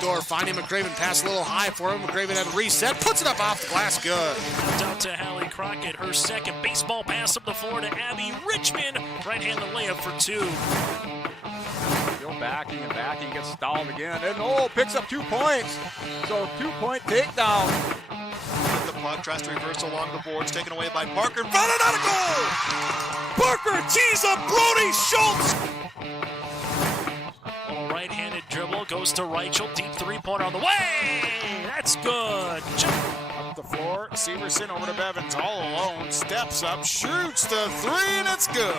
Door finding McCraven, pass a little high for him. McCraven had a reset, puts it up off the glass, good. Out to Hallie Crockett, her second baseball pass up the floor to Abby Richmond. Right-handed layup for two. Go backing and backing, gets stalled again, and picks up 2 points. So 2-point takedown. The puck tries to reverse along the boards, taken away by Parker. Fouled out of goal! Parker tees up Brody Schultz! Right-handed dribble, goes to Reichel, deep three-pointer on the way! That's good! Up the floor, Severson over to Bevins, all alone, steps up, shoots the three, and it's good!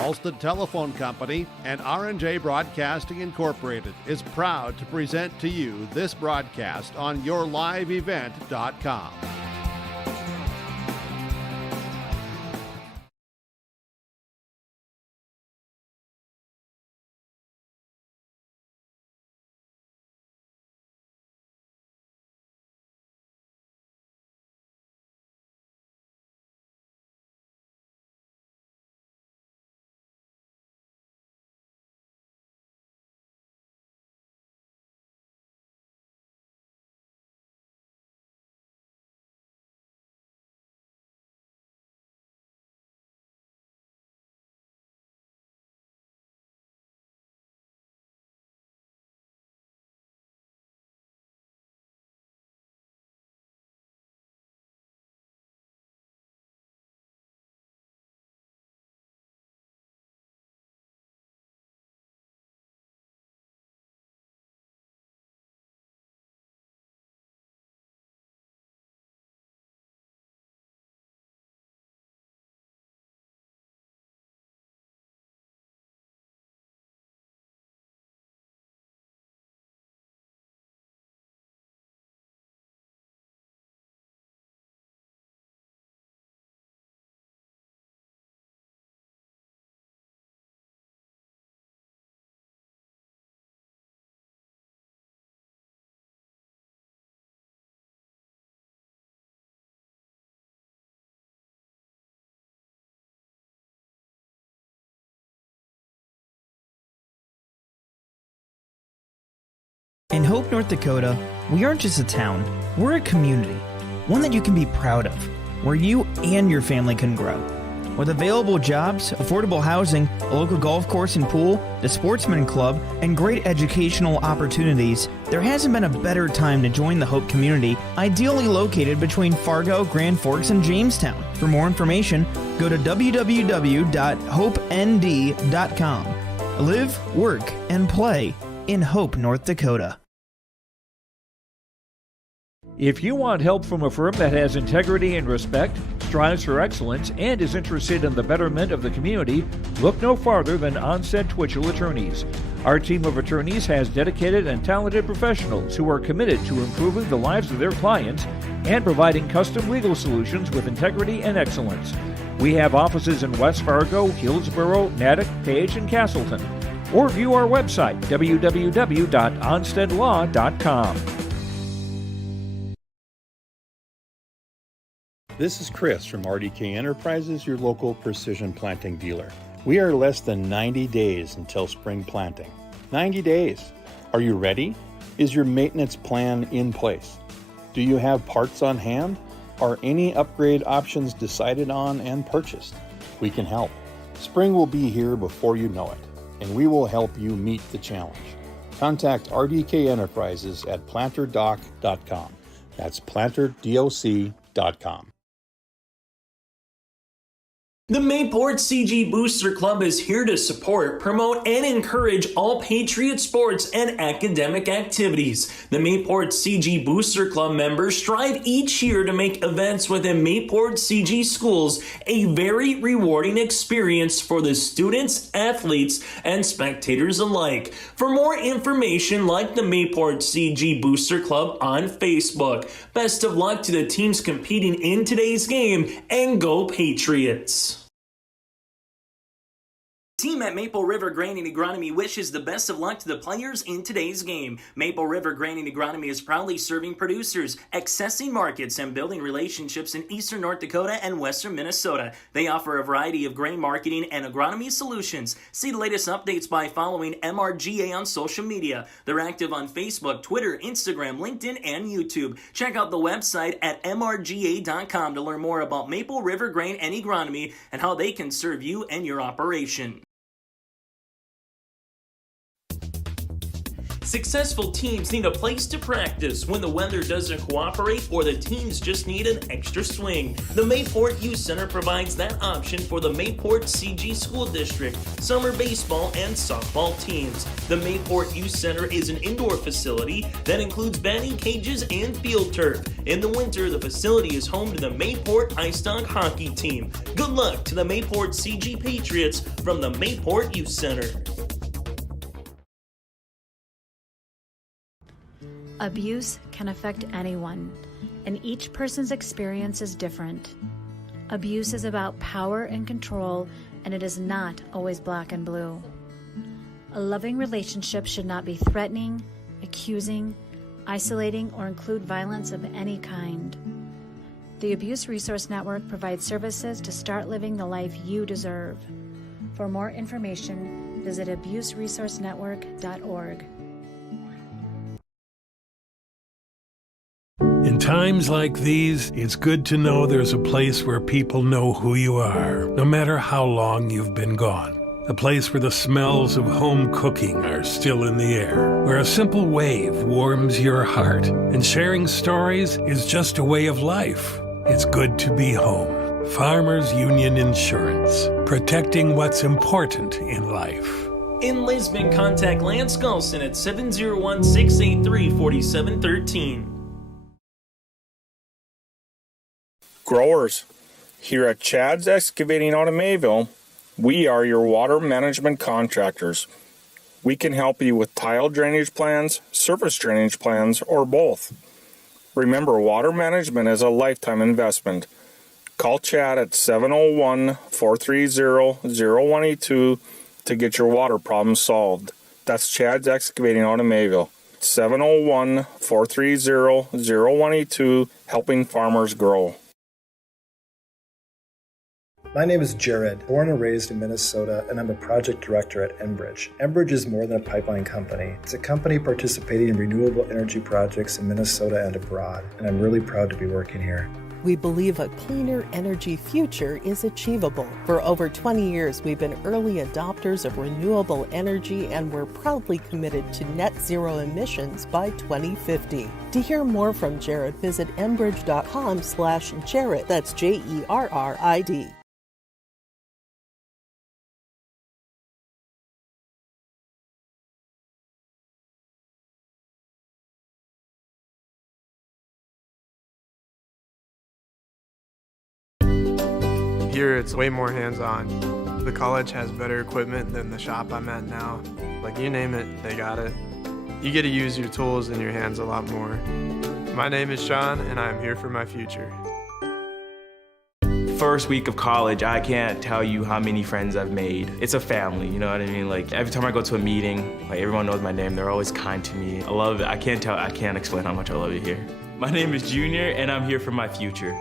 Alston Telephone Company and R&J Broadcasting Incorporated is proud to present to you this broadcast on yourliveevent.com. In Hope, North Dakota, we aren't just a town, we're a community, one that you can be proud of, where you and your family can grow. With available jobs, affordable housing, a local golf course and pool, the Sportsman Club, and great educational opportunities, there hasn't been a better time to join the Hope community, ideally located between Fargo, Grand Forks, and Jamestown. For more information, go to www.hopend.com. Live, work, and play in Hope, North Dakota. If you want help from a firm that has integrity and respect, strives for excellence, and is interested in the betterment of the community, look no farther than Onstead Twitchell Attorneys. Our team of attorneys has dedicated and talented professionals who are committed to improving the lives of their clients and providing custom legal solutions with integrity and excellence. We have offices in West Fargo, Hillsborough, Natick, Page, and Castleton. Or view our website, www.onsteadlaw.com. This is Chris from RDK Enterprises, your local precision planting dealer. We are less than 90 days until spring planting. 90 days. Are you ready? Is your maintenance plan in place? Do you have parts on hand? Are any upgrade options decided on and purchased? We can help. Spring will be here before you know it, and we will help you meet the challenge. Contact RDK Enterprises at planterdoc.com. That's planterdoc.com. The Mayport CG Booster Club is here to support, promote, and encourage all Patriot sports and academic activities. The Mayport CG Booster Club members strive each year to make events within Mayport CG schools a very rewarding experience for the students, athletes, and spectators alike. For more information, like the Mayport CG Booster Club on Facebook. Best of luck to the teams competing in today's game, and go Patriots! Team at Maple River Grain and Agronomy wishes the best of luck to the players in today's game. Maple River Grain and Agronomy is proudly serving producers, accessing markets, and building relationships in eastern North Dakota and western Minnesota. They offer a variety of grain marketing and agronomy solutions. See the latest updates by following MRGA on social media. They're active on Facebook, Twitter, Instagram, LinkedIn, and YouTube. Check out the website at mrga.com to learn more about Maple River Grain and Agronomy and how they can serve you and your operation. Successful teams need a place to practice when the weather doesn't cooperate or the teams just need an extra swing. The Mayport Youth Center provides that option for the Mayport CG School District, summer baseball and softball teams. The Mayport Youth Center is an indoor facility that includes batting cages and field turf. In the winter, the facility is home to the Mayport Ice Dog hockey team. Good luck to the Mayport CG Patriots from the Mayport Youth Center. Abuse can affect anyone, and each person's experience is different. Abuse is about power and control, and it is not always black and blue. A loving relationship should not be threatening, accusing, isolating, or include violence of any kind. The Abuse Resource Network provides services to start living the life you deserve. For more information, visit abuseresourcenetwork.org. In times like these, it's good to know there's a place where people know who you are, no matter how long you've been gone. A place where the smells of home cooking are still in the air, where a simple wave warms your heart, and sharing stories is just a way of life. It's good to be home. Farmers Union Insurance, protecting what's important in life. In Lisbon, contact Lance Gulson at 701-683-4713. Growers, here at Chad's Excavating out of Mayville, we are your water management contractors. We can help you with tile drainage plans, surface drainage plans, or both. Remember, water management is a lifetime investment. Call Chad at 701-430-0182 to get your water problems solved. That's Chad's Excavating out of Mayville. 701-430-0182, helping farmers grow. My name is Jared, born and raised in Minnesota, and I'm a project director at Enbridge. Enbridge is more than a pipeline company. It's a company participating in renewable energy projects in Minnesota and abroad, and I'm really proud to be working here. We believe a cleaner energy future is achievable. For over 20 years, we've been early adopters of renewable energy, and we're proudly committed to net zero emissions by 2050. To hear more from Jared, visit enbridge.com/Jared. That's JERRID. Here it's way more hands-on. The college has better equipment than the shop I'm at now. Like, you name it, they got it. You get to use your tools and your hands a lot more. My name is Sean, and I'm here for my future. First week of college, I can't tell you how many friends I've made. It's a family, you know what I mean? Like, every time I go to a meeting, like, everyone knows my name. They're always kind to me. I love it. I can't explain how much I love it here. My name is Junior, and I'm here for my future.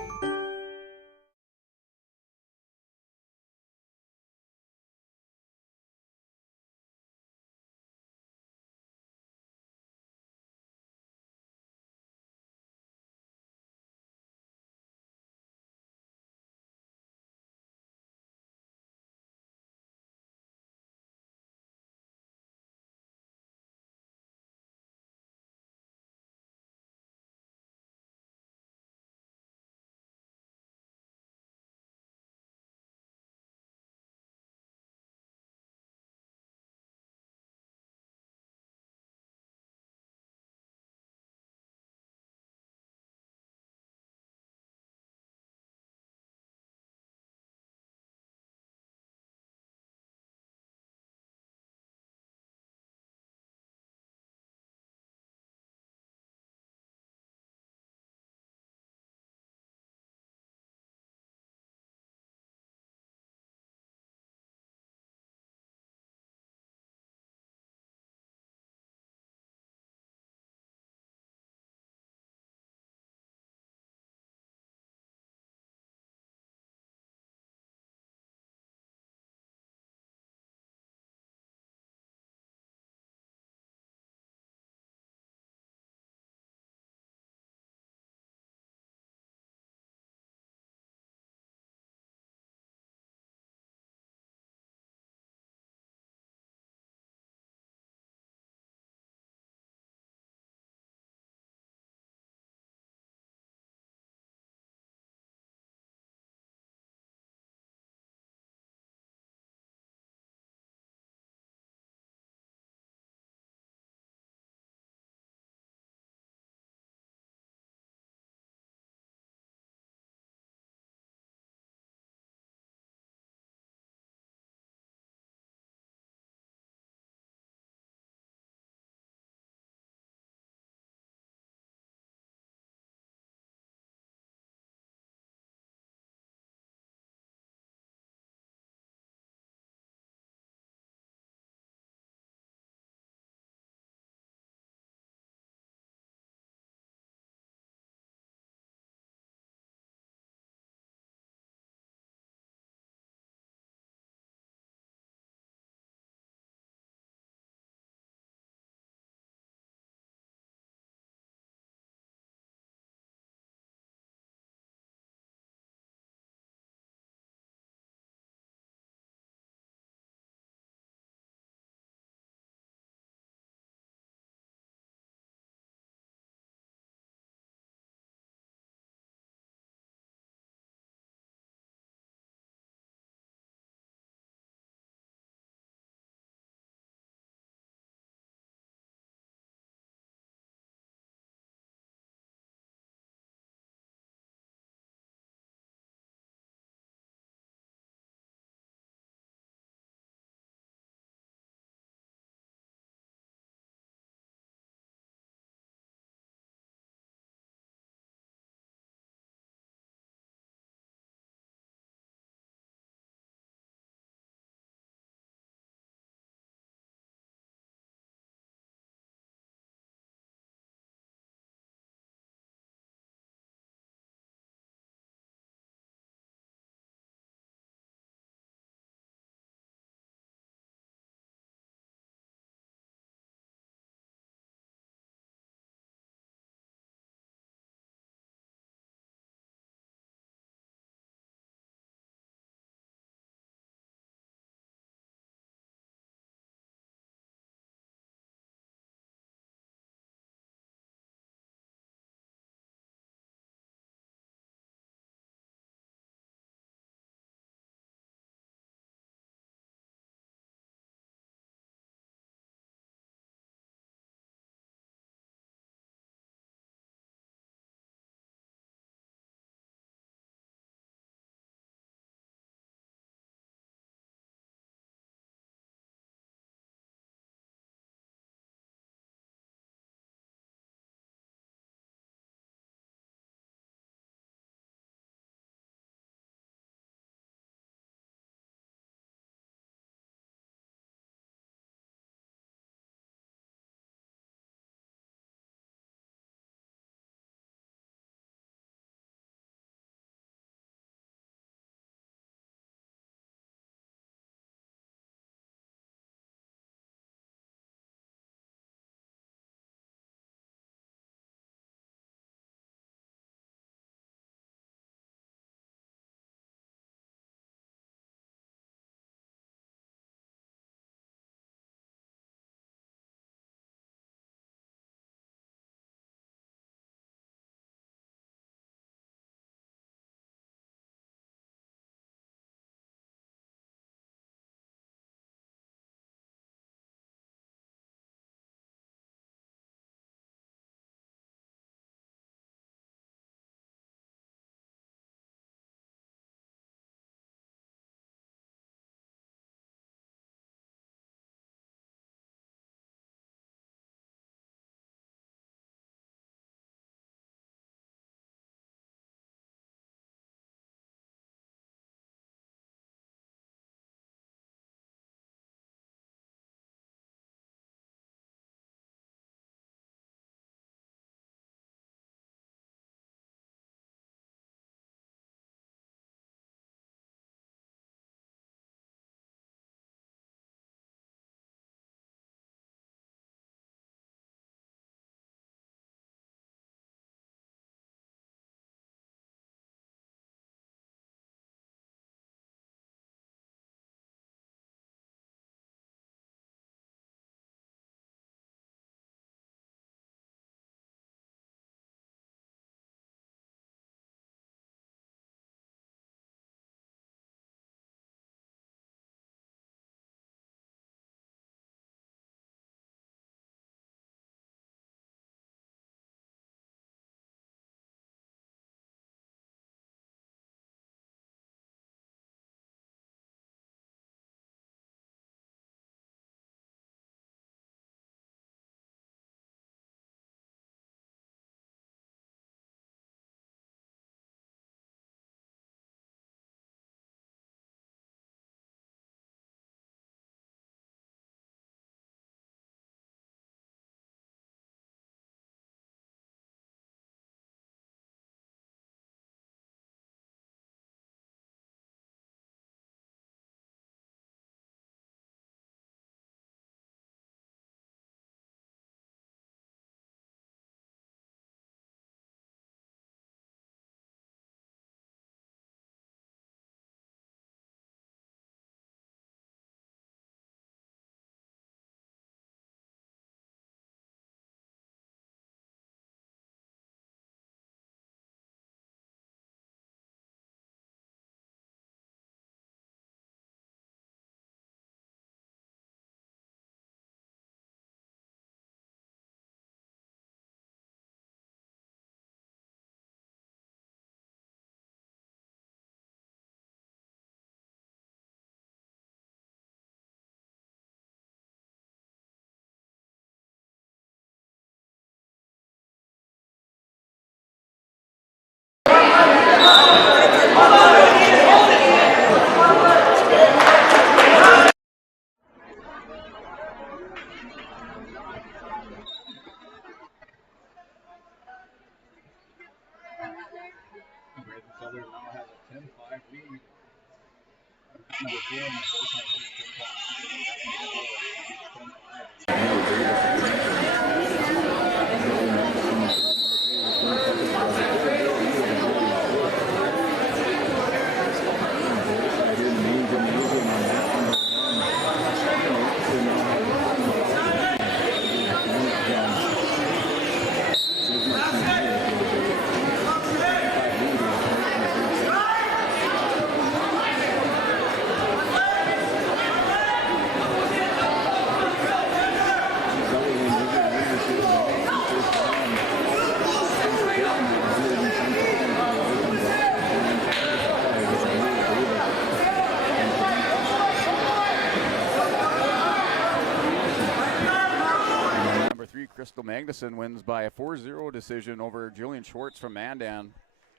Crystal Magnuson wins by a 4-0 decision over Jillian Schwartz from Mandan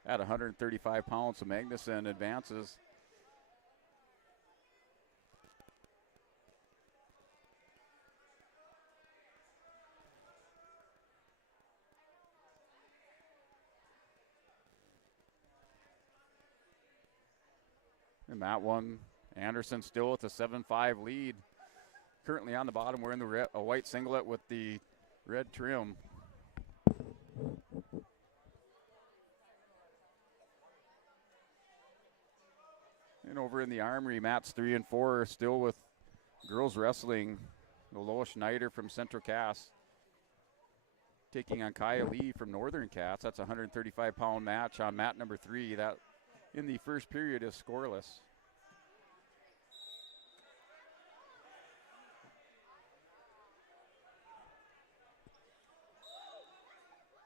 at 135 pounds. So Magnuson advances. And that one, Anderson still with a 7-5 lead. Currently on the bottom, wearing the a white singlet with the red trim. And over in the Armory, Mats 3 and 4 are still with girls wrestling. Lois Schneider from Central Cass taking on Kaya Lee from Northern Cass. That's a 135-pound match on mat number 3. That in the first period is scoreless.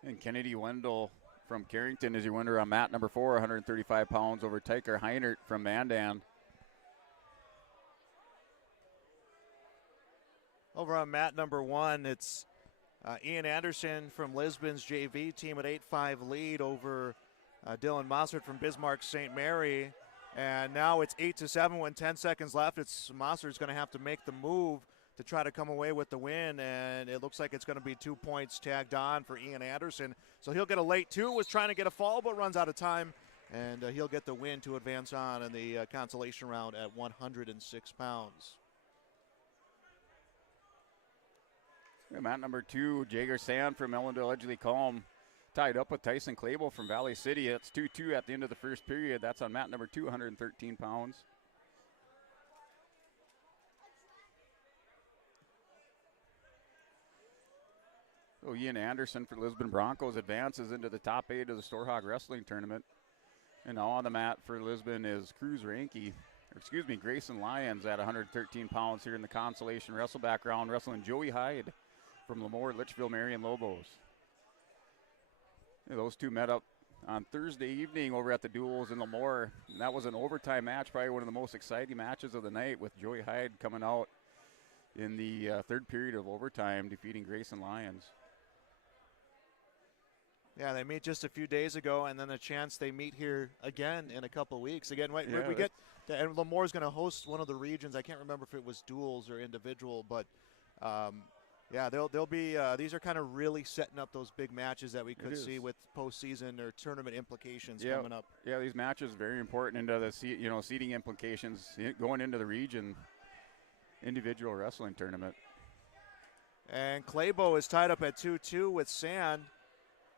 And Kennedy Wendell from Carrington is your winner on mat number 4, 135 pounds over Tyker Heinert from Mandan. Over on mat number 1, it's Ian Anderson from Lisbon's JV team at 8-5 lead over Dylan Mossert from Bismarck St. Mary. And now it's 8-7 when 10 seconds left. It's Mossert's going to have to make the move to try to come away with the win, and it looks like it's going to be 2 points tagged on for Ian Anderson. So he'll get a late 2, was trying to get a fall, but runs out of time, and he'll get the win to advance on in the consolation round at 106 pounds. Yeah, mat number 2, Jager Sand from Ellendale Edgley Calm tied up with Tyson Clable from Valley City. It's 2-2 at the end of the first period. That's on mat number 2, 113 pounds. So Ian Anderson for Lisbon Broncos advances into the top 8 of the Storhaug Wrestling Tournament. And now on the mat for Lisbon is Grayson Lyons at 113 pounds here in the consolation wrestleback round, wrestling Joey Hyde from Lemoore, Litchfield, Marion Lobos. Yeah, those two met up on Thursday evening over at the Duels in Lemoore. And that was an overtime match, probably one of the most exciting matches of the night, with Joey Hyde coming out in the third period of overtime, defeating Grayson Lyons. Yeah, they meet just a few days ago, and then a chance they meet here again in a couple of weeks. Again, we get to, and Lemoore's going to host one of the regions. I can't remember if it was duels or individual, but yeah, they'll be. These are kind of really setting up those big matches that we could see with postseason or tournament implications coming up. Yeah, these matches are very important into the seeding implications going into the region individual wrestling tournament. And Clabo is tied up at 2-2 with Sand.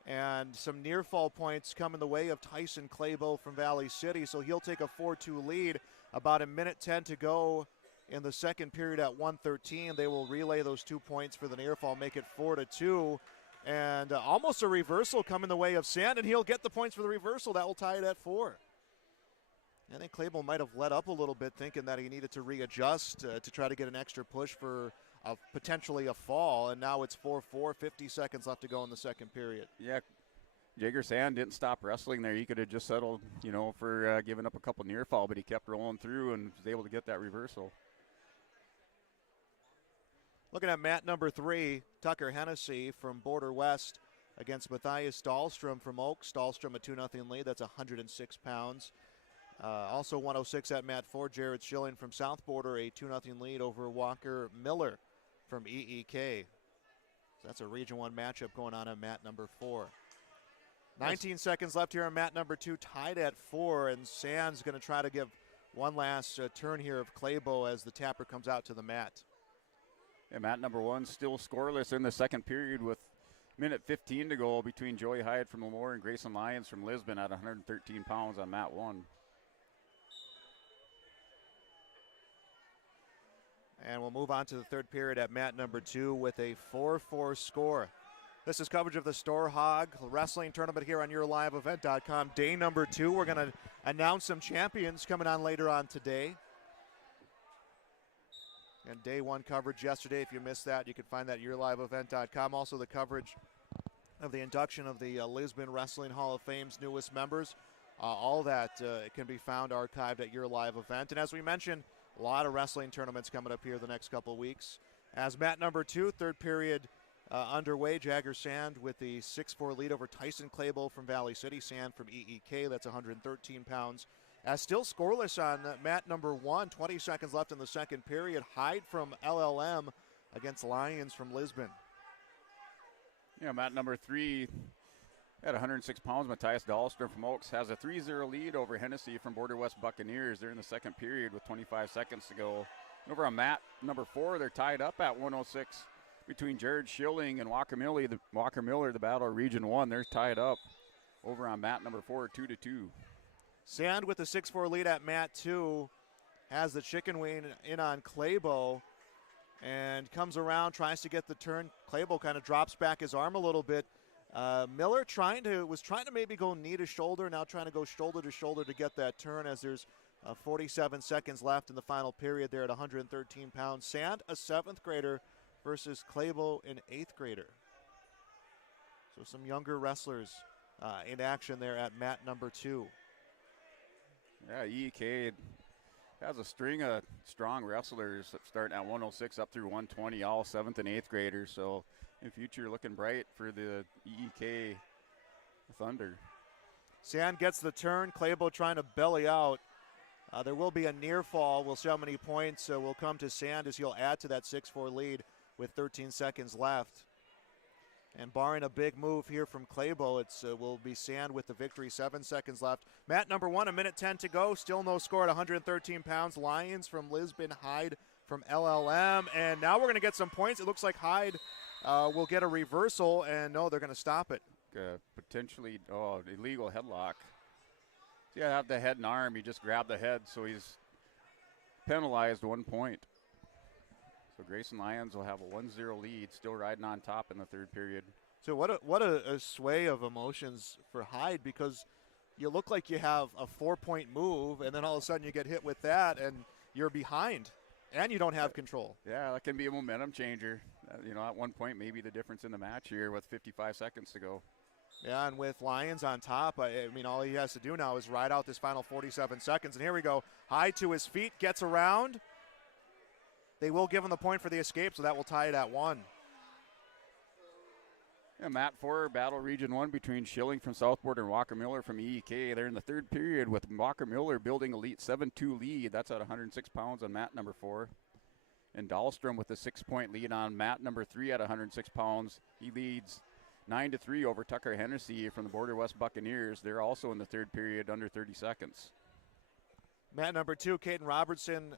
And some near fall points come in the way of Tyson Clabo from Valley City. So he'll take a 4-2 lead. About a minute 10 to go in the second period at 1:13. They will relay those 2 points for the near fall, make it 4-2. And almost a reversal come in the way of Sand, and he'll get the points for the reversal. That will tie it at 4. I think Clabo might have let up a little bit, thinking that he needed to readjust to try to get an extra push for potentially a fall, and now it's 4-4, 50 seconds left to go in the second period. Yeah, Jager Sand didn't stop wrestling there. He could have just settled, for giving up a couple near fall, but he kept rolling through and was able to get that reversal. Looking at mat number 3, Tucker Hennessy from Border West against Matthias Dahlstrom from Oaks. Dahlstrom a 2-0 lead. That's 106 pounds. Also 106 at mat 4, Jared Schilling from South Border, a 2-0 lead over Walker Miller from EEK. So that's a Region 1 matchup going on mat number 4. 19 seconds left here on mat number 2, tied at 4, and Sand's going to try to give one last turn here of Claybo as the tapper comes out to the mat. And mat number 1 still scoreless in the second period with minute 15 to go between Joey Hyde from Lemoore and Grayson Lyons from Lisbon at 113 pounds on mat 1. And we'll move on to the third period at mat number 2 with a 4-4 score. This is coverage of the Storhaug Wrestling Tournament here on YourLiveEvent.com. Day number 2. We're going to announce some champions coming on later on today. And day 1 coverage yesterday. If you missed that, you can find that at YourLiveEvent.com. Also the coverage of the induction of the Lisbon Wrestling Hall of Fame's newest members. All that can be found archived at Your Live Event. And as we mentioned, a lot of wrestling tournaments coming up here the next couple of weeks. As mat number 2, third period underway, Jagger Sand with the 6-4 lead over Tyson Claybo from Valley City. Sand from EEK, that's 113 pounds. As still scoreless on mat number 1, 20 seconds left in the second period. Hyde from LLM against Lyons from Lisbon. Yeah, mat number 3 at 106 pounds, Matthias Dahlstrom from Oaks has a 3-0 lead over Hennessy from Border West Buccaneers. They're in the second period with 25 seconds to go. And over on mat number 4, they're tied up at 106 between Jared Schilling and Walker Miller, the Battle of Region 1. They're tied up over on mat number 4, 2-2. Sand with the 6-4 lead at mat 2 has the chicken wing in on Claybo and comes around, tries to get the turn. Claybo kind of drops back his arm a little bit. Miller was trying to maybe go knee to shoulder, now trying to go shoulder to shoulder to get that turn as there's 47 seconds left in the final period there at 113 pounds. Sand, a 7th grader, versus Claybo, an 8th grader. So some younger wrestlers in action there at mat number 2. Yeah, EEK has a string of strong wrestlers starting at 106 up through 120, all 7th and 8th graders. So in future, looking bright for the EEK Thunder. Sand gets the turn. Claybo trying to belly out. There will be a near fall. We'll see how many points will come to Sand as he'll add to that 6-4 lead with 13 seconds left. And barring a big move here from Claybo, it will be Sand with the victory. 7 seconds left. Mat number 1, a minute 10 to go. Still no score at 113 pounds. Lyons from Lisbon, Hyde from LLM. And now we're going to get some points. It looks like Hyde will get a reversal, and no, they're going to stop it. Potentially, illegal headlock. So you have the head and arm. You just grab the head, so he's penalized 1 point. So Grayson Lyons will have a 1-0 lead, still riding on top in the third period. So what a sway of emotions for Hyde, because you look like you have a 4-point move, and then all of a sudden you get hit with that, and you're behind, and you don't have control. Yeah, that can be a momentum changer. At 1 point, maybe the difference in the match here with 55 seconds to go. Yeah, and with Lyons on top, all he has to do now is ride out this final 47 seconds. And here we go. Hyde to his feet, gets around. They will give him the point for the escape, so that will tie it at 1. Yeah, mat 4, Battle Region 1 between Schilling from Southport and Walker Miller from EEK. They're in the third period with Walker Miller building a 7-2 lead. That's at 106 pounds on mat number 4. And Dahlstrom with a 6-point lead on mat number 3 at 106 pounds. He leads 9-3 over Tucker Hennessy from the Border West Buccaneers. They're also in the third period, under 30 seconds. Mat number 2, Caden Robertson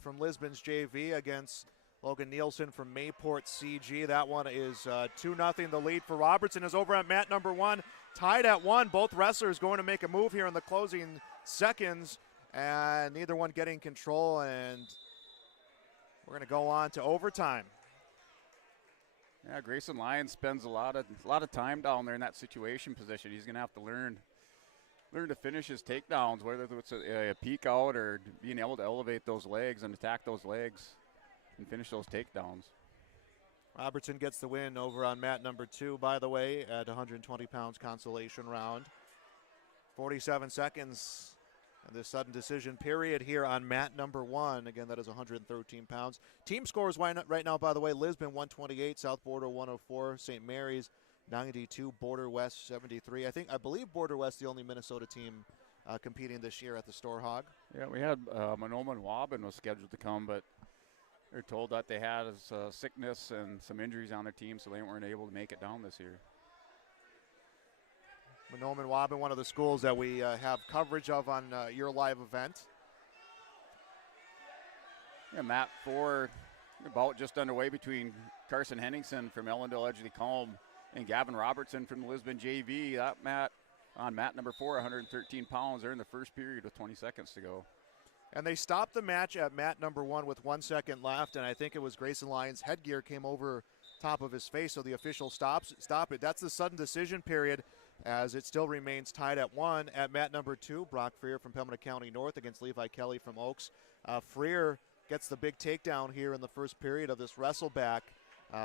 from Lisbon's JV against Logan Nielsen from Mayport CG. That one is 2-0. The lead for Robertson is over at mat number 1. Tied at 1. Both wrestlers going to make a move here in the closing seconds, and neither one getting control, and we're going to go on to overtime. Yeah, Grayson Lyons spends a lot of time down there in that situation position. He's going to have to learn to finish his takedowns, whether it's a peek out or being able to elevate those legs and attack those legs and finish those takedowns. Robertson gets the win over on mat number 2, by the way, at 120 pounds consolation round. 47 seconds. And this sudden decision period here on mat number 1. Again, that is 113 pounds. Team scores right now, by the way, Lisbon 128, South Border 104, St. Mary's 92, Border West 73. I believe Border West the only Minnesota team competing this year at the Storhaug. Yeah, we had Manoma and Waban was scheduled to come, but they're told that they had sickness and some injuries on their team, so they weren't able to make it down this year. Monoman Waban, one of the schools that we have coverage of on your live event. Yeah, Mat 4 about just underway between Carson Henningsen from Ellendale Edgeley-Calm and Gavin Robertson from the Lisbon JV. That mat on mat number 4, 113 pounds. They're in the first period with 20 seconds to go. And they stopped the match at mat number 1 with 1 second left, and I think it was Grayson Lyons' headgear came over top of his face, so the official stop it. That's the sudden decision period, as it still remains tied at 1. At mat number 2, Brock Freer from Pembina County North against Levi Kelly from Oaks. Freer gets the big takedown here in the first period of this wrestle back.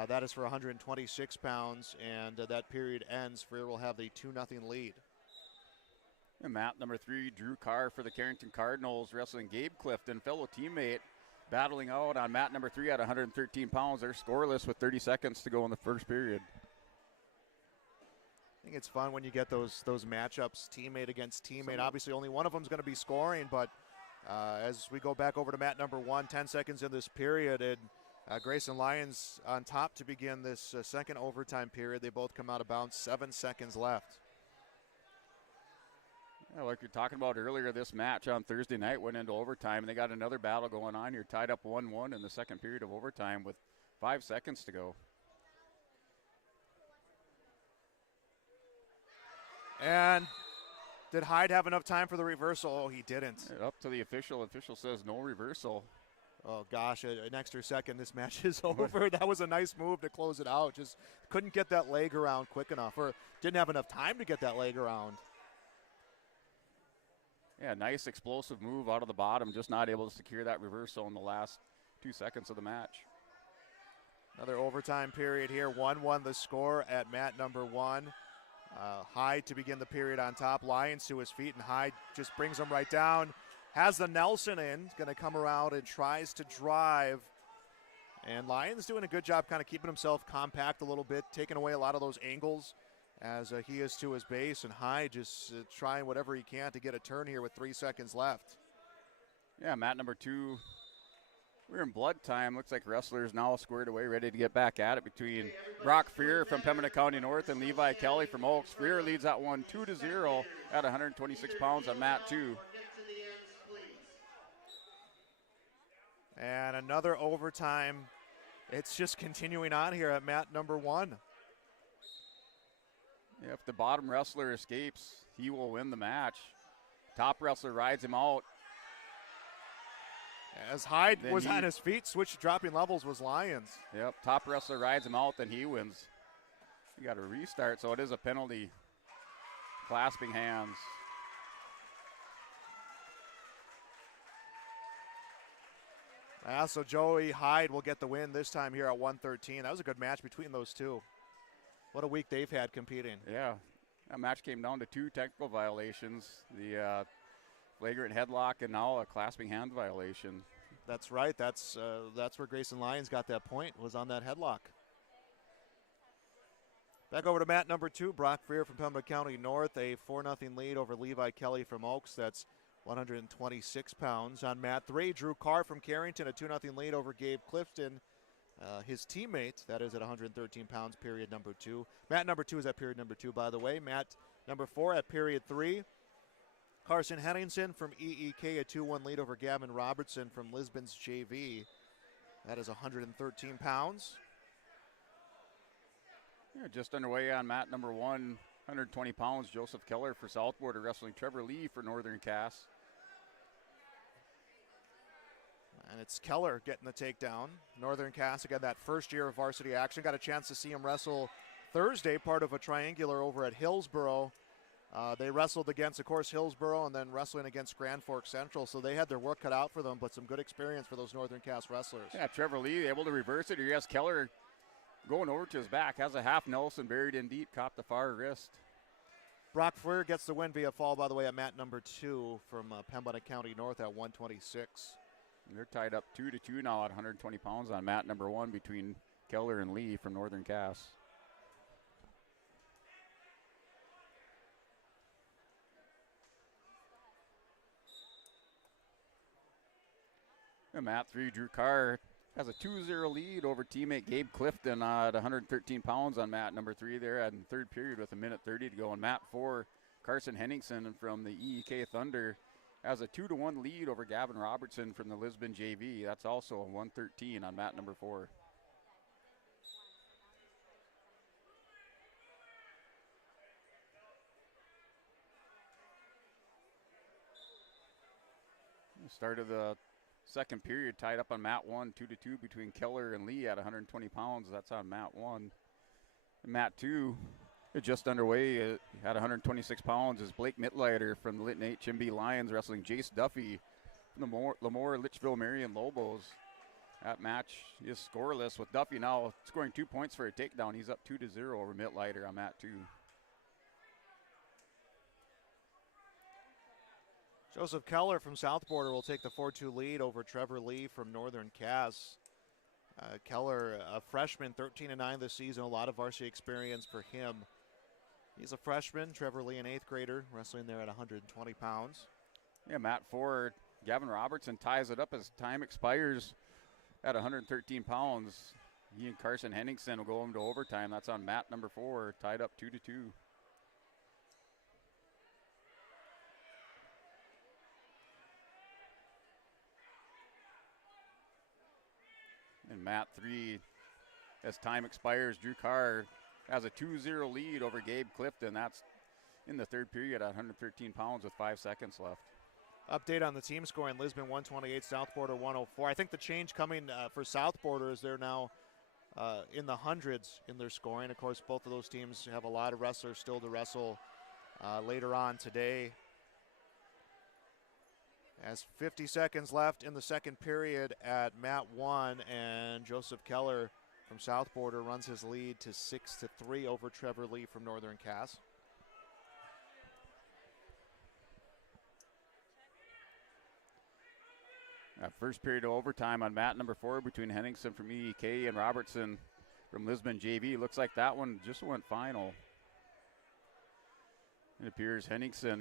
That is for 126 pounds, and that period ends. Freer will have the 2-0 lead. And mat number 3, Drew Carr for the Carrington Cardinals, wrestling Gabe Clifton, fellow teammate, battling out on mat number 3 at 113 pounds. They're scoreless with 30 seconds to go in the first period. I think it's fun when you get those matchups, teammate against teammate. Obviously, only one of them is going to be scoring, but as we go back over to mat number 1, 10 seconds in this period, and Grayson Lyons on top to begin this second overtime period. They both come out of bounds, 7 seconds left. Yeah, like you're talking about earlier, this match on Thursday night went into overtime, and they got another battle going on here, tied up 1-1 in the second period of overtime with 5 seconds to go. And did Hyde have enough time for the reversal? Oh, he didn't. Up to the official. Official says no reversal. Oh, gosh, an extra second. This match is over. That was a nice move to close it out. Just couldn't get that leg around quick enough, or didn't have enough time to get that leg around. Yeah, nice explosive move out of the bottom, just not able to secure that reversal in the last 2 seconds of the match. Another overtime period here, 1-1 the score at mat number 1. Hyde to begin the period on top, Lyons to his feet, and Hyde just brings him right down. Has the Nelson in, going to come around and tries to drive. And Lyons doing a good job kind of keeping himself compact a little bit, taking away a lot of those angles as he is to his base, and Hyde just trying whatever he can to get a turn here with 3 seconds left. Yeah, mat number 2. We're in blood time. Looks like wrestlers now squared away, ready to get back at it between Brock Freer from Pembina County North and Levi Kelly from Oaks. Freer leads that one 2-0 at 126 pounds on mat 2. And another overtime. It's just continuing on here at mat number 1. If the bottom wrestler escapes, he will win the match. Top wrestler rides him out. As Hyde was on his feet, dropping levels was Lyons. Yep, top wrestler rides him out, then he wins. You got to restart, so it is a penalty. Clasping hands. So Joey Hyde will get the win this time here at 113. That was a good match between those two. What a week they've had competing. Yeah, that match came down to 2 technical violations. The flagrant headlock and now a clasping hand violation. That's right. That's where Grayson Lyons got that point, was on that headlock. Back over to mat number 2, Brock Freer from Pembina County North, a 4-0 lead over Levi Kelly from Oaks. That's 126 pounds. On mat 3, Drew Carr from Carrington, a 2-0 lead over Gabe Clifton, his teammate. That is at 113 pounds, period number 2. Mat number 2 is at period number 2, by the way. Mat number 4 at period 3. Carson Henningsen from EEK, a 2-1 lead over Gavin Robertson from Lisbon's JV. That is 113 pounds. Yeah, just underway on mat number 1, 120 pounds, Joseph Keller for Southborder wrestling Trevor Lee for Northern Cass. And it's Keller getting the takedown. Northern Cass, again, that first year of varsity action. Got a chance to see him wrestle Thursday, part of a triangular over at Hillsboro. They wrestled against, of course, Hillsboro and then wrestling against Grand Forks Central, so they had their work cut out for them, but some good experience for those Northern Cass wrestlers. Yeah, Trevor Lee able to reverse it. He has Keller going over to his back, has a half Nelson buried in deep, caught the far wrist. Brock Freer gets the win via fall, by the way, at mat number 2 from Pembina County North at 126. They're tied up 2-2 now at 120 pounds on mat number 1 between Keller and Lee from Northern Cass. And mat 3, Drew Carr has a 2-0 lead over teammate Gabe Clifton at 113 pounds on mat number 3 there in third period with 1:30 to go. On mat 4, Carson Henningsen from the EEK Thunder has a 2-1 lead over Gavin Robertson from the Lisbon JV. That's also a 113 on mat number 4. Start of the second period tied up on mat 1, 2-2 between Keller and Lee at 120 pounds. That's on mat 1. And mat 2, just underway at 126 pounds is Blake Mitleiter from the Lytton HMB Lions wrestling Jace Duffy from the Lemoore Litchfield Marion Lobos. That match is scoreless with Duffy now scoring 2 points for a takedown. He's up 2-0 over Mitleiter on mat 2. Joseph Keller from South Border will take the 4-2 lead over Trevor Lee from Northern Cass. Keller, a freshman, 13-9 this season, a lot of varsity experience for him. He's a freshman. Trevor Lee, an 8th grader, wrestling there at 120 pounds. Yeah, mat 4, Gavin Robertson ties it up as time expires at 113 pounds. He and Carson Henningsen will go into overtime. That's on mat number 4, tied up 2-2. And mat 3, as time expires, Drew Carr has a 2-0 lead over Gabe Clifton. That's in the third period at 113 pounds with 5 seconds left. Update on the team scoring: Lisbon 128, South Border 104. I think the change coming for South Border is they're now in the hundreds in their scoring. Of course, both of those teams have a lot of wrestlers still to wrestle later on today. As 50 seconds left in the second period at mat 1, and Joseph Keller from South Border runs his lead to 6-3 over Trevor Lee from Northern Cass. First period of overtime on mat number 4 between Henningsen from EEK and Robertson from Lisbon JV. Looks like that one just went final. It appears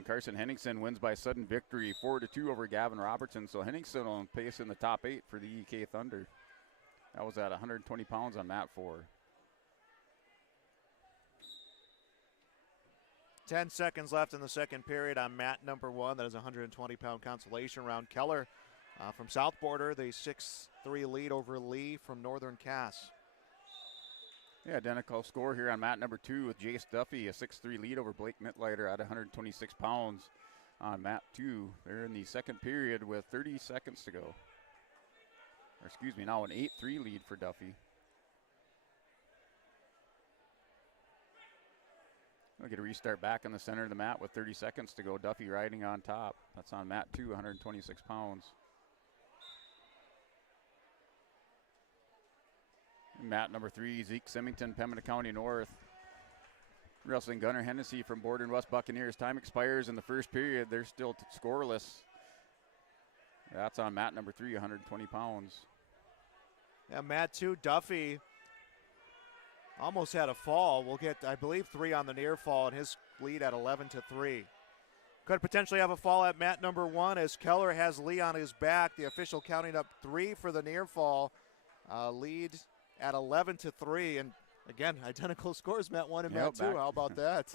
Carson Henningsen wins by sudden victory, 4-2 over Gavin Robertson. So Henningsen on pace in the top 8 for the EK Thunder. That was at 120 pounds on mat 4. 10 seconds left in the second period on mat number 1. That is a 120-pound consolation round. Keller from South Border, the 6-3 lead over Lee from Northern Cass. Yeah, identical score here on mat number 2 with Jace Duffy, a 6-3 lead over Blake Mitleiter at 126 pounds on mat 2. They're in the second period with 30 seconds to go. Or excuse me, now an 8-3 lead for Duffy. We'll get a restart back in the center of the mat with 30 seconds to go. Duffy riding on top. That's on mat 2, 126 pounds. Mat number 3, Zeke Symington, Pembina County North. Wrestling Gunnar Hennessy from Borden West Buccaneers. Time expires in the first period. They're still scoreless. That's on mat number 3, 120 pounds. Yeah, mat 2, Duffy almost had a fall. We'll get, I believe, 3 on the near fall, and his lead at 11-3. Could potentially have a fall at mat number 1 as Keller has Lee on his back. The official counting up 3 for the near fall. Lead at 11-3, and again, identical scores, mat 1 and mat 2. How about that?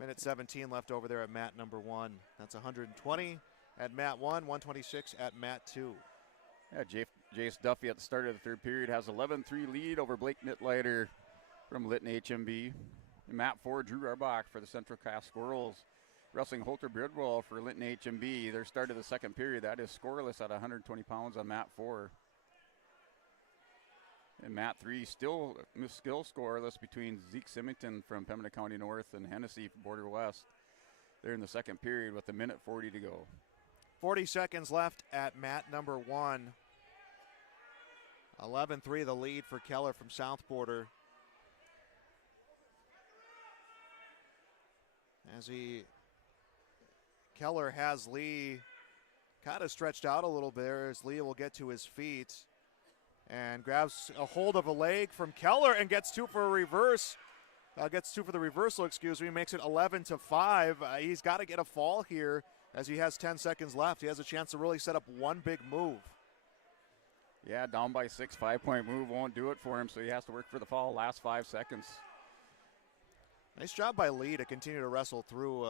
Minute 17 left over there at mat number 1. That's 120 at mat 1, 126 at mat 2. Yeah, Jace Duffy at the start of the third period has 11-3 lead over Blake Mitleiter from Lytton HMB. And mat 4, Drew Arbach for the Central Cass Squirrels. Wrestling Holter Bridwell for Lytton HMB. Their start of the second period, that is scoreless at 120 pounds on mat 4. And mat 3, still scoreless between Zeke Symington from Pembina County North and Hennessy from Border West. They're in the second period with 1:40 to go. 40 seconds left at mat number 1. 11-3 the lead for Keller from South Border. Keller has Lee kind of stretched out a little bit as Lee will get to his feet and grabs a hold of a leg from Keller and gets 2 for a reverse. Gets 2 for the reversal, excuse me, makes it 11-5. He's got to get a fall here as he has 10 seconds left. He has a chance to really set up one big move. Yeah, down by 6, 5-point move won't do it for him, so he has to work for the fall last 5 seconds. Nice job by Lee to continue to wrestle through,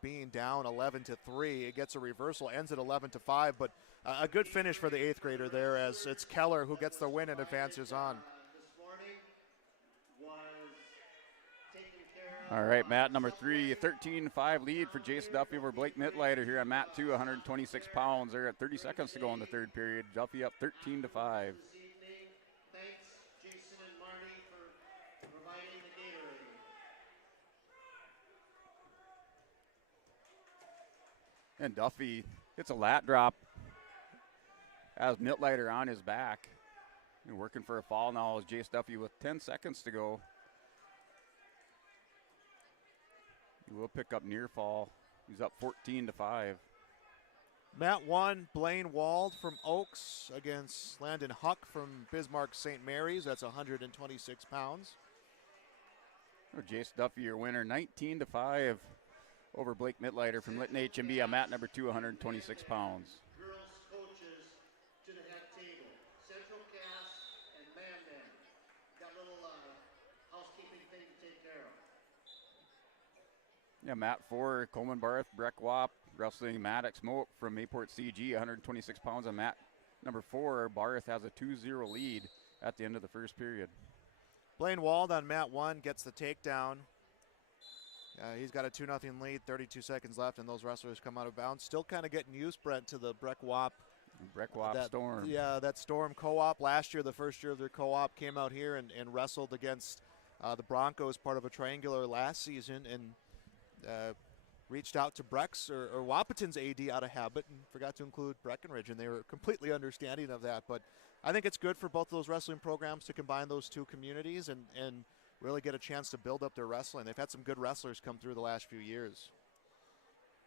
being down 11-3. It gets a reversal, ends at 11-5, but a good finish for the 8th grader there, as it's Keller who gets the win and advances on. All right, Matt, number 3, 13-5 lead for Jason Duffy over Blake Mitlighter here on Mat 2, 126 pounds. They're at 30 seconds to go in the third period. Duffy up 13-5. And Duffy hits a lat drop. Has Mitlighter on his back. And working for a fall now is Jace Duffy with 10 seconds to go. He will pick up near fall. He's up 14-5. Mat 1, Blaine Wald from Oaks against Landon Huck from Bismarck St. Mary's. That's 126 pounds. Jace Duffy, your winner, 19-5 over Blake Mitlighter from Lytton HMB on Mat number 2, 126 pounds. Girls coaches to the head table. Central Cass and Man. Got a little housekeeping thing to take care of. Yeah, Mat 4, Coleman Barth, Breck Wap, wrestling Maddox Moak from Mayport CG, 126 pounds on Mat number 4. Barth has a 2-0 lead at the end of the first period. Blaine Wald on Mat 1 gets the takedown. He's got a 2-0 lead, 32 seconds left, and those wrestlers come out of bounds. Still kind of getting used, Brent, to the Breck Wap. Storm. Yeah, that Storm co-op. Last year, the first year of their co-op, came out here and wrestled against the Broncos, part of a triangular last season, and reached out to Breck's or Wapaton's AD out of habit and forgot to include Breckenridge, and they were completely understanding of that. But I think it's good for both of those wrestling programs to combine those two communities and really get a chance to build up their wrestling. They've had some good wrestlers come through the last few years.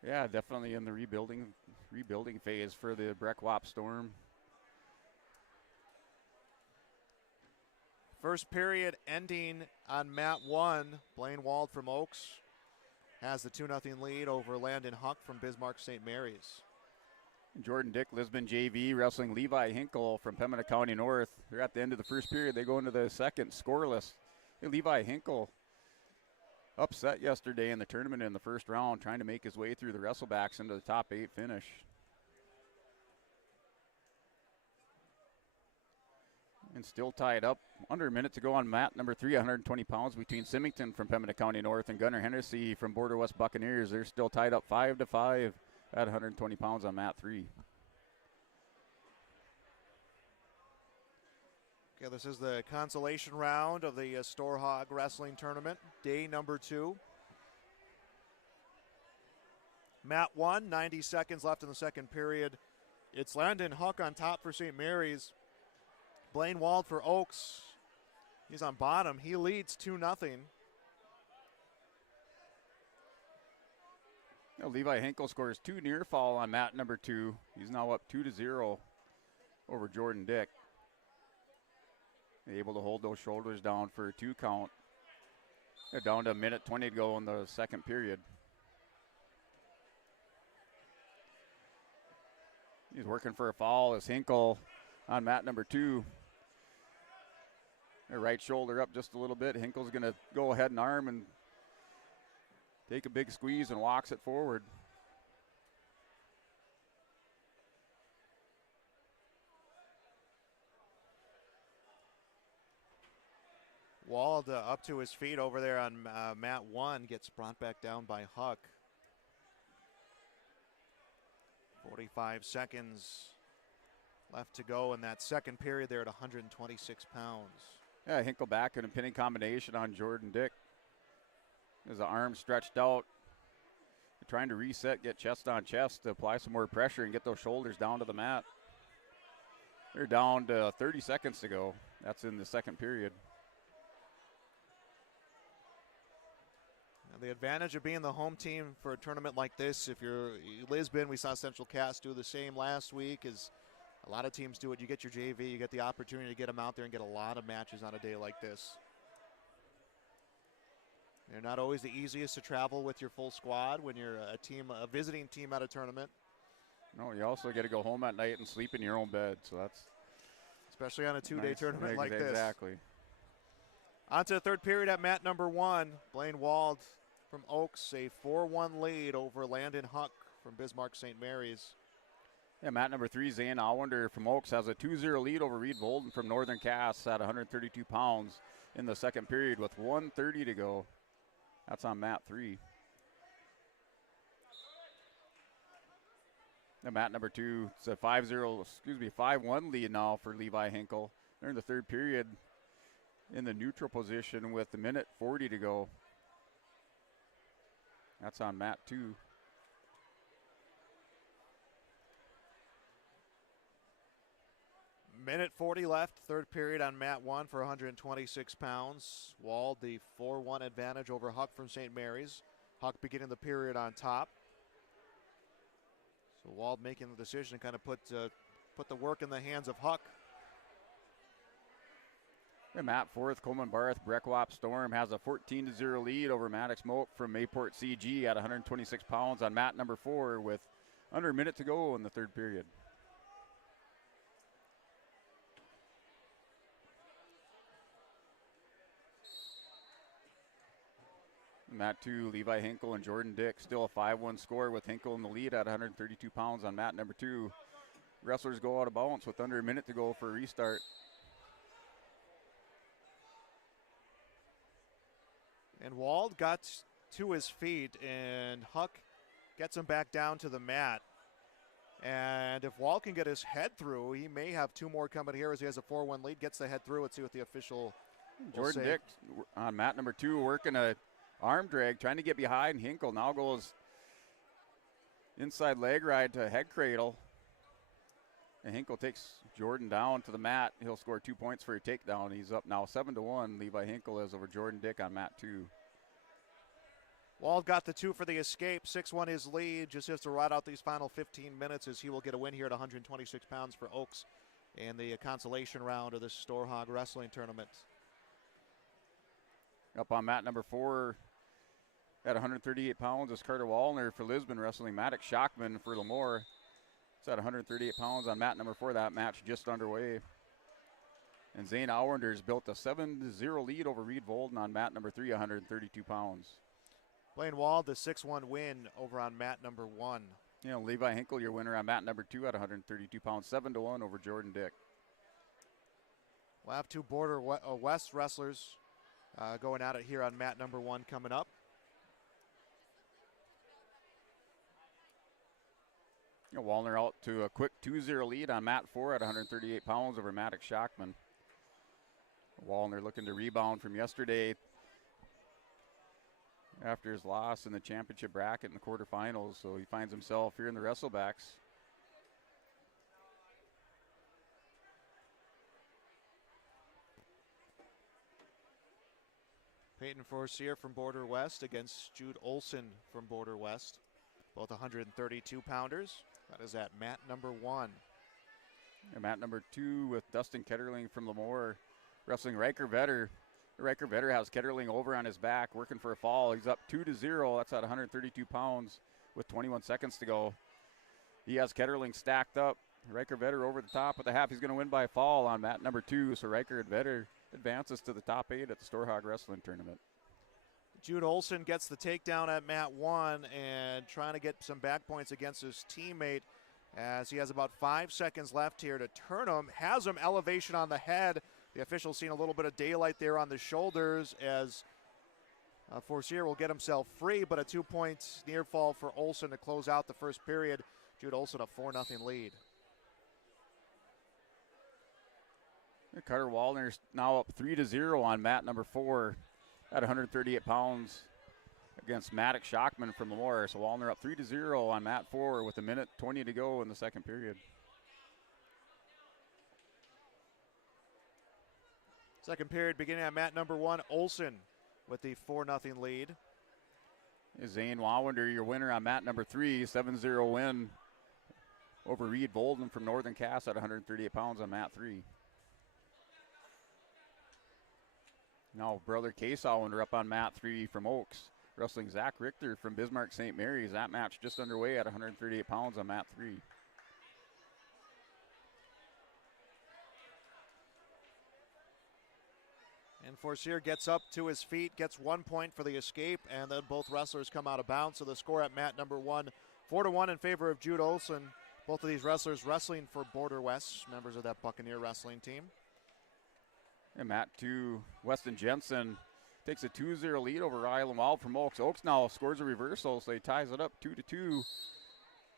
Yeah, definitely in the rebuilding phase for the Breck Wap Storm. First period ending on Mat 1. Blaine Wald from Oaks has the 2-0 lead over Landon Huck from Bismarck St. Mary's. Jordan Dick, Lisbon JV, wrestling Levi Hinkle from Pembina County North. They're at the end of the first period. They go into the second scoreless. Levi Hinkle upset yesterday in the tournament in the first round, trying to make his way through the wrestlebacks into the top 8 finish. And still tied up. Under a minute to go on Mat number 3, 120 pounds between Symington from Pembina County North and Gunnar Hennessy from Border West Buccaneers. They're still tied up 5-5 at 120 pounds on Mat 3. Okay, this is the consolation round of the Storhaug Wrestling Tournament, day number 2. Mat 1, 90 seconds left in the second period. It's Landon Huck on top for St. Mary's. Blaine Wald for Oaks. He's on bottom. He leads 2-0. Levi Hinkle scores 2 near fall on Mat number 2. He's now up 2-0 over Jordan Dick. Able to hold those shoulders down for a 2 count. They're down to a minute 20 to go in the second period. He's working for a fall as Hinkle on Mat number 2. Their right shoulder up just a little bit. Hinkle's going to go ahead and arm and take a big squeeze and walks it forward. Wald up to his feet over there on Mat 1, gets brought back down by Huck. 45 seconds left to go in that second period there at 126 pounds. Yeah, Hinkle back in a pinning combination on Jordan Dick. As the arm stretched out. They're trying to reset, get chest on chest to apply some more pressure and get those shoulders down to the mat. They're down to 30 seconds to go. That's in the second period. The advantage of being the home team for a tournament like this, if you're Lisbon, we saw Central Cass do the same last week, is a lot of teams do it. You get your JV, you get the opportunity to get them out there and get a lot of matches on a day like this. They're not always the easiest to travel with your full squad when you're a visiting team at a tournament. No, you also get to go home at night and sleep in your own bed, so that's especially on a two-day tournament like this. Exactly. On to the third period at mat number 1. Blaine Wald from Oaks, a 4-1 lead over Landon Huck from Bismarck St. Mary's. Yeah, mat number 3, Zane Allwander from Oaks has a 2-0 lead over Reed Volden from Northern Cass at 132 pounds in the second period with 1:30 to go. That's on mat 3. And mat number 2, it's a 5-1 lead now for Levi Hinkle. They're in the third period in the neutral position with a minute 40 to go. That's on mat 2. Minute 40 left, third period on mat 1 for 126 pounds. Wald, the 4-1 advantage over Huck from St. Mary's. Huck beginning the period on top. So Wald making the decision to kind of put the work in the hands of Huck. And mat 4th, Coleman Barth, Breckwap Storm has a 14-0 lead over Maddox Moak from Mayport CG at 126 pounds on mat number 4 with under a minute to go in the third period. Mat 2, Levi Hinkle and Jordan Dick, still a 5-1 score with Hinkle in the lead at 132 pounds on mat number 2. Wrestlers go out of bounds with under a minute to go for a restart. And Wald got to his feet, and Huck gets him back down to the mat. And if Wald can get his head through, he may have 2 more coming here as he has a 4-1 lead. Gets the head through. Let's see what the official Jordan Dick on mat number 2 working a arm drag, trying to get behind Hinkle. Now goes inside leg ride to head cradle. And Hinkle takes Jordan down to the mat. He'll score 2 points for a takedown. He's up now 7-1. Levi Hinkle is over Jordan Dick on mat 2. Wald got the 2 for the escape. 6-1 his lead. Just has to ride out these final 15 minutes as he will get a win here at 126 pounds for Oaks in the consolation round of this Storhaug wrestling tournament. Up on mat number 4 at 138 pounds is Carter Wallner for Lisbon wrestling. Maddox Schockman for Lemoore. It's at 138 pounds on mat number 4. That match just underway. And Zane Auernders built a 7-0 lead over Reed Volden on mat number 3, 132 pounds. Blaine Wald, the 6-1 win over on mat number 1. You know, Levi Hinkle, your winner on mat number 2 at 132 pounds, 7-1 over Jordan Dick. We'll have 2 Border West wrestlers going at it here on mat number 1 coming up. You know, Wallner out to a quick 2-0 lead on mat 4 at 138 pounds over Maddox Schockman. Wallner looking to rebound from yesterday after his loss in the championship bracket in the quarterfinals, so he finds himself here in the Wrestlebacks. Peyton Forcier from Border West against Jude Olson from Border West. Both 132-pounders. That is at mat number 1. And mat number 2 with Dustin Ketterling from Lemoore wrestling Riker Vetter. Riker Vetter has Ketterling over on his back, working for a fall. He's up 2-0. That's at 132 pounds with 21 seconds to go. He has Ketterling stacked up. Riker Vetter over the top of the half. He's going to win by a fall on mat number 2. So Riker and Vetter advances to the top 8 at the Storhaug Wrestling Tournament. Jude Olson gets the takedown at mat 1 and trying to get some back points against his teammate as he has about 5 seconds left here to turn him. Has him elevation on the head. The official seen a little bit of daylight there on the shoulders as Forcier will get himself free, but a 2-point near fall for Olson to close out the first period. Jude Olson a 4-0 lead. Carter Wallner's now up 3-0 on mat number 4 at 138 pounds against Maddox Schockman from Lemoore. So Wallner up 3-0 on mat 4 with a minute 20 to go in the second period. Second period beginning at mat number 1. Olson with the 4-0 lead. Zane Wawander, your winner on mat number 3, 7-0 win over Reed Volden from Northern Cass at 138 pounds on mat 3. Now brother Kaysauer up on mat 3 from Oaks, wrestling Zach Richter from Bismarck St. Mary's. That match just underway at 138 pounds on mat 3. And Forcier gets up to his feet, gets 1 point for the escape, and then both wrestlers come out of bounds. So the score at mat number 1, 4-1 in favor of Jude Olson. Both of these wrestlers wrestling for Border West, members of that Buccaneer wrestling team. And mat 2, Weston Jensen takes a 2-0 lead over Island Wild from Oaks. Oaks now scores a reversal, so he ties it up 2-2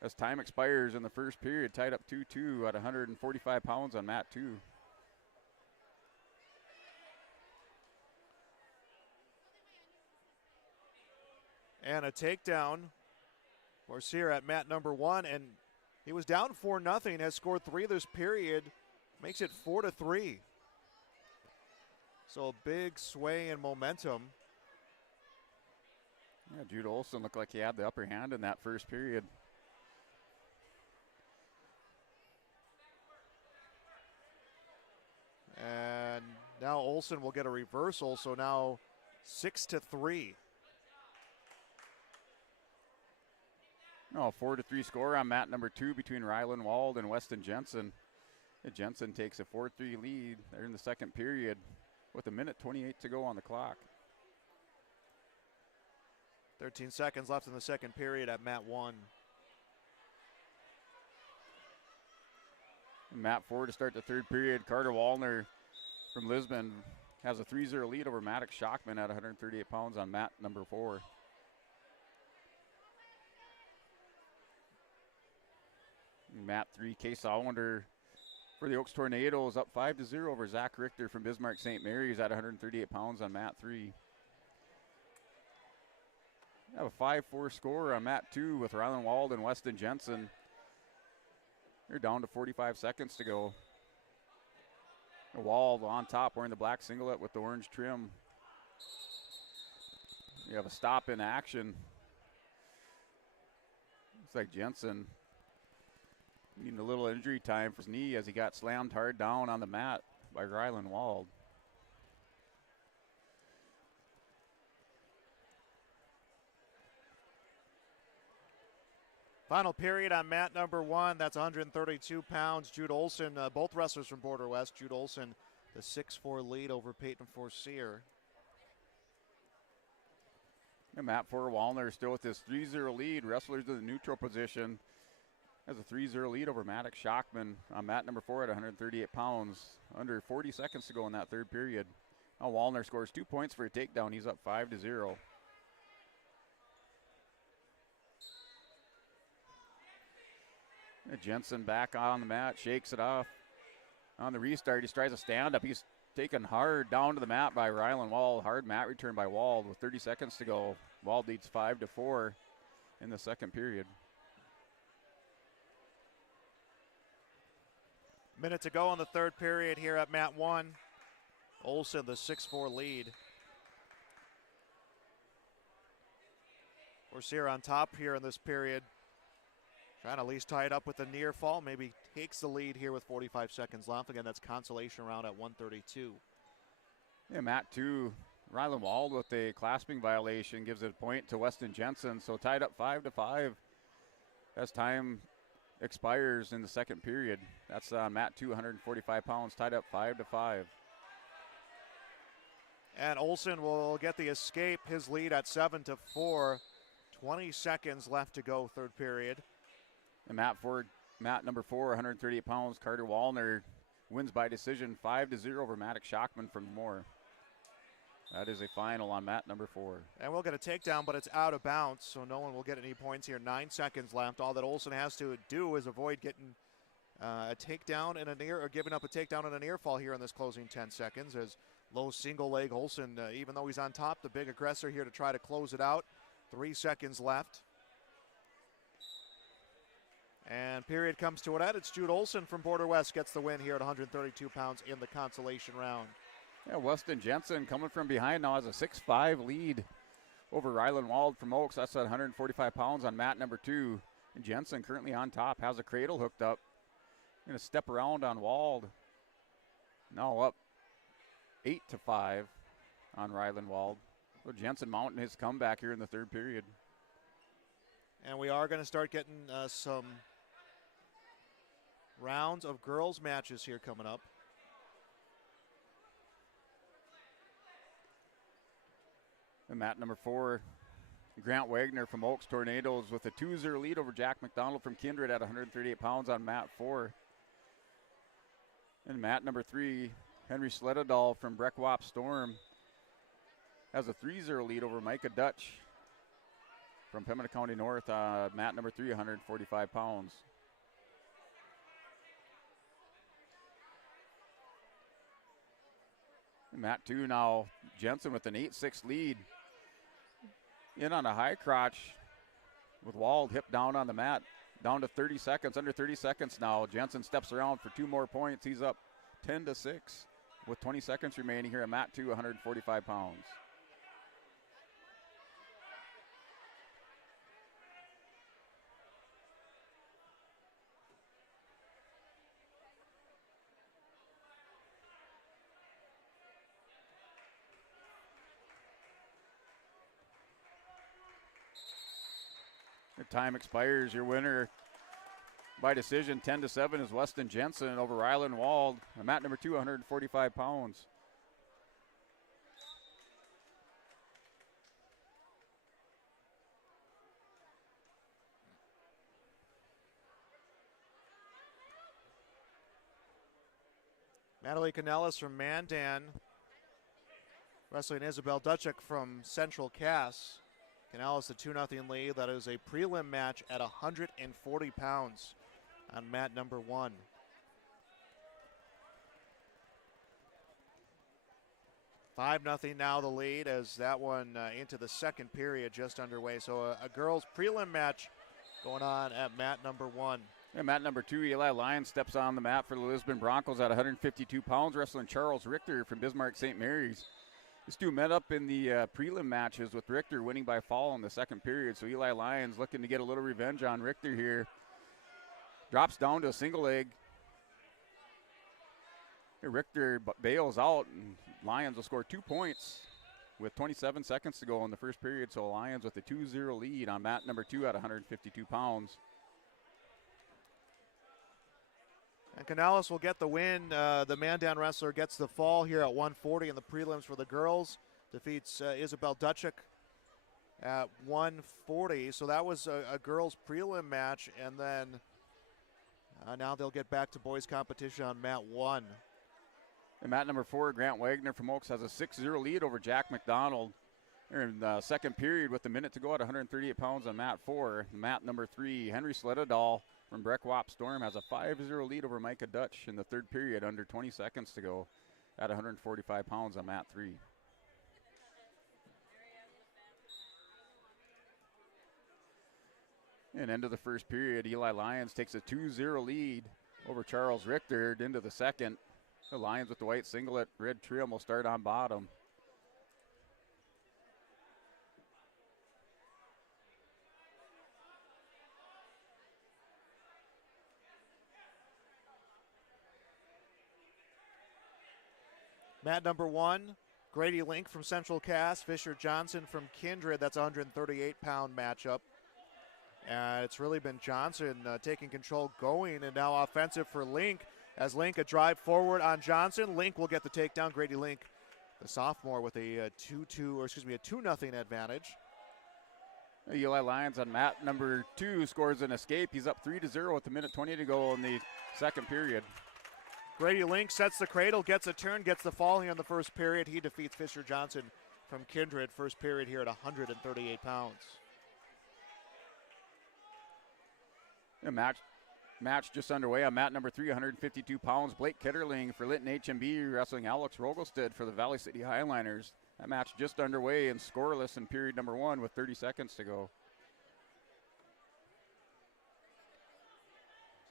as time expires in the first period. Tied up 2-2 at 145 pounds on mat 2. And a takedown for Sear at mat number 1, and he was down 4-0, has scored 3 this period, makes it 4-3. So a big sway in momentum. Yeah, Jude Olson looked like he had the upper hand in that first period. And now Olson will get a reversal, so now 6-3. Oh, 4-3 score on mat number 2 between Ryland Wald and Weston Jensen. Jensen takes a 4-3 lead there in the second period with 1:28 to go on the clock. 13 seconds left in the second period at mat 1. Mat 4 to start the third period. Carter Wallner from Lisbon has a 3-0 lead over Maddox Shockman at 138 pounds on mat number 4. Mat 3, Case Allender for the Oaks Tornadoes up 5-0 over Zach Richter from Bismarck St. Mary's at 138 pounds on mat 3. Have a 5-4 score on mat 2 with Ryland Wald and Weston Jensen. They're down to 45 seconds to go. Wald on top wearing the black singlet with the orange trim. You have a stop in action. Looks like Jensen needing a little injury time for his knee as he got slammed hard down on the mat by Ryland Wald. Final period on mat number 1. That's 132 pounds. Jude Olson, both wrestlers from Border West. Jude Olson, the 6-4 lead over Peyton Forcier. And mat 4, Wallner still with this 3-0 lead. Wrestlers in the neutral position. Has a 3-0 lead over Maddox Shockman on mat number 4 at 138 pounds. Under 40 seconds to go in that third period. Now Wallner scores 2 points for a takedown. He's up 5-0. Jensen back on the mat, shakes it off. On the restart, he tries a stand-up. He's taken hard down to the mat by Ryland Wald. Hard mat return by Wald with 30 seconds to go. Wald leads 5-4 in the second period. Minute to go in the third period here at mat 1. Olson, the 6-4 lead. Forcier on top here in this period. Trying to at least tie it up with a near fall. Maybe takes the lead here with 45 seconds left. Again, that's consolation round at 132. Yeah, mat 2, Ryland Wald with a clasping violation gives it a point to Weston Jensen. So tied up 5-5 as time expires in the second period. That's mat 2, 145 pounds, tied up 5-5. And Olson will get the escape, his lead at 7-4. 20 seconds left to go, third period. And mat number 4, 138 pounds, Carter Wallner wins by decision 5-0 over Maddox Shockman from Moore. That is a final on mat number 4. And we'll get a takedown, but it's out of bounds, so no one will get any points here. 9 seconds left. All that Olson has to do is avoid getting a takedown and a near, or giving up a takedown and a near fall here in this closing 10 seconds. As low single leg Olson, even though he's on top, the big aggressor here to try to close it out. 3 seconds left. And period comes to an end. It's Jude Olson from Border West gets the win here at 132 pounds in the consolation round. Yeah, Weston Jensen coming from behind now has a 6-5 lead over Ryland Wald from Oaks. That's at 145 pounds on mat number 2. And Jensen currently on top, has a cradle hooked up. Going to step around on Wald. Now up 8-5. on Ryland Wald. So Jensen mounting his comeback here in the third period. And we are going to start getting some rounds of girls matches here coming up. And mat number 4, Grant Wagner from Oaks Tornadoes with a 2-0 lead over Jack McDonald from Kindred at 138 pounds on mat 4. And mat number 3, Henry Sledadal from Breckwop Storm has a 3-0 lead over Micah Dutch from Pembina County North, mat number 3, 145 pounds. And mat 2 now, Jensen with an 8-6 lead. In on a high crotch with Wald hip down on the mat, down to 30 seconds, under 30 seconds now. Jensen steps around for 2 more points. He's up 10-6 with 20 seconds remaining here at mat 2, 145 pounds. The time expires. Your winner by decision 10-7 is Weston Jensen over Ryland Wald. Mat number 2, 145 pounds. Natalie Canellis from Mandan wrestling Isabel Dutchik from Central Cass. Canellis the 2-0 lead. That is a prelim match at 140 pounds on mat number 1. $5-0 now the lead as that one into the second period just underway. So a girls prelim match going on at mat number 1. And mat number 2, Eli Lyons steps on the mat for the Lisbon Broncos at 152 pounds, wrestling Charles Richter from Bismarck St. Mary's. These two met up in the prelim matches with Richter winning by fall in the second period. So Eli Lyons looking to get a little revenge on Richter here. Drops down to a single leg. Here Richter bails out, and Lyons will score 2 points with 27 seconds to go in the first period. So Lyons with a 2-0 lead on mat number 2 at 152 pounds. And Canales will get the win. The Mandan wrestler gets the fall here at 140 in the prelims for the girls. Defeats Isabel Dutchik at 140. So that was a girls prelim match. And then now they'll get back to boys competition on mat 1. And mat number 4, Grant Wagner from Oaks has a 6-0 lead over Jack McDonald. They're in the second period with a minute to go at 138 pounds on mat 4. Mat number 3, Henry Sledadal from Breckwop Storm has a 5-0 lead over Micah Dutch in the third period, under 20 seconds to go at 145 pounds on mat 3. And end of the first period, Eli Lyons takes a 2-0 lead over Charles Richter. Into the second, the Lions with the white singlet, red trim will start on bottom. Mat number 1, Grady Link from Central Cass, Fisher Johnson from Kindred. That's a 138-pound matchup. And it's really been Johnson taking control, going, and now offensive for Link. As Link a drive forward on Johnson. Link will get the takedown. Grady Link, the sophomore, with a 2-0 advantage. Eli Lyons on mat number 2 scores an escape. He's up 3-0 with a minute 20 to go in the second period. Grady Link sets the cradle, gets a turn, gets the fall here in the first period. He defeats Fisher Johnson from Kindred, first period here at 138 pounds. A match just underway on mat number 3, 152 pounds. Blake Ketterling for Linton HMB wrestling Alex Rogelstead for the Valley City Highliners. That match just underway and scoreless in period number 1 with 30 seconds to go.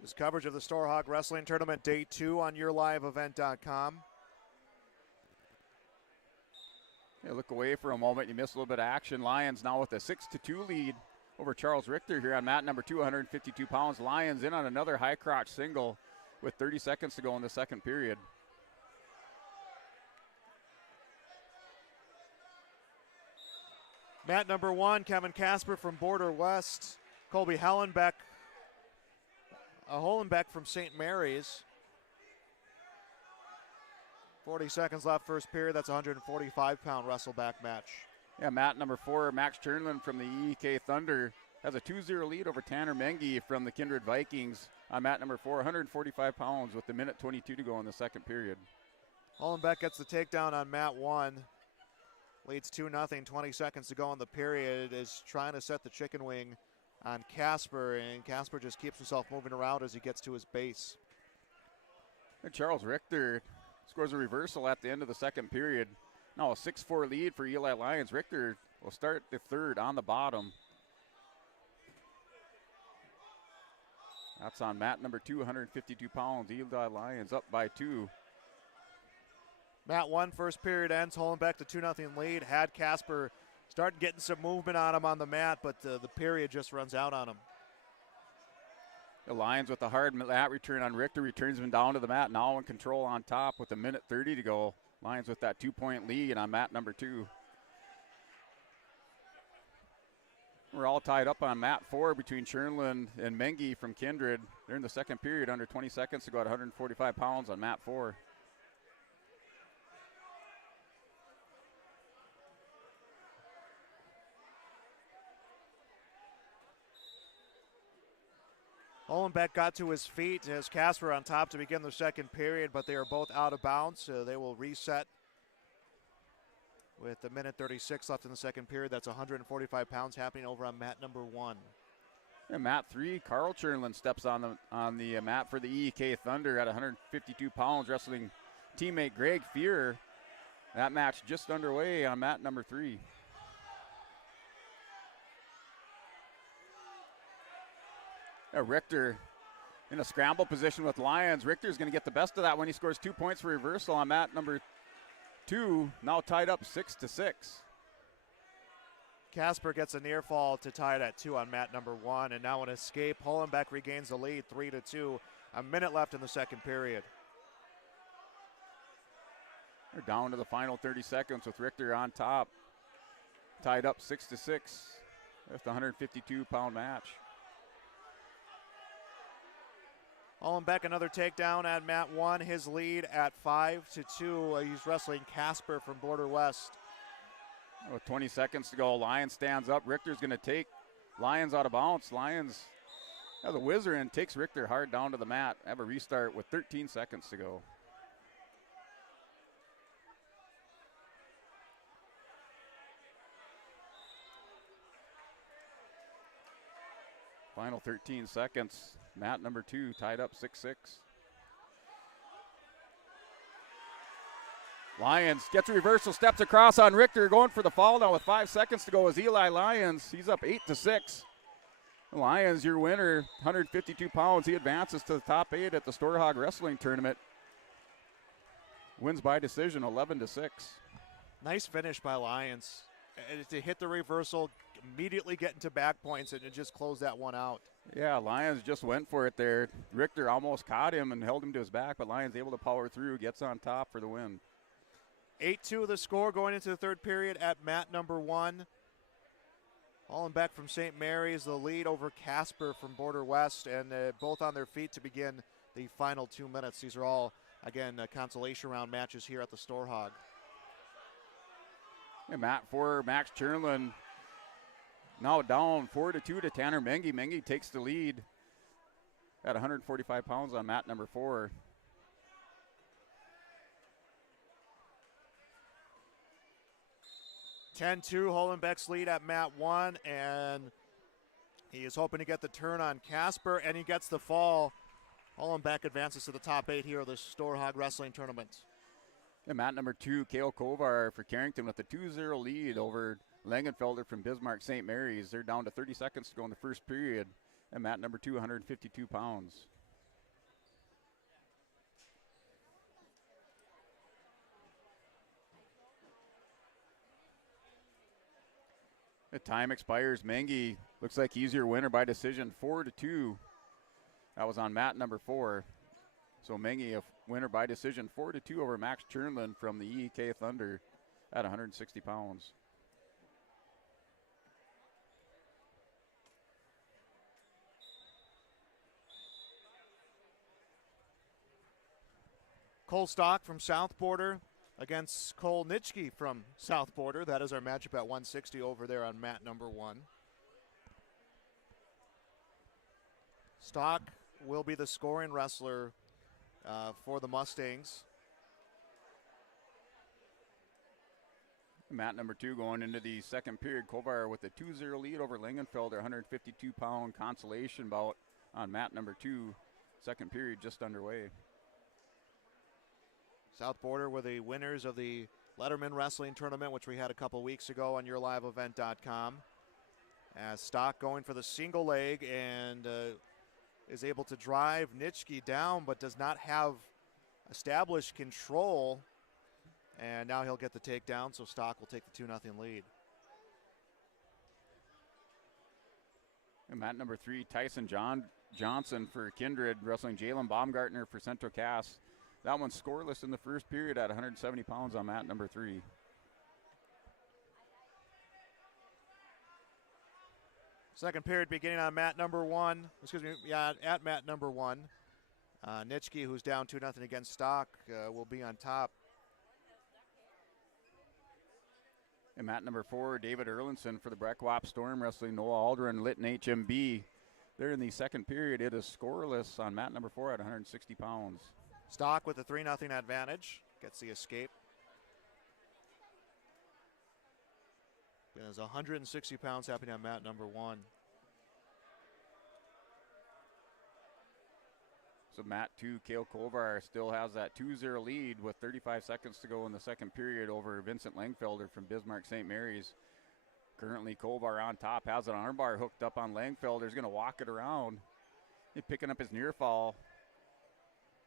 This coverage of the Storhaug Wrestling Tournament Day 2 on YourLiveEvent.com. Yeah, look away for a moment. You missed a little bit of action. Lions now with a 6-2 lead over Charles Richter here on mat number 2, 152 pounds. Lions in on another high crotch single with 30 seconds to go in the second period. Mat number 1, Kevin Casper from Border West. Colby Hollenbeck from St. Mary's. 40 seconds left first period. That's a 145-pound wrestleback match. Yeah, mat number 4, Max Chernlin from the EK Thunder has a 2-0 lead over Tanner Mengi from the Kindred Vikings on mat number 4, 145 pounds with a minute 22 to go in the second period. Hollenbeck gets the takedown on mat 1. Leads 2-0, 20 seconds to go in the period. Is trying to set the chicken wing on Casper, and Casper just keeps himself moving around as he gets to his base. And Charles Richter scores a reversal at the end of the second period. Now a 6-4 lead for Eli Lions. Richter will start the third on the bottom. That's on mat number 2, 152 pounds. Eli Lions up by 2. Mat 1, first period ends. Hollenbeck to 2-0 lead. Had Casper start getting some movement on him on the mat, but the period just runs out on him. The Lions with the hard mat return on Richter, returns him down to the mat, now in control on top with a minute 30 to go. Lions with that 2-point lead on mat number 2. We're all tied up on mat 4 between Chernlin and Mengi from Kindred. They're in the second period, under 20 seconds to go at 145 pounds on mat 4. Hollenbeck got to his feet as Casper on top to begin the second period, but they are both out of bounds, so they will reset with a minute 36 left in the second period. That's 145 pounds happening over on mat number 1. And mat 3, Carl Chernlin steps on the mat for the EK Thunder at 152 pounds, wrestling teammate Greg Fear. That match just underway on mat number 3. Richter in a scramble position with Lions. Richter's going to get the best of that when he scores 2 points for reversal on mat number 2. Now tied up 6-6. Casper gets a near fall to tie it at 2 on mat number 1, and now an escape. Hollenbeck regains the lead 3-2. A minute left in the second period. They're down to the final 30 seconds with Richter on top. Tied up 6-6. That's the 152-pound match. Hollenbeck another takedown at mat 1. His lead at 5-2. He's wrestling Casper from Border West. With 20 seconds to go, Lions stands up. Richter's going to take Lions out of bounds. Lions has a whizzer and takes Richter hard down to the mat. Have a restart with 13 seconds to go. Final 13 seconds. Mat number 2 tied up 6-6. Lions gets a reversal, steps across on Richter, going for the fall now with 5 seconds to go is Eli Lions. He's up 8-6. Lions, your winner, 152 pounds. He advances to the top 8 at the Storhaug Wrestling Tournament. Wins by decision, 11-6. Nice finish by Lions. And to hit the reversal, immediately get into back points, and it just closed that one out. Yeah, Lions just went for it there. Richter almost caught him and held him to his back, but Lions able to power through, gets on top for the win. 8-2 the score going into the third period at mat number 1. Hollenbeck from St. Mary's, the lead over Casper from Border West, and both on their feet to begin the final 2 minutes. These are all, again, consolation round matches here at the Storhaug. And mat 4, Max Chernlin now down 4-2 to Tanner Mengi. Mengi takes the lead at 145 pounds on mat number 4. Hollenbeck's lead at mat 1, and he is hoping to get the turn on Casper, and he gets the fall. Hollenbeck advances to the top 8 here of the Storhaug Wrestling Tournament. And mat number 2, Cale Kovar for Carrington with a 2-0 lead over Langenfelder from Bismarck St. Mary's. They're down to 30 seconds to go in the first period. And mat number 2, 152 pounds. The time expires. Mengi looks like he's your winner by decision, 4-2. That was on mat number 4. So Mengi a winner by decision, 4-2 over Max Chernlin from the EK Thunder at 160 pounds. Cole Stock from South Border against Cole Nitschke from South Border. That is our matchup at 160 over there on mat number 1. Stock will be the scoring wrestler for the Mustangs. Mat number 2 going into the second period. Kovar with a 2-0 lead over Langenfelder, 152-pound consolation bout on mat number 2. Second period just underway. South Border were the winners of the Letterman Wrestling Tournament, which we had a couple weeks ago on YourLiveEvent.com. As Stock going for the single leg and is able to drive Nitschke down, but does not have established control. And now he'll get the takedown, so Stock will take the 2-0 lead. And mat number 3, Tyson Johnson for Kindred, wrestling Jalen Baumgartner for Central Cass. That one's scoreless in the first period at 170 pounds on mat number 3. Second period beginning on mat number 1. At mat number 1. Nitschke, who's down 2-0 against Stock, will be on top. And mat number 4, David Erlinson for the Breckwap Storm, wrestling Noah Aldrin, Lytton HMB. They're in the second period. It is scoreless on mat number 4 at 160 pounds. Stock with a 3-0 advantage. Gets the escape. There's 160 pounds happening on mat number 1. So mat 2, Cale Kovar still has that 2-0 lead with 35 seconds to go in the second period over Vincent Langfelder from Bismarck St. Mary's. Currently Kovar on top, has an armbar hooked up on Langfelder. He's going to walk it around. He's picking up his near fall.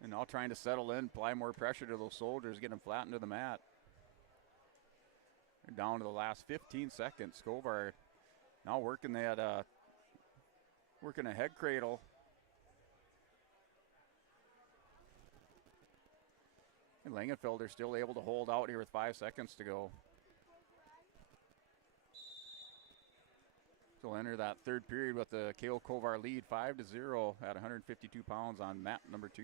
And now trying to settle in, apply more pressure to those shoulders, get him flat into the mat. They're down to the last 15 seconds. Kovar now working that, working a head cradle. And Langenfelder still able to hold out here with 5 seconds to go. So we'll enter that third period with the Cale Kovar lead 5-0 at 152 pounds on mat number 2.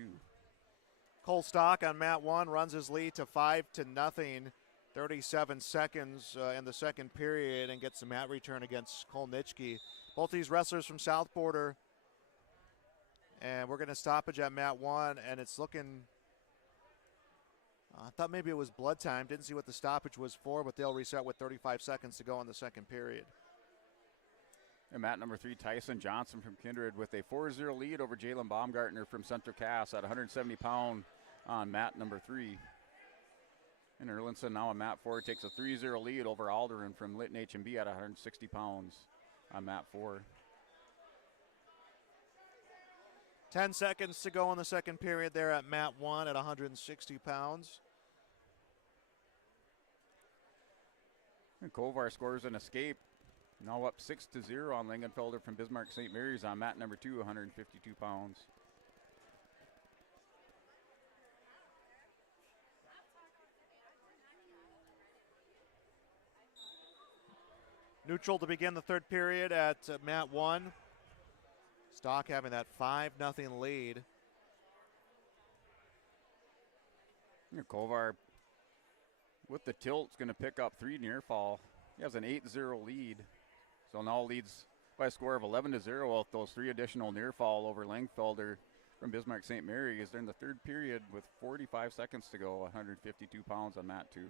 Cole Stock on mat 1 runs his lead to 5-0. 37 seconds in the second period and gets the mat return against Cole Nitschke. Both these wrestlers from South Border. And we're going to stoppage at mat 1, and it's looking... I thought maybe it was blood time. Didn't see what the stoppage was for, but they'll reset with 35 seconds to go in the second period. And mat number 3, Tyson Johnson from Kindred with a 4-0 lead over Jalen Baumgartner from Central Cass at 170 pound on mat number 3. And Erlinson now on mat 4 takes a 3-0 lead over Alderin from Lytton HMB at 160 pounds on mat 4. 10 seconds to go in the second period there at mat 1 at 160 pounds. And Kovar scores an escape. Now up 6-0 on Langenfelder from Bismarck St. Mary's on mat number 2, 152 pounds. Neutral to begin the third period at mat 1. Stock having that 5-0 lead. Kovar with the tilt is going to pick up 3 near fall. He has an 8-0 lead. So now leads by a score of 11-0 with those 3 additional near fall over Langfelder from Bismarck St. Mary's. They're in the third period with 45 seconds to go, 152 pounds on mat 2.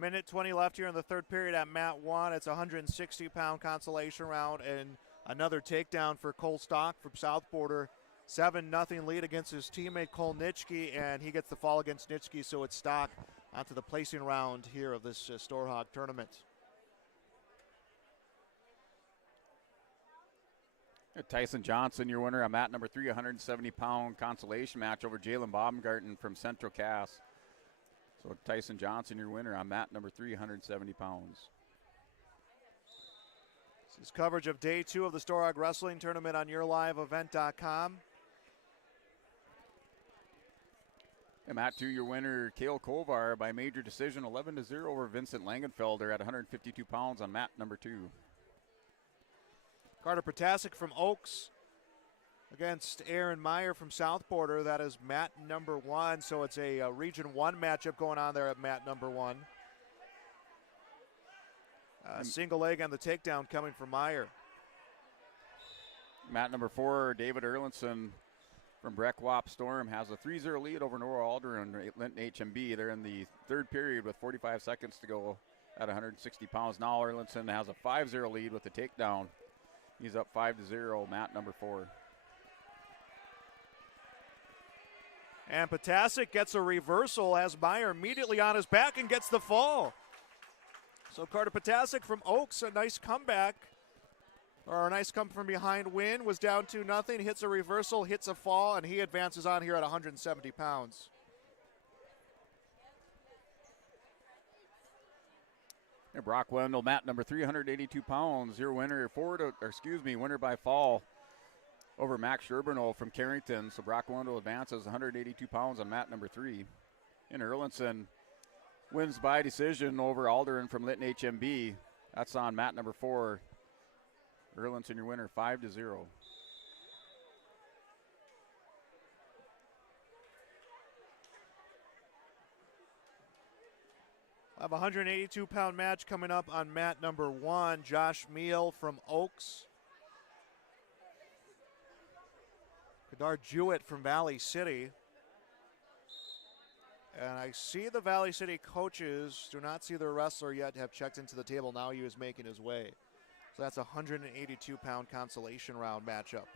Minute 20 left here in the third period at mat 1. It's a 160-pound consolation round and another takedown for Cole Stock from South Border. 7-0 lead against his teammate Cole Nitschke, and he gets the fall against Nitschke, so it's Stock onto the placing round here of this Storhaug tournament. Tyson Johnson, your winner on mat number 3, 170-pound consolation match over Jalen Baumgarten from Central Cass. So Tyson Johnson, your winner on mat number 3, 170 pounds. This is coverage of day 2 of the Storhaug Wrestling Tournament on YourLiveEvent.com. And Mat 2, your winner, Kale Kovar, by major decision, 11-0 over Vincent Langenfelder at 152 pounds on mat number 2. Carter Potasic from Oaks against Aaron Meyer from South Border. That is mat number 1, so it's a Region 1 matchup going on there at mat number 1. Single leg on the takedown coming from Meyer. Mat number 4, David Erlinson from Breck Wap Storm has a 3-0 lead over Nora Alder and Linton HMB. They're in the third period with 45 seconds to go at 160 pounds. Now Erlinson has a 5-0 lead with the takedown. He's up 5-0, mat number 4. And Potasic gets a reversal as Meyer immediately on his back and gets the fall. So Carter Potasic from Oaks, a nice comeback. Or a nice come from behind win, was down 2-0, hits a reversal, hits a fall, and he advances on here at 170 pounds. And Brock Wendell, mat number 382 pounds, your winner, winner by fall over Max Scherbernow from Carrington. So Brock Wendell advances 182 pounds on mat number 3. And Erlinson wins by decision over Alderin from Linton HMB. That's on mat number 4. Erlinson, your winner, 5-0. I have a 182-pound match coming up on mat number 1. Josh Meal from Oaks. Kadar Jewett from Valley City. And I see the Valley City coaches do not see their wrestler yet have checked into the table. Now he is making his way. So that's a 182-pound consolation round matchup.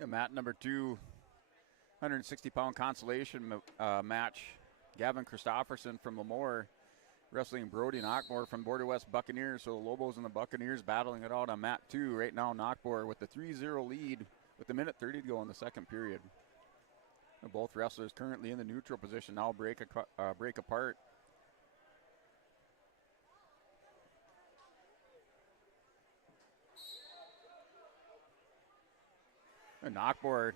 Yeah, mat number 2, 160-pound consolation match. Gavin Christofferson from Lemoore wrestling Brody Knockmore from Border West Buccaneers. So the Lobos and the Buccaneers battling it out on mat 2. Right now, Knockmore with the 3-0 lead with a minute 30 to go in the second period. And both wrestlers currently in the neutral position now break apart. And Knockboard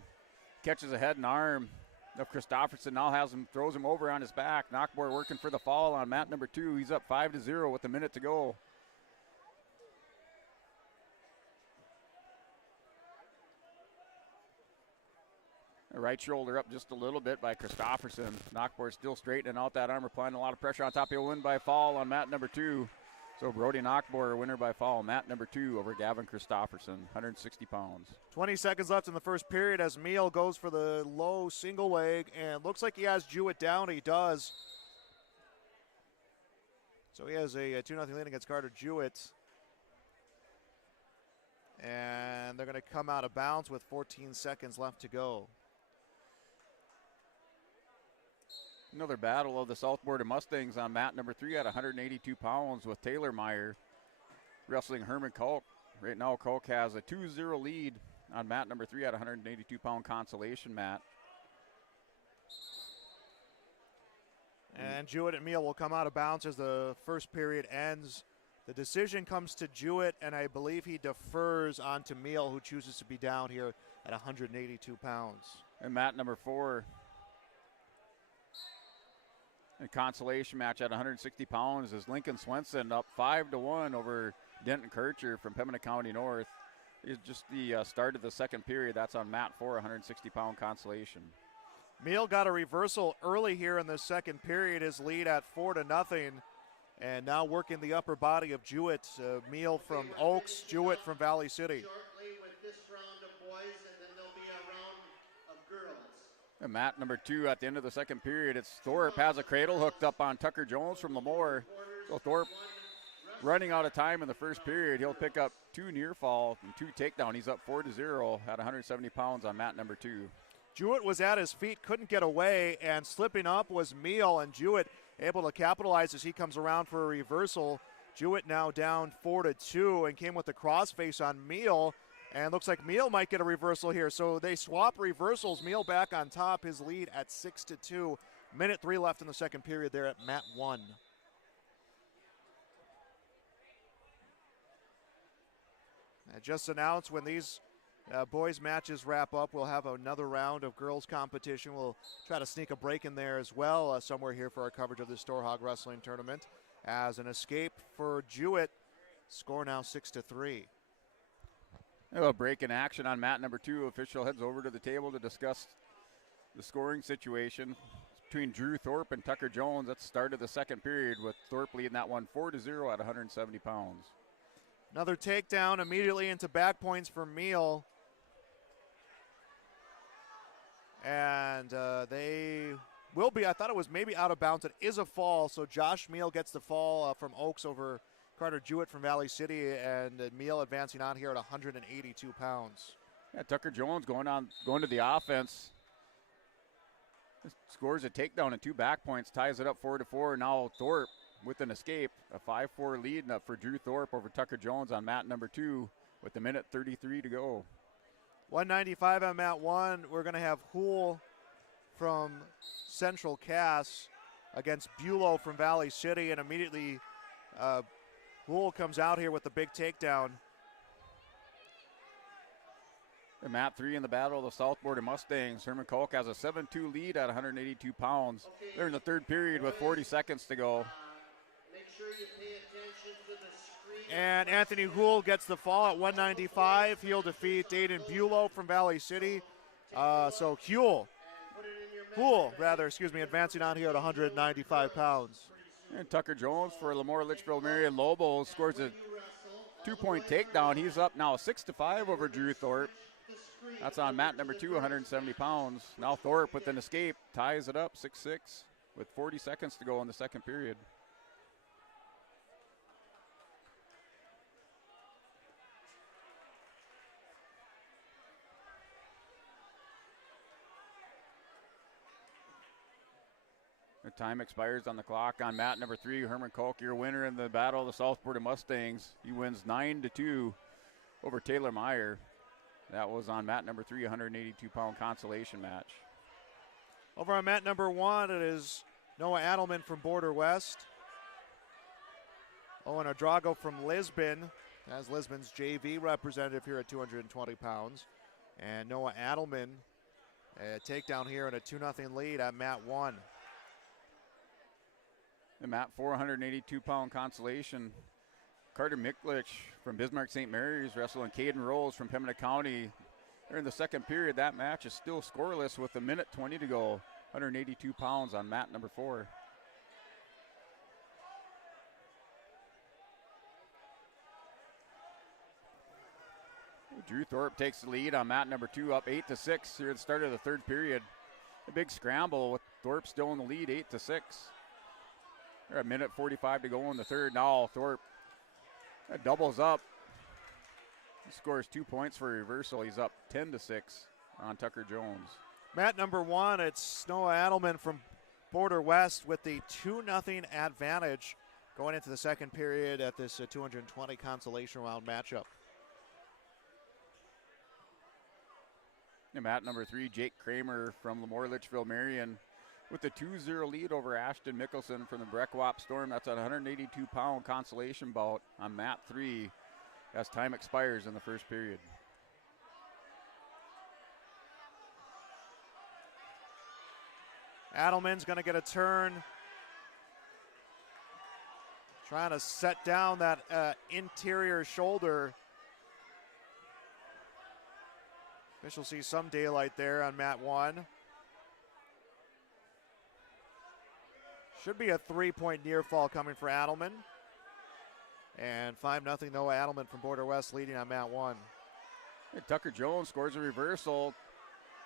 catches a head and arm of Christofferson. Now throws him over on his back. Knockboard working for the fall on mat number 2. He's up 5-0 with a minute to go. The right shoulder up just a little bit by Christofferson. Knockboard still straightening out that arm, applying a lot of pressure on top. He'll win by fall on mat number 2. So Brody Knockboard, winner by fall, mat number 2 over Gavin Christofferson, 160 pounds. 20 seconds left in the first period as Meal goes for the low single leg, and looks like he has Jewett down. He does. So he has a 2-0 lead against Carter Jewett. And they're going to come out of bounds with 14 seconds left to go. Another battle of the South Border Mustangs on mat number 3 at 182 pounds with Taylor Meyer wrestling Herman Kalk. Right now, Kalk has a 2-0 lead on mat number 3 at 182-pound consolation mat. And Jewett and Meal will come out of bounds as the first period ends. The decision comes to Jewett, and I believe he defers onto Meal, who chooses to be down here at 182 pounds. And mat number 4. A consolation match at 160 pounds is Lincoln Swenson up 5-1 over Denton Kircher from Pembina County North. It's just the start of the second period. That's on mat 4, 160-pound consolation. Meal got a reversal early here in the second period. His lead at 4-0, and now working the upper body of Jewett. Meal from Oaks, Jewett from Valley City. And mat number 2 at the end of the second period, it's Thorpe has a cradle hooked up on Tucker Jones from Lemoore. So Thorpe running out of time in the first period. He'll pick up 2 near fall and 2 takedown. He's up 4-0 at 170 pounds on mat number 2. Jewett was at his feet, couldn't get away, and slipping up was Meal, and Jewett able to capitalize as he comes around for a reversal. Jewett now down 4-2 and came with the crossface on Meal. And looks like Meal might get a reversal here. So they swap reversals. Meal back on top. His lead at 6-2. Minute 3 left in the second period there at mat 1. I just announced when these boys matches wrap up, we'll have another round of girls competition. We'll try to sneak a break in there as well somewhere here for our coverage of the Storhaug Wrestling Tournament. As an escape for Jewett, score now 6-3. A break in action on mat number 2. Official heads over to the table to discuss the scoring situation between Drew Thorpe and Tucker Jones at the start of the second period, with Thorpe leading that one 4-0 at 170 pounds. Another takedown immediately into back points for Meal. And they will be, I thought it was maybe out of bounds. It is a fall, so Josh Meal gets the fall from Oaks over Carter Jewett from Valley City, and Meal advancing on here at 182 pounds. Yeah, Tucker Jones going to the offense. Scores a takedown and 2 back points, ties it up 4-4. Now Thorpe with an escape, a 5-4 lead up for Drew Thorpe over Tucker Jones on mat number 2 with 1:33 to go. 195 on mat 1. We're going to have Hool from Central Cass against Bulow from Valley City, and immediately Hool comes out here with the big takedown. And mat 3 in the battle of the South Border Mustangs. Herman Koch has a 7-2 lead at 182 pounds. They're in the third period with 40 seconds to go. Make sure you pay attention to the screen. And Anthony Hool gets the fall at 195. He'll defeat Aiden Bulow from Valley City. So Hool, advancing on here at 195 pounds. And Tucker Jones for Lemoore Litchfield Marion Lobo scores a 2-point takedown. He's up now 6-5 over Drew Thorpe. That's on mat number 2, 170 pounds. Now Thorpe with an escape ties it up 6-6 with 40 seconds to go in the second period. The time expires on the clock on mat number 3. Herman Koch, your winner in the battle of the South Border Mustangs. He wins 9-2 over Taylor Meyer. That was on mat number 3, 182-pound consolation match. Over on mat number 1, it is Noah Adelman from Border West. Owen Adrago from Lisbon, as Lisbon's JV representative here at 220 pounds. And Noah Adelman, a takedown here and a 2-0 lead at mat 1. The mat 482-pound consolation. Carter Miklich from Bismarck St. Mary's wrestling Caden Rose from Pembina County. They're in the second period. That match is still scoreless with 1:20 to go. 182 pounds on mat number 4. Drew Thorpe takes the lead on mat number 2, up 8-6 here at the start of the third period. A big scramble with Thorpe still in the lead, 8-6. They're a 1:45 to go in the third. Now Thorpe doubles up. He scores 2 points for a reversal. He's up 10-6 on Tucker Jones. Mat number 1, it's Noah Adelman from Border West with the 2-0 advantage going into the second period at this 220 consolation round matchup. And mat number 3, Jake Kramer from Lemoore Litchfield Marion with the 2-0 lead over Ashton Mickelson from the Breckwap Storm. That's a 182-pound consolation bout on mat 3 as time expires in the first period. Adelman's going to get a turn. Trying to set down that interior shoulder. Official sees some daylight there on mat 1. Should be a 3-point near fall coming for Adelman. And 5-0 Noah Adelman from Border West leading on mat 1. And Tucker Jones scores a reversal.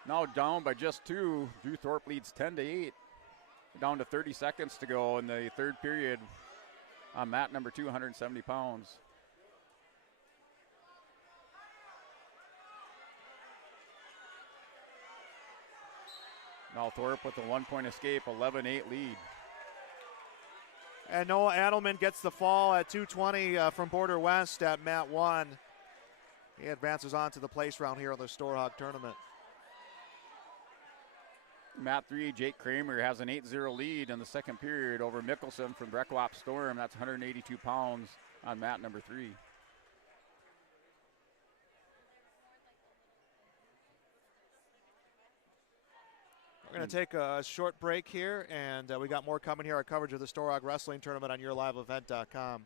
Now down by just 2. Drew Thorpe leads 10-8. Down to 30 seconds to go in the third period on mat number 2, 170 pounds. Now Thorpe with a 1-point escape, 11-8 lead. And Noah Adelman gets the fall at 220 from Border West at mat 1. He advances on to the place round here on the Storhaug tournament. Mat 3, Jake Kramer has an 8-0 lead in the second period over Mickelson from Breckwap Storm. That's 182 pounds on mat number 3. We're going to take a short break here, and we got more coming here. Our coverage of the Storhaug Wrestling Tournament on YourLiveEvent.com.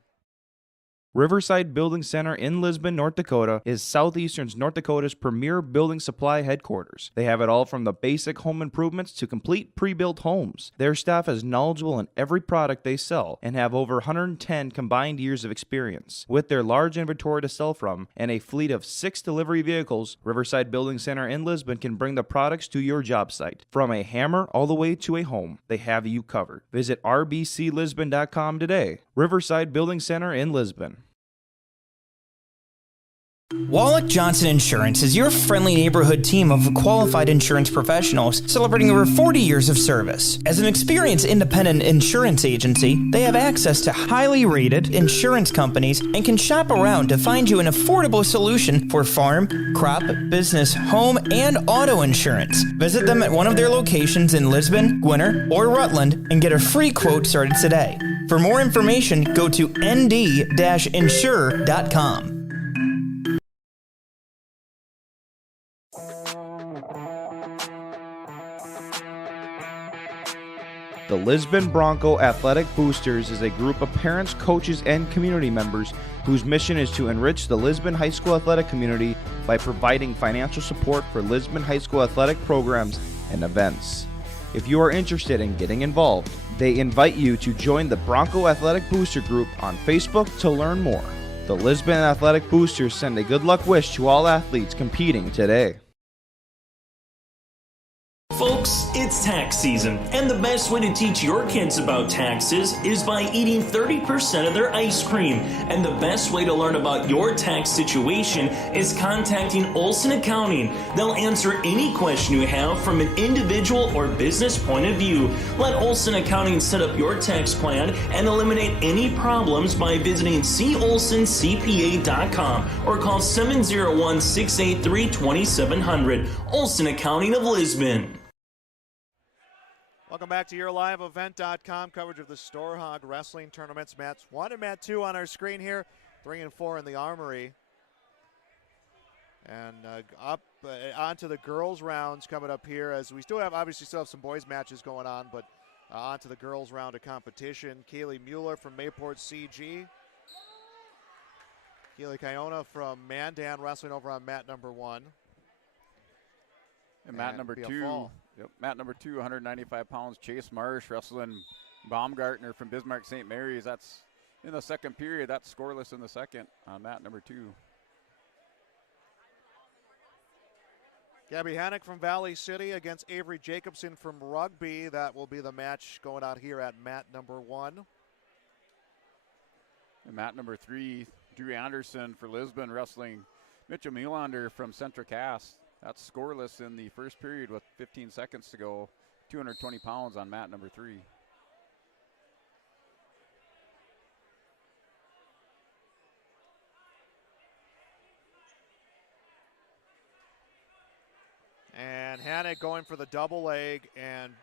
Riverside Building Center in Lisbon, North Dakota is Southeastern North Dakota's premier building supply headquarters. They have it all from the basic home improvements to complete pre-built homes. Their staff is knowledgeable in every product they sell and have over 110 combined years of experience. With their large inventory to sell from and a fleet of 6 delivery vehicles, Riverside Building Center in Lisbon can bring the products to your job site. From a hammer all the way to a home, they have you covered. Visit rbclisbon.com today. Riverside Building Center in Lisbon. Wallach Johnson Insurance is your friendly neighborhood team of qualified insurance professionals celebrating over 40 years of service. As an experienced independent insurance agency, they have access to highly rated insurance companies and can shop around to find you an affordable solution for farm, crop, business, home, and auto insurance. Visit them at one of their locations in Lisbon, Gwinner, or Rutland and get a free quote started today. For more information, go to nd-insure.com. The Lisbon Bronco Athletic Boosters is a group of parents, coaches, and community members whose mission is to enrich the Lisbon High School athletic community by providing financial support for Lisbon High School athletic programs and events. If you are interested in getting involved, they invite you to join the Bronco Athletic Booster Group on Facebook to learn more. The Lisbon Athletic Boosters send a good luck wish to all athletes competing today. Folks, it's tax season, and the best way to teach your kids about taxes is by eating 30% of their ice cream. And the best way to learn about your tax situation is contacting Olson Accounting. They'll answer any question you have from an individual or business point of view. Let Olson Accounting set up your tax plan and eliminate any problems by visiting colsoncpa.com or call 701-683-2700. Olson Accounting of Lisbon. Welcome back to YourLiveEvent.com coverage of the Storhaug Wrestling Tournaments. Mats 1 and Mat 2 on our screen here, 3 and 4 in the Armory. And up onto the girls' rounds coming up here, as we still have some boys' matches going on, but onto the girls' round of competition. Kaylee Mueller from Mayport CG. Keely Kiona from Mandan wrestling over on mat number 1. And mat number 2. Yep, mat number 2, 195 pounds, Chase Marsh wrestling Baumgartner from Bismarck St. Mary's. That's in the second period. That's scoreless in the second on mat number 2. Gabby Hannock from Valley City against Avery Jacobson from Rugby. That will be the match going out here at mat number 1. And mat number 3, Drew Anderson for Lisbon wrestling Mitchell Melander from Central Cass. That's scoreless in the first period with 15 seconds to go. 220 pounds on mat number 3. And Hannock going for the double leg, and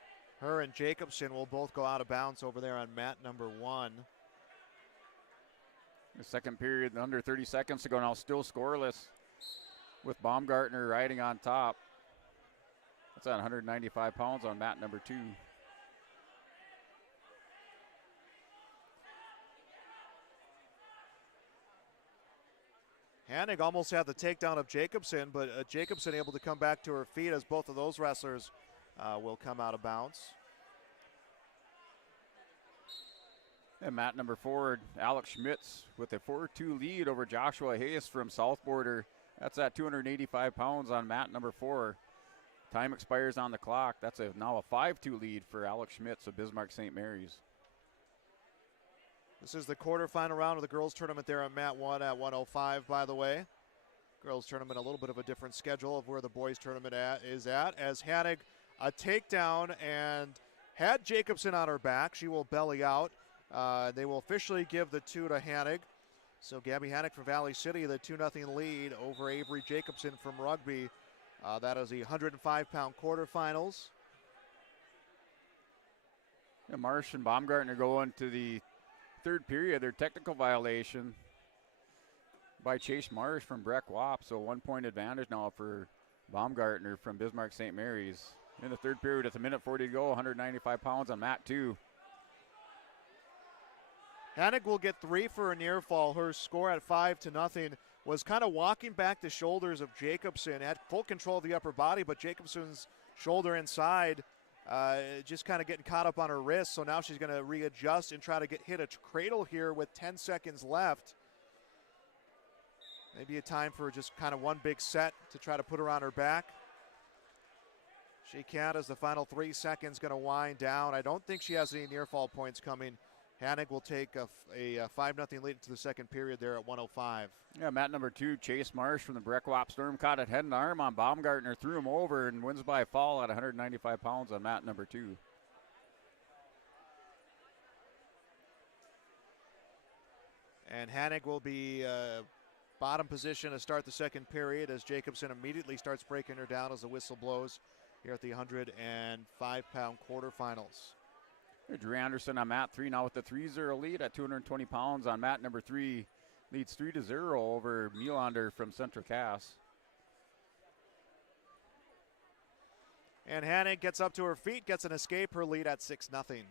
her and Jacobson will both go out of bounds over there on mat number 1. The second period, under 30 seconds to go now, still scoreless, with Baumgartner riding on top. That's at 195 pounds on mat number 2. Hannig almost had the takedown of Jacobson, but Jacobson able to come back to her feet as both of those wrestlers will come out of bounds. And mat number 4, Alex Schmitz with a 4-2 lead over Joshua Hayes from South Border. That's at 285 pounds on mat number 4. Time expires on the clock. That's now a 5-2 lead for Alex Schmitz of Bismarck St. Mary's. This is the quarterfinal round of the girls tournament there on mat 1 at 105, by the way. Girls tournament, a little bit of a different schedule of where the boys tournament is at, as Hannig a takedown and had Jacobson on her back. She will belly out. They will officially give the 2 to Hannig. So Gabby Hannock from Valley City, the 2-0 lead over Avery Jacobson from Rugby. That is the 105-pound quarterfinals. And Marsh and Baumgartner go into the third period. Their technical violation by Chase Marsh from Breck Wap. So 1 point advantage now for Baumgartner from Bismarck St. Mary's. in the third period with a minute 40 to go, 195 pounds on mat 2. Hanig will get 3 for a near fall. Her score at 5-0 was kind of walking back the shoulders of Jacobson. Had full control of the upper body, but Jacobson's shoulder inside just kind of getting caught up on her wrist. So now she's going to readjust and try to hit a cradle here with 10 seconds left. Maybe a time for just kind of one big set to try to put her on her back. She can't as the final 3 seconds going to wind down. I don't think she has any near fall points coming. Hanig will take a 5-0 lead into the second period there at 1:05. Yeah, mat number 2, Chase Marsh from the Breckwap Storm caught it head and arm on Baumgartner, threw him over, and wins by a fall at 195 pounds on mat number 2. And Hanig will be bottom position to start the second period as Jacobson immediately starts breaking her down as the whistle blows here at the 105-pound quarterfinals. Drew Anderson on mat 3 now with the 3-0 lead at 220 pounds on mat number 3. Leads 3-0 over Melander from Central Cass. And Hanig gets up to her feet, gets an escape, her lead at 6-0.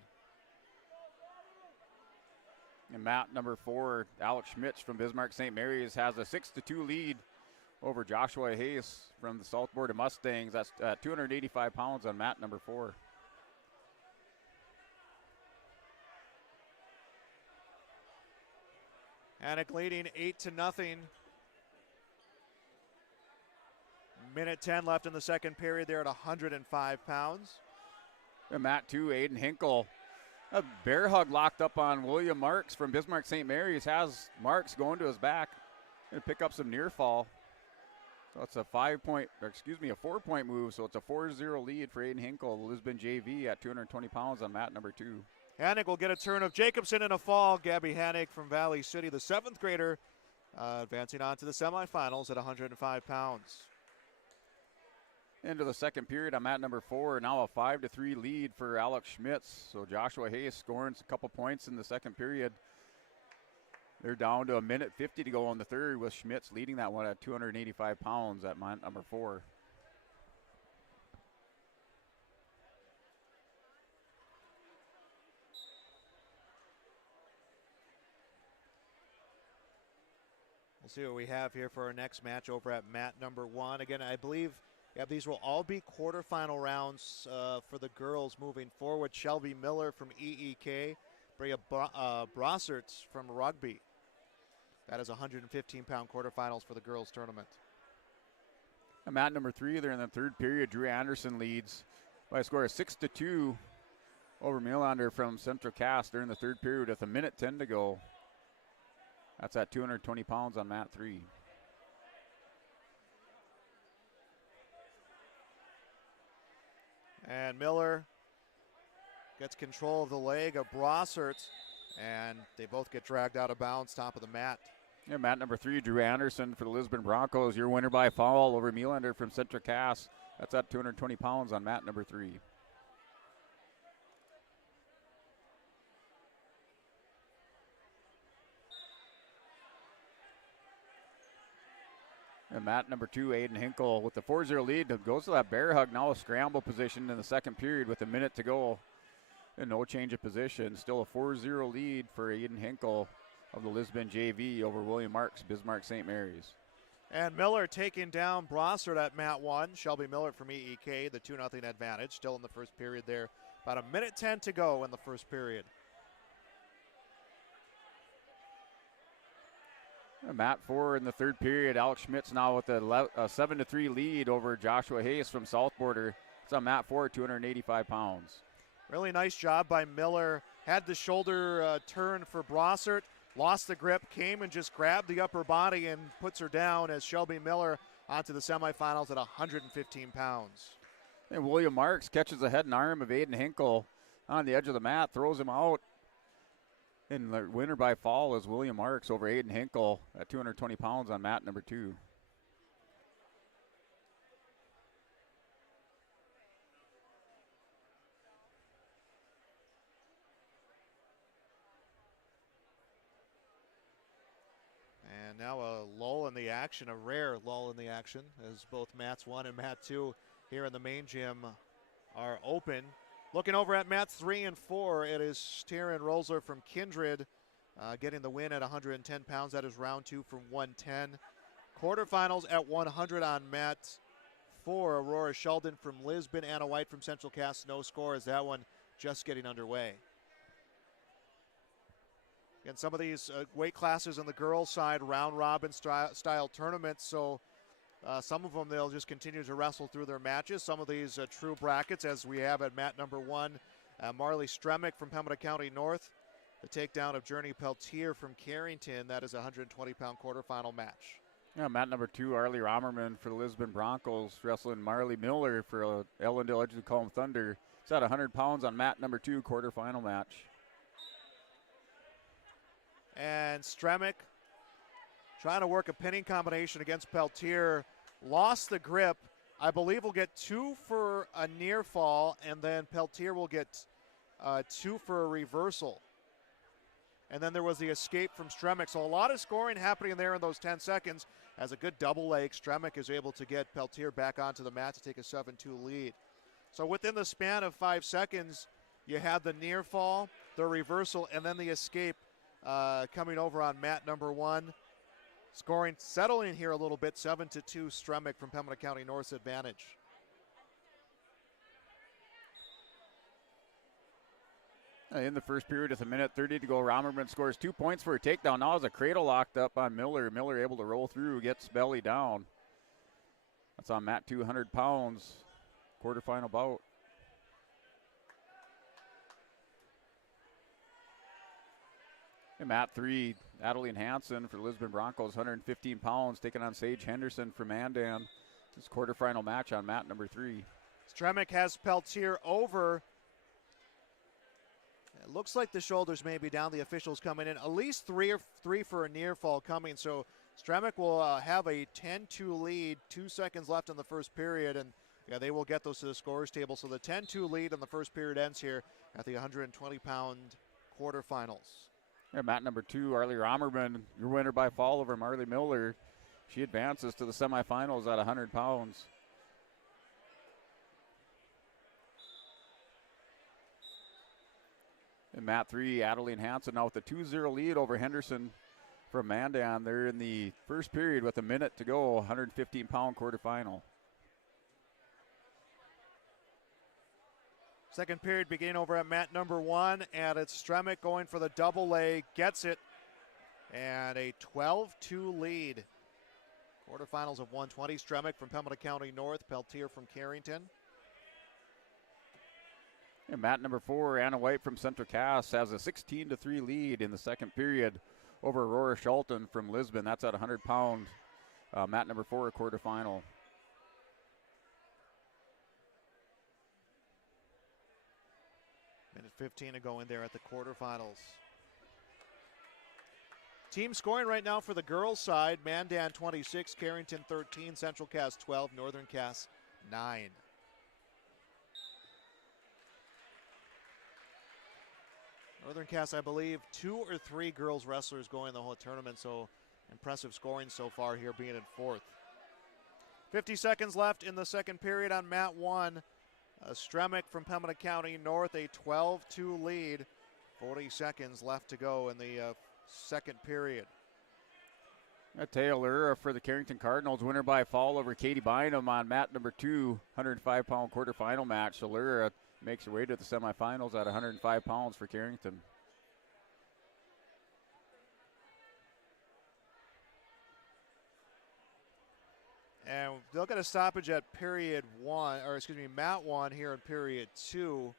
And mat number 4, Alex Schmitz from Bismarck St. Mary's has a 6-2 lead over Joshua Hayes from the Southboard Mustangs. That's 285 pounds on mat number 4. Hanig leading 8-0. Minute 10 left in the second period there at 105 pounds. And mat 2, Aiden Hinkle. A bear hug locked up on William Marks from Bismarck St. Mary's. Has Marks going to his back. Going to pick up some near fall. So it's a 4-point move. So it's a 4-0 lead for Aiden Hinkle, the Lisbon JV at 220 pounds on mat number 2. Hanig will get a turn of Jacobson in a fall. Gabby Hanig from Valley City, the 7th grader, advancing on to the semifinals at 105 pounds. Into the second period on mat number 4. Now a 5-3 lead for Alex Schmitz. So Joshua Hayes scoring a couple points in the second period. They're down to a minute 50 to go on the third with Schmitz leading that one at 285 pounds at mat number 4. We'll see what we have here for our next match over at mat number 1. Again, I believe these will all be quarterfinal rounds for the girls moving forward. Shelby Miller from EEK, Brea Brosserts from Rugby. That is 115-pound quarterfinals for the girls tournament. And mat number 3, they're in the third period. Drew Anderson leads by a score of 6-2 over Melander from Central Cass during the third period with a minute 10 to go. That's at 220 pounds on mat 3. And Miller gets control of the leg of Brossert, and they both get dragged out of bounds, top of the mat. Yeah, mat number 3, Drew Anderson for the Lisbon Broncos. Your winner by foul over Melander from Central Cass. That's at 220 pounds on mat number 3. And mat number 2, Aiden Hinkle with the 4-0 lead. Goes to that bear hug. Now a scramble position in the second period with a minute to go. And no change of position. Still a 4-0 lead for Aiden Hinkle of the Lisbon JV over William Marks, Bismarck St. Mary's. And Miller taking down Brossard at mat 1. Shelby Miller from EEK, the 2-0 advantage. Still in the first period there. About a minute 10 to go in the first period. Mat 4 in the third period. Alex Schmitz now with a 7-3 lead over Joshua Hayes from South Border. It's on mat 4, 285 pounds. Really nice job by Miller. Had the shoulder turn for Brossart. Lost the grip, came and just grabbed the upper body and puts her down as Shelby Miller onto the semifinals at 115 pounds. And William Marks catches the head and arm of Aiden Hinkle on the edge of the mat, throws him out. And the winner by fall is William Marks over Aiden Hinkle at 220 pounds on mat number 2. And now a lull in the action, a rare lull in the action, as both mats 1 and mat 2 here in the main gym are open. Looking over at mats 3 and 4, it is Taryn Rosler from Kindred getting the win at 110 pounds. That is round 2 from 110. Quarterfinals at 100 on mat 4. Aurora Sheldon from Lisbon, Anna White from Central Cass, no score as that one just getting underway. And some of these weight classes on the girls' side, round robin style tournaments, so some of them they'll just continue to wrestle through their matches. Some of these true brackets, as we have at mat number 1, Marley Stremick from Pembina County North, the takedown of Journey Peltier from Carrington. That is a 120-pound quarterfinal match. Yeah, mat number 2, Arlie Romerman for the Lisbon Broncos, wrestling Marley Miller for Ellendale Edgerton Thunder. It's at 100 pounds on mat number 2, quarterfinal match. And Stremick trying to work a pinning combination against Peltier. Lost the grip. I believe we'll get 2 for a near fall, and then Peltier will get 2 for a reversal. And then there was the escape from Stremick. So a lot of scoring happening there in those 10 seconds. As a good double leg, Stremick is able to get Peltier back onto the mat to take a 7-2 lead. So within the span of 5 seconds, you had the near fall, the reversal, and then the escape coming over on mat number 1. Scoring settling here a little bit, 7-2 Stremick from Pembina County North's advantage. In the first period with 1:30 to go, Romerman scores 2 points for a takedown. Now has a cradle locked up on Miller. Miller able to roll through, gets belly down. That's on mat 200 pounds, quarterfinal bout. In mat 3, Adeline Hansen for Lisbon Broncos, 115 pounds, taking on Sage Henderson for Mandan. This quarterfinal match on mat number 3. Stremick has Peltier over. It looks like the shoulders may be down. The officials coming in. At least three for a near fall coming. So Stremick will have a 10-2 lead. 2 seconds left in the first period. And yeah, they will get those to the scorers table. So the 10-2 lead in the first period ends here at the 120-pound quarterfinals. Yeah, mat number 2, Arlie Romerman, your winner by fall over Marley Miller. She advances to the semifinals at 100 pounds. In mat 3, Adeline Hansen now with a 2-0 lead over Henderson from Mandan. They're in the first period with a minute to go, 115-pound quarterfinal. Second period beginning over at mat number 1, and it's Stremick going for the double leg, gets it, and a 12-2 lead. Quarterfinals of 120, Stremick from Pembina County North, Peltier from Carrington. And mat number 4, Anna White from Central Cass has a 16-3 lead in the second period over Aurora Shelton from Lisbon. That's at 100-pound, mat number 4, quarterfinal. Minute 15 to go in there at the quarterfinals. Team scoring right now for the girls' side, Mandan 26, Carrington 13, Central Cass 12, Northern Cass 9. Northern Cass, I believe, 2 or 3 girls wrestlers going the whole tournament, so impressive scoring so far here, being in 4th. 50 seconds left in the second period on mat 1. Stremick from Pembina County North, a 12-2 lead. 40 seconds left to go in the second period. Taylor for the Carrington Cardinals, winner by fall over Katie Bynum on mat number 2, 105-pound quarterfinal match. So Lura makes her way to the semifinals at 105 pounds for Carrington. And they'll get a stoppage at mat 1 here in period 2.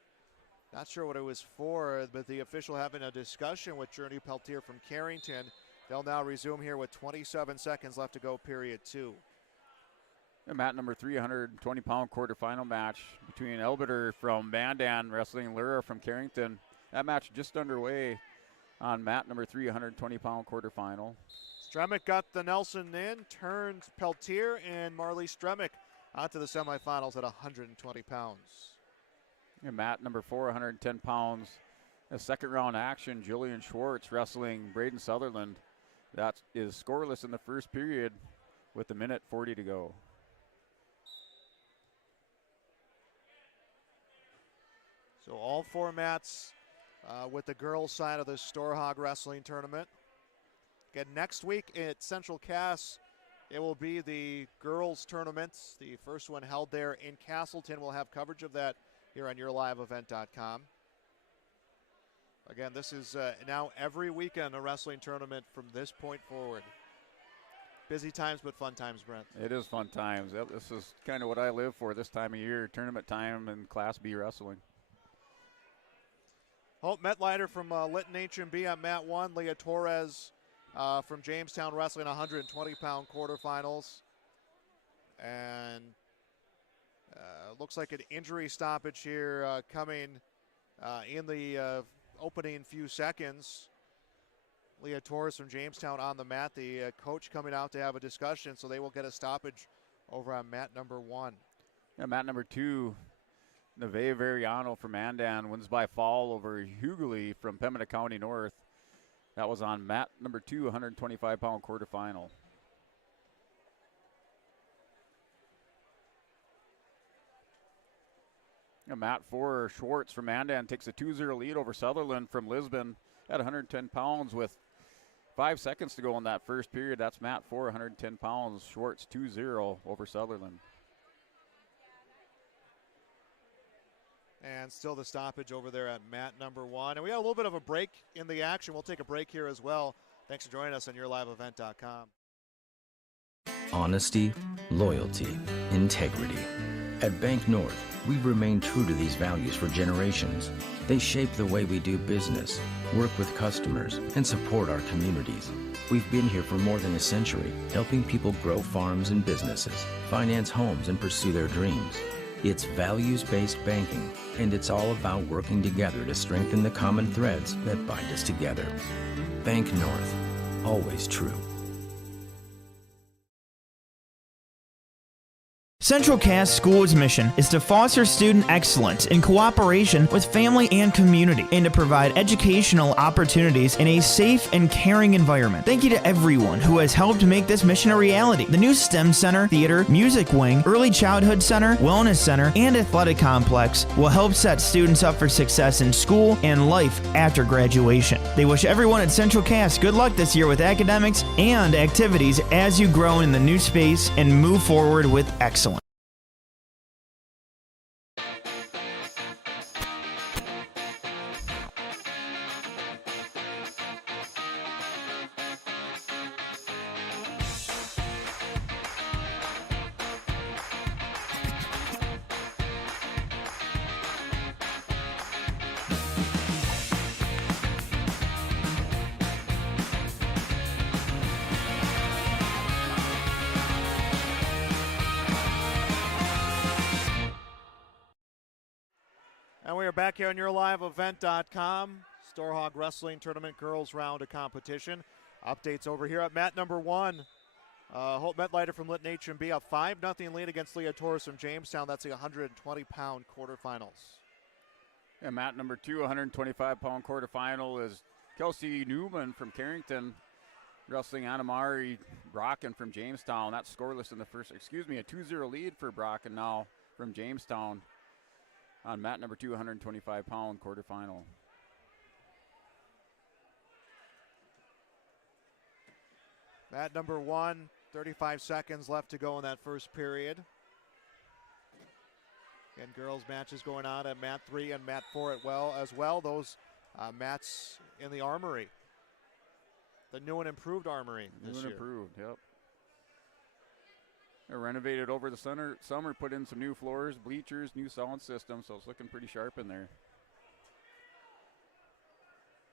Not sure what it was for, but the official having a discussion with Journey Peltier from Carrington. They'll now resume here with 27 seconds left to go, period 2. And mat number 3, 120-pound quarterfinal match between Elbiter from Mandan wrestling Lura from Carrington. That match just underway on mat number 3, 120-pound quarterfinal. Stremick got the Nelson in, turned Peltier, and Marley Stremick onto the semifinals at 120 pounds. And mat number 4, 110 pounds. A second round action, Julian Schwartz wrestling Braden Sutherland. That is scoreless in the first period with a minute 40 to go. So all 4 mats with the girls' side of the Storhaug Wrestling Tournament. Again, next week at Central Cass, it will be the girls' tournament. The first one held there in Castleton. We'll have coverage of that here on yourliveevent.com. Again, this is now every weekend a wrestling tournament from this point forward. Busy times, but fun times, Brent. It is fun times. Yep, this is kind of what I live for this time of year, tournament time and Class B wrestling. Holt Metlider from Lytton HMB on mat 1. Leah Torres from Jamestown Wrestling, 120-pound quarterfinals. And looks like an injury stoppage here coming in the opening few seconds. Leah Torres from Jamestown on the mat. The coach coming out to have a discussion, so they will get a stoppage over on mat number 1. Yeah, mat number 2, Nevaeh Veriano from Mandan wins by fall over Hughley from Pembina County North. That was on mat number 2, 125-pound quarterfinal. Mat 4, Schwartz from Mandan takes a 2-0 lead over Sutherland from Lisbon at 110 pounds with 5 seconds to go in that first period. That's mat 4, 110 pounds. Schwartz 2-0 over Sutherland. And still the stoppage over there at mat number 1. And we have a little bit of a break in the action. We'll take a break here as well. Thanks for joining us on yourliveevent.com. Honesty, loyalty, integrity. At Bank North, we've remained true to these values for generations. They shape the way we do business, work with customers, and support our communities. We've been here for more than a century, helping people grow farms and businesses, finance homes, and pursue their dreams. It's values-based banking, and it's all about working together to strengthen the common threads that bind us together. Bank North, always true. Central Cass School's mission is to foster student excellence in cooperation with family and community and to provide educational opportunities in a safe and caring environment. Thank you to everyone who has helped make this mission a reality. The new STEM Center, Theater, Music Wing, Early Childhood Center, Wellness Center, and Athletic Complex will help set students up for success in school and life after graduation. They wish everyone at Central Cass good luck this year with academics and activities as you grow in the new space and move forward with excellence. And we are back here on yourliveevent.com. Storhaug Wrestling Tournament Girls Round of Competition. Updates over here at mat number 1. Holt Metlider from Lytton HMB, a 5-0 lead against Leah Torres from Jamestown. That's the 120-pound quarterfinals. And mat number 2, 125-pound quarterfinal is Kelsey Newman from Carrington wrestling Anamari Brocken from Jamestown. That's scoreless in the first, a 2-0 lead for Brocken now from Jamestown on mat number 2, 125-pound quarterfinal. Mat number 1, 35 seconds left to go in that first period. And girls matches going on at mat 3 and mat 4 as well. Those mats in the Armory. The new and improved Armory this year. New and improved, yep. They're renovated over the summer, put in some new floors, bleachers, new sound system, so it's looking pretty sharp in there.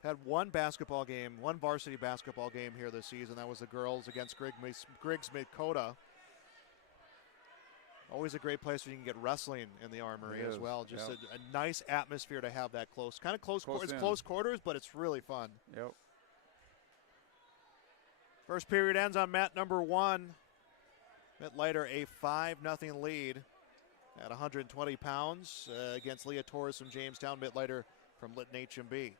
Had one varsity basketball game here this season. That was the girls against Griggs Midkota. Always a great place where you can get wrestling in the Armory as well. Just a nice atmosphere to have that close. Kind of close quarters, but it's really fun. Yep. First period ends on mat number 1. Metlider a 5-0 lead at 120 pounds against Leah Torres from Jamestown. Metlider from Lytton HMB. We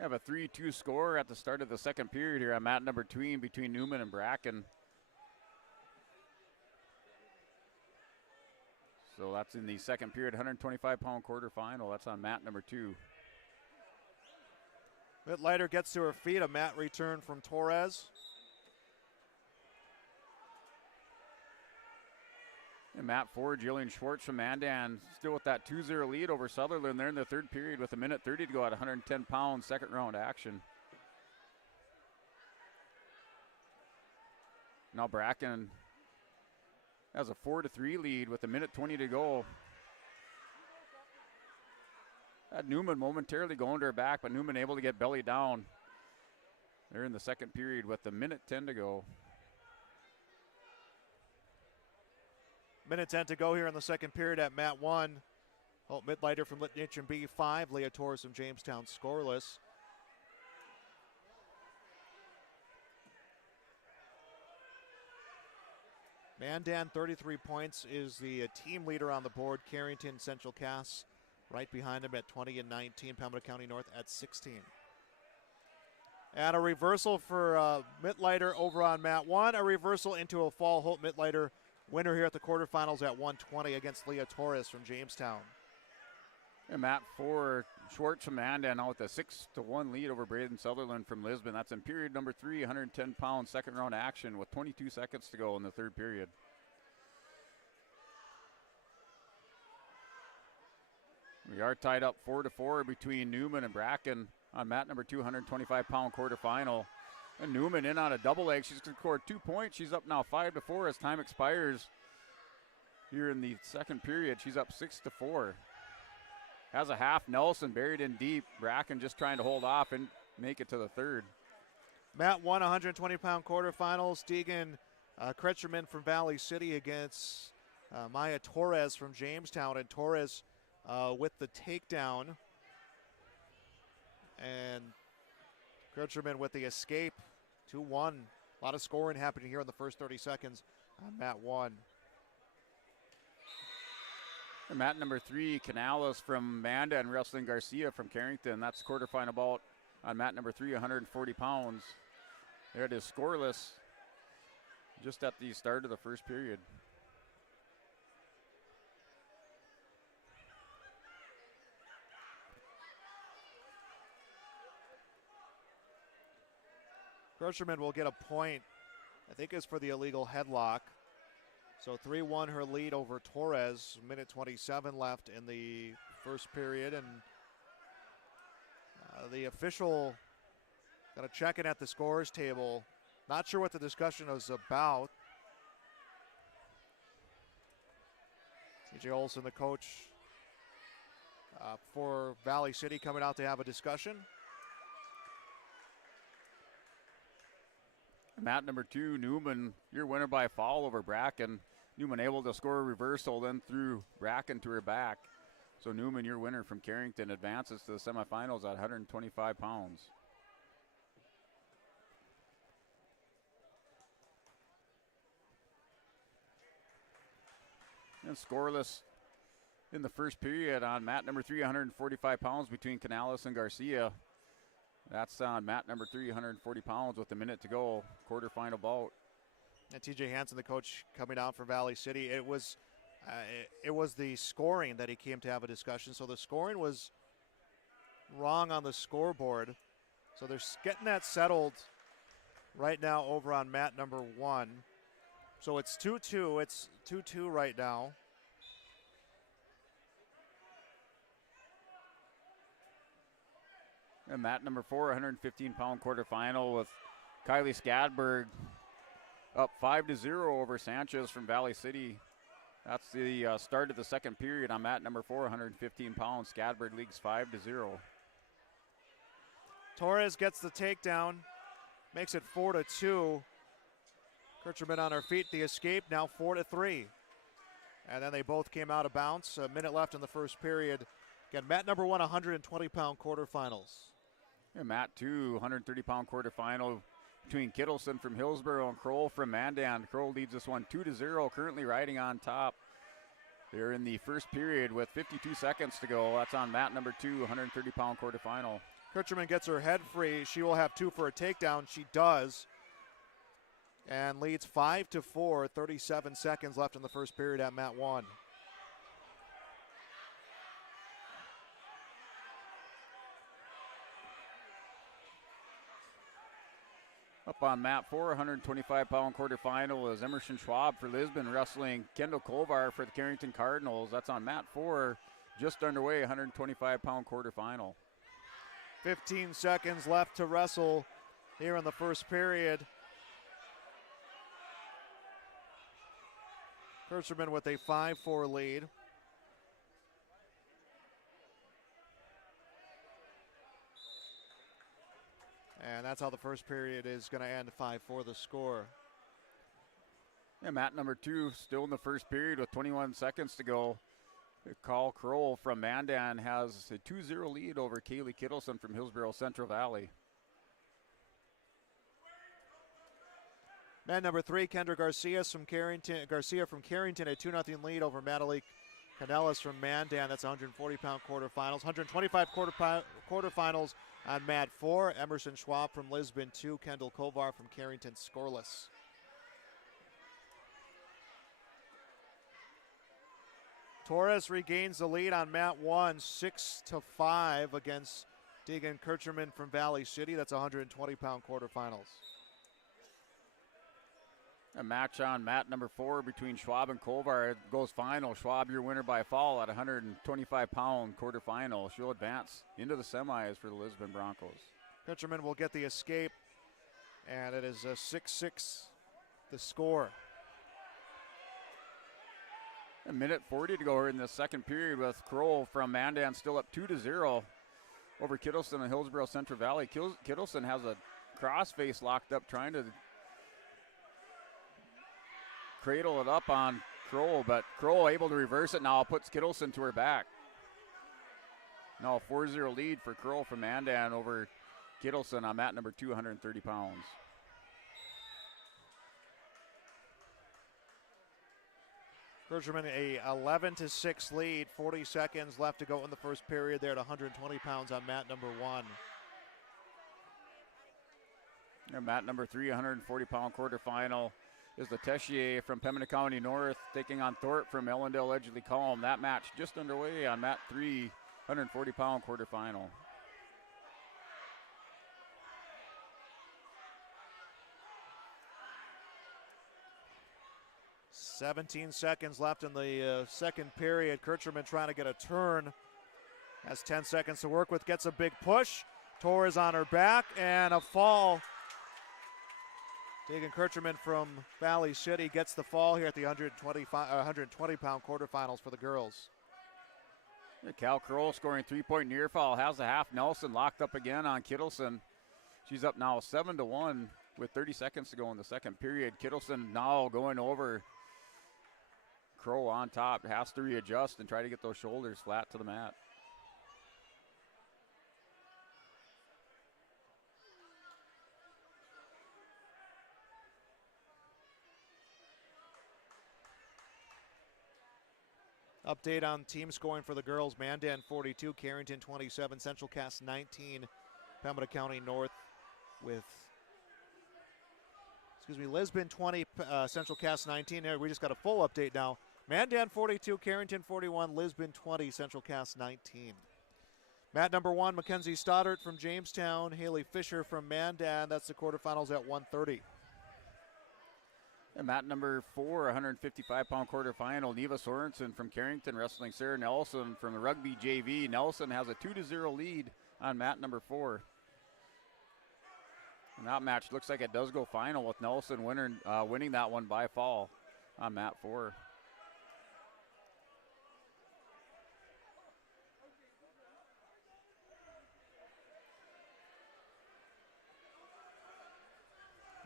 have a 3-2 score at the start of the second period here on mat number 2 between Newman and Bracken. So that's in the second period, 125-pound quarterfinal. That's on mat number 2. Mittleiter gets to her feet. A mat return from Torres. And mat 4, Jillian Schwartz from Mandan, still with that 2-0 lead over Sutherland. They're in the third period with 1:30 to go at 110 pounds, second round action. Now Bracken has a 4-3 lead with 1:20 to go. Had Newman momentarily going to her back, but Newman able to get belly down. They're in the second period with 1:10 to go. 1:10 to go here in the second period at mat 1. Holt Mittleiter from Littnitchen B5. Leah Torres from Jamestown scoreless. Mandan, 33 points, is the team leader on the board. Carrington, Central Cass right behind him at 20 and 19. Pembina County North at 16. And a reversal for Mittleiter over on mat 1. A reversal into a fall. Holt Mittleiter winner here at the quarterfinals at 120 against Leah Torres from Jamestown. And mat 4, Schwartz from Mandan now with a 6-1 lead over Braden Sutherland from Lisbon. That's in period number 3, 110 pounds, second round action with 22 seconds to go in the third period. We are tied up 4-4 between Newman and Bracken on mat number 2, 125-pound quarterfinal. And Newman in on a double leg. She's scored 2 points. She's up now 5-4 as time expires here in the second period. She's up 6-4. Has a half Nelson buried in deep. Bracken just trying to hold off and make it to the third. Mat 1, 120-pound quarterfinals. Deegan Kretcherman from Valley City against Maya Torres from Jamestown. And Torres with the takedown. And Kretcherman with the escape. 2-1. A lot of scoring happening here in the first 30 seconds on mat 1. And mat number 3, Canales from Manda and Wrestling Garcia from Carrington. That's quarterfinal bout on mat number 3, 140 pounds. There it is, scoreless just at the start of the first period. Kretcherman will get a point, I think it's for the illegal headlock. So 3-1 her lead over Torres. 1:27 left in the first period. And the official got to check in at the scores table. Not sure what the discussion was about. TJ Olson, the coach for Valley City, coming out to have a discussion. Mat number 2, Newman, your winner by foul over Bracken. Newman able to score a reversal, then threw Bracken to her back. So Newman, your winner from Carrington, advances to the semifinals at 125 pounds. And scoreless in the first period on mat number 3, 145 pounds between Canales and Garcia. That's on mat number 3, 140 pounds with a minute to go. Quarterfinal bout. And TJ Hansen, the coach, coming out for Valley City. It was the scoring that he came to have a discussion. So the scoring was wrong on the scoreboard. So they're getting that settled right now over on mat number 1. So it's 2-2. It's 2-2 right now. And mat number 4, 115-pound quarterfinal with Kylie Skadberg up 5-0 over Sanchez from Valley City. That's the start of the second period on mat number 4, 115 pounds. Skadberg leads 5-0. Torres gets the takedown, makes it 4-2. Kretcherman on her feet, the escape, now 4-3. And then they both came out of bounds. A minute left in the first period. Again, mat number 1, 120-pound quarterfinals. And mat 2, 130-pound quarterfinal between Kittleson from Hillsborough and Kroll from Mandan. Kroll leads this one 2-0, currently riding on top. They're in the first period with 52 seconds to go. That's on mat number 2, 130-pound quarterfinal. Kretcherman gets her head free. She will have 2 for a takedown. She does. And leads 5-4, 37 seconds left in the first period at mat 1. Up on mat 4, 125-pound quarterfinal is Emerson Schwab for Lisbon wrestling Kendall Kovar for the Carrington Cardinals. That's on mat 4, just underway, 125-pound quarterfinal. 15 seconds left to wrestle here in the first period. Kircherman with a 5-4 lead. And that's how the first period is going to end, 5-4 the score. Yeah, mat number 2 still in the first period with 21 seconds to go. Carl Kroll from Mandan has a 2-0 lead over Kaylee Kittleson from Hillsborough Central Valley. Man number 3, Kendra Garcia from Carrington, a 2-0 lead over Madeline Canellis from Mandan. That's 140-pound quarterfinals. 125 quarterfinals on mat 4. Emerson Schwab from Lisbon 2. Kendall Kovar from Carrington scoreless. Torres regains the lead on mat 1, 6-5 against Deegan Kircherman from Valley City. That's 120-pound quarterfinals. A match on mat number 4 between Schwab and Kovar. It goes final. Schwab, your winner by fall at 125-pound quarterfinal. She'll advance into the semis for the Lisbon Broncos. Kircherman will get the escape, and it is a 6-6 the score. A minute 40 to go here in the second period with Kroll from Mandan still up 2-0 over Kittleson and Hillsborough Central Valley. Kittleson has a crossface locked up trying to cradle it up on Kroll, but Kroll able to reverse it now, puts Kittleson to her back. Now a 4-0 lead for Kroll from Mandan over Kittleson on mat number 2, 130 pounds. Kircherman a 11-6 lead, 40 seconds left to go in the first period there at 120 pounds on mat number 1. And mat number 3, 140-pound quarterfinal is the Tessier from Pembina County North taking on Thorpe from Ellendale Edgeley Calm. That match just underway on mat 3, 140-pound quarterfinal. "17 seconds left in the second period. Kircherman trying to get a turn. Has 10 seconds to work with. Gets a big push. Torres on her back and a fall. Deegan Kircherman from Valley City gets the fall here at the 120-pound quarterfinals for the girls. Yeah, Cal Kroll scoring 3-point near foul. Has the half. Nelson locked up again on Kittleson. She's up now 7-1 with 30 seconds to go in the second period. Kittleson now going over Kroll on top. Has to readjust and try to get those shoulders flat to the mat. Update on team scoring for the girls. Mandan 42, Carrington 27, Central Cass 19, Pembina County North with, Lisbon 20, Central Cass 19. There, we just got a full update now. Mandan 42, Carrington 41, Lisbon 20, Central Cass 19. Mat number 1, Mackenzie Stoddart from Jamestown, Haley Fisher from Mandan. That's the quarterfinals at 1:30. And mat number 4, 155-pound quarterfinal, Neva Sorensen from Carrington wrestling Sarah Nelson from the Rugby JV. Nelson has a 2-0 lead on mat number 4. And that match looks like it does go final with Nelson winning that one by fall on mat 4.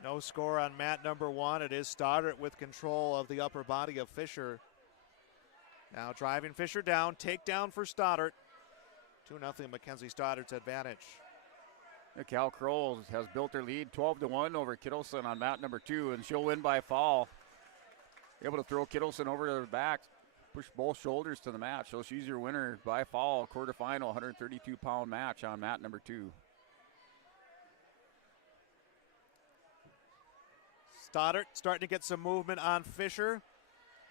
No score on mat number 1. It is Stoddart with control of the upper body of Fisher. Now driving Fisher down. Takedown for Stoddart. 2-0 Mackenzie Stoddart's advantage. Cal Kroll has built her lead 12-1 over Kittleson on mat number 2, and she'll win by fall. Able to throw Kittleson over her back, push both shoulders to the mat. So she's your winner by fall, quarterfinal, 132-pound match on mat number 2. Stoddart starting to get some movement on Fisher.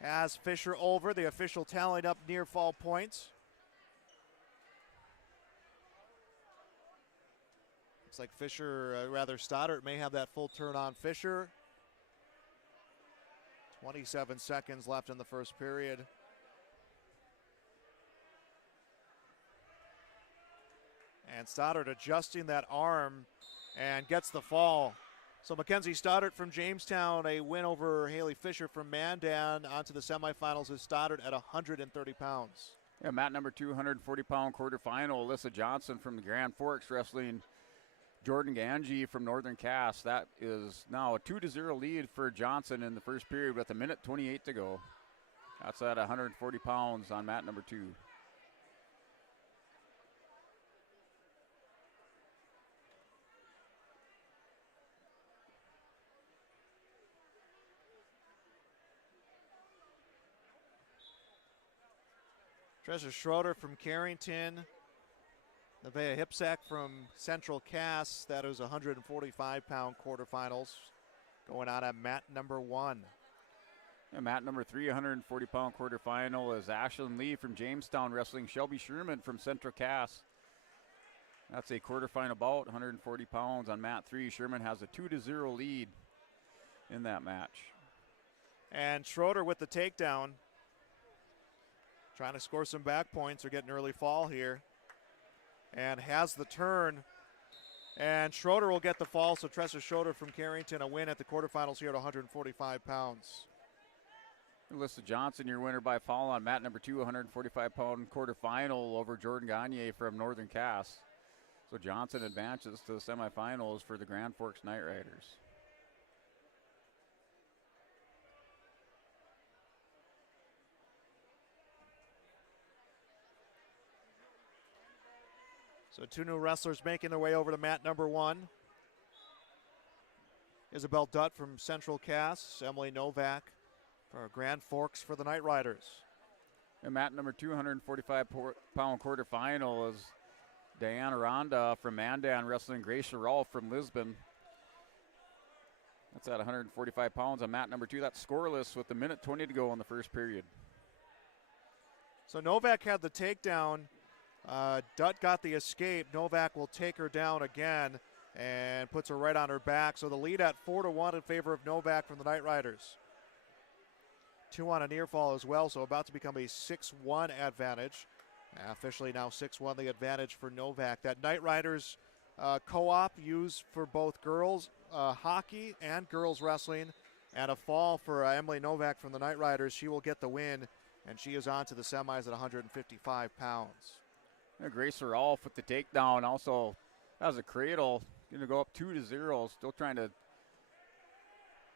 Has Fisher over. The official tallying up near fall points. Looks like Stoddard may have that full turn on Fisher. 27 seconds left in the first period. And Stoddard adjusting that arm and gets the fall. So Mackenzie Stoddard from Jamestown, a win over Haley Fisher from Mandan. On to the semifinals is Stoddard at 130 pounds. Yeah, mat number 2, 140-pound quarterfinal. Alyssa Johnson from the Grand Forks wrestling Jordan Ganji from Northern Cass. That is now a 2-0 lead for Johnson in the first period with 1:28 to go. That's at 140 pounds on mat number 2. Treasure Schroeder from Carrington. Nevaeh Hipsack from Central Cass. That is 145-pound quarterfinals going on at mat number 1. And mat number 3, 140-pound quarterfinal is Ashlyn Lee from Jamestown wrestling Shelby Sherman from Central Cass. That's a quarterfinal bout, 140 pounds on mat 3. Sherman has a 2-0 lead in that match. And Schroeder with the takedown. Trying to score some back points or get an early fall here. And has the turn. And Schroeder will get the fall, so Tressa Schroeder from Carrington a win at the quarterfinals here at 145 pounds. Alyssa Johnson, your winner by fall on mat number 2, 145-pound quarterfinal over Jordan Gagne from Northern Cass. So Johnson advances to the semifinals for the Grand Forks Knight Riders. So 2 new wrestlers making their way over to mat number 1. Isabel Dutt from Central Cass, Emily Novak for Grand Forks for the Knight Riders. And mat number 2, 145-pound quarterfinal is Diana Ronda from Mandan wrestling Gracia Rolfe from Lisbon. That's at 145 pounds on mat number 2. That's scoreless with 1:20 to go in the first period. So Novak had the takedown. Dutt got the escape. Novak will take her down again and puts her right on her back. So the lead at 4-1 in favor of Novak from the Knight Riders. 2 on a near fall as well, so about to become a 6-1 advantage. Officially now 6-1 the advantage for Novak. That Knight Riders co-op used for both girls hockey and girls wrestling, and a fall for Emily Novak from the Knight Riders. She will get the win, and she is on to the semis at 155 pounds. Grace Rolfe with the takedown also has a cradle. Going to go up 2-0. Still trying to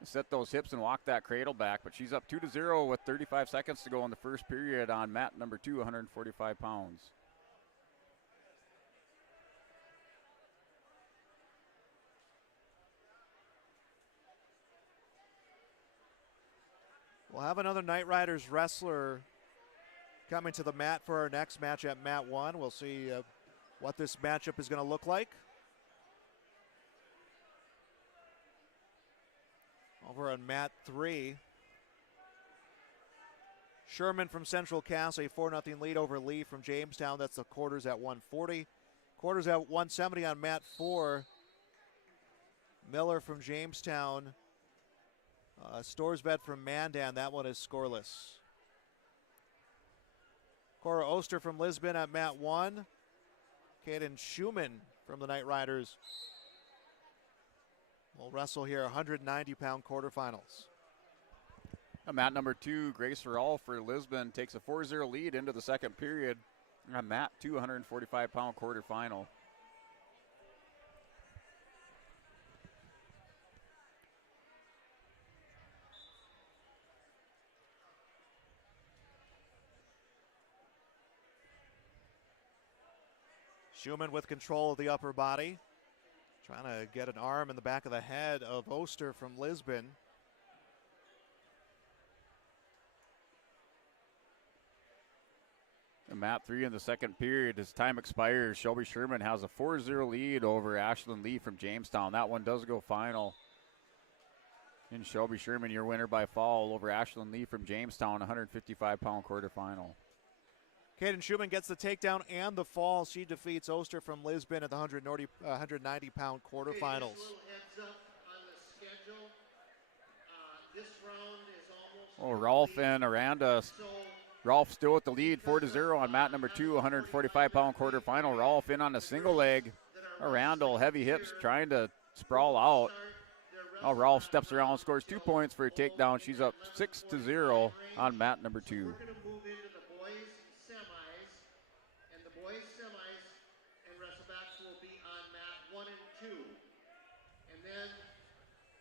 set those hips and walk that cradle back. But she's up 2-0 with 35 seconds to go in the first period on mat number 2, 145 pounds. We'll have another Knight Riders wrestler coming to the mat for our next match at mat 1. We'll see what this matchup is going to look like. Over on mat 3, Sherman from Central Cass, a 4-0 lead over Lee from Jamestown. That's the quarters at 140. Quarters at 170 on mat 4. Miller from Jamestown. Storsved from Mandan. That one is scoreless. Cora Oster from Lisbon at mat 1. Kaden Schumann from the Knight Riders will wrestle here 190-pound quarterfinals. Mat number 2, Grace Rolfe for Lisbon takes a 4-0 lead into the second period. Mat 2, 145-pound quarterfinal. Schumann with control of the upper body. Trying to get an arm in the back of the head of Oster from Lisbon. And mat 3 in the second period, as time expires, Shelby Sherman has a 4-0 lead over Ashlyn Lee from Jamestown. That one does go final. And Shelby Sherman, your winner by fall over Ashlyn Lee from Jamestown, 155-pound quarterfinal. Kaden Schumann gets the takedown and the fall. She defeats Oster from Lisbon at the 190-pound quarterfinals. Oh, Rolf and Aranda. Rolf still with the lead, 4-0 on mat number 2, 145-pound quarterfinal. Rolf in on a single leg. Aranda, heavy hips, trying to sprawl out. Oh, Rolf steps around and scores 2 points for a takedown. She's up 6-0 on mat number 2. We're going to move into the boys semis, and the boys semis and wrestlebacks will be on mat 1 and 2. And then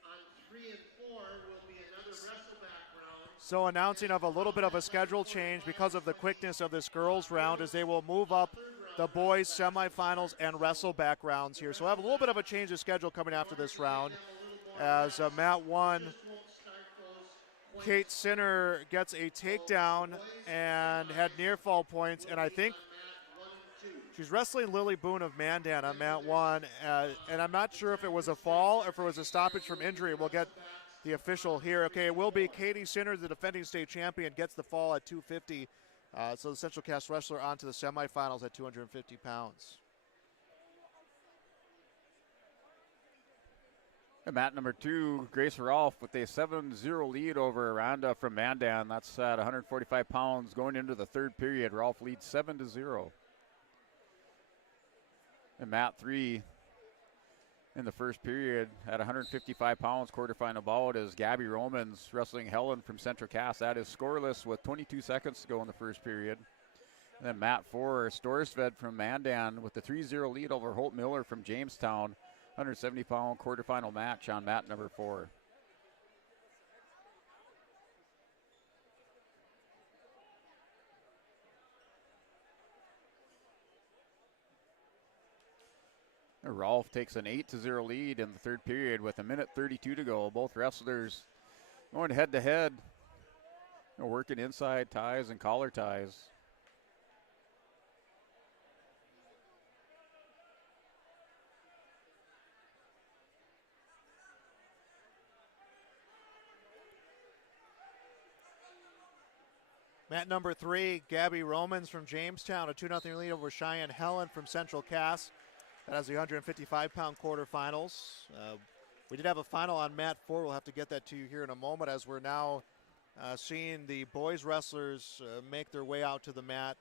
on 3 and 4 will be another wrestleback round. So announcing of a little bit of a schedule change because of the quickness of this girls round, as they will move up the boys semifinals and wrestleback rounds here. So I have a little bit of a change of schedule coming after this round. As mat 1, Kate Sinner gets a takedown and had near fall points, and I think she's wrestling Lily Boone of Mandan on mat 1, and I'm not sure if it was a fall or if it was a stoppage from injury. We'll get the official here. Okay, it will be Katie Sinner, the defending state champion, gets the fall at 250. So the Central Cast wrestler on to the semifinals at 250 pounds. And mat number 2, Grace Rolf with a 7-0 lead over Aranda from Mandan. That's at 145 pounds going into the third period. Rolf leads 7-0. And mat 3 in the first period at 155 pounds, quarterfinal bout is Gabby Romans wrestling Helen from Central Cass. That is scoreless with 22 seconds to go in the first period. And then mat 4, Storsved from Mandan with the 3-0 lead over Holt Miller from Jamestown. 170-pound quarterfinal match on mat number 4. Rolf takes an 8-0 lead in the third period with 1:32 to go. Both wrestlers going head-to-head, working inside ties and collar ties. Mat number 3, Gabby Romans from Jamestown, a 2-0 lead over Cheyenne Helen from Central Cass. That has the 155-pound quarterfinals. We did have a final on mat 4. We'll have to get that to you here in a moment, as we're now seeing the boys wrestlers make their way out to the mat.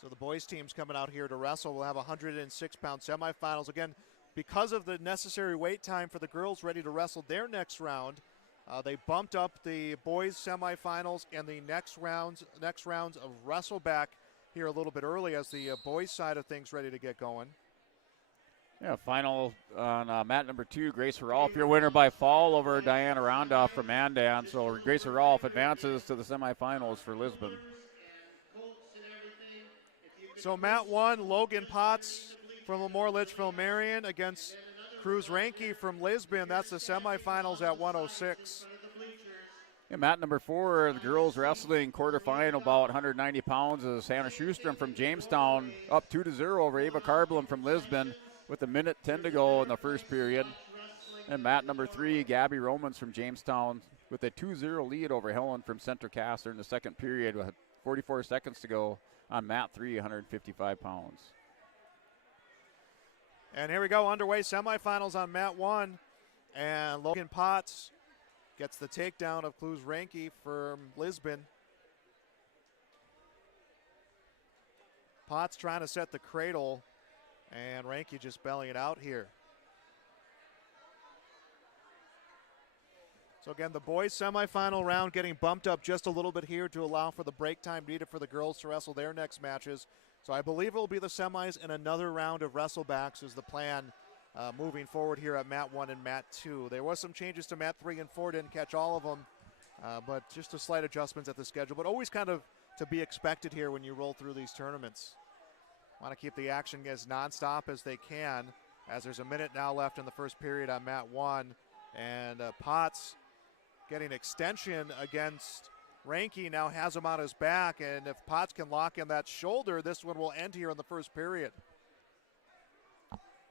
So the boys team's coming out here to wrestle. We'll have 106-pound semifinals. Again, because of the necessary wait time for the girls ready to wrestle their next round, they bumped up the boys semifinals and the next rounds of wrestleback here a little bit early, as the boys side of things ready to get going. Yeah, final on mat number 2, Grace Rolf, your winner by fall over Diana Rondoff from Mandan. So Grace Rolf advances to the semifinals for Lisbon. So mat 1, Logan Potts from Lemoore Litchfield Marion against Cruz Ranke from Lisbon. That's the semifinals at 106. Yeah, mat number 4, the girls wrestling quarterfinal, about 190 pounds, is Hannah Schustrom from Jamestown, up 2-0 over Ava Carblum from Lisbon with 1:10 to go in the first period. And mat number 3, Gabby Romans from Jamestown with a 2-0 lead over Helen from Central Cass in the second period with 44 seconds to go on mat 3, 155 pounds. And here we go, underway semifinals on mat 1. And Logan Potts gets the takedown of Cruz Ranke from Lisbon. Potts trying to set the cradle, and Ranke just bellying out here. So again, the boys semifinal round getting bumped up just a little bit here to allow for the break time needed for the girls to wrestle their next matches. So I believe it will be the semis and another round of wrestlebacks is the plan moving forward here at mat 1 and mat 2. There was some changes to mat 3 and 4, didn't catch all of them, but just a slight adjustments at the schedule, but always kind of to be expected here when you roll through these tournaments. Want to keep the action as nonstop as they can, as there's a minute now left in the first period on mat 1, and Potts getting extension against Ranke, now has him on his back, and if Potts can lock in that shoulder, this one will end here in the first period.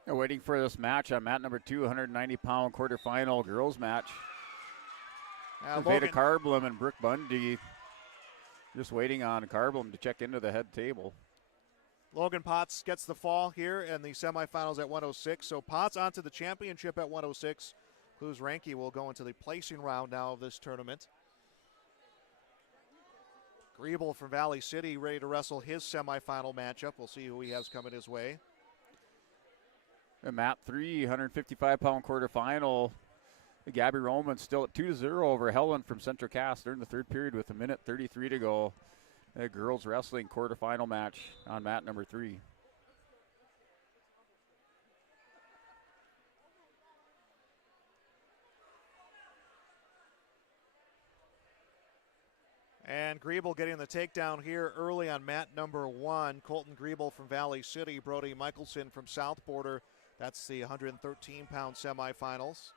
They're waiting for this match on mat number 2, 190-pound quarterfinal girls match. Veda Carblum and Brooke Bundy Just waiting on Carblam to check into the head table. Logan Potts gets the fall here in the semifinals at 106. So Potts onto the championship at 106. Clues Ranke will go into the placing round now of this tournament. Griebel from Valley City ready to wrestle his semifinal matchup. We'll see who he has coming his way. And Mat 3, 155-pound quarterfinal. Gabby Roman still at 2-0 over Helen from Central Cass during the third period with 1:33 to go. A girls wrestling quarterfinal match on mat number 3. And Griebel getting the takedown here early on mat number 1. Colton Griebel from Valley City, Brody Michelson from South Border. That's the 113-pound semifinals.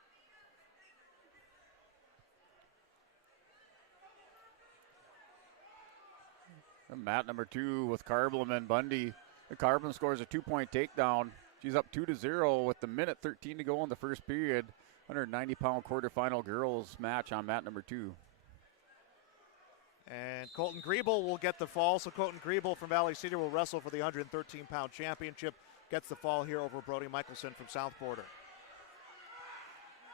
And mat number 2 with Carblam and Bundy. Carblam scores a 2-point takedown. She's up 2-0 with the 1:13 to go in the first period. 190-pound quarterfinal girls match on mat number 2. And Colton Griebel will get the fall. So Colton Griebel from Valley City will wrestle for the 113-pound championship. Gets the fall here over Brody Michelson from South Border.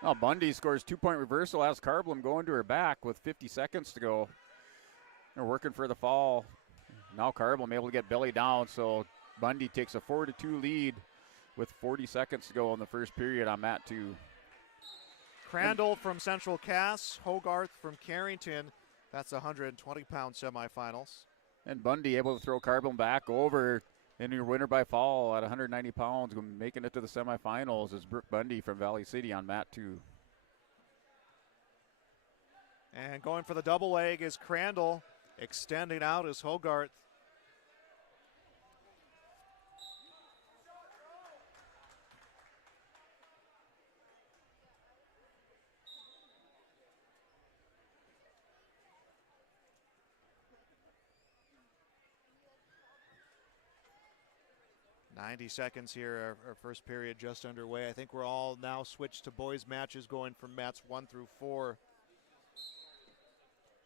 Now Bundy scores 2-point reversal, has Carblam going to her back with 50 seconds to go. They're working for the fall. Now Carblam able to get belly down, so Bundy takes a 4-2 lead with 40 seconds to go in the first period on mat 2. Crandall from Central Cass, Hogarth from Carrington. That's the 120-pound semifinals. And Bundy able to throw Carblam back over in your winner by fall at 190 pounds, making it to the semifinals is Brooke Bundy from Valley City on mat 2. And going for the double leg is Crandall. Extending out is Hogarth. .90 seconds here, our first period just underway. I think we're all now switched to boys matches going from mats 1 through 4.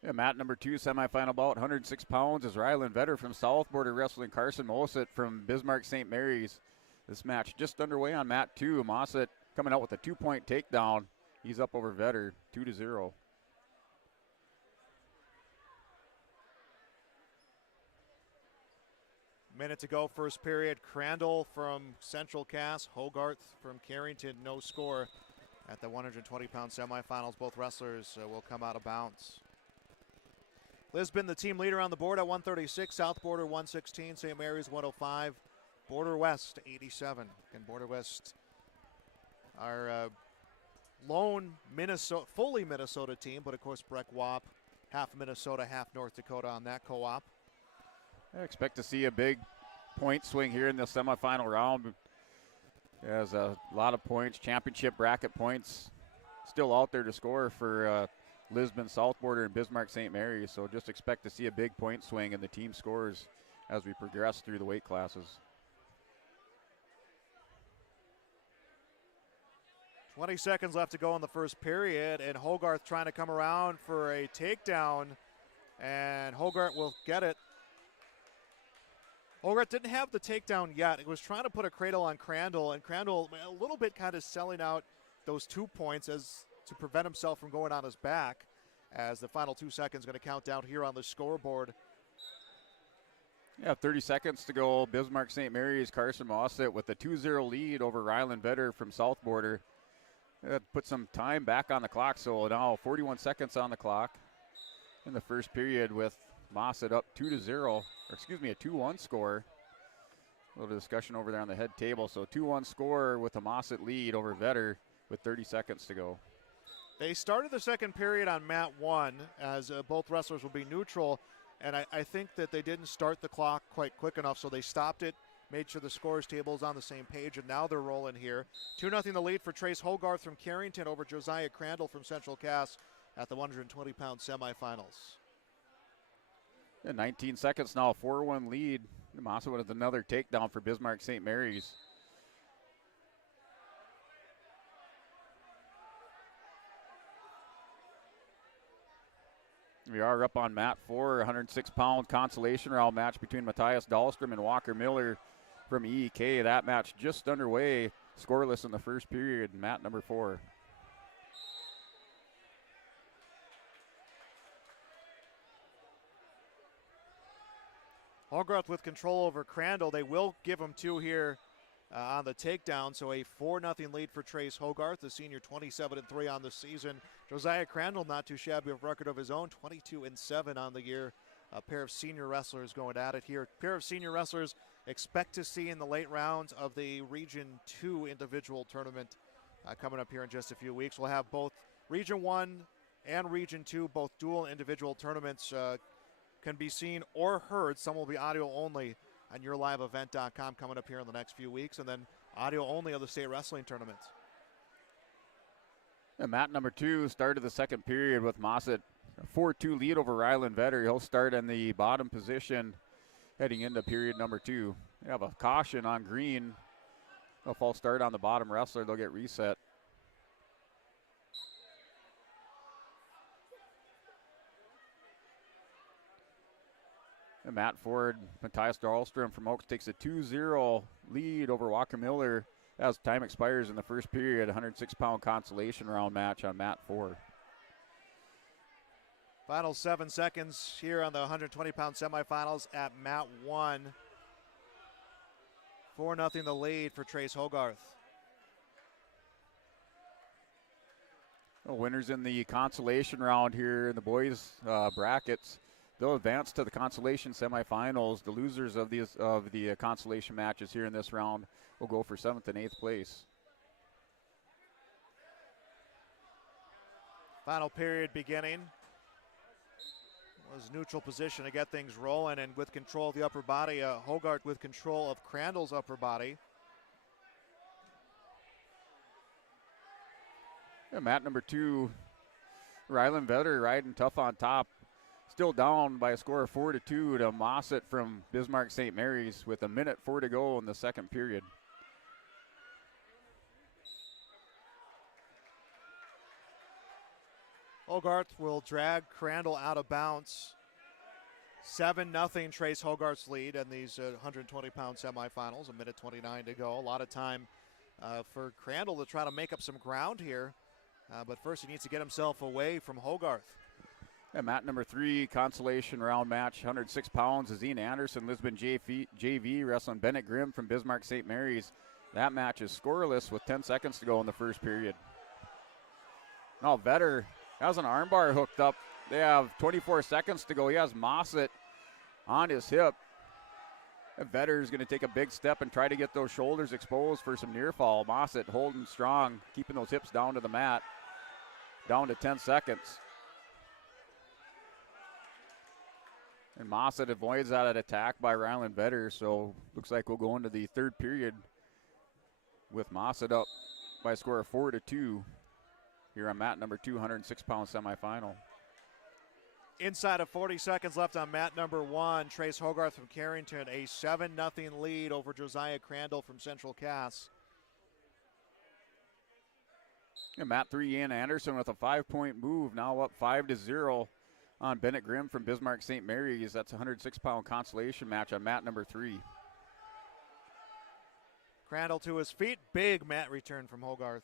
Yeah, mat number 2, semifinal bout, 106 pounds is Ryland Vetter from South Border wrestling Carson Mossett from Bismarck St. Mary's. This match just underway on mat 2. Mossett coming out with a 2-point takedown. He's up over Vetter, 2-0. Minute to go, first period. Crandall from Central Cass, Hogarth from Carrington, no score at the 120-pound semifinals. Both wrestlers will come out of bounds. Lisbon, the team leader on the board at 136, South Border 116, St. Mary's 105, Border West 87. And Border West, our lone Minnesota, fully Minnesota team, but of course Breck Wap, half Minnesota, half North Dakota on that co-op. I expect to see a big point swing here in the semifinal round. There's a lot of points, championship bracket points still out there to score for Lisbon, South Border, and Bismarck St. Mary's. So just expect to see a big point swing in the team scores as we progress through the weight classes. 20 seconds left to go in the first period, and Hogarth trying to come around for a takedown, and Hogarth will get it. Hogarth didn't have the takedown yet. He was trying to put a cradle on Crandall, and Crandall a little bit kind of selling out those 2 points as to prevent himself from going on his back, as the final 2 seconds going to count down here on the scoreboard. Yeah, 30 seconds to go. Bismarck St. Mary's Carson Mossett with a 2-0 lead over Ryland Vetter from South Border. Put some time back on the clock, so now 41 seconds on the clock in the first period with Mossett up 2-0, or excuse me, a 2-1 score. A little discussion over there on the head table. So 2-1 score with a Mossett lead over Vetter with 30 seconds to go. They started the second period on mat 1 as both wrestlers will be neutral, and I think that they didn't start the clock quite quick enough, so they stopped it, made sure the scores table is on the same page, and now they're rolling here. 2-0 the lead for Trace Hogarth from Carrington over Josiah Crandall from Central Cass at the 120-pound semifinals. 19 seconds now, 4-1 lead. Mossett with another takedown for Bismarck St. Mary's. We are up on mat 4, 106-pound consolation round match between Matthias Dahlstrom and Walker Miller from EEK. That match just underway, scoreless in the first period, mat number 4. Hogarth with control over Crandall. They will give him 2 here on the takedown, so a 4-0 lead for Trace Hogarth, the senior, 27-3 on the season. Josiah Crandall, not too shabby of a record of his own, 22-7 on the year. A pair of senior wrestlers going at it here. A pair of senior wrestlers expect to see in the late rounds of the Region 2 individual tournament coming up here in just a few weeks. We'll have both Region 1 and Region 2, both dual individual tournaments can be seen or heard. Some will be audio only on yourliveevent.com coming up here in the next few weeks, and then audio only of the state wrestling tournaments. And mat number 2 started the second period with Mossett, a 4-2 lead over Ryland Vetter. He'll start in the bottom position heading into period number 2. We have a caution on green. A false start on the bottom wrestler. They'll get reset. And Matt Ford, Matthias Dahlstrom from Oaks takes a 2-0 lead over Walker Miller as time expires in the first period. 106-pound consolation round match on mat 4. Final 7 seconds here on the 120-pound semifinals at mat 1. 4-0 the lead for Trace Hogarth. Well, winners in the consolation round here in the boys brackets, they'll advance to the consolation semifinals. The losers of the consolation matches here in this round will go for 7th and 8th place. Final period beginning. Was neutral position to get things rolling, and with control of the upper body, Hogarth with control of Crandall's upper body. Yeah, mat number 2, Ryland Vetter riding tough on top. Still down by a score of 4-2 to Mossett from Bismarck St. Mary's with 1:04 to go in the second period. Hogarth will drag Crandall out of bounds. 7-0 Trace Hogarth's lead in these 120-pound semifinals. 1:29 to go. A lot of time for Crandall to try to make up some ground here. But first he needs to get himself away from Hogarth. And mat number 3, consolation round match, 106 pounds. Azine Anderson, Lisbon JV wrestling Bennett Grimm from Bismarck St. Mary's. That match is scoreless with 10 seconds to go in the first period. Now Vetter has an armbar hooked up. They have 24 seconds to go. He has Mossett on his hip. And Vetter is going to take a big step and try to get those shoulders exposed for some near fall. Mossett holding strong, keeping those hips down to the mat. Down to 10 seconds. And Mossett avoids that attack by Ryland Vetter, so looks like we'll go into the third period with Mossett up by a score of 4-2 here on mat number 2, 106-pound semifinal. Inside of 40 seconds left on mat number 1, Trace Hogarth from Carrington, a 7-0 lead over Josiah Crandall from Central Cass. And mat 3, Ian Anderson with a 5-point move, now up 5-0 on Bennett Grimm from Bismarck St. Mary's. That's a 106-pound consolation match on mat number 3. Crandall to his feet, big mat return from Hogarth.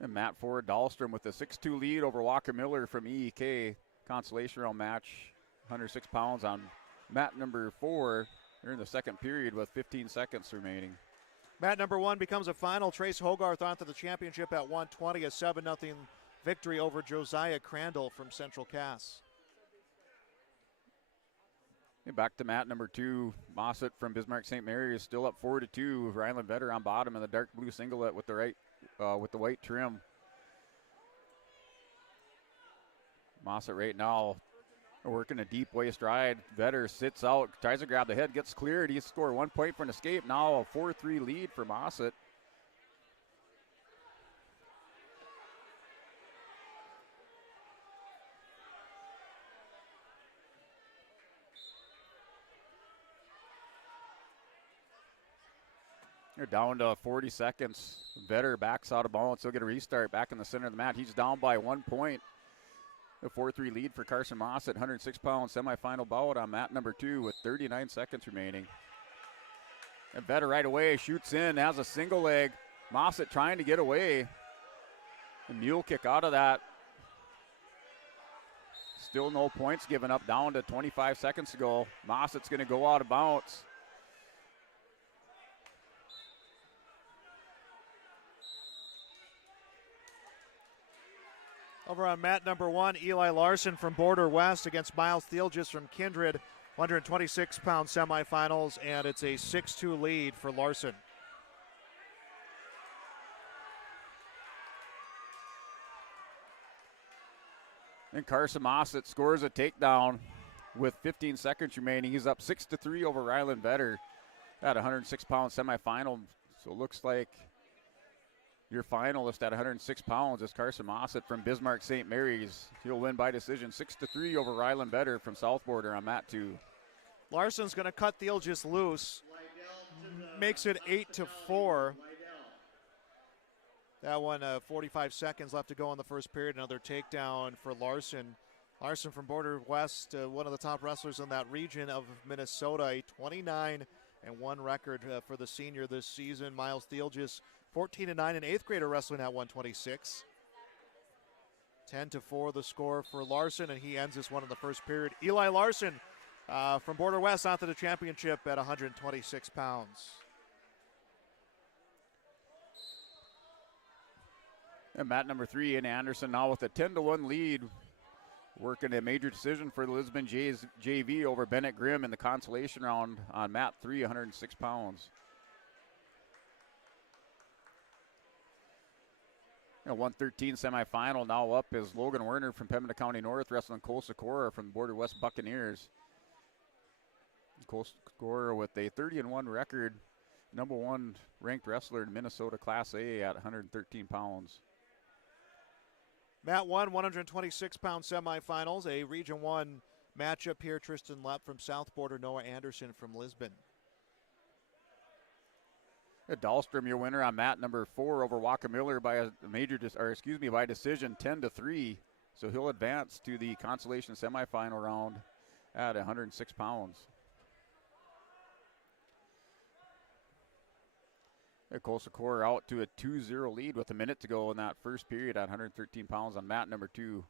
And mat 4, Dahlstrom with a 6-2 lead over Walker Miller from EEK. Consolation round match, 106 pounds on mat number 4. They're in the second period with 15 seconds remaining. Mat number 1 becomes a final. Trace Hogarth onto the championship at 120, a 7-0 victory over Josiah Crandall from Central Cass. And back to mat number 2, Mossett from Bismarck St. Mary is still up 4-2. Ryland Vetter on bottom in the dark blue singlet with the white trim. Mossett right now working a deep waist ride. Vetter sits out, tries to grab the head, gets cleared. He scored 1 point for an escape. Now a 4-3 lead for Mossett. They're down to 40 seconds. Vetter backs out of bounds. He'll get a restart back in the center of the mat. He's down by 1 point. A 4-3 lead for Carson Mossett, 106-pound semifinal bout on mat number 2 with 39 seconds remaining. And Vetter right away shoots in, has a single leg. Mossett trying to get away. The mule kick out of that. Still no points given up, down to 25 seconds to go. Mossett's going to go out of bounds. Over on mat number 1, Eli Larson from Border West against Miles Thielges from Kindred, 126-pound semifinals, and it's a 6-2 lead for Larson. And Carson Mossett scores a takedown with 15 seconds remaining. He's up 6-3 over Ryland Vetter at 106-pound semifinal. So it looks like your finalist at 106 pounds is Carson Mossett from Bismarck St. Mary's. He'll win by decision 6-3 over Ryland Vetter from South Border on mat 2. Larson's going to cut Thielges loose. Makes it 8-4. That one, 45 seconds left to go in the first period. Another takedown for Larson. Larson from Border West, one of the top wrestlers in that region of Minnesota. A 29-1 record for the senior this season. Miles Thielges, 14-9 in 8th grader wrestling at 126. 10-4 the score for Larson, and he ends this one in the first period. Eli Larson from Border West onto the championship at 126 pounds. And mat number 3 in Anderson now with a 10-1 lead, working a major decision for the Lisbon Jays JV over Bennett Grimm in the consolation round on mat 3, 106 pounds. A 113 semifinal now up is Logan Werner from Pembina County North wrestling Cole Sikora from Border West Buccaneers. Cole Sikora with a 30-1 record, number 1 ranked wrestler in Minnesota Class A at 113 pounds. Mat 1, 126-pound semifinals, a Region 1 matchup here. Tristan Lepp from South Border, Noah Anderson from Lisbon. Dahlstrom, your winner on mat number 4 over Waka Miller by a by decision 10-3. So he'll advance to the consolation semifinal round at 106 pounds. Cole Sikora out to a 2-0 lead with a minute to go in that first period at 113 pounds on mat number 2.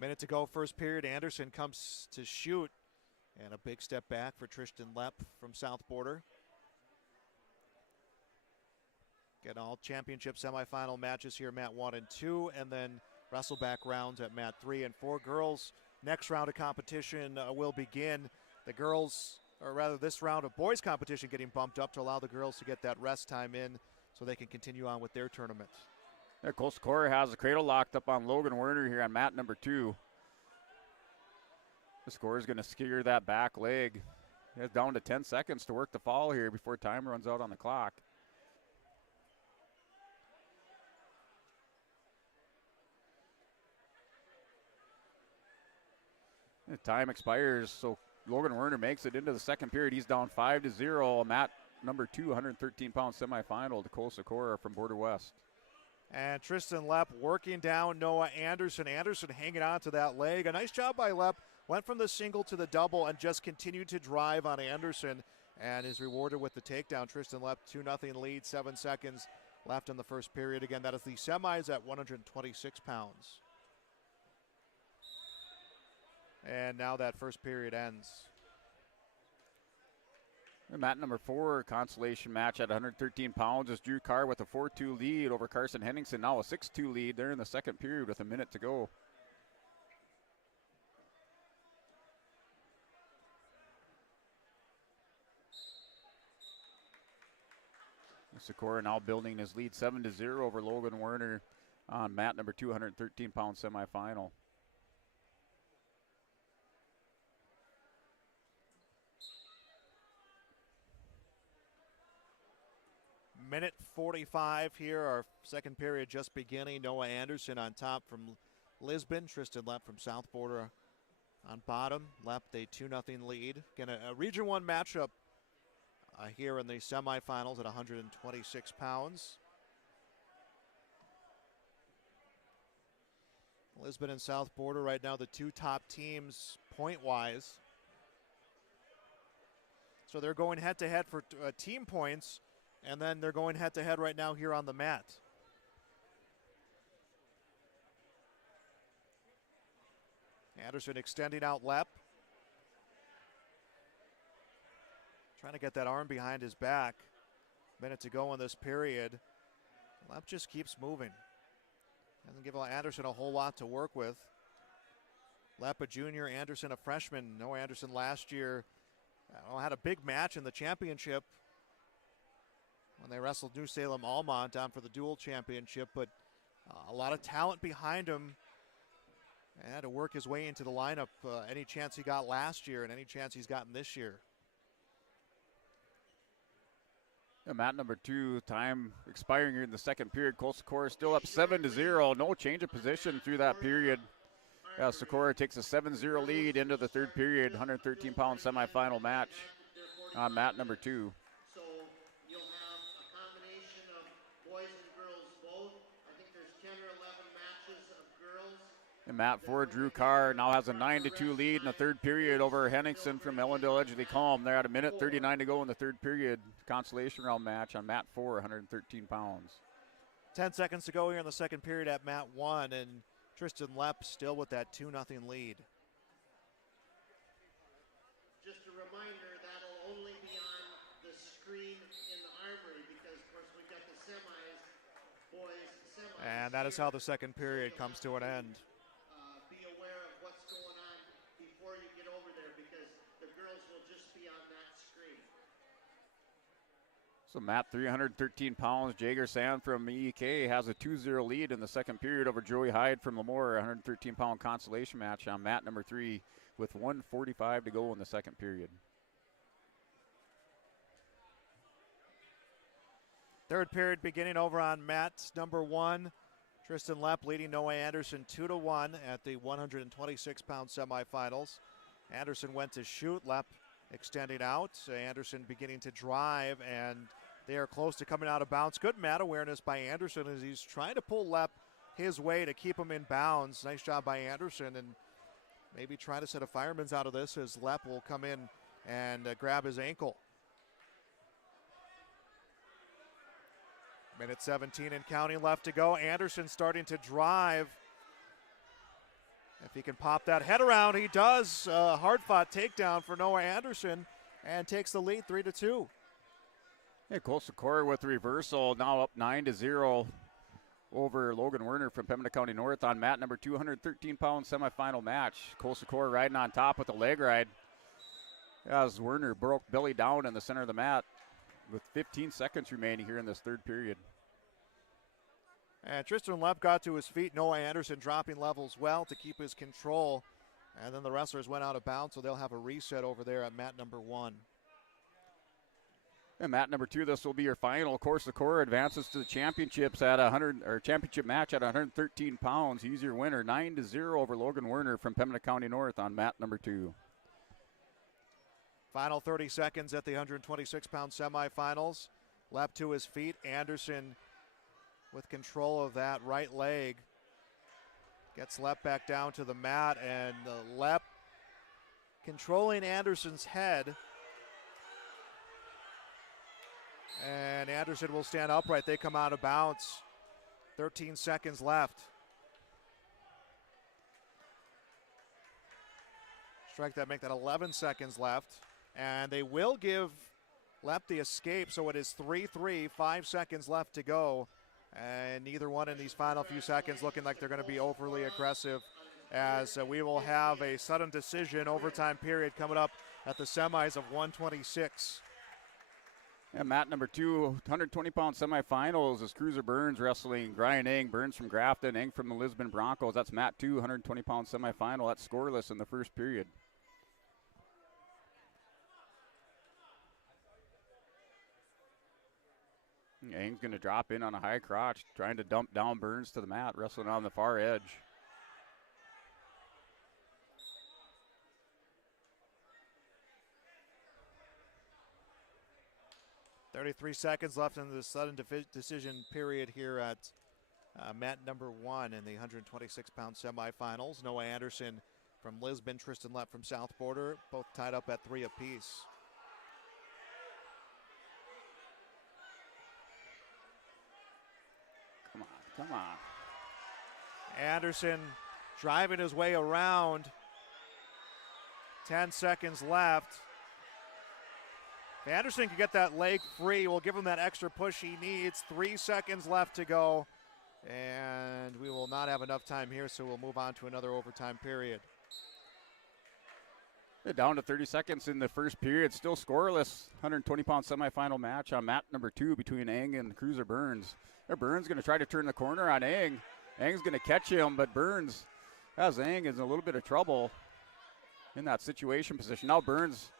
Minute to go, first period. Anderson comes to shoot. And a big step back for Tristan Lepp from South Border. Get all championship semifinal matches here, mat 1 and 2, and then wrestle back rounds at mat 3 and 4. Girls, next round of competition will begin. The girls, or rather this round of boys competition getting bumped up to allow the girls to get that rest time in so they can continue on with their tournament. Cole Sikora has the cradle locked up on Logan Werner here on mat number 2. The scorer is going to skewer that back leg. He has down to 10 seconds to work the fall here before time runs out on the clock. The time expires, so Logan Werner makes it into the second period. He's down 5-0. Mat number 2, 113-pound semifinal to Cole Sikora from Border West. And Tristan Lepp working down Noah Anderson. Anderson hanging on to that leg. A nice job by Lepp. Went from the single to the double and just continued to drive on Anderson and is rewarded with the takedown. Tristan Lepp, 2-0 lead, 7 seconds left in the first period. Again, that is the semis at 126 pounds. And now that first period ends. Mat number 4, consolation match at 113 pounds is Drew Carr with a 4-2 lead over Carson Henningsen. Now a 6-2 lead there in the second period with a minute to go. Sikora now building his lead 7-0 over Logan Werner on mat number 2, 113-pound semifinal. Minute 45 here, our second period just beginning. Noah Anderson on top from Lisbon. Tristan Lepp from South Border on bottom. Lepp a 2-0 lead. Again, a Region 1 matchup here in the semifinals at 126 pounds. Lisbon and South Border right now the two top teams point-wise. So they're going head-to-head for team points, and then they're going head-to-head right now here on the mat. Anderson extending out Lepp. Trying to get that arm behind his back. Minute to go in this period. Lepp just keeps moving. Doesn't give Anderson a whole lot to work with. Lepp a junior, Anderson a freshman. Noah Anderson last year had a big match in the championship when they wrestled New Salem Almont down for the dual championship, but a lot of talent behind him. And had to work his way into the lineup any chance he got last year and any chance he's gotten this year. Yeah, mat number 2, time expiring here in the second period. Cole Sikora still up 7-0. No change of position through that period. Sikora takes a 7-0 lead into the third period. 113-pound semifinal match on mat number 2. So you'll have a combination of boys and girls both. I think there's 10 or 11 matches of girls. And mat 4, Drew Carr now has a 9-2 lead in the third period over Henningsen from Ellendale Edgeley Calm. They're at a minute 39 to go in the third period. Consolation round match on mat 4, 113 pounds. 10 seconds to go here in the second period at mat 1, and Tristan Lepp still with that 2-0 lead. Just a reminder, that'll only be on the screen in the armory because, of course, we've got the semis, boys semis. And that is how the second period comes to an end. Be aware of what's going on before you get over there because the girls will just be on that screen. So mat 313 pounds. Jager Sand from EEK has a 2-0 lead in the second period over Joey Hyde from Lemoore. 113-pound consolation match on mat number 3 with 1:45 to go in the second period. Third period beginning over on mat number 1. Tristan Lepp leading Noah Anderson 2-1 at the 126-pound semifinals. Anderson went to shoot. Lepp extending out. Anderson beginning to drive, and they are close to coming out of bounds. Good mat awareness by Anderson as he's trying to pull Lepp his way to keep him in bounds. Nice job by Anderson, and maybe try to set a fireman's out of this as Lepp will come in and grab his ankle. Minute 17 and counting left to go. Anderson starting to drive. If he can pop that head around, he does. Hard-fought takedown for Noah Anderson and takes the lead 3-2. Yeah, Cole Sikora with the reversal, now up 9-0 over Logan Werner from Pembina County North on mat number 2, 113-pound semifinal match. Cole Sikora riding on top with a leg ride as Werner broke belly down in the center of the mat with 15 seconds remaining here in this third period. And Tristan Lepp got to his feet. Noah Anderson dropping levels well to keep his control. And then the wrestlers went out of bounds, so they'll have a reset over there at mat number 1. And mat number 2, this will be your final. Sikora advances to the championships at championship match at 113 pounds. He's your winner, 9-0 over Logan Werner from Pembina County North on mat number 2. Final 30 seconds at the 126-pound semifinals. Lepp to his feet. Anderson with control of that right leg. Gets Lepp back down to the mat, and Lepp controlling Anderson's head. And Anderson will stand upright. They come out of bounds. 13 seconds left. Strike that, make that 11 seconds left. And they will give Lepp the escape, so it is 3-3, 5 seconds left to go. And neither one in these final few seconds looking like they're going to be overly aggressive, as we will have a sudden decision overtime period coming up at the semis of 126. Yeah, mat number 2, 120-pound semifinals is Cruiser Burns wrestling Brian Eng. Burns from Grafton, Eng from the Lisbon Broncos. That's mat 2, 120-pound semifinal. That's scoreless in the first period. Eng's going to drop in on a high crotch, trying to dump down Burns to the mat, wrestling on the far edge. 33 seconds left in the sudden decision period here at mat number 1 in the 126-pound semifinals. Noah Anderson from Lisbon, Tristan Lepp from South Border, both tied up at 3 apiece. Come on. Anderson driving his way around. 10 seconds left. If Anderson can get that leg free, we'll give him that extra push he needs. 3 seconds left to go. And we will not have enough time here, so we'll move on to another overtime period. Down to 30 seconds in the first period. Still scoreless. 120-pound semifinal match on mat number 2 between Eng and Cruiser Burns. Burns going to try to turn the corner on Eng. Eng's going to catch him, but Burns has Eng is in a little bit of trouble in that situation position. Now Burns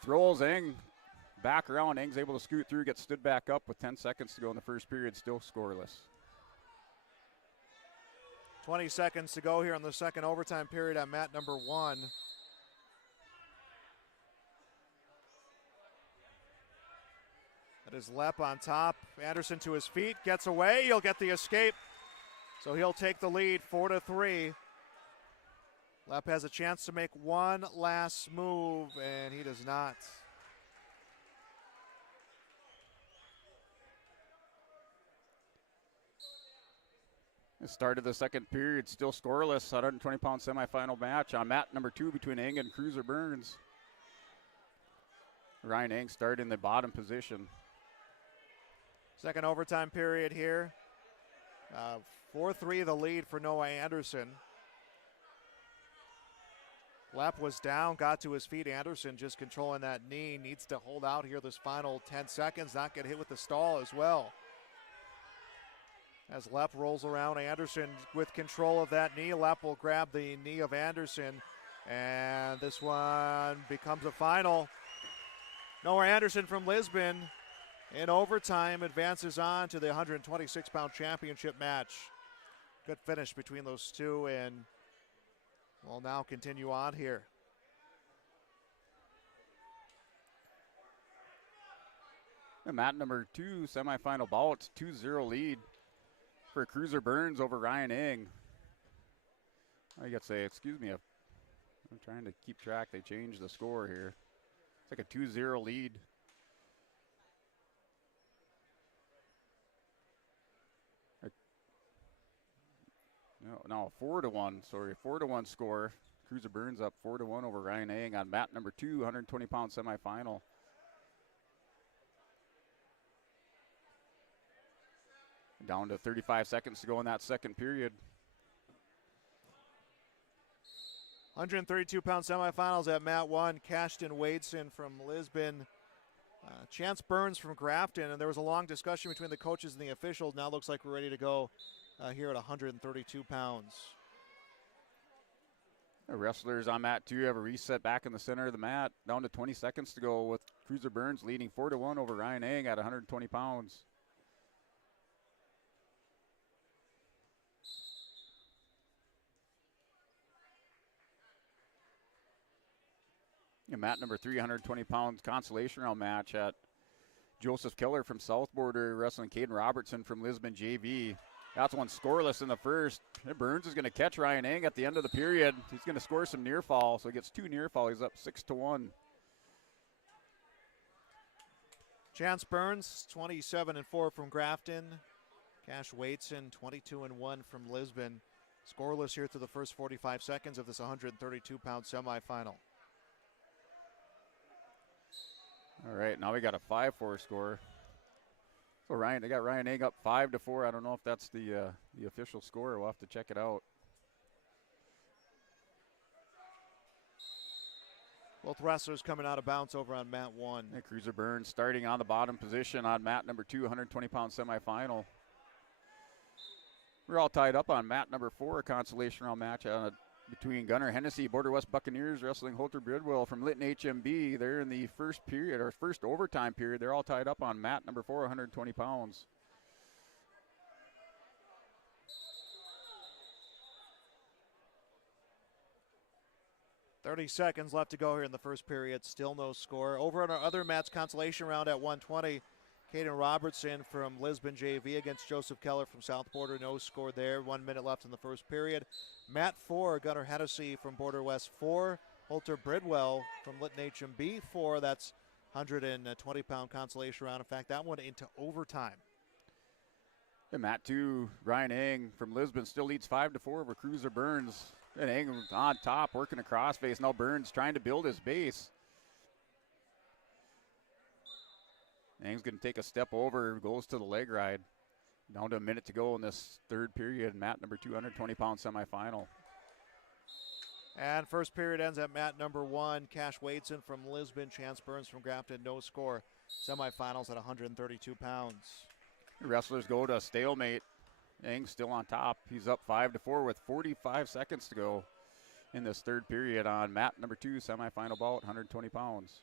throws Eng back around. Eng's able to scoot through, get stood back up with 10 seconds to go in the first period, still scoreless. 20 seconds to go here in the second overtime period at mat number 1. That is Lepp on top. Anderson to his feet, gets away. He'll get the escape. So he'll take the lead 4-3. Lepp has a chance to make one last move, and he does not. The start of the second period, still scoreless. 120-pound semifinal match on mat number 2 between Eng and Cruiser Burns. Ryan Eng started in the bottom position. Second overtime period here. 4-3 the lead for Noah Anderson. Lepp was down, got to his feet. Anderson just controlling that knee. Needs to hold out here this final 10 seconds, not get hit with the stall as well. As Lepp rolls around, Anderson with control of that knee. Lepp will grab the knee of Anderson, and this one becomes a final. Noah Anderson from Lisbon in overtime advances on to the 126-pound championship match. Good finish between those two, and we'll now continue on here. And mat number 2 semifinal bout, 2-0 lead for Cruiser Burns over Ryan Eng. I gotta say, excuse me, I'm trying to keep track. They changed the score here. It's like a 2-0 lead. No, 4-1. Sorry, 4-1 score. Cruiser Burns up 4-1 over Ryan Eng on mat number 2, 120-pound semifinal. Down to 35 seconds to go in that second period. 132-pound semifinals at mat 1. Cashton Wadeson from Lisbon. Chance Burns from Grafton. And there was a long discussion between the coaches and the officials. Now looks like we're ready to go here at 132 pounds. The wrestlers on mat 2 have a reset back in the center of the mat. Down to 20 seconds to go with Cruiser Burns leading 4-1 over Ryan Eng at 120 pounds. Mat number 3, 120-pound consolation round match at Joseph Keller from South Border wrestling Caden Robertson from Lisbon JV. That's one scoreless in the first. Burns is going to catch Ryan Eng at the end of the period. He's going to score some near fall, so he gets 2 near fall. He's up 6-1. Chance Burns, 27-4 from Grafton. Cash Wadeson, 22-1 from Lisbon. Scoreless here through the first 45 seconds of this 132-pound semifinal. All right, now we got a 5-4 score. So they got Ryan Eng up 5-4. I don't know if that's the official score. We'll have to check it out. Both wrestlers coming out of bounds over on mat 1. And Cruiser Burns starting on the bottom position on mat number 2, 120-pound semifinal. We're all tied up on mat number 4, a consolation round match between Gunnar Hennessy, Border West Buccaneers wrestling Holter Bridwell from Lytton HMB. They're in the first period, or first overtime period. They're all tied up on mat number 4, 120 pounds. .30 seconds left to go here in the first period. Still no score. Over on our other match consolation round at 120, Caden Robertson from Lisbon JV against Joseph Keller from South Border. No score there. 1 minute left in the first period. Matt 4, Gunnar Hennessy from Border West 4. Holter Bridwell from Lytton HMB 4. That's 120-pound consolation round. In fact, that one into overtime. And Matt 2, Ryan Eng from Lisbon still leads 5-4 over Cruiser Burns. And Eng on top, working a cross base. Now Burns trying to build his base. Eng's going to take a step over, goes to the leg ride. Down to a minute to go in this third period. Matt number 2, 120-pound semifinal. And first period ends at Matt number 1. Cash Wadeson from Lisbon, Chance Burns from Grafton, no score. Semifinals at 132 pounds. The wrestlers go to a stalemate. Eng's still on top. He's up 5-4 with 45 seconds to go in this third period on Matt number 2, semifinal bout, 120 pounds.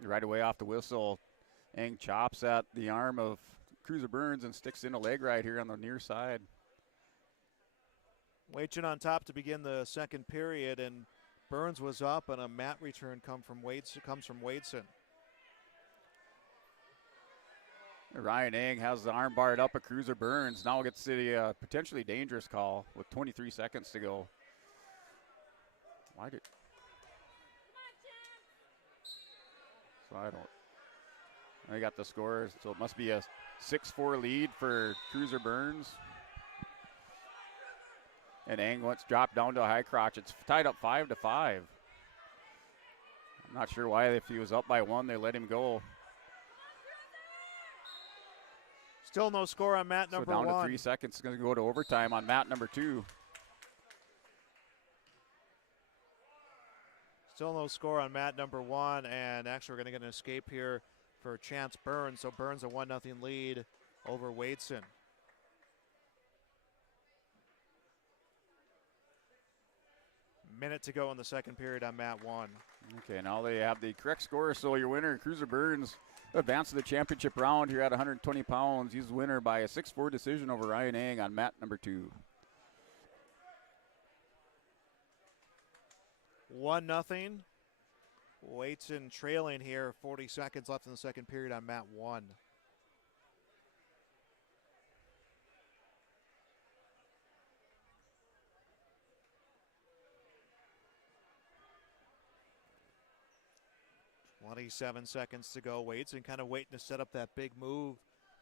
Right away off the whistle, Eng chops at the arm of Cruiser Burns and sticks in a leg right here on the near side. Wadeson on top to begin the second period, and Burns was up, and a mat return comes from Wadeson. Ryan Eng has the arm barred up at Cruiser Burns. Now gets the potentially dangerous call with 23 seconds to go. Why did... So I got the score, so it must be a 6-4 lead for Cruiser Burns. And Eng once dropped down to a high crotch. It's tied up 5-5. I'm not sure why, if he was up by 1, they let him go. Still no score on Matt number 1. So down to 3 seconds, it's going to go to overtime on Matt number 2. Still no score on Matt number 1, and actually we're going to get an escape here for Chance Burns. So Burns a 1-0 lead over Wadeson. Minute to go in the second period on Matt 1. Okay, now they have the correct score, so your winner, Cruiser Burns, advanced to the championship round here at 120 pounds. He's the winner by a 6-4 decision over Ryan Eng on Matt number 2. 1-0. Wadeson trailing here. 40 seconds left in the second period on Matt 1. .27 seconds to go. Wadeson kind of waiting to set up that big move.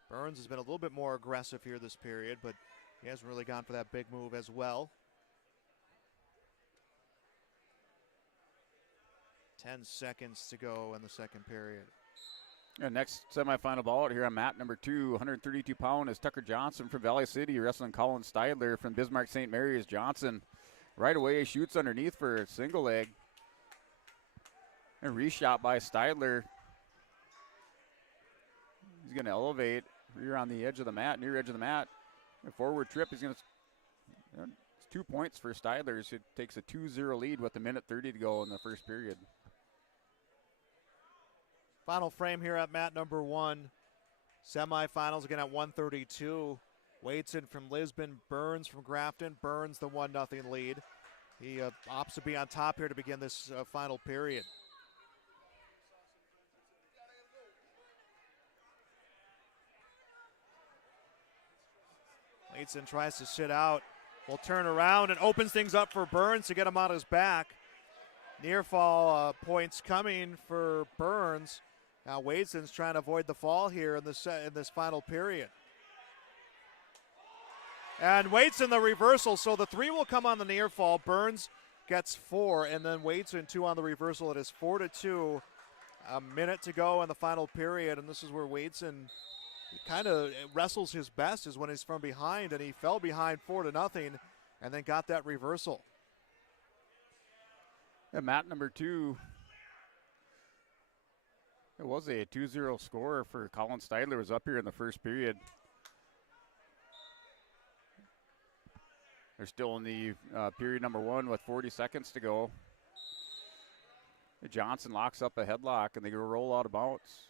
Burns has been a little bit more aggressive here this period, but he hasn't really gone for that big move as well. 10 seconds to go in the second period. And next semifinal bout here on Matt number 2, 132-pound is Tucker Johnson from Valley City, wrestling Colin Steidler from Bismarck St. Mary's. Johnson right away shoots underneath for a single leg. And reshot by Steidler. He's going to elevate here on the edge of the mat, near edge of the mat. A forward trip. He's going to. It's 2 points for Steidler. It takes a 2-0 lead with a minute 30 to go in the first period. Final frame here at mat number 1. Semifinals again at 132. Wadeson from Lisbon, Burns from Grafton. Burns the 1-0 lead. He opts to be on top here to begin this final period. Wadeson tries to sit out. Will turn around and opens things up for Burns to get him on his back. Near fall points coming for Burns. Now Wadeson's trying to avoid the fall here in this final period. And Wadeson the reversal, so the 3 will come on the near fall. Burns gets 4, and then Wadeson 2 on the reversal. It is 4-2. A minute to go in the final period, and this is where Wadeson kind of wrestles his best, is when he's from behind, and he fell behind 4-0 and then got that reversal. And Matt number 2, it was a 2-0 score for Colin Steidler, was up here in the first period. They're still in the period number 1 with 40 seconds to go. Johnson locks up a headlock and they go roll out of bounds.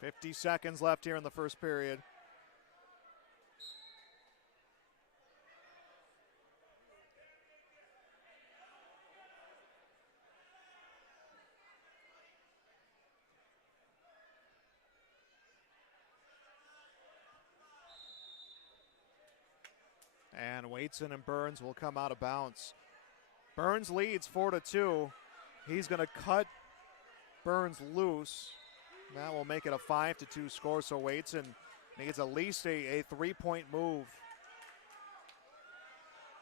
50 seconds left here in the first period. And Waitson and Burns will come out of bounds. Burns leads 4-2. He's going to cut Burns loose. That will make it a 5-2 score, so Waitson needs at least a 3-point move.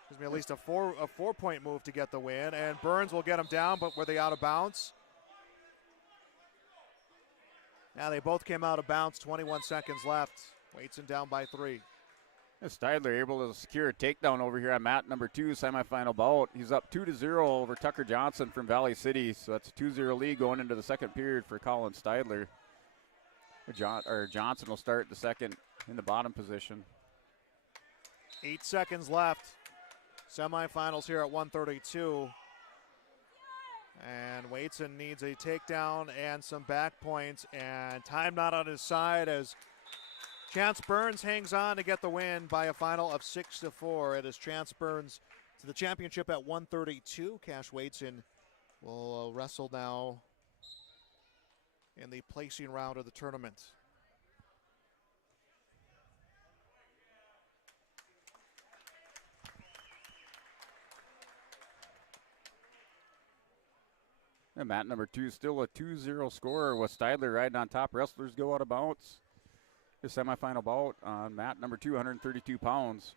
Excuse me, at least a 4-point move to get the win. And Burns will get him down, but were they out of bounds? Now they both came out of bounds, 21 seconds left. Waitson down by 3. Steidler able to secure a takedown over here on mat number 2, semifinal bout. He's up 2-0 over Tucker Johnson from Valley City, so that's a 2-0 lead going into the second period for Colin Steidler. Johnson will start the second in the bottom position. 8 seconds left. Semifinals here at 132. And Waitson needs a takedown and some back points, and time not on his side as Chance Burns hangs on to get the win by a final of 6-4. It is Chance Burns to the championship at 132. Cash Waitson will wrestle now in the placing round of the tournament. And mat number 2 still a 2-0 score with Steidler riding on top. Wrestlers go out of bounds. The semifinal bout on mat number 2, 132 pounds.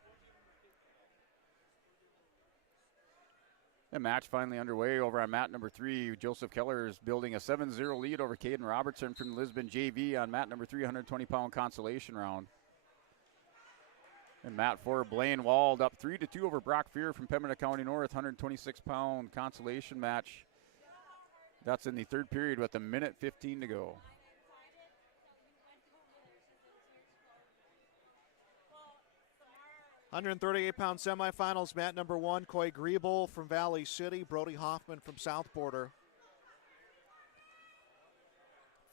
The match finally underway over on mat number 3. Joseph Keller is building a 7-0 lead over Caden Robertson from Lisbon JV on mat number 3, 120-pound consolation round. And mat 4, Blaine Wald up 3-2 over Brock Fear from Pembina County North, 126-pound consolation match. That's in the third period with 1:15 to go. £138 semifinals, mat number 1, Coy Griebel from Valley City, Brody Hoffman from South Border.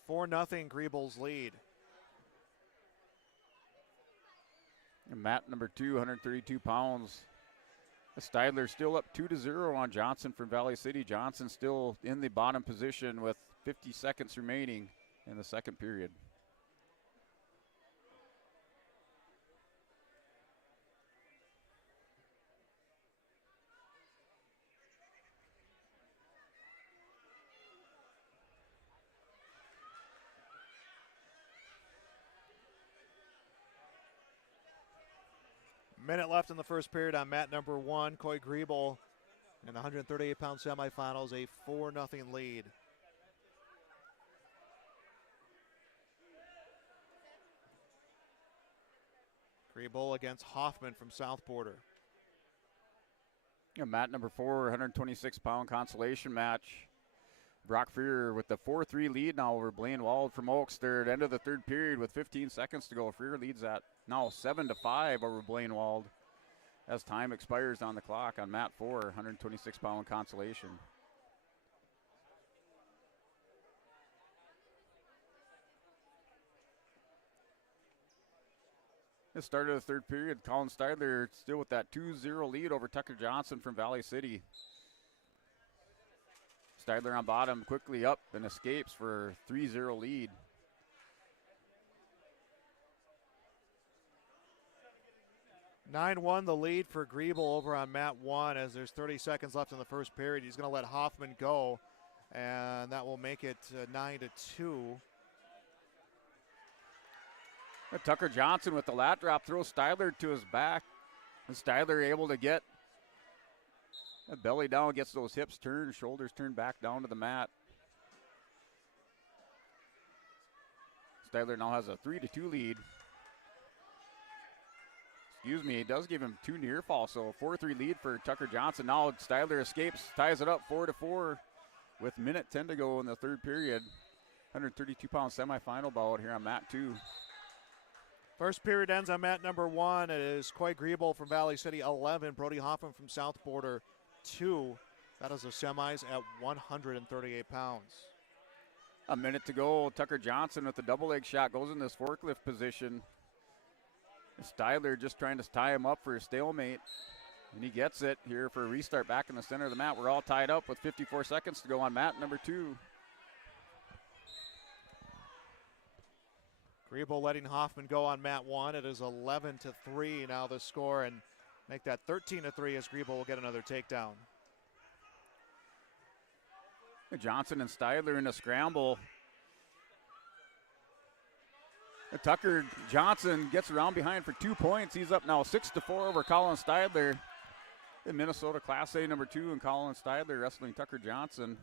4-0 Griebel's lead. And mat number 2, 132 pounds. Steidler still up 2-0 on Johnson from Valley City. Johnson still in the bottom position with 50 seconds remaining in the second period. Minute left in the first period on mat number 1, Coy Griebel in the 138-pound semifinals, a 4-0 lead. Griebel against Hoffman from South Border. Yeah, mat number 4, 126-pound consolation match. Brock Freer with the 4-3 lead now over Blaine Wald from Oaks. They're at the end of the third period with 15 seconds to go. Freer leads that now 7-5 over Blaine Wald as time expires on the clock on mat 4, 126-pound consolation. The start of the third period, Colin Steidler still with that 2-0 lead over Tucker Johnson from Valley City. Steidler on bottom, quickly up and escapes for a 3-0 lead. (9-1) the lead for Griebel over on mat 1 as there's 30 seconds left in the first period. He's going to let Hoffman go, and that will make it 9-2. Tucker Johnson with the lat drop throws Steidler to his back, and Steidler able to get a belly down, gets those hips turned, shoulders turned back down to the mat. Steidler now has a 3-2 lead. Excuse me, it does give him 2 near fall, so a 4-3 lead for Tucker Johnson. Now Steidler escapes, ties it up 4-4 with minute 10 to go in the third period. 132-pound semifinal bout here on mat 2. First period ends on mat number 1. It is Coy Griebel from Valley City 11, Brody Hoffman from South Border 2. That is the semis at 138 pounds. A minute to go. Tucker Johnson with the double leg shot goes in this forklift position. Steidler just trying to tie him up for a stalemate, and he gets it here for a restart back in the center of the mat. We're all tied up with 54 seconds to go on mat number 2. Griebel letting Hoffman go on mat 1. It is 11-3 now the score, and make that 13-3 as Griebel will get another takedown. Johnson and Steidler in a scramble. Tucker Johnson gets around behind for 2 points. He's up now 6-4 over Colin Steidler. In Minnesota Class A number 2 and Colin Steidler wrestling Tucker Johnson.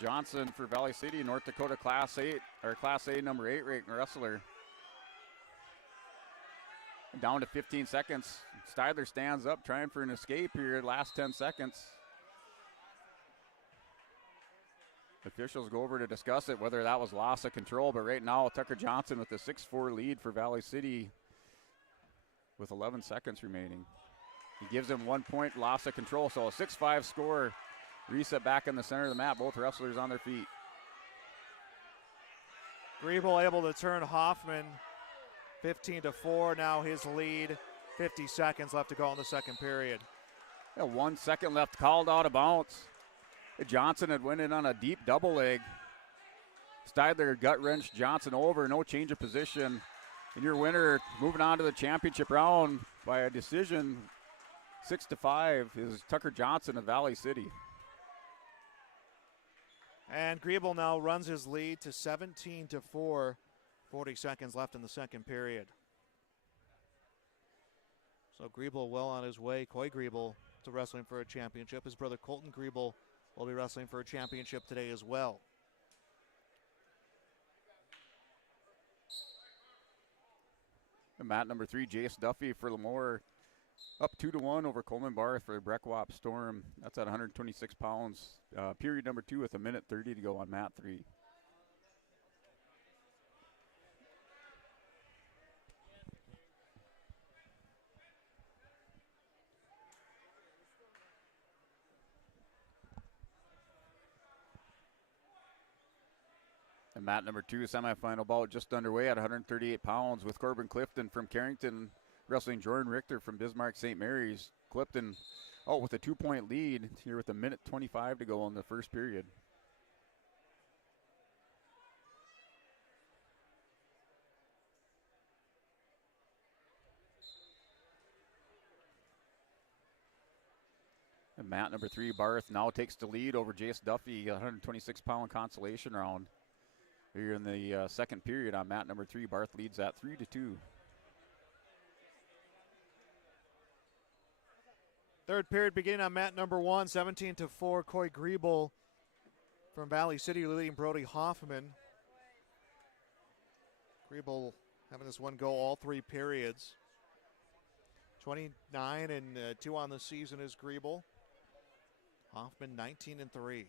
Johnson for Valley City, North Dakota Class A number 8 ranked wrestler. Down to 15 seconds. Steidler stands up trying for an escape here. Last 10 seconds. Officials go over to discuss it, whether that was loss of control, but right now Tucker Johnson with the 6-4 lead for Valley City with 11 seconds remaining. He gives him 1 point, loss of control, so a 6-5 score. Reset back in the center of the mat, both wrestlers on their feet. Griebel able to turn Hoffman 15-4, now his lead. 50 seconds left to go in the second period. 1 second left, called out of bounds. Johnson had went in on a deep double leg. Steidler gut wrenched Johnson over, no change of position. And your winner moving on to the championship round by a decision 6-5 is Tucker Johnson of Valley City. And Griebel now runs his lead to 17-4. 40 seconds left in the second period. So Griebel well on his way. Coy Griebel to wrestling for a championship. His brother Colton Griebel will be wrestling for a championship today as well. And mat number 3, Jace Duffy for Lemoore. Up 2-1 over Coleman Barth for Breckwap Storm. That's at 126 pounds. Period number 2 with 1:30 to go on mat 3. And mat number 2, semifinal bout just underway at 138 pounds with Corbin Clifton from Carrington wrestling Jordan Richter from Bismarck St. Mary's. Clifton with a 2 point lead here with 1:25 to go in the first period. And mat number 3, Barth now takes the lead over Jace Duffy, 126-pound consolation round. Here in the second period on mat number 3, Barth leads at 3-2. Third period beginning on mat number 1, 17-4. Coy Griebel from Valley City leading Brody Hoffman. Griebel having this one go all 3 periods. 29-2 on the season is Griebel. Hoffman 19-3.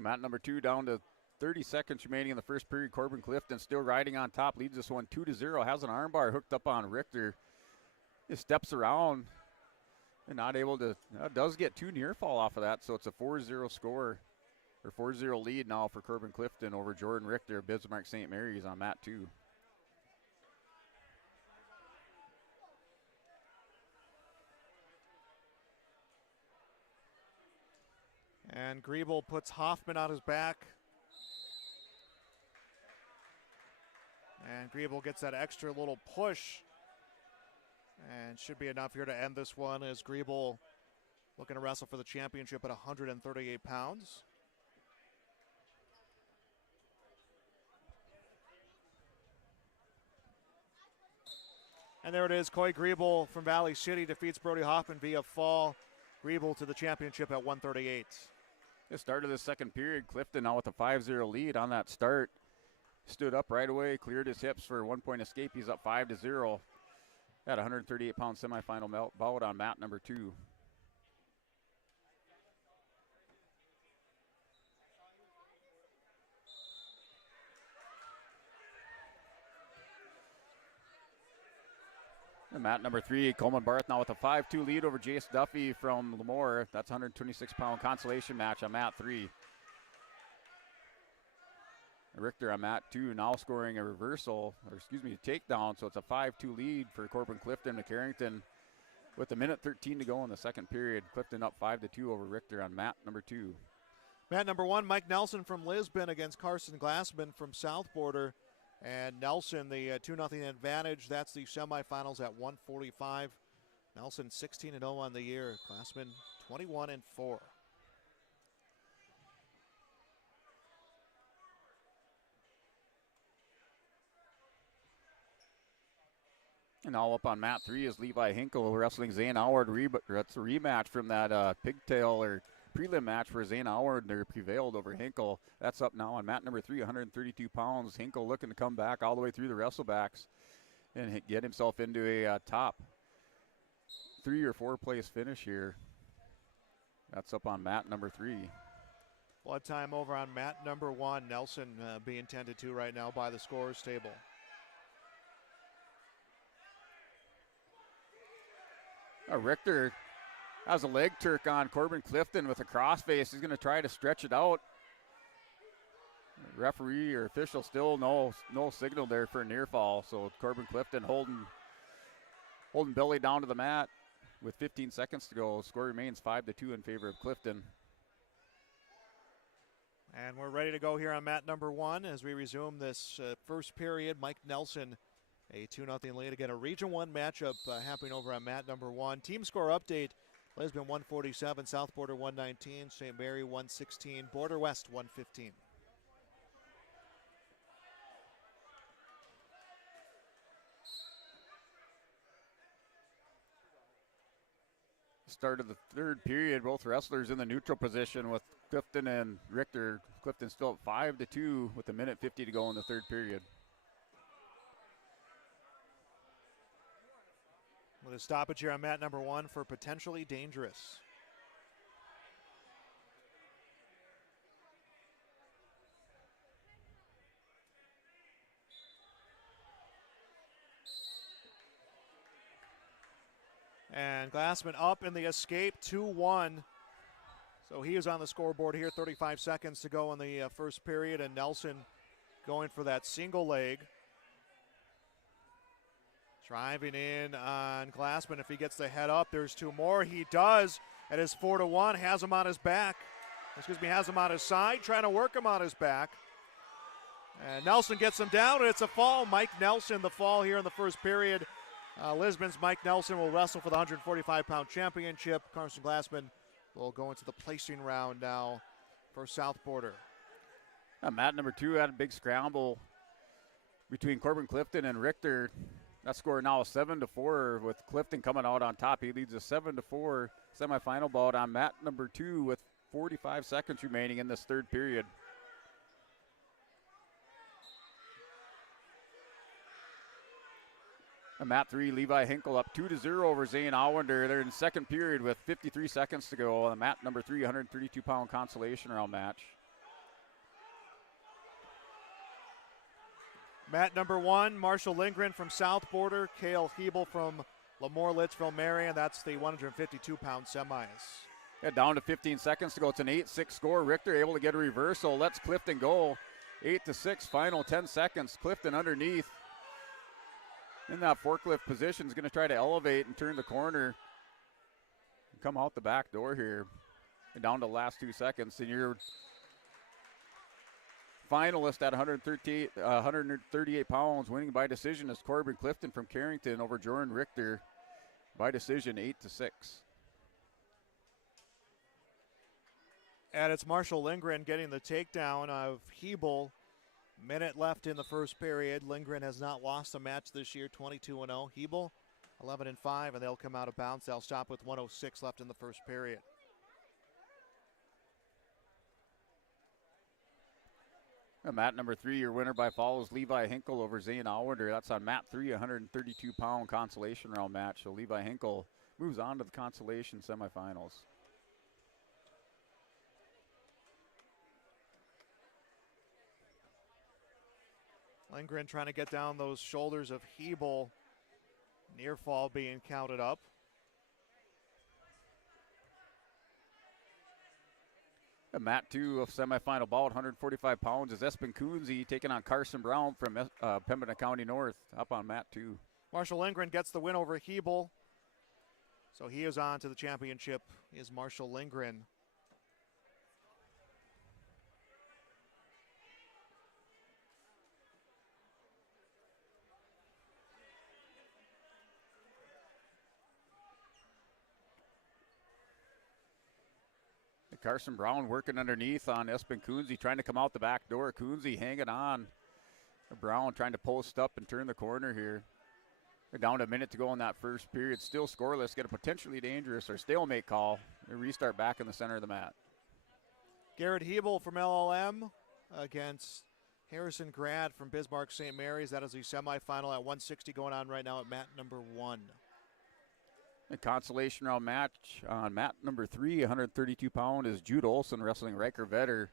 Mat number 2 down to 30 seconds remaining in the first period. Corbin Clifton still riding on top, leads this one 2-0. Has an armbar hooked up on Richter. He steps around and not able to, does get 2 near fall off of that, so it's a 4-0 score, or 4-0 lead now for Corbin Clifton over Jordan Richter of Bismarck St. Mary's on mat 2. And Griebel puts Hoffman on his back. And Griebel gets that extra little push. And should be enough here to end this one as Griebel looking to wrestle for the championship at 138 pounds. And there it is. Coy Griebel from Valley City defeats Brody Hoffman via fall. Griebel to the championship at 138. The start of the second period, Clifton now with a 5-0 lead on that start. Stood up right away, cleared his hips for a 1 point escape. He's up 5-0 at 138-pound semifinal bout on mat number 2. And mat number 3, Coleman Barth now with a 5-2 lead over Jace Duffy from Lemoore. That's a 126-pound consolation match on mat 3. Richter on mat 2 now scoring a reversal, or excuse me, a takedown. So it's a 5-2 lead for Corbin Clifton to Carrington with 1:13 to go in the second period. Clifton up 5-2 over Richter on mat number 2. Mat number 1, Mike Nelson from Lisbon against Carson Glassman from South Border. And Nelson, the 2-0 advantage. That's the semifinals at 1:45. Nelson 16-0 on the year. Glassman 21-4. And now up on mat 3 is Levi Hinkle wrestling Zane Howard. That's a rematch from that pigtail or prelim match where Zane Howard prevailed over Hinkle. That's up now on mat number 3, 132 pounds. Hinkle looking to come back all the way through the wrestlebacks and get himself into a top 3 or 4 place finish here. That's up on mat number 3. Blood time over on mat number 1. Nelson being tended to right now by the scorers table. Richter has a leg turk on Corbin Clifton with a crossface. He's going to try to stretch it out. Referee or official still no signal there for a near fall. So Corbin Clifton holding Billy down to the mat with 15 seconds to go. Score remains 5-2 in favor of Clifton. And we're ready to go here on mat number 1 as we resume this first period. Mike Nelson, a 2-0 lead. Again, a Region 1 matchup happening over on mat number 1. Team score update: Lisbon 147, South Border 119, St. Mary 116, Border West 115. Start of the third period, both wrestlers in the neutral position with Clifton and Richter. Clifton still up 5-2 with 1:50 to go in the third period. With a stoppage here on mat number 1 for potentially dangerous. And Glassman up in the escape, 2-1. So he is on the scoreboard here, 35 seconds to go in the first period, and Nelson going for that single leg. Driving in on Glassman. If he gets the head up, there's 2 more. He does. It is 4-1. Has him on his back. Has him on his side, trying to work him on his back. And Nelson gets him down, and it's a fall. Mike Nelson, the fall here in the first period. Lisbon's Mike Nelson will wrestle for the 145-pound championship. Carson Glassman will go into the placing round now for South Border. Mat number 2 had a big scramble between Corbin Clifton and Richter. That score now is 7-4 with Clifton coming out on top. He leads a 7-4 semifinal bout on mat number 2 with 45 seconds remaining in this third period. Mat 3, Levi Hinkle up 2-0 over Zane Allender. They're in the second period with 53 seconds to go. On mat number 3, 132-pound consolation round match. Mat number 1, Marshall Lindgren from South Border, Cale Hebel from Lemoore Litchfield Marion. That's the 152-pound semis. Yeah, down to 15 seconds to go. It's an 8-6 score. Richter able to get a reversal. Lets Clifton go. 8-6, final 10 seconds. Clifton underneath in that forklift position is going to try to elevate and turn the corner and come out the back door here. And down to the last 2 seconds. And your finalist at 138 pounds, winning by decision, is Corbin Clifton from Carrington over Jordan Richter by decision, 8-6. And it's Marshall Lindgren getting the takedown of Hebel. Minute left in the first period. Lindgren has not lost a match this year, 22-0. Hebel 11-5, and they'll come out of bounds. They'll stop with 1:06 left in the first period. Mat number 3, your winner by fall is Levi Hinkle over Zane Allender. That's on mat 3, 132-pound consolation round match. So Levi Hinkle moves on to the consolation semifinals. Lindgren trying to get down those shoulders of Hebel. Near fall being counted up. Mat 2 of semifinal bout, 145 pounds, is Espen Coonsey taking on Carson Brown from Pembina County North, up on mat 2. Marshall Lindgren gets the win over Hebel. So he is on to the championship, is Marshall Lindgren. Carson Brown working underneath on Espen Kunze, trying to come out the back door. Kunze hanging on. Brown trying to post up and turn the corner here. They're down to a minute to go in that first period. Still scoreless. Get a potentially dangerous or stalemate call. They restart back in the center of the mat. Garrett Hebel from LLM against Harrison Grad from Bismarck St. Mary's. That is the semifinal at 160 going on right now at mat number 1. The consolation round match on mat number 3, 132-pound, is Jude Olson wrestling Riker Vetter.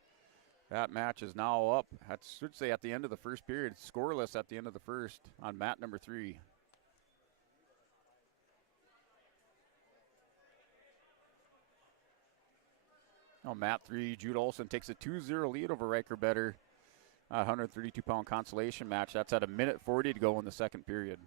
That match is now up, I should say, at the end of the first period. Scoreless at the end of the first on mat number 3. On mat 3, Jude Olson takes a 2-0 lead over Riker Vetter. 132-pound consolation match. That's at a minute 40 to go in the second period.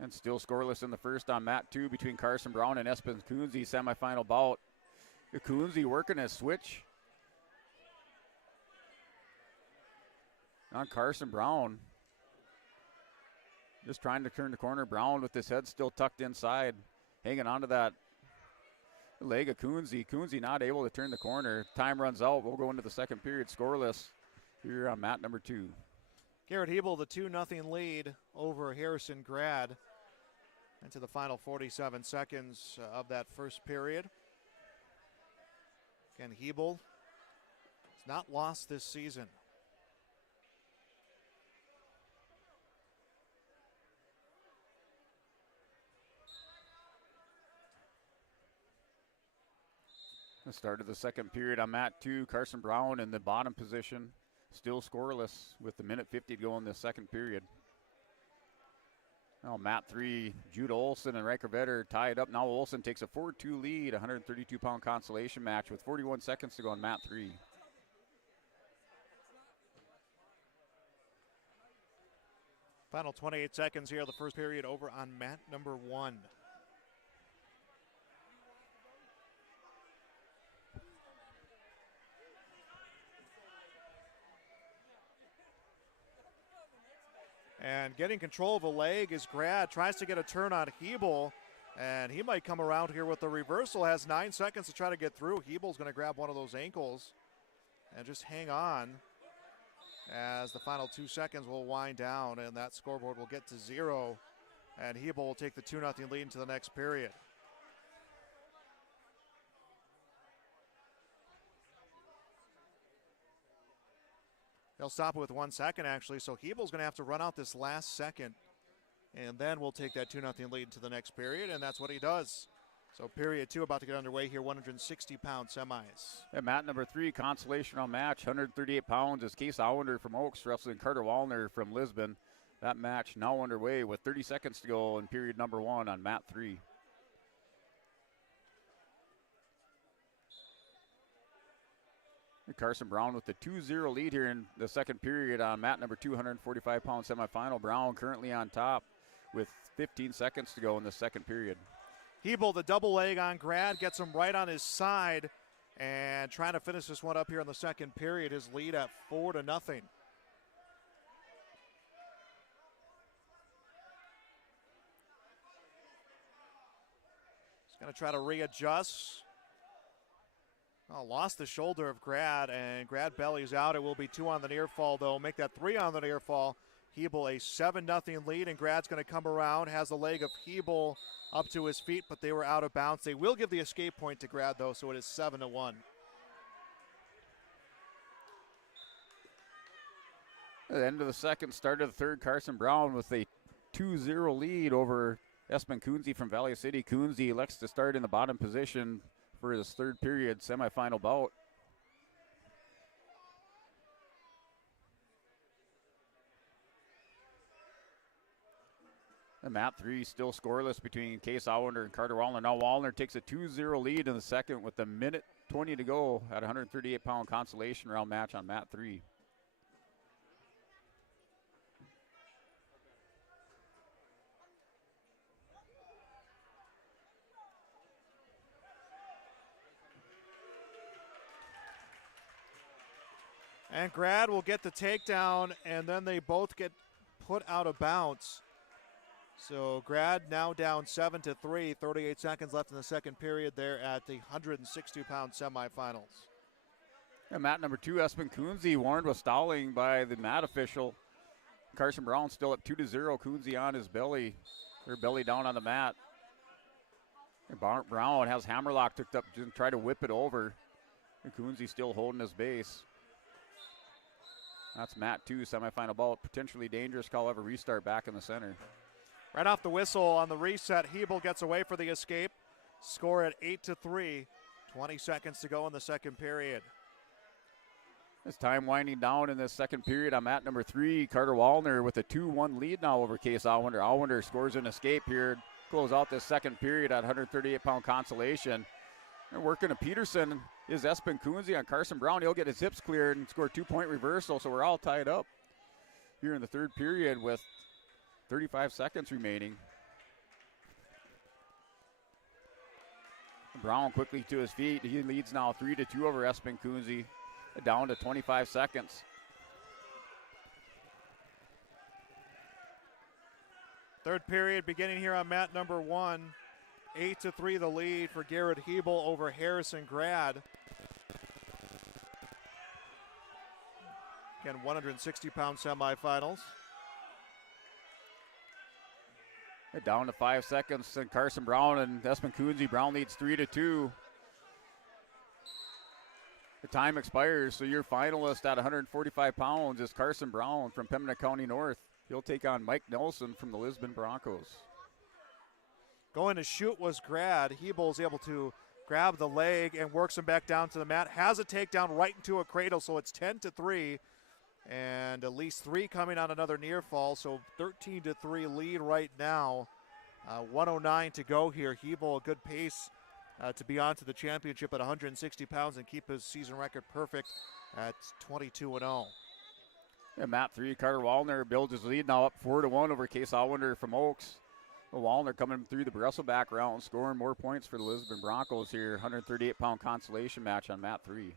And still scoreless in the first on mat 2 between Carson Brown and Espen Kunze, semifinal bout. Kunze working his switch on Carson Brown. Just trying to turn the corner. Brown with his head still tucked inside, hanging onto that leg of Kunze. Kunze not able to turn the corner. Time runs out. We'll go into the second period scoreless here on mat number 2. Garrett Hebel, the 2-0 lead over Harrison Grad into the final 47 seconds of that first period. Again, Hebel has not lost this season. The start of the second period on mat 2, Carson Brown in the bottom position, still scoreless with the minute 50 to go in the second period. Now mat 3, Jude Olson and Riker Vetter tied up. Now Olson takes a 4-2 lead, 132-pound consolation match with 41 seconds to go on mat 3. Final 28 seconds here of the first period over on mat number 1. And getting control of a leg is Grad. Tries to get a turn on Hebel. And he might come around here with the reversal. Has 9 seconds to try to get through. Hebel's going to grab one of those ankles and just hang on as the final 2 seconds will wind down. And that scoreboard will get to 0. And Hebel will take the 2-0 lead into the next period. They'll stop it with 1 second, actually, so Hebel's going to have to run out this last second, and then we'll take that 2-0 lead into the next period, and that's what he does. So period 2 about to get underway here, 160-pound semis. At mat number 3, consolation round match, 138 pounds is Case Allender from Oaks wrestling Carter Wallner from Lisbon. That match now underway with 30 seconds to go in period number 1 on mat 3. Carson Brown with the 2-0 lead here in the second period on mat number 2, 145-pound semifinal. Brown currently on top with 15 seconds to go in the second period. Hebel, the double leg on Grad, gets him right on his side and trying to finish this one up here in the second period. His lead at 4-0. He's going to try to readjust. Oh, lost the shoulder of Grad, and Grad bellies out. It will be 2 on the near fall, though. Make that 3 on the near fall. Hebel a 7-0 lead, and Grad's going to come around. Has the leg of Hebel up to his feet, but they were out of bounds. They will give the escape point to Grad, though, so it is 7-1. At the end of the second, start of the third, Carson Brown with a 2-0 lead over Espen Kunze from Valley City. Kunze elects to start in the bottom position for his third period semifinal bout. And mat 3 still scoreless between Case Allender and Carter Wallner. Now Wallner takes a 2-0 lead in the second with a minute 20 to go at 138-pound consolation round match on mat 3. And Grad will get the takedown, and then they both get put out of bounds. So Grad now down 7-3, 38 seconds left in the second period there at the 162-pound semifinals. And mat number 2, Espen Kunze, warned with stalling by the mat official. Carson Brown still up 2-0. Kunze on his belly, or belly down on the mat. And Brown has hammerlock tucked up to try to whip it over. And Kunze still holding his base. That's mat 2, semifinal ball. Potentially dangerous call, have a restart back in the center. Right off the whistle on the reset, Hebel gets away for the escape. Score at 8-3. 20 seconds to go in the second period. As time winding down in this second period, I'm at number 3, Carter Wallner with a 2-1 lead now over Case Allwinder. Allwinder scores an escape here, close out this second period at 138-pound consolation. And working to Peterson is Espen Kunze on Carson Brown. He'll get his hips cleared and score a 2-point reversal, so we're all tied up here in the third period with 35 seconds remaining. Brown quickly to his feet. He leads now 3-2 over Espen Kunze. Down to 25 seconds. Third period beginning here on mat number 1. 8-3 the lead for Garrett Hebel over Harrison Grad. Again, 160-pound semifinals. Down to 5 seconds, and Carson Brown and Espen Kunze. Brown leads 3-2. The time expires, so your finalist at 145 pounds is Carson Brown from Pembina County North. He'll take on Mike Nelson from the Lisbon Broncos. Going to shoot was Grad. Hebel's able to grab the leg and works him back down to the mat. Has a takedown right into a cradle, so it's 10-3. And at least 3 coming on another near fall, so 13-3 lead right now. 109 to go here. Hebel, a good pace to be on to the championship at 160 pounds and keep his season record perfect at 22-0. And mat 3, Carter Wallner builds his lead now up 4-1 over Case Allwinder from Oaks. Wallner coming through the Bristleback round, scoring more points for the Lisbon Broncos here. 138-pound consolation match on mat 3.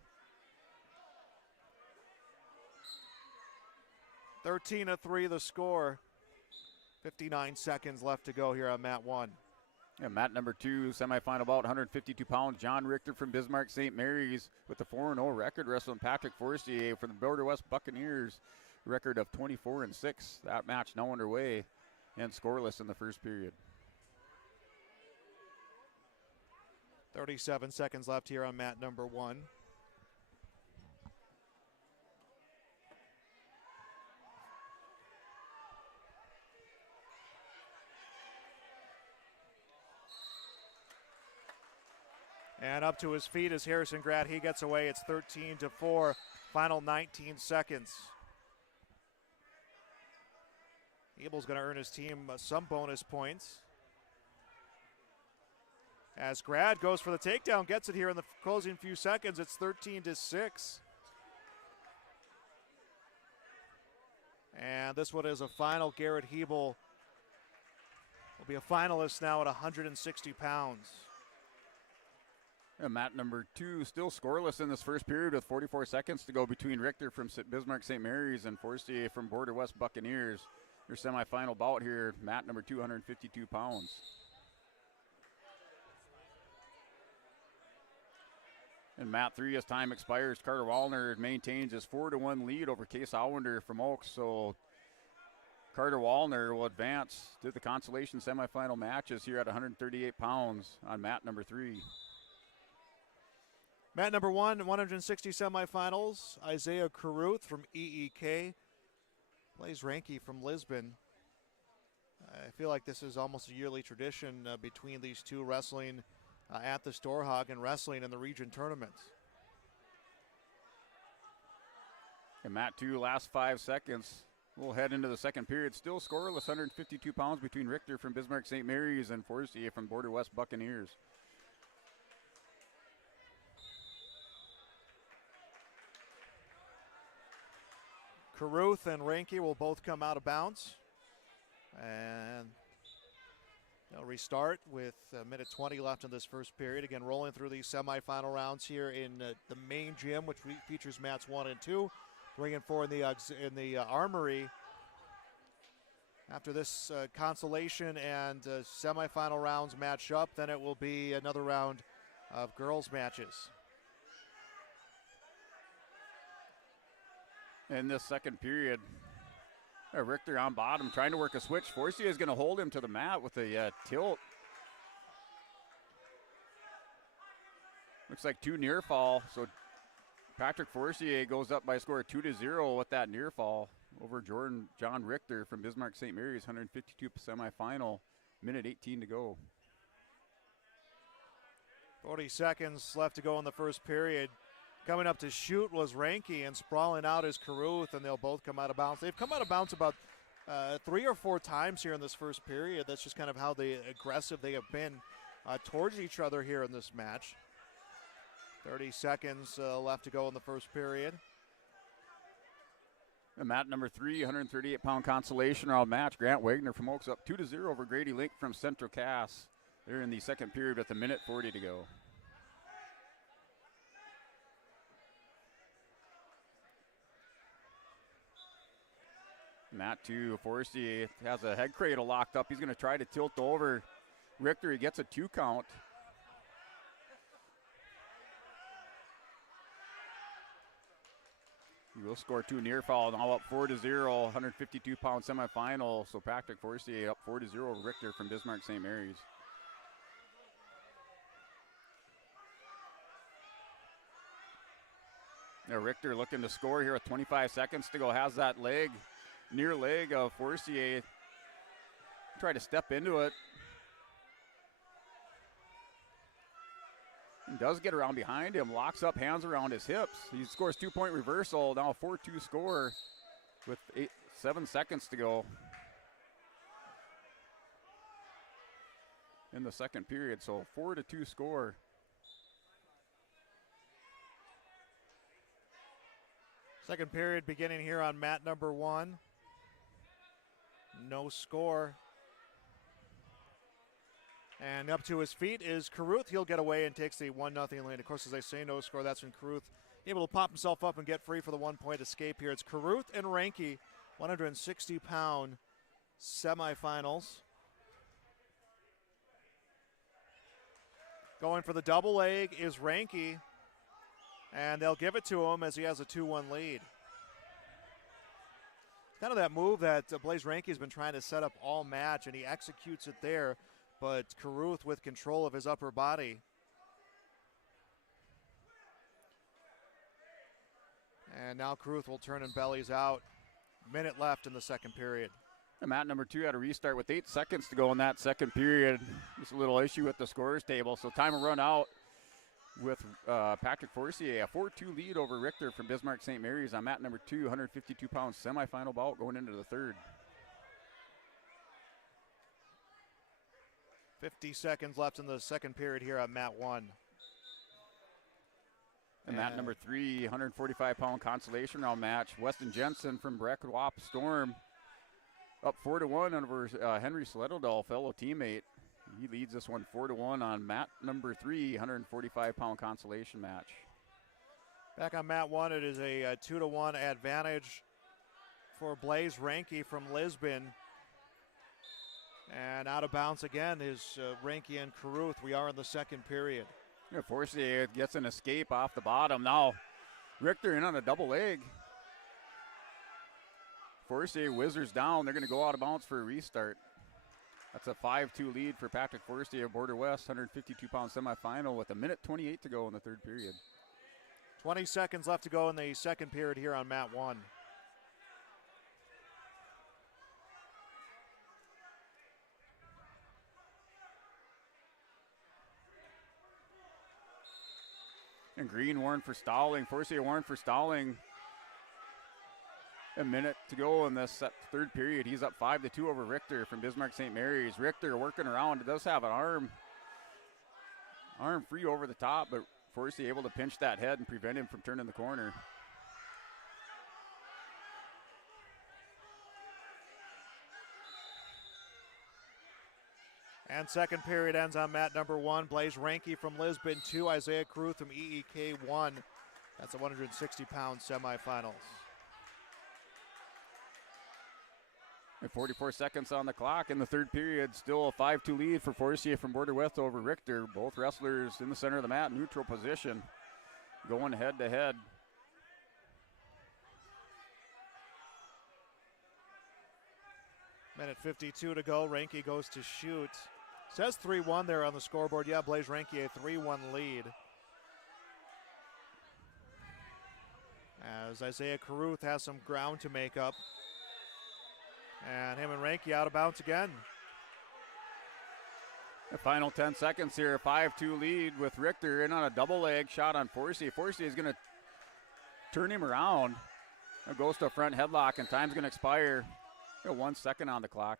13-3 the score. 59 seconds left to go here on mat 1. And mat number 2, semifinal bout, 152 pounds. John Richter from Bismarck St. Mary's with the 4-0 record, wrestling Patrick Forestier from the Border West Buccaneers, record of 24-6. That match now underway and scoreless in the first period. 37 seconds left here on mat number 1. And up to his feet is Harrison Grad. He gets away. It's 13-4. Final 19 seconds. Hebel's going to earn his team some bonus points. As Grad goes for the takedown, gets it here in the closing few seconds. It's 13-6. And this one is a final. Garrett Hebel will be a finalist now at 160 pounds. And mat number 2 still scoreless in this first period with 44 seconds to go between Richter from Bismarck St. Mary's and Forestier from Border West Buccaneers. Your semifinal bout here, mat number 2, 152 pounds. And mat 3, as time expires, Carter Wallner maintains his 4-1 lead over Case Allwinder from Oaks. So Carter Wallner will advance to the consolation semifinal matches here at 138 pounds on mat number 3. Mat number 1, 160 semifinals. Isaiah Caruth from EEK. Plays Ranky from Lisbon. I feel like this is almost a yearly tradition between these two, wrestling at the Storhaug and wrestling in the region tournaments. And mat 2, last 5 seconds. We'll head into the second period. Still scoreless, 152 pounds between Richter from Bismarck St. Mary's and Forestier from Border West Buccaneers. Caruth and Ranky will both come out of bounds. And they'll restart with a minute 20 left in this first period. Again, rolling through these semifinal rounds here in the main gym, which features mats 1 and 2. Bringing forward in the Armory. After this consolation and semifinal rounds match up, then it will be another round of girls matches. In this second period, Richter on bottom trying to work a switch. Forcier is going to hold him to the mat with a tilt. Looks like 2 near fall, so Patrick Forcier goes up by a score of 2-0 with that near fall over John Richter from Bismarck St. Mary's, 152 semifinal, minute 18 to go. 40 seconds left to go in the first period. Coming up to shoot was Ranke, and sprawling out is Caruth, and they'll both come out of bounds. They've come out of bounds about 3 or 4 times here in this first period. That's just kind of how aggressive they have been towards each other here in this match. 30 seconds left to go in the first period. And mat number 3, 138-pound consolation round match. Grant Wagner from Oaks up 2-0 over Grady Link from Central Cass. They're in the second period with a minute 40 to go. Mat 2, Forcier has a head cradle locked up. He's going to try to tilt over Richter. He gets a 2 count. He will score 2 near fall, now up 4-0, 152-pound semifinal. So Patrick Forcier up 4-0 over Richter from Bismarck St. Mary's. Now Richter looking to score here with 25 seconds to go. Has that near leg of Forcier. Try to step into it. He does get around behind him, locks up, hands around his hips. He scores 2-point reversal, now a 4-2 score with 7 seconds to go in the second period. So 4-2 score. Second period beginning here on mat number 1. No score. And up to his feet is Caruth. He'll get away and takes the 1-0 lead. Of course, as I say, no score. That's when Caruth able to pop himself up and get free for the 1-point escape here. It's Caruth and Ranke, 160-pound semifinals. Going for the double leg is Ranke, and they'll give it to him as he has a 2-1 lead. Kind of that move that Blaze Ranke has been trying to set up all match, and he executes it there. But Caruth with control of his upper body. And now Caruth will turn and bellies out. Minute left in the second period. And mat number 2 had a restart with 8 seconds to go in that second period. Just a little issue with the scorers table. So time will run out with Patrick Forcier. A 4-2 lead over Richter from Bismarck St. Mary's on mat number 2, 152-pound semifinal bout going into the third. 50 seconds left in the second period here on mat 1. And mat number 3, 145-pound consolation round match. Weston Jensen from Breckwapp Storm up 4-1 over Henry Sledodal, fellow teammate. He leads this one 4-1 on mat number 3, 145-pound consolation match. Back on mat 1, it is a 2-1 advantage for Blaze Ranke from Lisbon. And out of bounds again is Ranke and Caruth. We are in the second period. Yeah, Forcier gets an escape off the bottom. Now Richter in on a double leg. Forcier whizzers down. They're going to go out of bounds for a restart. That's a 5-2 lead for Patrick Forcier, Border West, 152-pound semifinal with a minute 28 to go in the third period. 20 seconds left to go in the second period here on mat 1. And Green warned for stalling. Forcier warned for stalling. A minute to go in this third period. He's up 5-2 over Richter from Bismarck St. Mary's. Richter working around. It does have an arm free over the top, but Forcier able to pinch that head and prevent him from turning the corner. And second period ends on mat number 1. Blaze Ranke from Lisbon 2, Isaiah Caruth from EEK 1. That's a 160-pound semifinals. And 44 seconds on the clock in the third period. Still a 5-2 lead for Forcier from Border West over Richter. Both wrestlers in the center of the mat, neutral position, going head to head. Minute 52 to go. Reinke goes to shoot. Says 3-1 there on the scoreboard. Yeah, Blaise Reinke a 3-1 lead. As Isaiah Caruth has some ground to make up. And him and Reinke out of bounds again. The final 10 seconds here, 5-2 lead with Richter in on a double leg shot on Forcier. Forcier is going to turn him around. It goes to a front headlock, and time's going to expire. 1 second on the clock.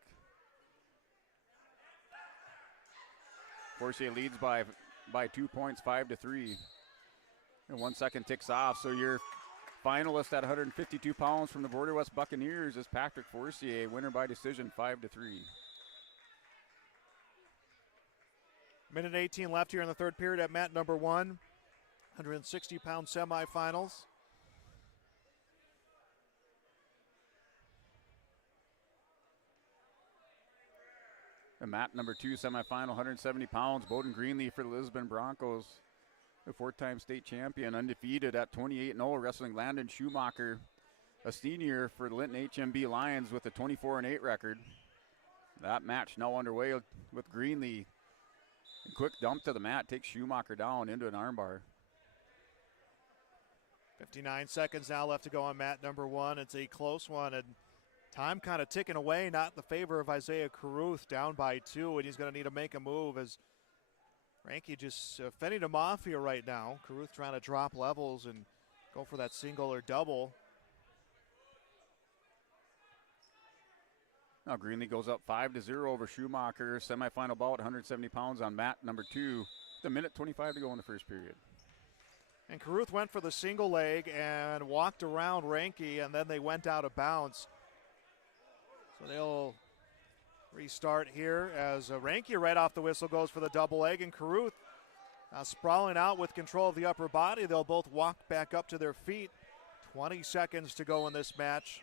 Forcier leads by 2 points, 5-3. And 1 second ticks off, so your finalist at 152 pounds from the Border West Buccaneers is Patrick Forcier, winner by decision, 5-3. Minute 18 left here in the third period at mat number 1. 160-pound semifinals. And mat number 2 semifinal, 170 pounds, Bowden Greenlee for the Lisbon Broncos. The 4-time state champion, undefeated at 28-0, wrestling Landon Schumacher, a senior for the Linton HMB Lions with a 24-8 record. That match now underway with Greenlee. A quick dump to the mat takes Schumacher down into an armbar. 59 seconds now left to go on mat number 1. It's a close one, and time kind of ticking away, not in the favor of Isaiah Caruth, down by 2, and he's going to need to make a move as Reinke just fending him off here right now. Caruth trying to drop levels and go for that single or double. Now Greenlee goes up 5-0 over Schumacher. Semifinal bout, 170 pounds on mat number 2. The minute 25 to go in the first period. And Caruth went for the single leg and walked around Reinke, and then they went out of bounds. So they'll restart here as Reinke right off the whistle goes for the double leg, and Caruth sprawling out with control of the upper body. They'll both walk back up to their feet. 20 seconds to go in this match.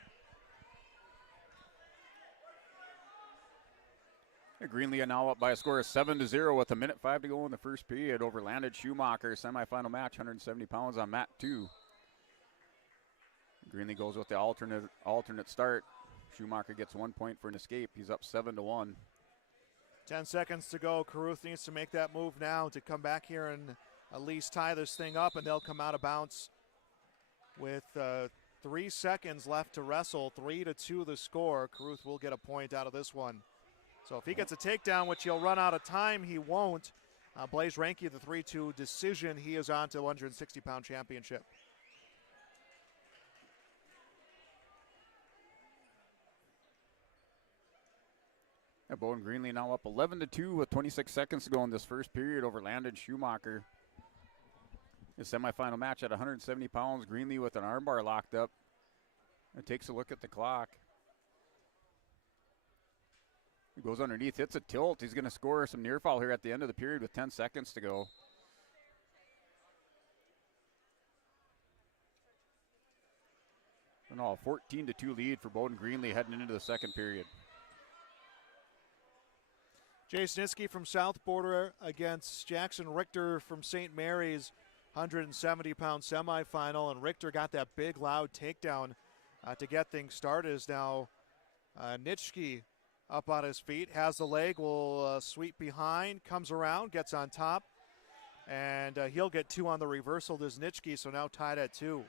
Greenlee now up by a score of 7-0 with a minute 5 to go in the first period over Landon Schumacher. Semifinal match, 170 pounds on mat 2. Greenlee goes with the alternate start. Schumacher gets 1 point for an escape. He's up 7-1. 10 seconds to go. Caruth needs to make that move now to come back here and at least tie this thing up, and they'll come out of bounds with 3 seconds left to wrestle. 3-2 the score. Caruth will get a point out of this one. So if he gets a takedown, which he'll run out of time, he won't. Blaise Reinke, the 3-2 decision. He is on to the 160-pound championship. Bowden Greenlee now up 11-2 with 26 seconds to go in this first period over Landon Schumacher. His semifinal match at 170 pounds. Greenlee with an armbar locked up. And takes a look at the clock. He goes underneath, hits a tilt. He's going to score some near fall here at the end of the period with 10 seconds to go. And a 14-2 lead for Bowden Greenlee heading into the second period. Jay Snitsky from South Border against Jackson Richter from St. Mary's, 170-pound semifinal, and Richter got that big, loud takedown to get things started. Is now Nitschke up on his feet, has the leg, will sweep behind, comes around, gets on top, and he'll get 2 on the reversal to Nitschke, so now tied at 2.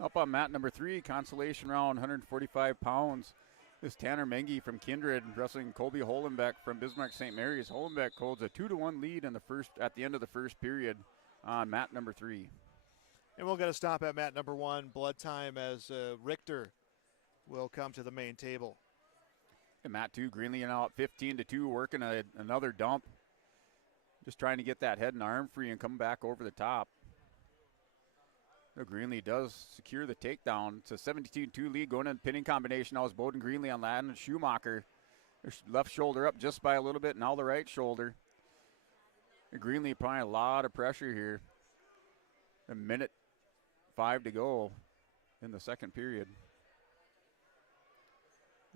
Up on mat number 3, consolation round, 145 pounds. This Tanner Mengi from Kindred wrestling Colby Holenbeck from Bismarck St. Mary's. Holenbeck holds a 2-1 lead in the at the end of the first period on mat number 3. And we'll get a stop at mat number 1, blood time, as Richter will come to the main table. And mat 2, Greenlee now up 15-2, working another dump. Just trying to get that head and arm free and come back over the top. Greenlee does secure the takedown. It's a 17-2 lead going in pinning combination. Now is Bowden Greenlee on Landon Schumacher. Their left shoulder up just by a little bit, now the right shoulder. Greenlee applying a lot of pressure here. A minute 5 to go in the second period.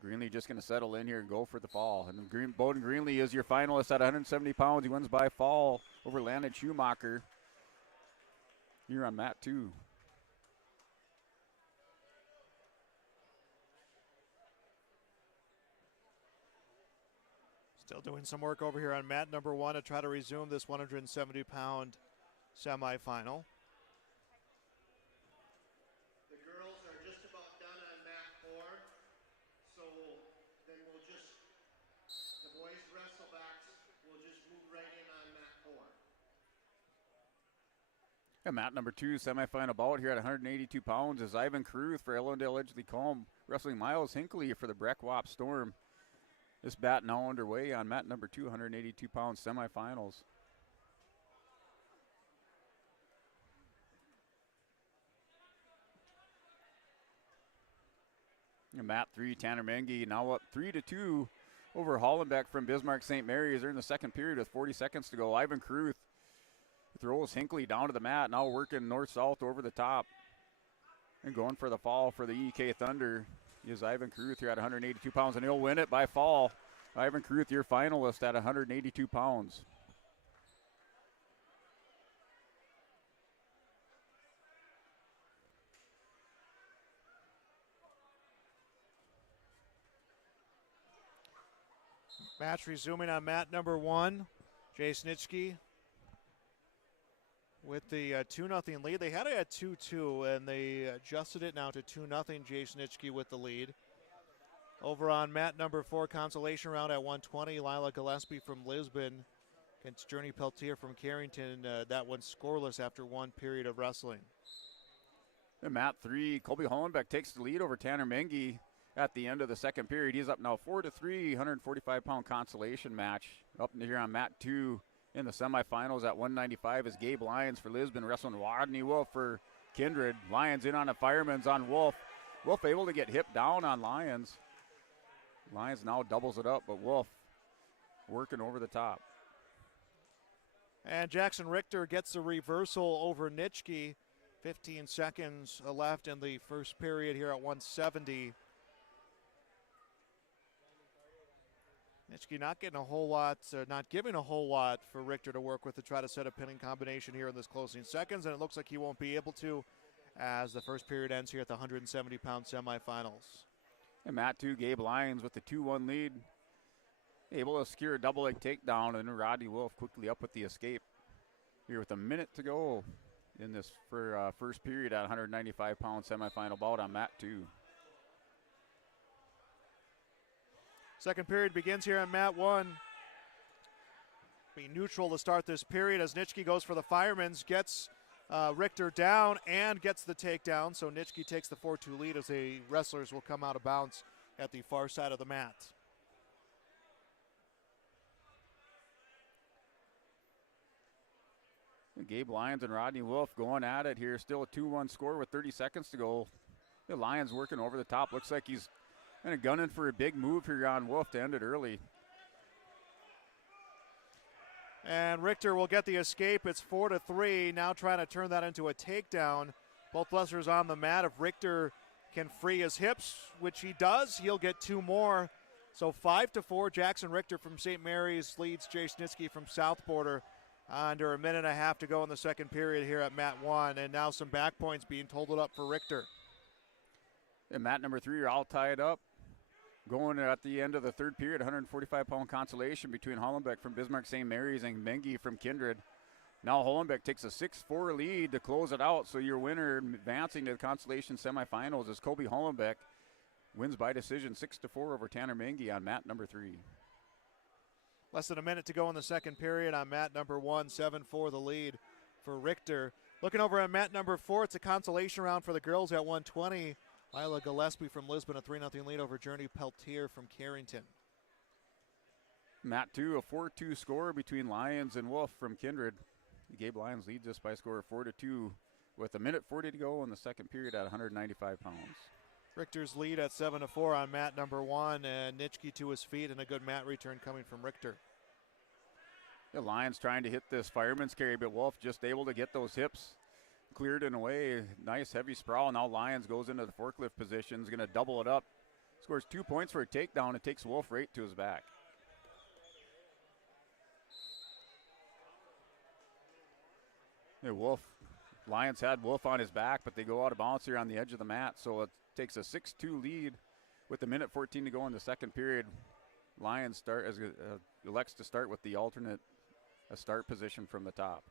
Greenlee just going to settle in here and go for the fall. And Bowden Greenlee is your finalist at 170 pounds. He wins by fall over Landon Schumacher. Here on mat 2. Still doing some work over here on mat number 1 to try to resume this 170-pound semifinal. The girls are just about done on mat 4, so then we'll just, the boys wrestlebacks will just move right in on mat 4. And mat number 2, semifinal bout here at 182 pounds is Ivan Caruth for Ellendale Edgeley Combe, wrestling Miles Hinckley for the Breckwop Storm. This bat now underway on mat number 2, 182 pounds semifinals. And mat 3, Tanner Mengi now up 3-2 over Hollenbeck from Bismarck St. Mary's. They're in the second period with 40 seconds to go. Ivan Caruth throws Hinckley down to the mat, now working north-south over the top. And going for the fall for the EK Thunder is Ivan Caruth here at 182 pounds, and he'll win it by fall. Ivan Caruth, your finalist at 182 pounds. Match resuming on mat number 1. Jay Snitschke with the 2-0 lead. They had it at 2-2, and they adjusted it now to 2-0. Jay Snitschke with the lead. Over on mat number 4, consolation round at 120. Lila Gillespie from Lisbon against Journey Peltier from Carrington. That one scoreless after 1 period of wrestling. And mat 3, Colby Hollenbeck takes the lead over Tanner Mengi at the end of the second period. He's up now 4-3, 145-pound consolation match. Up here on mat 2 in the semifinals at 195 is Gabe Lyons for Lisbon, wrestling Rodney Wolf for Kindred. Lyons in on a fireman's on Wolf. Wolf able to get hip down on Lyons. Lyons now doubles it up, but Wolf working over the top. And Jackson Richter gets the reversal over Nitschke. 15 seconds left in the first period here at 170. Nitschke not getting a whole lot, not giving a whole lot for Richter to work with to try to set a pinning combination here in this closing seconds, and it looks like he won't be able to as the first period ends here at the 170-pound semifinals. And mat 2, Gabe Lyons with the 2-1 lead. Able to secure a double leg takedown, and Rodney Wolf quickly up with the escape. Here with a minute to go in this first period at 195-pound semifinal bout on mat 2. Second period begins here on mat 1. Be neutral to start this period as Nitschke goes for the fireman's, gets Richter down and gets the takedown. So Nitschke takes the 4-2 lead as the wrestlers will come out of bounds at the far side of the mat. Gabe Lyons and Rodney Wolf going at it here. Still a 2-1 score with 30 seconds to go. The Lyons working over the top. Looks like he's kind of gunning for a big move here on Wolf to end it early. And Richter will get the escape. It's 4-3. Now trying to turn that into a takedown. Both wrestlers on the mat. If Richter can free his hips, which he does, he'll get 2 more. So 5-4. Jackson Richter from St. Mary's leads Jay Snitsky from South Border. Under a minute and a half to go in the second period here at mat 1. And now some back points being totaled up for Richter. And mat number 3 are all tied up. Going at the end of the third period, 145-pound consolation between Hollenbeck from Bismarck St. Mary's and Mengi from Kindred. Now Hollenbeck takes a 6-4 lead to close it out. So your winner advancing to the consolation semifinals is Kobe Hollenbeck. Wins by decision 6-4 over Tanner Mengi on mat number 3. Less than a minute to go in the second period on mat number 1, 7-4 the lead for Richter. Looking over at mat number 4, it's a consolation round for the girls at 120. Lila Gillespie from Lisbon, a 3-0 lead over Journey Peltier from Carrington. Mat 2, a 4-2 score between Lyons and Wolf from Kindred. Gabe Lyons leads us by a score of 4-2 with a minute 40 to go in the second period at 195 pounds. Richter's lead at 7-4 on mat number 1, and Nitschke to his feet, and a good mat return coming from Richter. The Lions trying to hit this fireman's carry, but Wolf just able to get those hips cleared and away. Nice heavy sprawl. Now Lyons goes into the forklift position. Is going to double it up. Scores 2 points for a takedown and takes Wolf right to his back. Lions had Wolf on his back, but they go out of bounds here on the edge of the mat, so it takes a 6-2 lead with a minute 14 to go in the second period. Lions elects to start with the alternate start position from the top.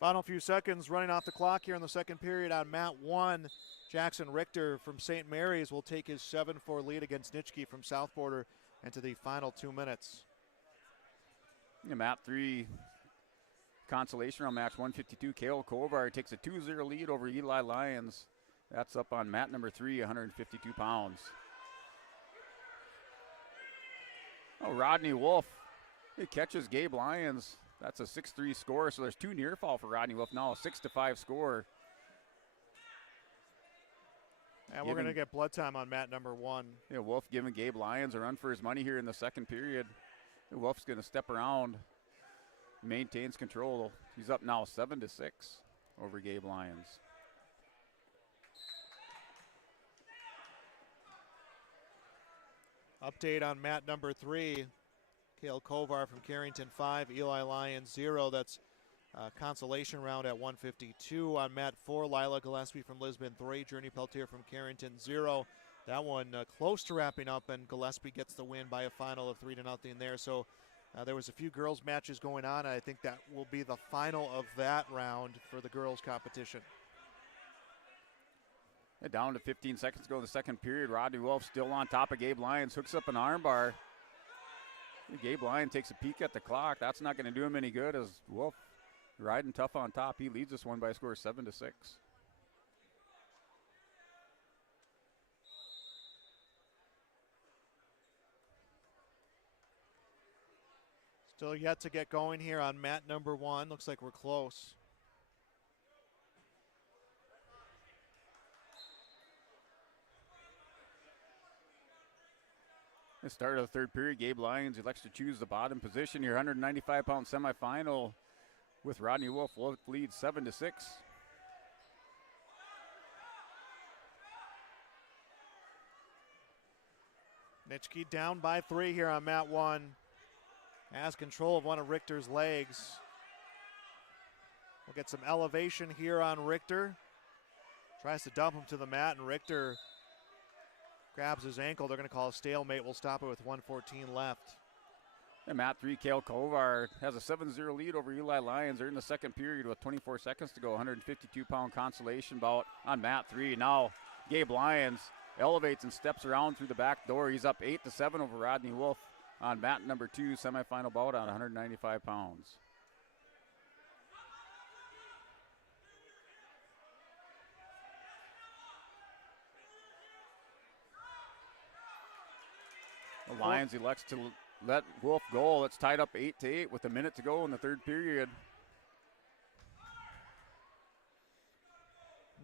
Final few seconds running off the clock here in the second period on mat 1. Jackson Richter from St. Mary's will take his 7-4 lead against Nitschke from South Border into the final 2 minutes. Mat 3 consolation round match 152. Kale Kovar takes a 2-0 lead over Eli Lyons. That's up on mat number 3, 152 pounds. Rodney Wolf, he catches Gabe Lyons. That's a 6-3 score, so there's 2 near fall for Rodney Wolf now, a 6-5 score. And we're going to get blood time on mat number 1. Yeah, Wolf giving Gabe Lyons a run for his money here in the second period. Wolf's going to step around, maintains control. He's up now 7-6 over Gabe Lyons. Update on mat number 3. Kale Kovar from Carrington 5, Eli Lyons 0. That's consolation round at 152. On mat 4, Lila Gillespie from Lisbon 3, Journey Peltier from Carrington 0. That one close to wrapping up, and Gillespie gets the win by a final of 3-0 there. So there was a few girls matches going on. I think that will be the final of that round for the girls competition. Down to 15 seconds to go in the second period. Rodney Wolf still on top of Gabe Lyons, hooks up an armbar. Gabe Lyons takes a peek at the clock. That's not going to do him any good as Wolf riding tough on top. He leads this one by a score of 7-6. Still yet to get going here on mat number 1. Looks like we're close. The start of the third period, Gabe Lyons elects to choose the bottom position here. 195-pound semifinal with Rodney Wolf. Wolf leads 7-6. Nitschke down by 3 here on mat 1. Has control of one of Richter's legs. We'll get some elevation here on Richter. Tries to dump him to the mat, and Richter grabs his ankle. They're going to call a stalemate. We'll stop it with 1:14 left. And mat 3, Kale Kovar has a 7-0 lead over Eli Lyons. They're in the second period with 24 seconds to go. 152-pound consolation bout on mat 3. Now Gabe Lyons elevates and steps around through the back door. He's up 8-7 over Rodney Wolf on mat number 2, semifinal bout on 195 pounds. The Lions elects to let Wolf go. It's tied up 8-8 with a minute to go in the third period.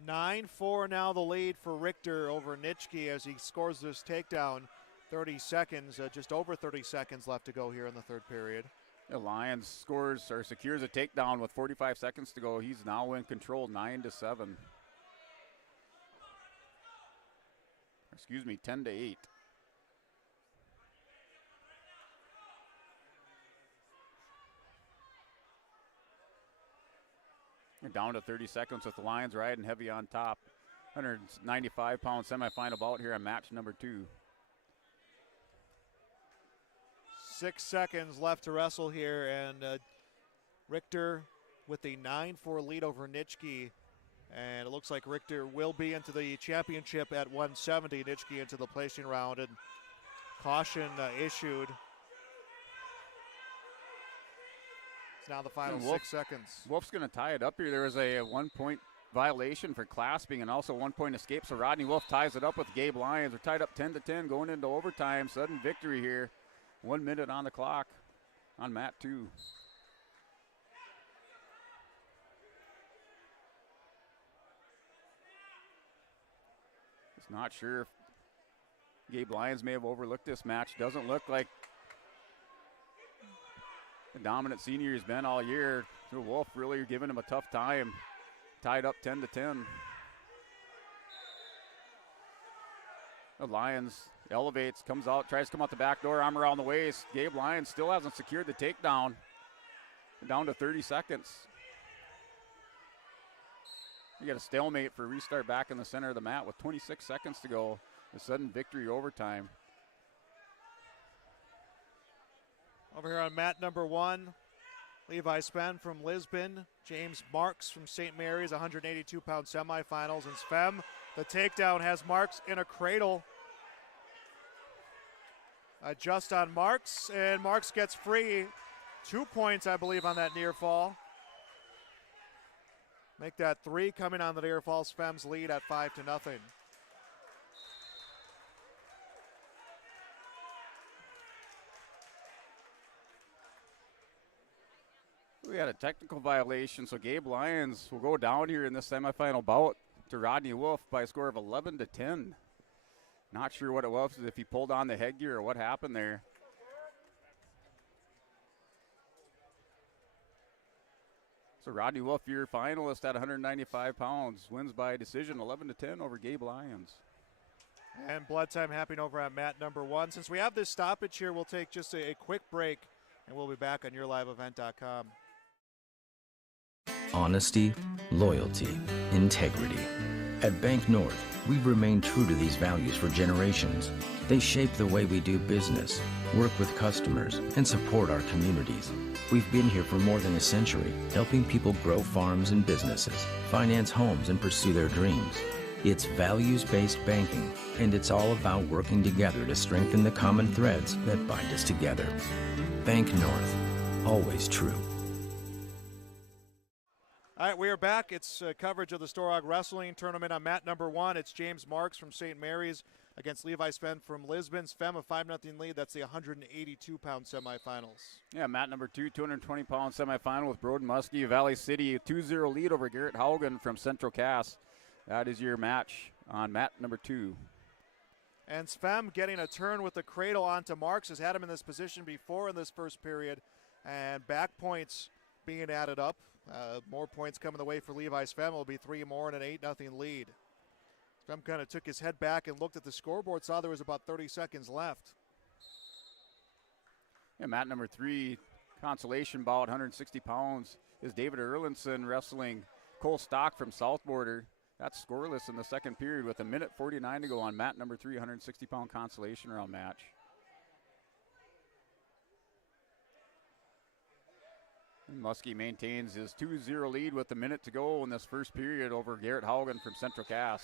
9-4 now the lead for Richter over Nitschke as he scores this takedown. 30 seconds, just over 30 seconds left to go here in the third period. The Lions secures a takedown with 45 seconds to go. He's now in control, 9-7. Excuse me, 10-8. We're down to 30 seconds with the Lions riding heavy on top. 195-pound semifinal bout here on match number 2. 6 seconds left to wrestle here, and Richter with a 9-4 lead over Nitschke. And it looks like Richter will be into the championship at 170. Nitschke into the placing round, and caution issued. It's now the final 6 seconds. Wolf's going to tie it up here. There was a 1-point violation for clasping and also 1-point escape. So Rodney Wolf ties it up with Gabe Lyons. They're tied up 10-10 going into overtime. Sudden victory here. 1 minute on the clock on mat 2. Just not sure if Gabe Lyons may have overlooked this match. Doesn't look like the dominant senior he's been all year. So Wolf really giving him a tough time. Tied up 10-10. The Lions elevates, comes out, tries to come out the back door, arm around the waist. Gabe Lyons still hasn't secured the takedown. Down to 30 seconds. You got a stalemate for a restart back in the center of the mat with 26 seconds to go. A sudden victory overtime. Over here on mat number 1, Levi Sven from Lisbon, James Marks from St. Mary's, 182-pound semifinals, and Svem, the takedown, has Marks in a cradle. Just on Marks, and Marks gets free. 2 points, I believe, on that near fall. Make that 3 coming on the near fall. Svem's lead at 5-0. We had a technical violation, so Gabe Lyons will go down here in this semifinal bout to Rodney Wolf by a score of 11-10. Not sure what it was, if he pulled on the headgear or what happened there. So Rodney Wolf, your finalist at 195 pounds, wins by decision 11-10 over Gabe Lyons. And blood time happening over on mat number 1. Since we have this stoppage here, we'll take just a quick break, and we'll be back on yourliveevent.com. Honesty, loyalty, integrity. At Bank North, we've remained true to these values for generations. They shape the way we do business, work with customers, and support our communities. We've been here for more than a century, helping people grow farms and businesses, finance homes, and pursue their dreams. It's values-based banking, and it's all about working together to strengthen the common threads that bind us together. Bank North, always true. All right, we are back. It's coverage of the Storhaug Wrestling Tournament on mat number 1. It's James Marks from St. Mary's against Levi Sven from Lisbon. Sven, a 5-0 lead. That's the 182-pound semifinals. Yeah, mat number 2, 220-pound semifinal with Broden Muskie, Valley City, a 2-0 lead over Garrett Haugen from Central Cass. That is your match on mat number 2. And Sven getting a turn with the cradle onto Marks. Has had him in this position before in this first period. And back points being added up. More points coming the way for Levi Sven. Will be 3 more and an 8-0 lead. Sven kind of took his head back and looked at the scoreboard, saw there was about 30 seconds left. Yeah, mat number 3, consolation bout, 160 pounds, is David Erlinson wrestling Cole Stock from South Border. That's scoreless in the second period with 1:49 to go on mat number 3, 160-pound consolation round match. Muskie maintains his 2-0 lead with a minute to go in this first period over Garrett Haugen from Central Cass.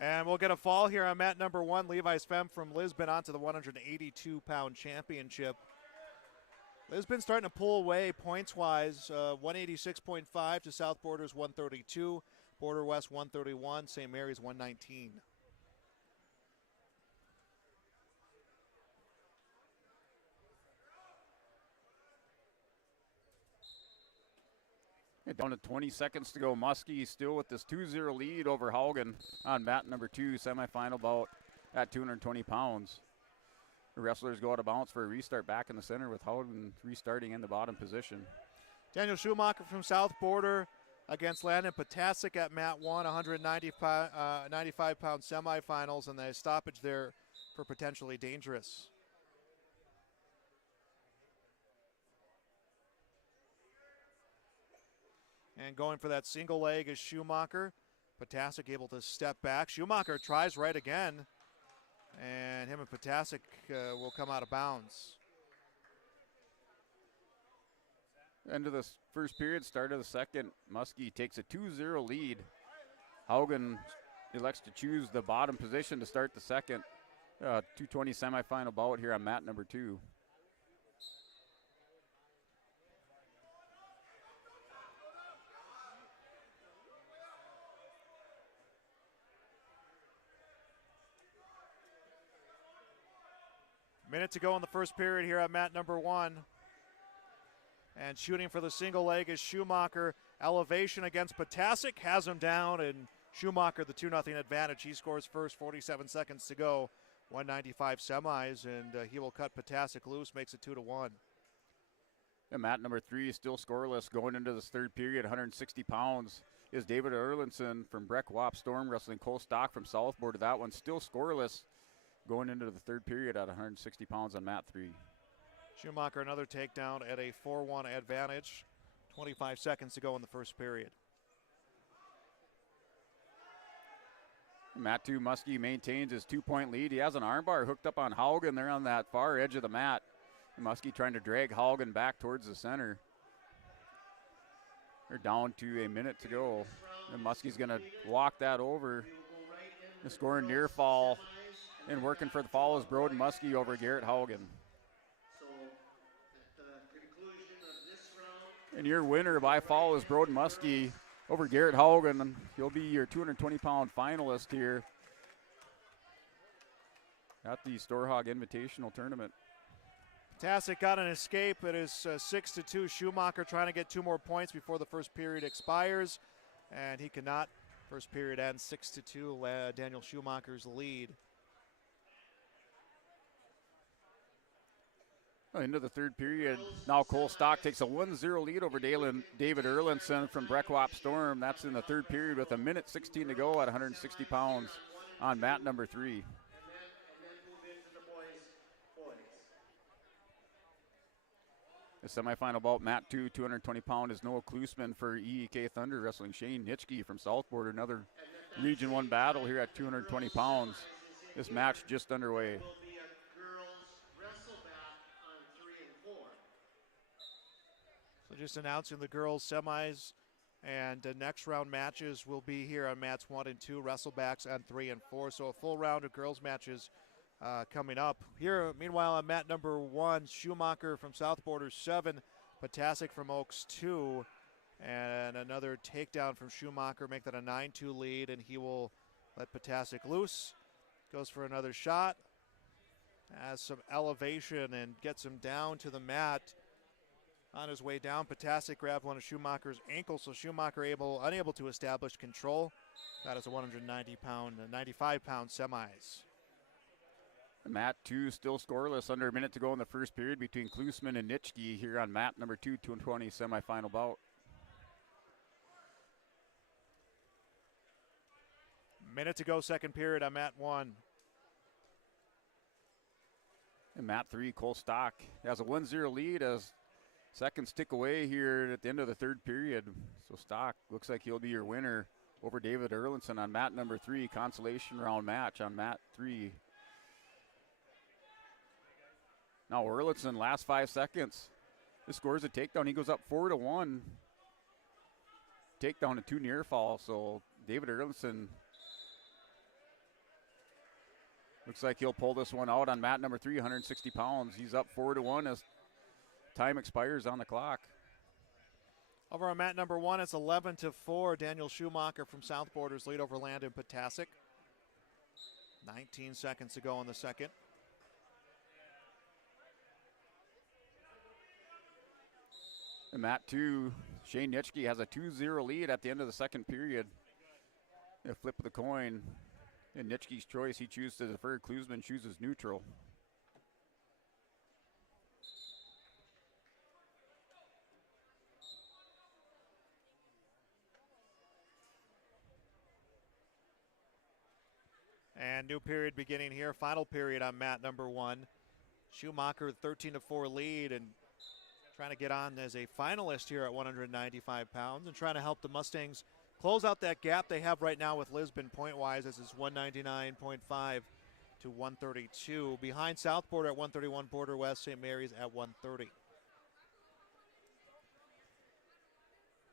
And we'll get a fall here on mat number 1. Levi Sven from Lisbon onto the 182-pound championship. Lisbon starting to pull away points-wise. 186.5 to South Border's 132. Border West 131. St. Mary's 119. Down to 20 seconds to go. Muskie still with this 2-0 lead over Haugen on mat number 2, semifinal bout at 220 pounds. The wrestlers go out of bounds for a restart back in the center with Haugen restarting in the bottom position. Daniel Schumacher from South Border against Landon Potasic at mat 1, 195-pound semifinals, and the stoppage there for potentially dangerous. And going for that single leg is Schumacher. Potasic able to step back. Schumacher tries right again. And him and Potasic will come out of bounds. End of the first period, start of the second. Muskie takes a 2-0 lead. Haugen elects to choose the bottom position to start the second 220 semifinal bout here on mat number 2. Minute to go in the first period here at mat number 1. And shooting for the single leg is Schumacher. Elevation against Potasic has him down, and Schumacher the 2-0 advantage. He scores first, 47 seconds to go. 195 semis, and he will cut Potasic loose, makes it 2-1. And mat number 3 is still scoreless going into this third period, 160 pounds. is David Erlinson from Breck Wap Storm wrestling Cole Stock from Southboard. That one still scoreless going into the third period at 160 pounds on mat 3. Schumacher another takedown at a 4-1 advantage. 25 seconds to go in the first period. Mat 2 Muskie maintains his 2-point lead. He has an armbar hooked up on Haugen there on that far edge of the mat. Muskie trying to drag Haugen back towards the center. They're down to a minute to go. And Muskie's going to walk that over. The scoring near fall. And working for the fall is Broden Muskie over Garrett Haugen. And your winner by fall is Broden Muskie over Garrett Haugen. He'll be your 220-pound finalist here at the Storhaug Invitational Tournament. Tasic got an escape. It is 6-2. Schumacher trying to get 2 more points before the first period expires, and he cannot. First period ends 6-2. Daniel Schumacher's lead. Into the third period. Now Cole Stock takes a 1-0 lead over David Erlinson from Breck Wap Storm. That's in the third period with 1:16 to go at 160 pounds on mat number 3. The semifinal bout, mat 2, 220-pound is Noah Klusman for EEK Thunder wrestling Shane Nitschke from Southboard. Another Region 1 battle here at 220 pounds. This match just underway. So just announcing the girls' semis and the next round matches will be here on mats 1 and 2, wrestlebacks on 3 and 4. So a full round of girls' matches coming up. Here, meanwhile, on mat number 1, Schumacher from South Borders 7, Potasic from Oaks 2, and another takedown from Schumacher, make that a 9-2 lead, and he will let Potasic loose. Goes for another shot, has some elevation and gets him down to the mat. On his way down, Potasic grabbed one of Schumacher's ankles, so Schumacher unable to establish control. That is a 95-pound semis. Mat 2 still scoreless, under a minute to go in the first period between Klusman and Nitschke here on mat number 2, 220 semifinal bout. Minute to go, second period on mat 1. And mat 3, Cole Stock has a 1-0 lead as seconds tick away here at the end of the third period. So Stock looks like he'll be your winner over David Erlinson on mat number 3, consolation round match on mat 3. Now Erlinson, last 5 seconds. He scores a takedown. He goes up 4-1. Takedown to 2 near fall. So David Erlinson looks like he'll pull this one out on mat number 3, 160 pounds. He's up 4-1 as time expires on the clock. Over on mat number 1, it's 11-4. Daniel Schumacher from South Borders lead over Landon Potasic. 19 seconds to go in the second. And mat 2, Shane Nitschke has a 2-0 lead at the end of the second period. A flip of the coin. In Nitschke's choice, he chooses to defer. Klusman chooses neutral. And new period beginning here. Final period on mat number 1. Schumacher 13-4 lead and trying to get on as a finalist here at 195 pounds and trying to help the Mustangs close out that gap they have right now with Lisbon point-wise, as it's 199.5 to 132. Behind South Border at 131, Border West, St. Mary's at 130.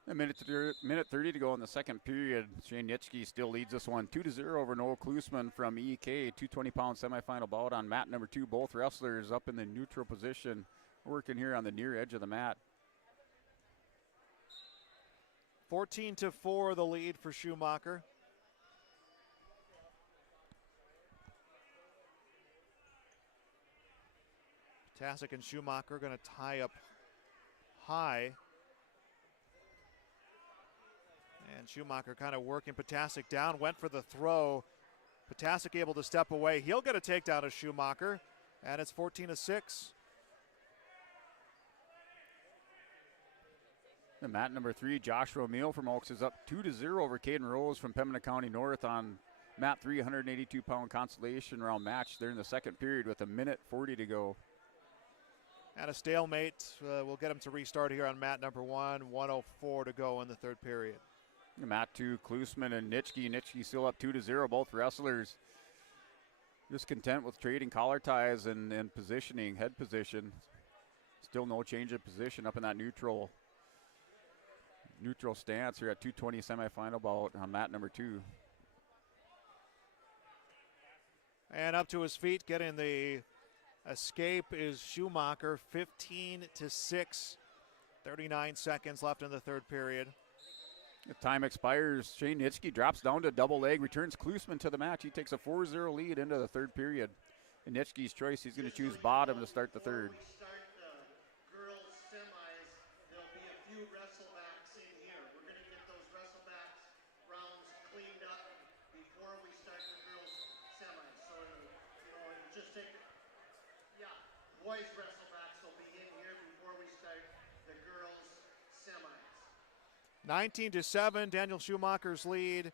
A minute 30 to go in the second period. Shane Nitschke still leads this one 2-0 over Noel Klusman from EK. 220-pound semifinal bout on mat number 2. Both wrestlers up in the neutral position, working here on the near edge of the mat. 14-4 the lead for Schumacher. Potasic and Schumacher going to tie up high. And Schumacher kind of working Potasic down, went for the throw. Potasic able to step away. He'll get a takedown of Schumacher, and it's 14-6. The mat number 3, Joshua O'Meal from Oaks, is up 2-0 over Caden Rose from Pembina County North on mat 3, 182-pound consolation round match there in the second period with 1:40 to go. And a stalemate will get him to restart here on mat number 1, 1:04 to go in the third period. Mat 2, Klusman and Nitschke. Nitschke still up 2-0, both wrestlers just content with trading collar ties and positioning, head position. Still no change of position up in that neutral stance here at 2:20 semifinal bout on mat number 2. And up to his feet, getting the escape is Schumacher, 15-6. 39 seconds left in the third period. The time expires. Shane Nitschke drops down to double leg, returns Klusman to the match. He takes a 4-0 lead into the third period. In Nitschke's choice, he's going to choose bottom to start the third. We start the girls semis. There'll be a few wrestlebacks in here. We're going to get those wrestlebacks rounds cleaned up before we start the girls semis. So, it'll just take, boys wrestlebacks will be in here before we start the girls semis. 19-7, Daniel Schumacher's lead.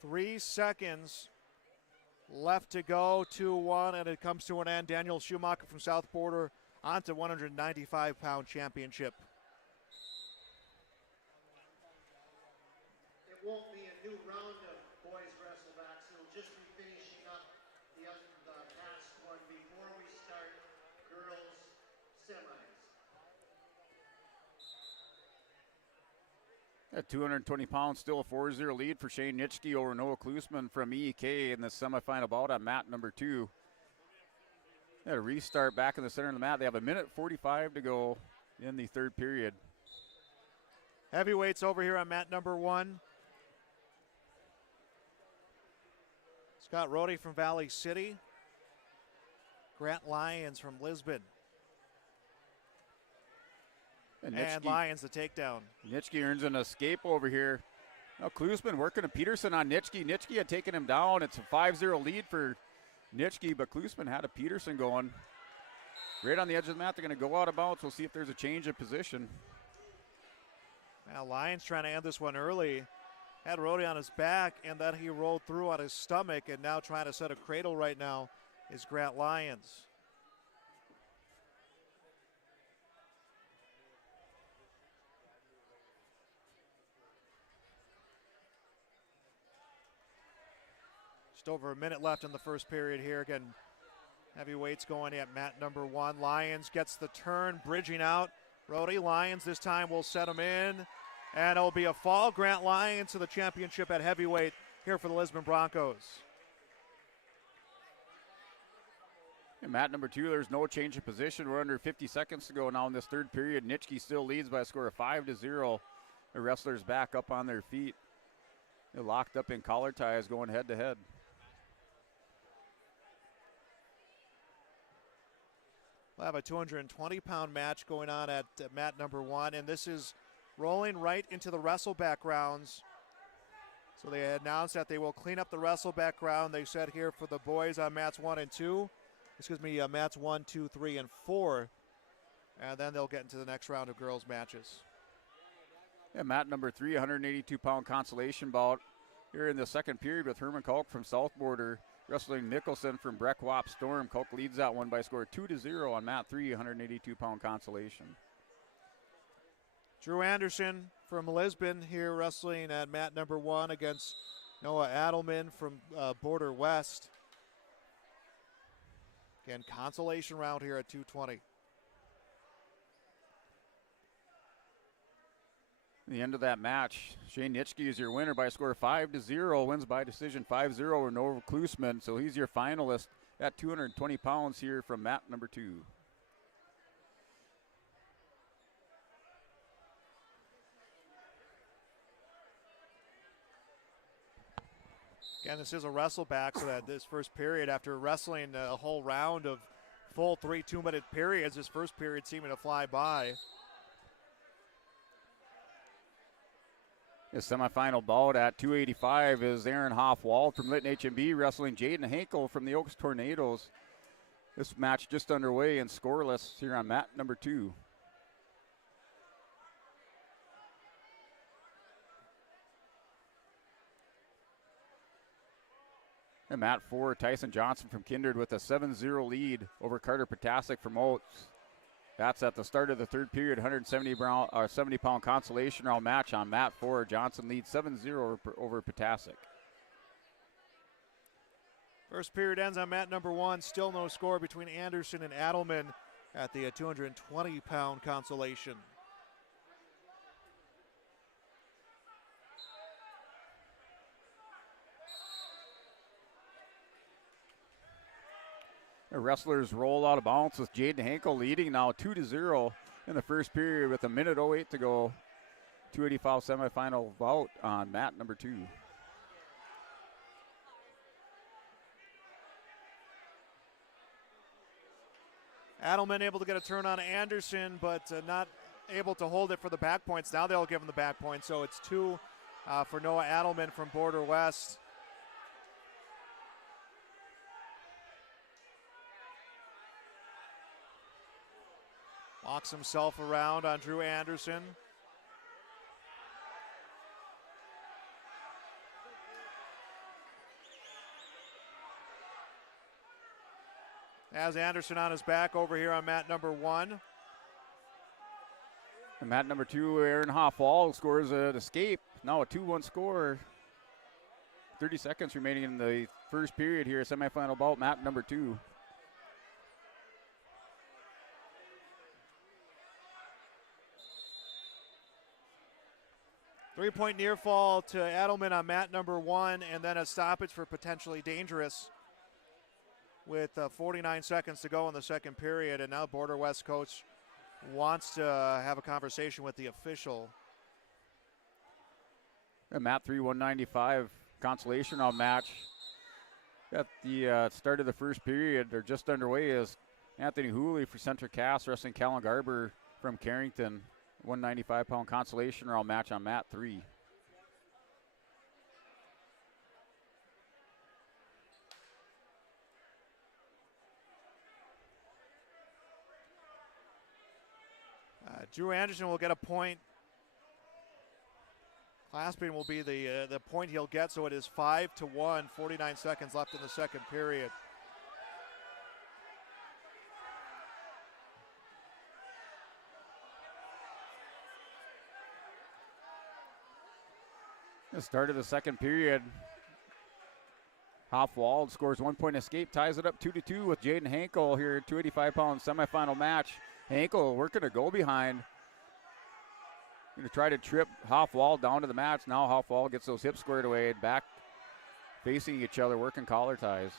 3 seconds left to go, 2-1, and it comes to an end. Daniel Schumacher from South Border on to 195-pound championship. It won't be a new round of boys wrestlebacks. It'll just be finishing up the past one before we start girls semis. At 220 pounds, still a 4-0 lead for Shane Nitschke over Noah Klusman from EEK in the semifinal bout on mat number 2. They had a restart back in the center of the mat. They have 1:45 to go in the third period. Heavyweights over here on mat number 1. Scott Rohde from Valley City. Grant Lyons from Lisbon. And Lyons the takedown. Nitschke earns an escape over here. Now Klusman working a Peterson on Nitschke. Nitschke had taken him down. It's a 5-0 lead for Nitschke, but Klusman had a Peterson going. Right on the edge of the mat, they're going to go out of bounds. We'll see if there's a change of position. Now Lyons trying to end this one early. Had Rohde on his back, and then he rolled through on his stomach, and now trying to set a cradle right now is Grant Lyons. Just over a minute left in the first period here. Again, heavyweights going at mat number 1. Lyons gets the turn, bridging out. Rohde, Lyons this time will set him in. And it'll be a fall. Grant Lyons to the championship at heavyweight here for the Lisbon Broncos. And mat number 2, there's no change of position. We're under 50 seconds to go now in this third period. Nitschke still leads by a score of 5-0. The wrestlers back up on their feet. They're locked up in collar ties going head to head. We'll have a 220-pound match going on at mat number 1, and this is rolling right into the wrestleback rounds. So they announced that they will clean up the wrestleback round. They said here for the boys on mats 1 and 2. Mats 1, 2, 3, and 4. And then they'll get into the next round of girls' matches. Yeah, mat number 3, 182-pound consolation bout here in the second period with Herman Kalk from South Border wrestling Mickelson from Breckwap Storm. Kalk leads that one by a score of 2-0 on mat 3, 182-pound consolation. Drew Anderson from Lisbon here wrestling at mat number 1 against Noah Adelman from Border West. Again, consolation round here at 220. The end of that match, Shane Nitschke is your winner by a score of 5-0, wins by decision 5-0 over Noah Klusman. So he's your finalist at 220 pounds here from mat number 2. Again, this is a wrestleback, so that this first period, after wrestling a whole round of full 3 2-minute periods, this first period seeming to fly by. The semifinal bout at 285 is Aaron Hoff-Wald from Lytton HMB wrestling Jaden Hankel from the Oaks Tornadoes. This match just underway and scoreless here on mat number 2. And mat 4, Tyson Johnson from Kindred with a 7-0 lead over Carter Potasic from Oates. That's at the start of the third period, 70-pound consolation round match on mat 4. Johnson leads 7-0 over Potasic. First period ends on mat number 1. Still no score between Anderson and Adelman at the 220-pound consolation. The wrestlers roll out of bounds with Jaden Hankel leading now 2-0 in the first period with 1:08 to go. 285 semifinal bout on mat number 2. Adelman able to get a turn on Anderson, but not able to hold it for the back points. Now they'll give him the back point, so it's 2 for Noah Adelman from Border West. Walks himself around on Drew Anderson. Has Anderson on his back over here on mat number 1. And mat number 2, Aaron Hoffwall scores an escape. Now a 2-1 score. 30 seconds remaining in the first period here, semifinal bout, mat number 2. Three-point near fall to Adelman on mat number 1, and then a stoppage for potentially dangerous with 49 seconds to go in the second period. And now Border West coach wants to have a conversation with the official. And mat 3, 195 consolation round match. At the start of the first period, or just underway, is Anthony Hooley for Center Cass wrestling Callan Garber from Carrington. 195-pound consolation round match on mat 3. Drew Anderson will get a point. Clasping will be the point he'll get, so it is 5-1, 49 seconds left in the second period. The start of the second period. Hoffwald scores 1-point escape, ties it up 2-2 with Jaden Hankel here, 285-pound semifinal match. Hankel working a go behind. Going to try to trip Hoffwald down to the mats. Now Hoffwald gets those hips squared away, back facing each other, working collar ties.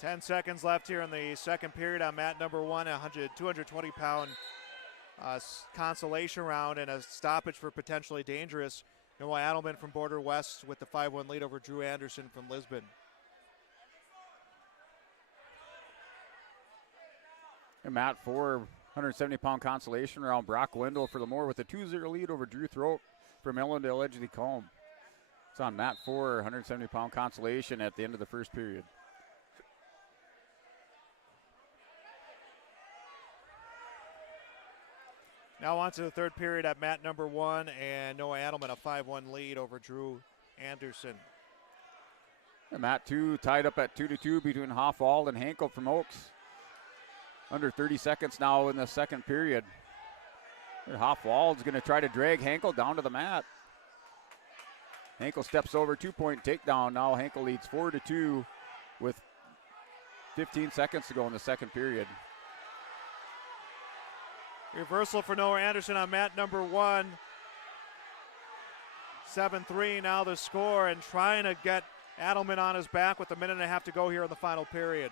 Ten seconds left here in the second period on mat number 1, 220-pound consolation round, and a stoppage for potentially dangerous. Noah Adelman from Border West with the 5-1 lead over Drew Anderson from Lisbon. And mat 4, 170-pound consolation round. Brock Wendell for Lemoore with a 2-0 lead over Drew Throat from Ellendale Edgeley Combe. It's on mat 4, 170-pound consolation at the end of the first period. Now on to the third period at mat number 1, and Noah Adelman a 5-1 lead over Drew Anderson. And mat 2 tied up at 2-2 between Hoffwald and Hankel from Oaks. Under 30 seconds now in the second period. And Hoffwald's going to try to drag Hankel down to the mat. Hankel steps over, 2-point takedown. Now Hankel leads 4-2 with 15 seconds to go in the second period. Reversal for Noah Anderson on mat number 1. 7-3 now the score, and trying to get Adelman on his back with a minute and a half to go here in the final period.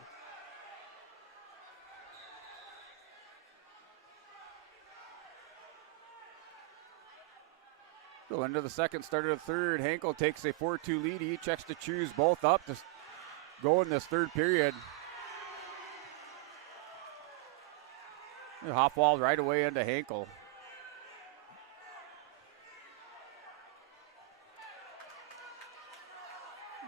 So into the second, start of the third. Hankel takes a 4-2 lead. He checks to choose both up to go in this third period. Hoffwald right away into Hankel.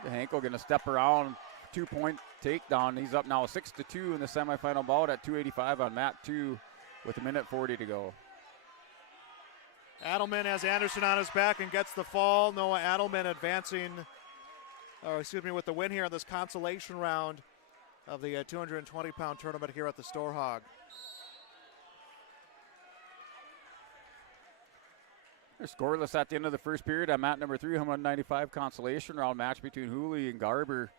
Hankel going to step around, 2-point takedown. He's up now 6-2 in the semifinal bout at 285 on mat 2. with 1:40 to go. Adelman has Anderson on his back and gets the fall. Noah Adelman advancing, with the win here on this consolation round of the 220-pound tournament here at the Storhaug. They're scoreless at the end of the first period on mat number 3, 195 consolation round match between Hooley and Garber.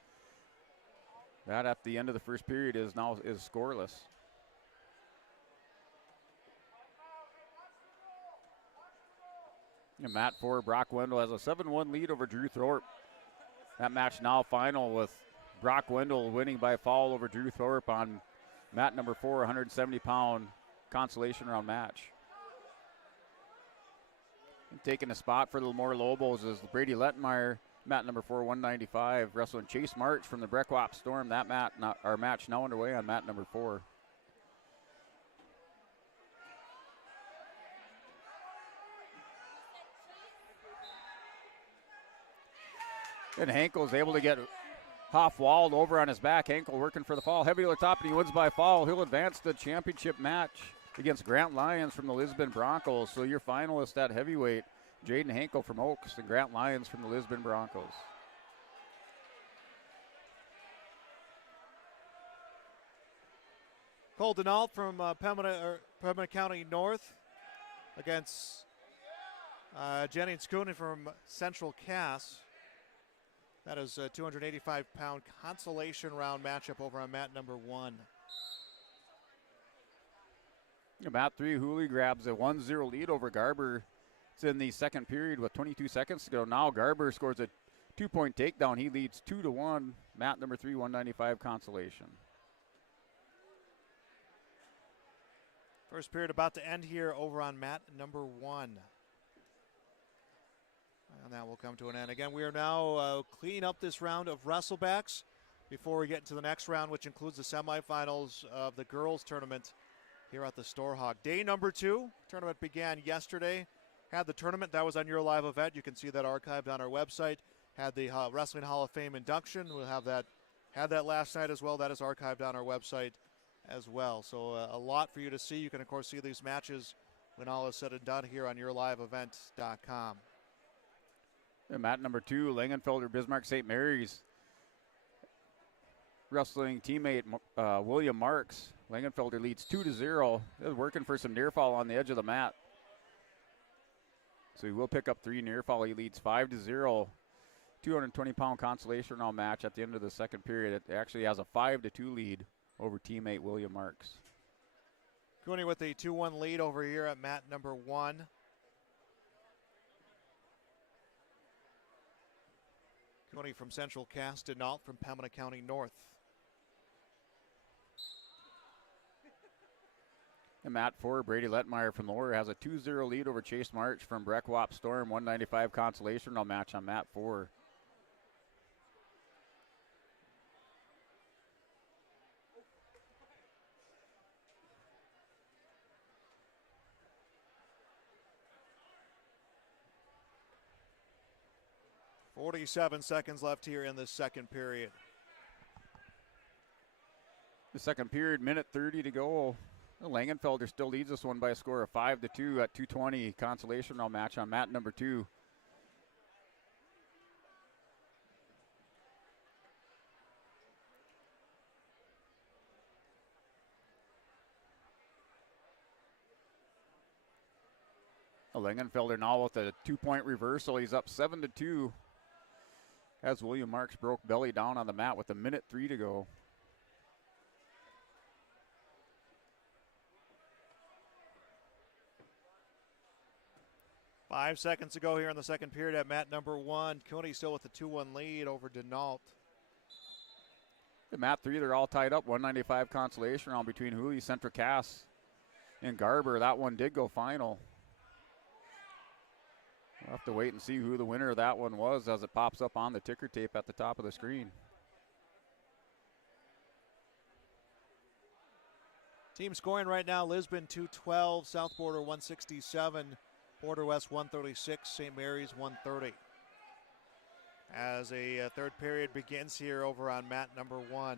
That at the end of the first period is scoreless. And mat 4, Brock Wendell has a 7-1 lead over Drew Thorpe. That match now final with Brock Wendell winning by foul over Drew Thorpe on mat number 4, 170-pound consolation round match. And taking a spot for the Lemoore Lobos is Brady Lettenmeyer, mat number 4, 195, wrestling Chase March from the Breckwap Storm. That match now underway on mat number 4. And Hankel's able to get Hoff-Wald over on his back. Hankel working for the fall. Heavy top, and he wins by fall. He'll advance to the championship match against Grant Lyons from the Lisbon Broncos. So your finalist at heavyweight, Jaden Hankel from Oaks and Grant Lyons from the Lisbon Broncos. Cole Denault from Pembina County North against Jennings Cooney from Central Cass. That is a 285-pound consolation round matchup over on mat number 1. Mat 3, Hooley grabs a 1-0 lead over Garber. It's in the second period with 22 seconds to go. Now Garber scores a 2-point takedown. He leads 2-1. Mat number 3, 195 consolation. First period about to end here over on mat number 1. And that will come to an end. Again, we are now cleaning up this round of wrestlebacks before we get into the next round, which includes the semifinals of the girls tournament here at the Storhaug. Day number 2, tournament began yesterday. Had the tournament, that was on your live event. You can see that archived on our website. Had the Wrestling Hall of Fame induction. We'll have that, had that last night as well. That is archived on our website as well. So a lot for you to see. You can, of course, see these matches when all is said and done here on yourliveevent.com. And mat number 2, Langenfelder Bismarck St. Mary's wrestling teammate William Marks. Langenfelder leads 2-0. They're working for some near fall on the edge of the mat. So he will pick up 3 near fall. He leads 5-0. 220-pound consolation round match at the end of the second period. It actually has a 5-2 lead over teammate William Marks. Cooney with a 2-1 lead over here at mat number 1. Cooney from Central Cass, Denault from Pembina County North. And mat 4, Brady Letmeyer from Lower has a 2-0 lead over Chase March from Breckwap Storm. 195 consolation round match on mat 4. .47 seconds left here in the second period. The second period, 1:30 to go. Langenfelder still leads this one by a score of 5-2 at 220 consolation round match on mat number 2. Langenfelder now with a 2-point reversal. He's up 7-2. As William Marks broke belly down on the mat with 1:03 to go. Five seconds to go here in the second period at mat number 1. Cooney still with a 2-1 lead over Denault. At mat 3, they're all tied up. 195 consolation round between Hooley, Central Cass, and Garber. That one did go final. We'll have to wait and see who the winner of that one was as it pops up on the ticker tape at the top of the screen. Team scoring right now, Lisbon 212, South Border 167, Border West 136, St. Mary's 130. As a third period begins here over on mat number 1.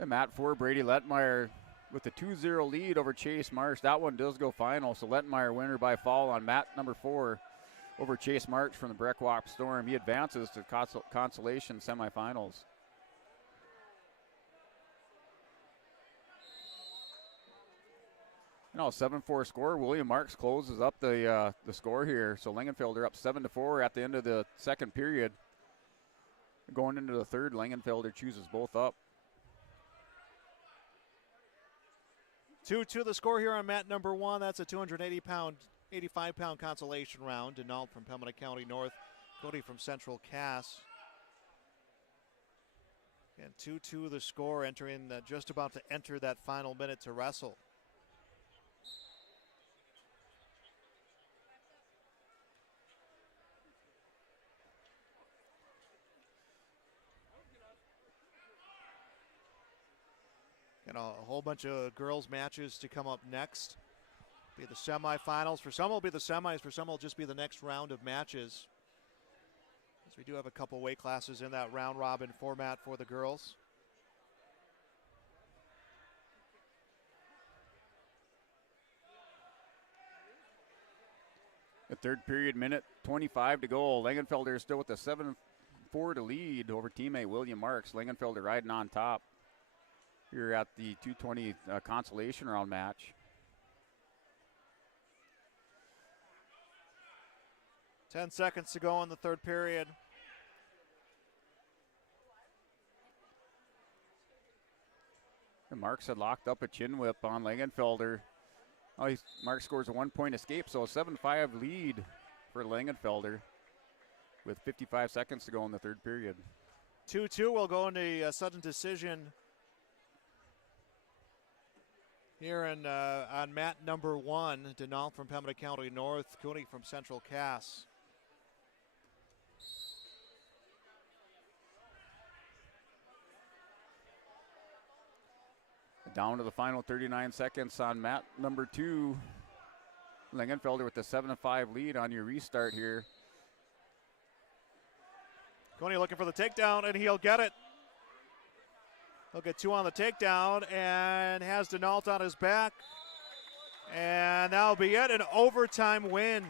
And mat 4, Brady Letmeyer with the 2-0 lead over Chase Marsh. That one does go final, so Lettenmeyer winner by fall on mat number 4 over Chase Marsh from the Breckwalk Storm. He advances to consolation semifinals. You know, 7-4 score. William Marks closes up the score here. So Langenfelder up 7-4 at the end of the second period. Going into the third, Langenfelder chooses both up. 2-2 the score here on mat number 1. That's a 85-pound consolation round. Denault from Pembina County North, Cody from Central Cass. And 2-2 the score, entering just about to enter that final minute to wrestle. And a whole bunch of girls matches to come up next. Be the semifinals. For some, it'll be the semis. For some, it'll just be the next round of matches. As we do have a couple weight classes in that round robin format for the girls. The third period, minute 25 to go. Langenfelder is still with the 7-4 to lead over teammate William Marks. Langenfelder riding on top here at the 220 consolation round match. 10 seconds to go in the third period. And Marks had locked up a chin whip on Langenfelder. Oh, Marks scores a 1-point escape, so a 7-5 lead for Langenfelder with 55 seconds to go in the third period. 2-2 will go into a sudden decision here on mat number 1. Denault from Pembina County North, Cooney from Central Cass. Down to the final 39 seconds on mat number 2. Langenfelder with the 7-5 lead on your restart here. Cooney looking for the takedown, and he'll get it. He'll get 2 on the takedown and has Denault on his back. And that'll be it, an overtime win.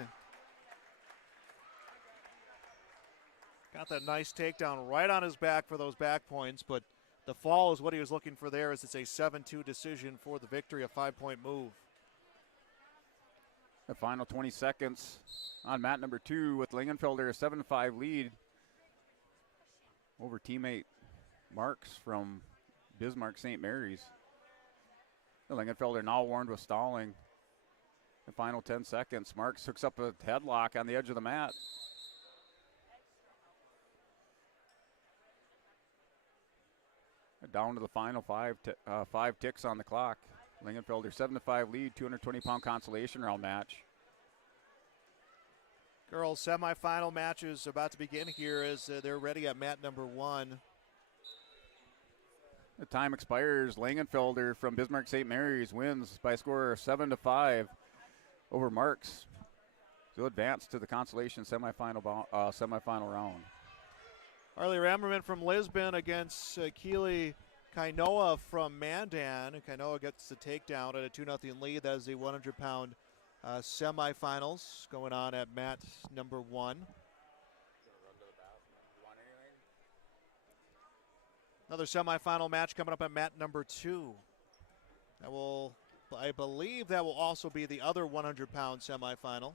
Got that nice takedown right on his back for those back points, but the fall is what he was looking for there, as it's a 7-2 decision for the victory, a 5-point move. The final 20 seconds on mat number 2 with Langenfelder a 7-5 lead over teammate Marks from Bismarck St. Mary's. The Langenfelder now warned with stalling. The final 10 seconds. Marks hooks up a headlock on the edge of the mat. Down to the final 5 ticks on the clock. Langenfelder 7-5 lead, 220-pound consolation round match. Girls semifinal matches about to begin here as they're ready at mat number 1. The time expires. Langenfelder from Bismarck St. Mary's wins by a score of 7-5 over Marks to advance to the consolation semifinal round. Harley Rammerman from Lisbon against Keely Kainoa from Mandan. Kainoa gets the takedown at a 2-0 lead. That is the 100-pound semifinals going on at mat number 1. Another semifinal match coming up at mat number 2. I believe that will also be the other 100-pound semifinal.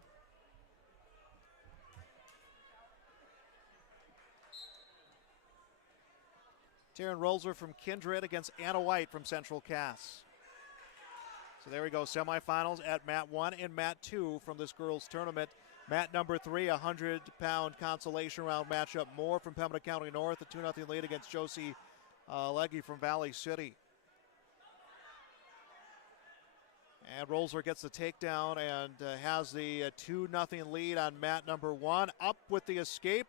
Taryn Rolzer from Kindred against Anna White from Central Cass. So there we go, semifinals at mat 1 and mat 2 from this girls tournament. Mat number 3, a 100-pound consolation round matchup. Moore from Pembina County North, a 2-0 lead against Josie Legge from Valley City. And Rolzer gets the takedown and has the 2-0 lead on mat number 1. Up with the escape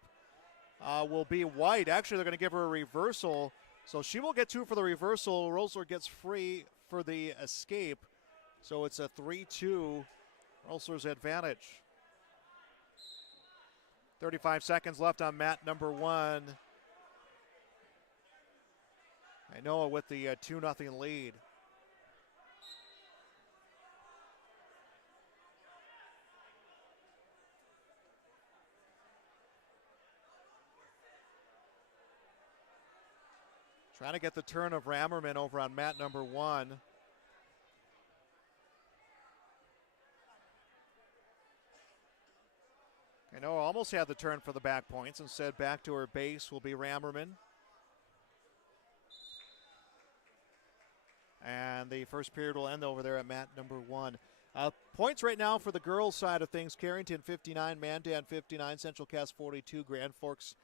will be White. Actually, they're going to give her a reversal. So she will get 2 for the reversal. Rolzer gets free for the escape. So it's a 3-2, Rolzer's advantage. 35 seconds left on mat number 1. Kainoa with the 2-0 lead. Trying to get the turn of Rammerman over on mat number 1. Kainoa almost had the turn for the back points. Instead, back to her base will be Rammerman. And the first period will end over there at mat number 1. Points right now for the girls' side of things. Carrington 59, Mandan 59, Central Cass 42, Grand Forks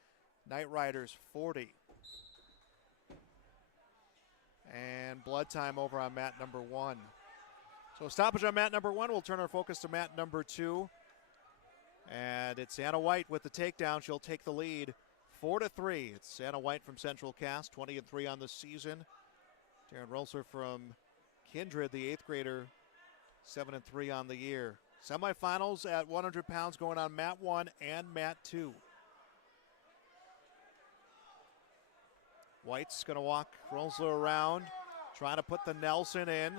Knight Riders 40. And blood time over on mat number 1. So stoppage on mat number 1. We'll turn our focus to mat number 2. And it's Anna White with the takedown. She'll take the lead 4-3. It's Anna White from Central Cass, 20-3 on the season. Taryn Rolser from Kindred, the 8th grader, 7-3 on the year. Semifinals at 100 pounds going on mat 1 and mat 2. White's going to walk Rolser around, trying to put the Nelson in.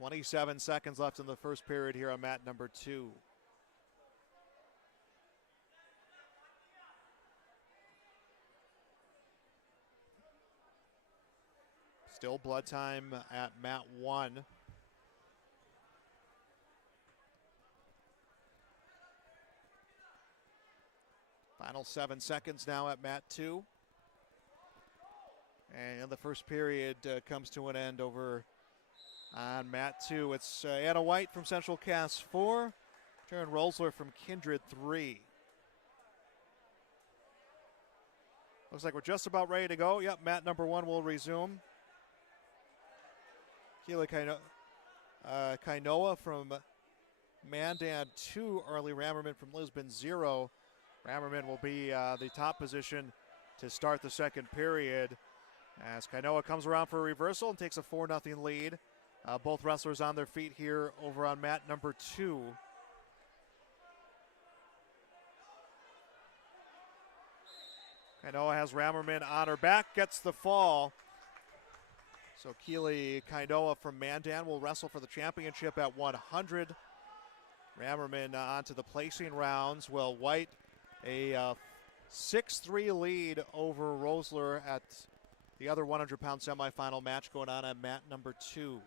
.27 seconds left in the first period here on mat number 2. Still blood time at mat 1. Final 7 seconds now at mat 2. And the first period comes to an end over on mat 2. It's Anna White from Central Cass 4, Taryn Rolsler from Kindred 3. Looks like we're just about ready to go. Yep, mat number 1 will resume. Keela Kainoa from Mandan 2, Arlie Rammerman from Lisbon 0. Rammerman will be the top position to start the second period as Kainoa comes around for a reversal and takes a 4-0 lead. Both wrestlers on their feet here over on mat number 2. Kainoa has Rammerman on her back, gets the fall. So Keely Kainoa from Mandan will wrestle for the championship at 100. Rammerman onto the placing rounds. Will White a 6-3 lead over Rosler at the other 100-pound semifinal match going on at mat number 2.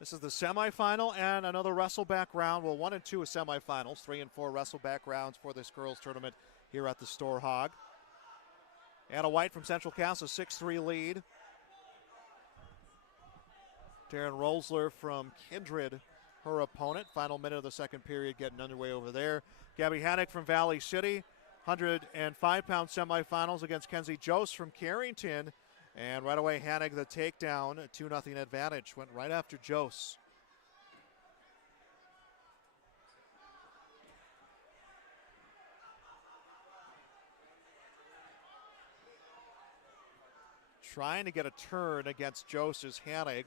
This is the semifinal and another wrestleback round. Well, 1 and 2 is semifinals. 3 and 4 wrestleback rounds for this girls tournament here at the Storhaug. Anna White from Central Cass, a 6-3 lead. Taryn Rolsler from Kindred, her opponent. Final minute of the second period getting underway over there. Gabby Haddock from Valley City, 105-pound semifinals against Kenzie Jost from Carrington. And right away, Hannig the takedown, a 2-0 advantage. Went right after Jost. Trying to get a turn against Jost is Hannig.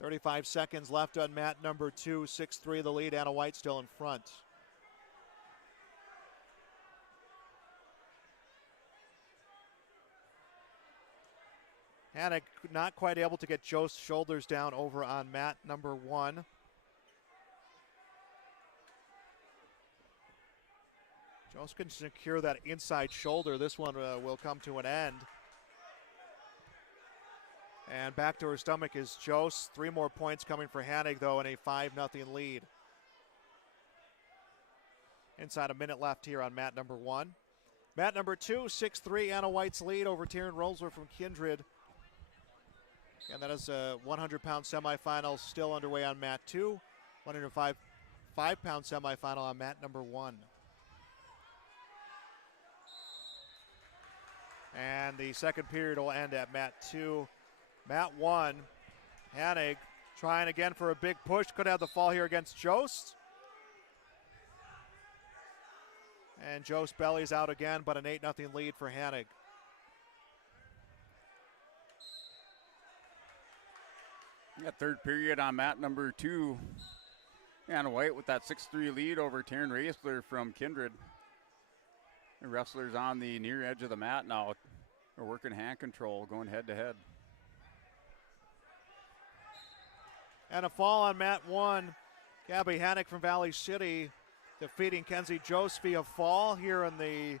35 seconds left on mat number 2, 6-3 the lead. Anna White still in front. Hannig not quite able to get Jost's shoulders down over on mat number 1. Jost can secure that inside shoulder. This one will come to an end. And back to her stomach is Jost. 3 more points coming for Hannig, though, and a 5-0 lead. Inside a minute left here on mat number 1. Mat number 2, 6-3, Anna White's lead over Taryn Rolsler from Kindred. And that is a 100-pound semifinal still underway on mat 2. 105-pound semifinal on mat number 1. And the second period will end at mat 2. Mat 1, Hannig trying again for a big push. Could have the fall here against Jost. And Jost bellies out again, but an 8-0 lead for Hannig. Yeah, third period on mat number 2. Anna White with that 6-3 lead over Taryn Raisler from Kindred. The wrestlers on the near edge of the mat now. They're working hand control, going head to head. And a fall on mat 1. Gabby Hannock from Valley City defeating Kenzie Jost via fall here in the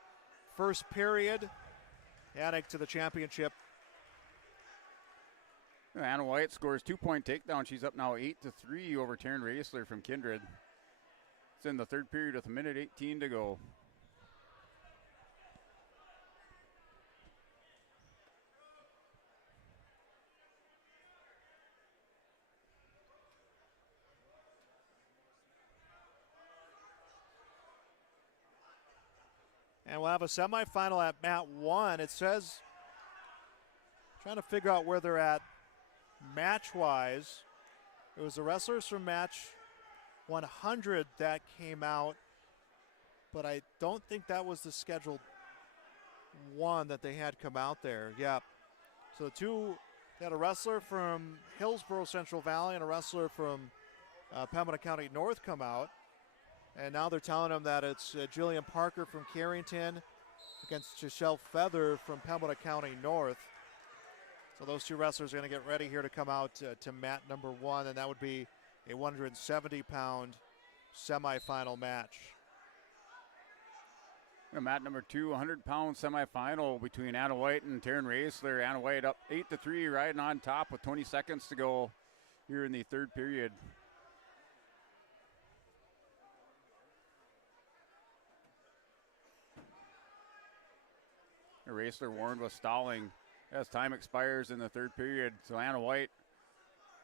first period. Hannock to the championship. Anna White scores 2-point takedown. She's up now 8-3 over Taryn Raisler from Kindred. It's in the third period with 1:18 to go. And we'll have a semifinal at mat 1. It says, trying to figure out where they're at match-wise. It was the wrestlers from match 100 that came out, but I don't think that was the scheduled one that they had come out there. Yeah. So the two, they had a wrestler from Hillsborough Central Valley and a wrestler from Pembina County North come out. And now they're telling them that it's Jillian Parker from Carrington against Giselle Feather from Pembina County North. So those two wrestlers are going to get ready here to come out to mat number 1, and that would be a 170-pound semifinal match. Mat number 2, 100-pound semifinal between Anna White and Taryn Raisler. Anna White up 8-3, riding on top with 20 seconds to go here in the third period. Raisler warned with stalling as time expires in the third period. So Anna White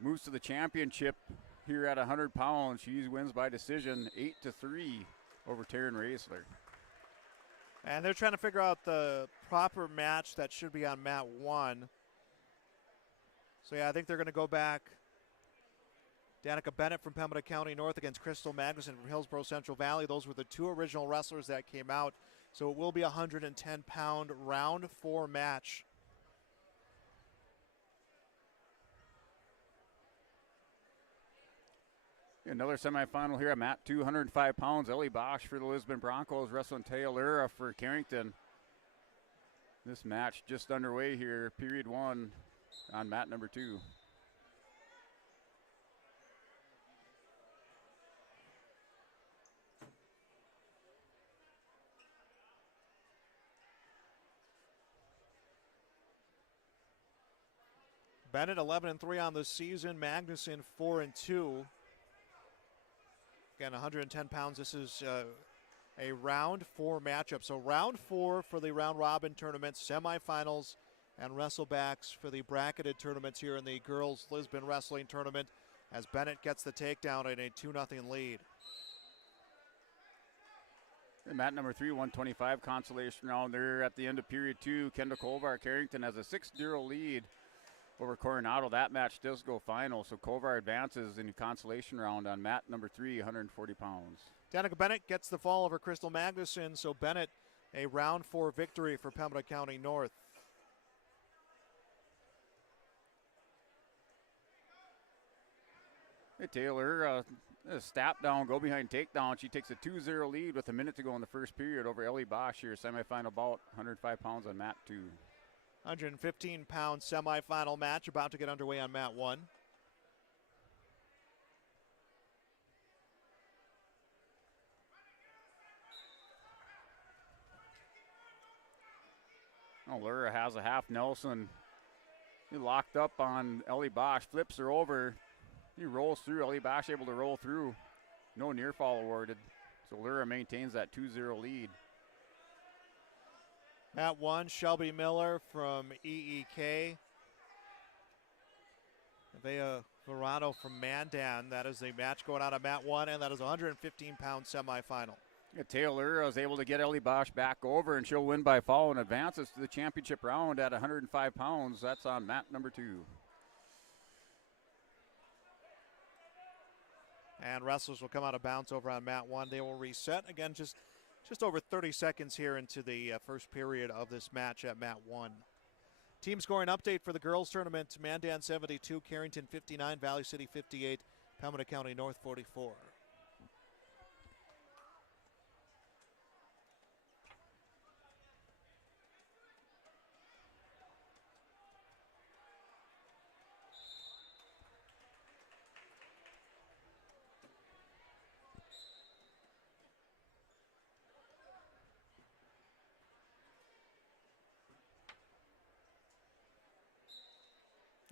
moves to the championship here at 100 pounds. She wins by decision 8-3 over Taryn Raisler. And they're trying to figure out the proper match that should be on mat 1. So yeah, I think they're going to go back. Danica Bennett from Pembina County North against Crystal Magnuson from Hillsborough Central Valley. Those were the two original wrestlers that came out. So it will be a 110-pound round 4 match. Another semifinal here at mat 2, 105 pounds. Ellie Bosch for the Lisbon Broncos, wrestling Taylor for Carrington. This match just underway here, period 1 on mat number 2. Bennett 11-3 on the season. Magnuson 4-2. Again, 110 pounds. This is a round 4 matchup. So round 4 for the round robin tournament, semifinals, and wrestlebacks for the bracketed tournaments here in the girls Lisbon wrestling tournament as Bennett gets the takedown in a 2-0 lead. And mat number 3, 125 consolation round there at the end of period 2. Kendall Kovar Carrington has a 6-0 lead over Coronado. That match does go final, so Kovar advances in the consolation round on mat number 3, 140 pounds. Danica Bennett gets the fall over Crystal Magnuson, so Bennett a round 4 victory for Pembina County North. Hey, Taylor, a step down, go behind takedown. She takes a 2-0 lead with a minute to go in the first period over Ellie Bosch here, semifinal bout, 105 pounds on mat 2. 115-pound semifinal match about to get underway on mat 1. Oh, Lura has a half Nelson. He locked up on Ellie Bosch, flips her over. He rolls through. Ellie Bosch able to roll through. No near fall awarded. So Lura maintains that 2-0 lead. Mat 1, Shelby Miller from EEK. Vea Verano from Mandan. That is the match going on at mat 1, and that is a 115-pound semifinal. Yeah, Taylor was able to get Ellie Bosch back over, and she'll win by fall and advances to the championship round at 105 pounds. That's on mat number 2. And wrestlers will come out of bounds over on mat 1. They will reset again just over 30 seconds here into the first period of this match at mat 1. Team scoring update for the girls tournament. Mandan 72, Carrington 59, Valley City 58, Pembina County North 44.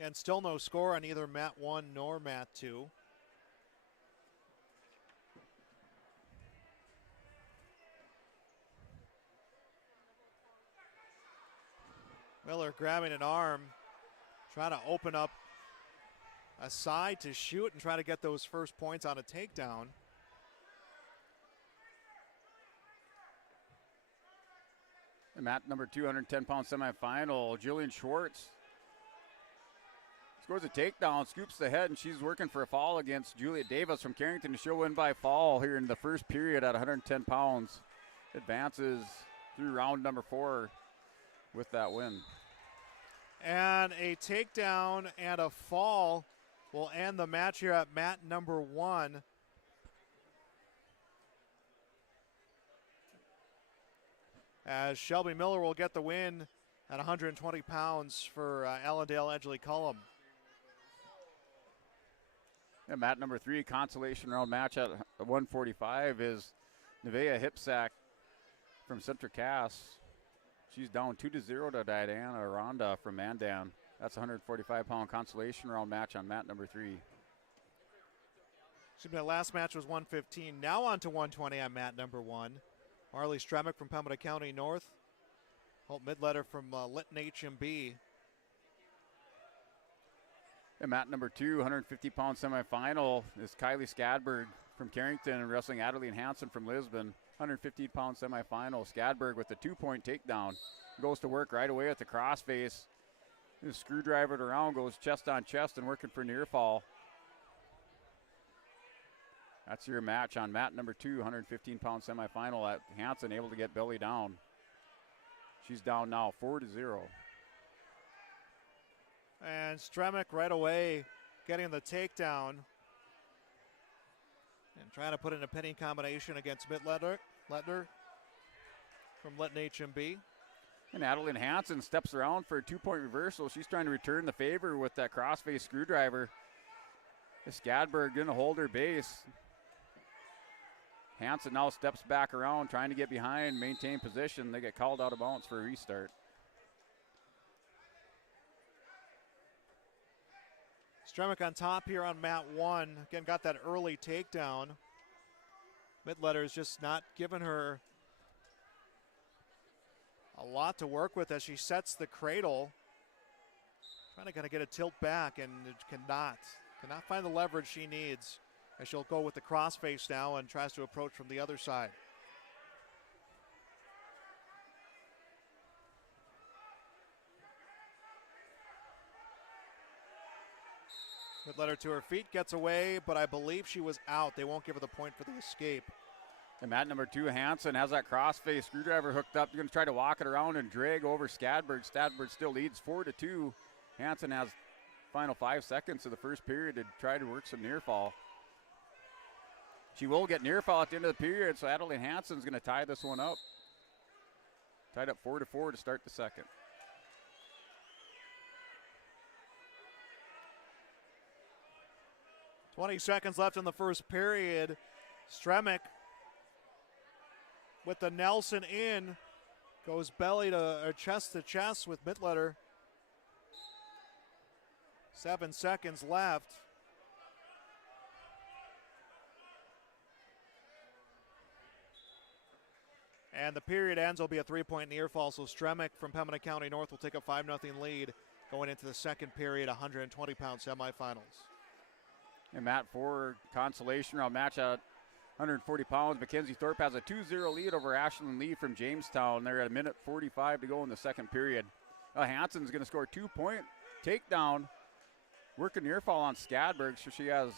And still no score on either mat 1 nor mat 2. Miller grabbing an arm, trying to open up a side to shoot and try to get those first points on a takedown. And mat number 210-pound semifinal, Jillian Schwartz scores a takedown, scoops the head, and she's working for a fall against Juliet Davis from Carrington. She'll win by fall here in the first period at 110 pounds. Advances through round number 4 with that win. And a takedown and a fall will end the match here at mat number 1. As Shelby Miller will get the win at 120 pounds for Allendale Edgley Cullum. And mat number 3, consolation round match at 145 is Nevaeh Hipsack from Central Cass. She's down 2-0 to Diana Aranda from Mandan. That's a 145-pound consolation round match on mat number 3. Excuse me, the last match was 115. Now on to 120 on mat number 1. Marley Stremick from Pembina County North. Holt Midletter from Lytton HMB. And mat number 2, 150-pound semifinal is Kylie Skadberg from Carrington and wrestling Adeline Hansen from Lisbon. 115-pound semifinal. Skadberg with the 2-point takedown. Goes to work right away at the crossface. Is screwdrivered around, goes chest on chest and working for near fall. That's your match on mat number 2, 115-pound semifinal at Hansen, able to get belly down. She's down now 4-0. And Stremick right away getting the takedown. And trying to put in a pinning combination against Midletter from Lytton HMB. And Adeline Hansen steps around for a 2-point reversal. She's trying to return the favor with that crossface screwdriver. Skadberg going to hold her base. Hansen now steps back around, trying to get behind, maintain position. They get called out of bounds for a restart. Stremick on top here on mat 1. Again, got that early takedown. Midletter's just not giving her a lot to work with as she sets the cradle. Trying to kind of get a tilt back and cannot find the leverage she needs. As she'll go with the crossface now and tries to approach from the other side. Midletter to her feet, gets away, but I believe she was out. They won't give her the point for the escape. And mat number 2, Hansen has that crossface screwdriver hooked up. You're going to try to walk it around and drag over Skadberg. Skadberg still leads 4-2. Hansen has final 5 seconds of the first period to try to work some near fall. She will get near fall at the end of the period, so Adeline Hansen's going to tie this one up. Tied up 4-4 to start the second. .20 seconds left in the first period. Stremick with the Nelson in, goes belly to chest with Midletter. 7 seconds left. And the period ends will be a 3-point near fall, so Stremick from Pembina County North will take a 5-0 lead going into the second period, 120-pound semifinals. And mat 4, consolation round match at 140 pounds. Mackenzie Thorpe has a 2-0 lead over Ashlyn Lee from Jamestown. They're at 1:45 to go in the second period. Hansen's going to score a 2-point takedown. Working near fall on Skadberg, so she has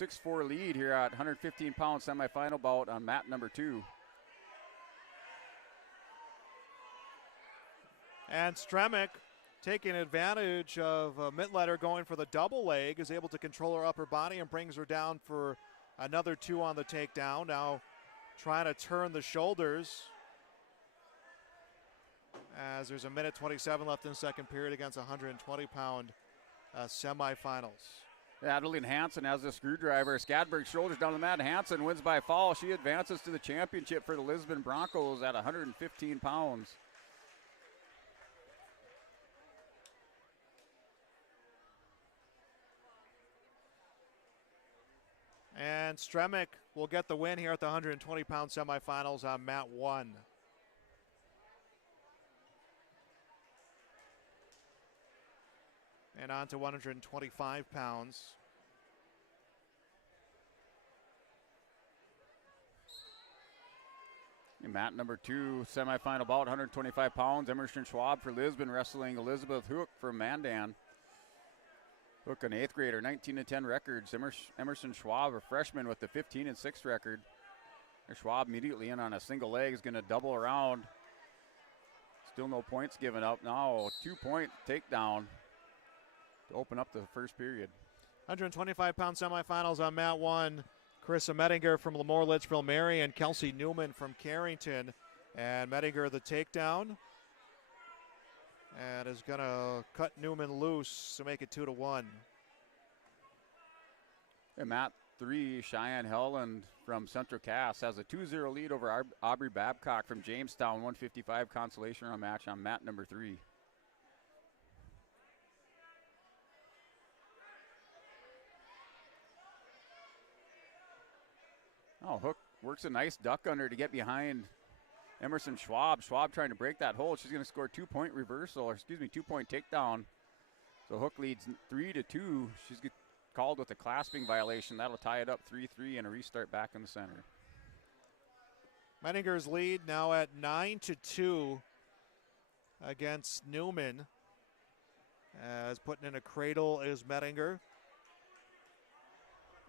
6-4 lead here at 115-pound semifinal bout on mat number 2. And Stremick, taking advantage of Midletter going for the double leg, is able to control her upper body and brings her down for another 2 on the takedown. Now trying to turn the shoulders as there's 1:27 left in the second period against 120-pound semifinals. Adeline Hansen has the screwdriver. Skadberg shoulders down the mat. Hansen wins by fall. She advances to the championship for the Lisbon Broncos at 115 pounds. And Stremick will get the win here at the 120-pound semifinals on mat 1. And on to 125 pounds. In mat number 2, semifinal bout, 125 pounds. Emerson Schwab for Lisbon wrestling Elizabeth Hook from Mandan. Hook, an 8th grader, 19-10 records. Emerson Schwab, a freshman with the 15-6 record. Schwab immediately in on a single leg, is going to double around. Still no points given up. Now 2-point takedown to open up the first period. 125-pound semifinals on mat 1. Carissa Mettinger from Lemoore Litchfield Mary and Kelsey Newman from Carrington. And Mettinger the takedown. And is going to cut Newman loose to make it 2-1. In mat 3, Cheyenne Helland from Central Cass has a 2-0 lead over Aubrey Babcock from Jamestown, 155 consolation round match on mat number 3. Oh, Hook works a nice duck under to get behind Emerson Schwab. Schwab trying to break that hold. She's going to score 2-point reversal, or 2-point takedown. So Hook leads 3-2. She's called with a clasping violation. That'll tie it up 3-3 and a restart back in the center. Mettinger's lead now at 9-2 against Newman. As putting in a cradle is Mettinger.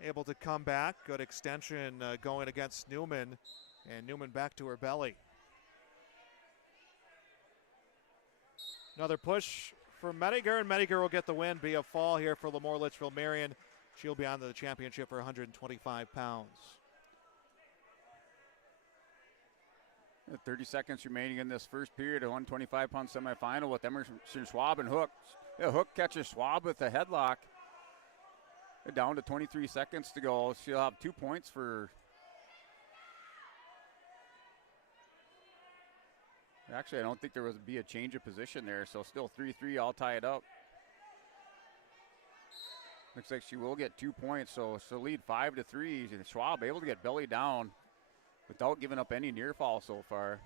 Able to come back. Good extension going against Newman. And Newman back to her belly. Another push for Mettinger, and Mettinger will get the win. Be a fall here for Lemoore Litchfield Marion. She'll be on to the championship for 125 pounds. 30 seconds remaining in this first period, a 125-pound semifinal with Emerson Schwab and Hook. Yeah, Hook catches Schwab with a headlock. Down to 23 seconds to go. She'll have 2 points for... Actually, I don't think there would be a change of position there, so still 3-3, all tied up. Looks like she will get 2 points, so she'll lead 5-3. And Schwab able to get belly down without giving up any near fall so far.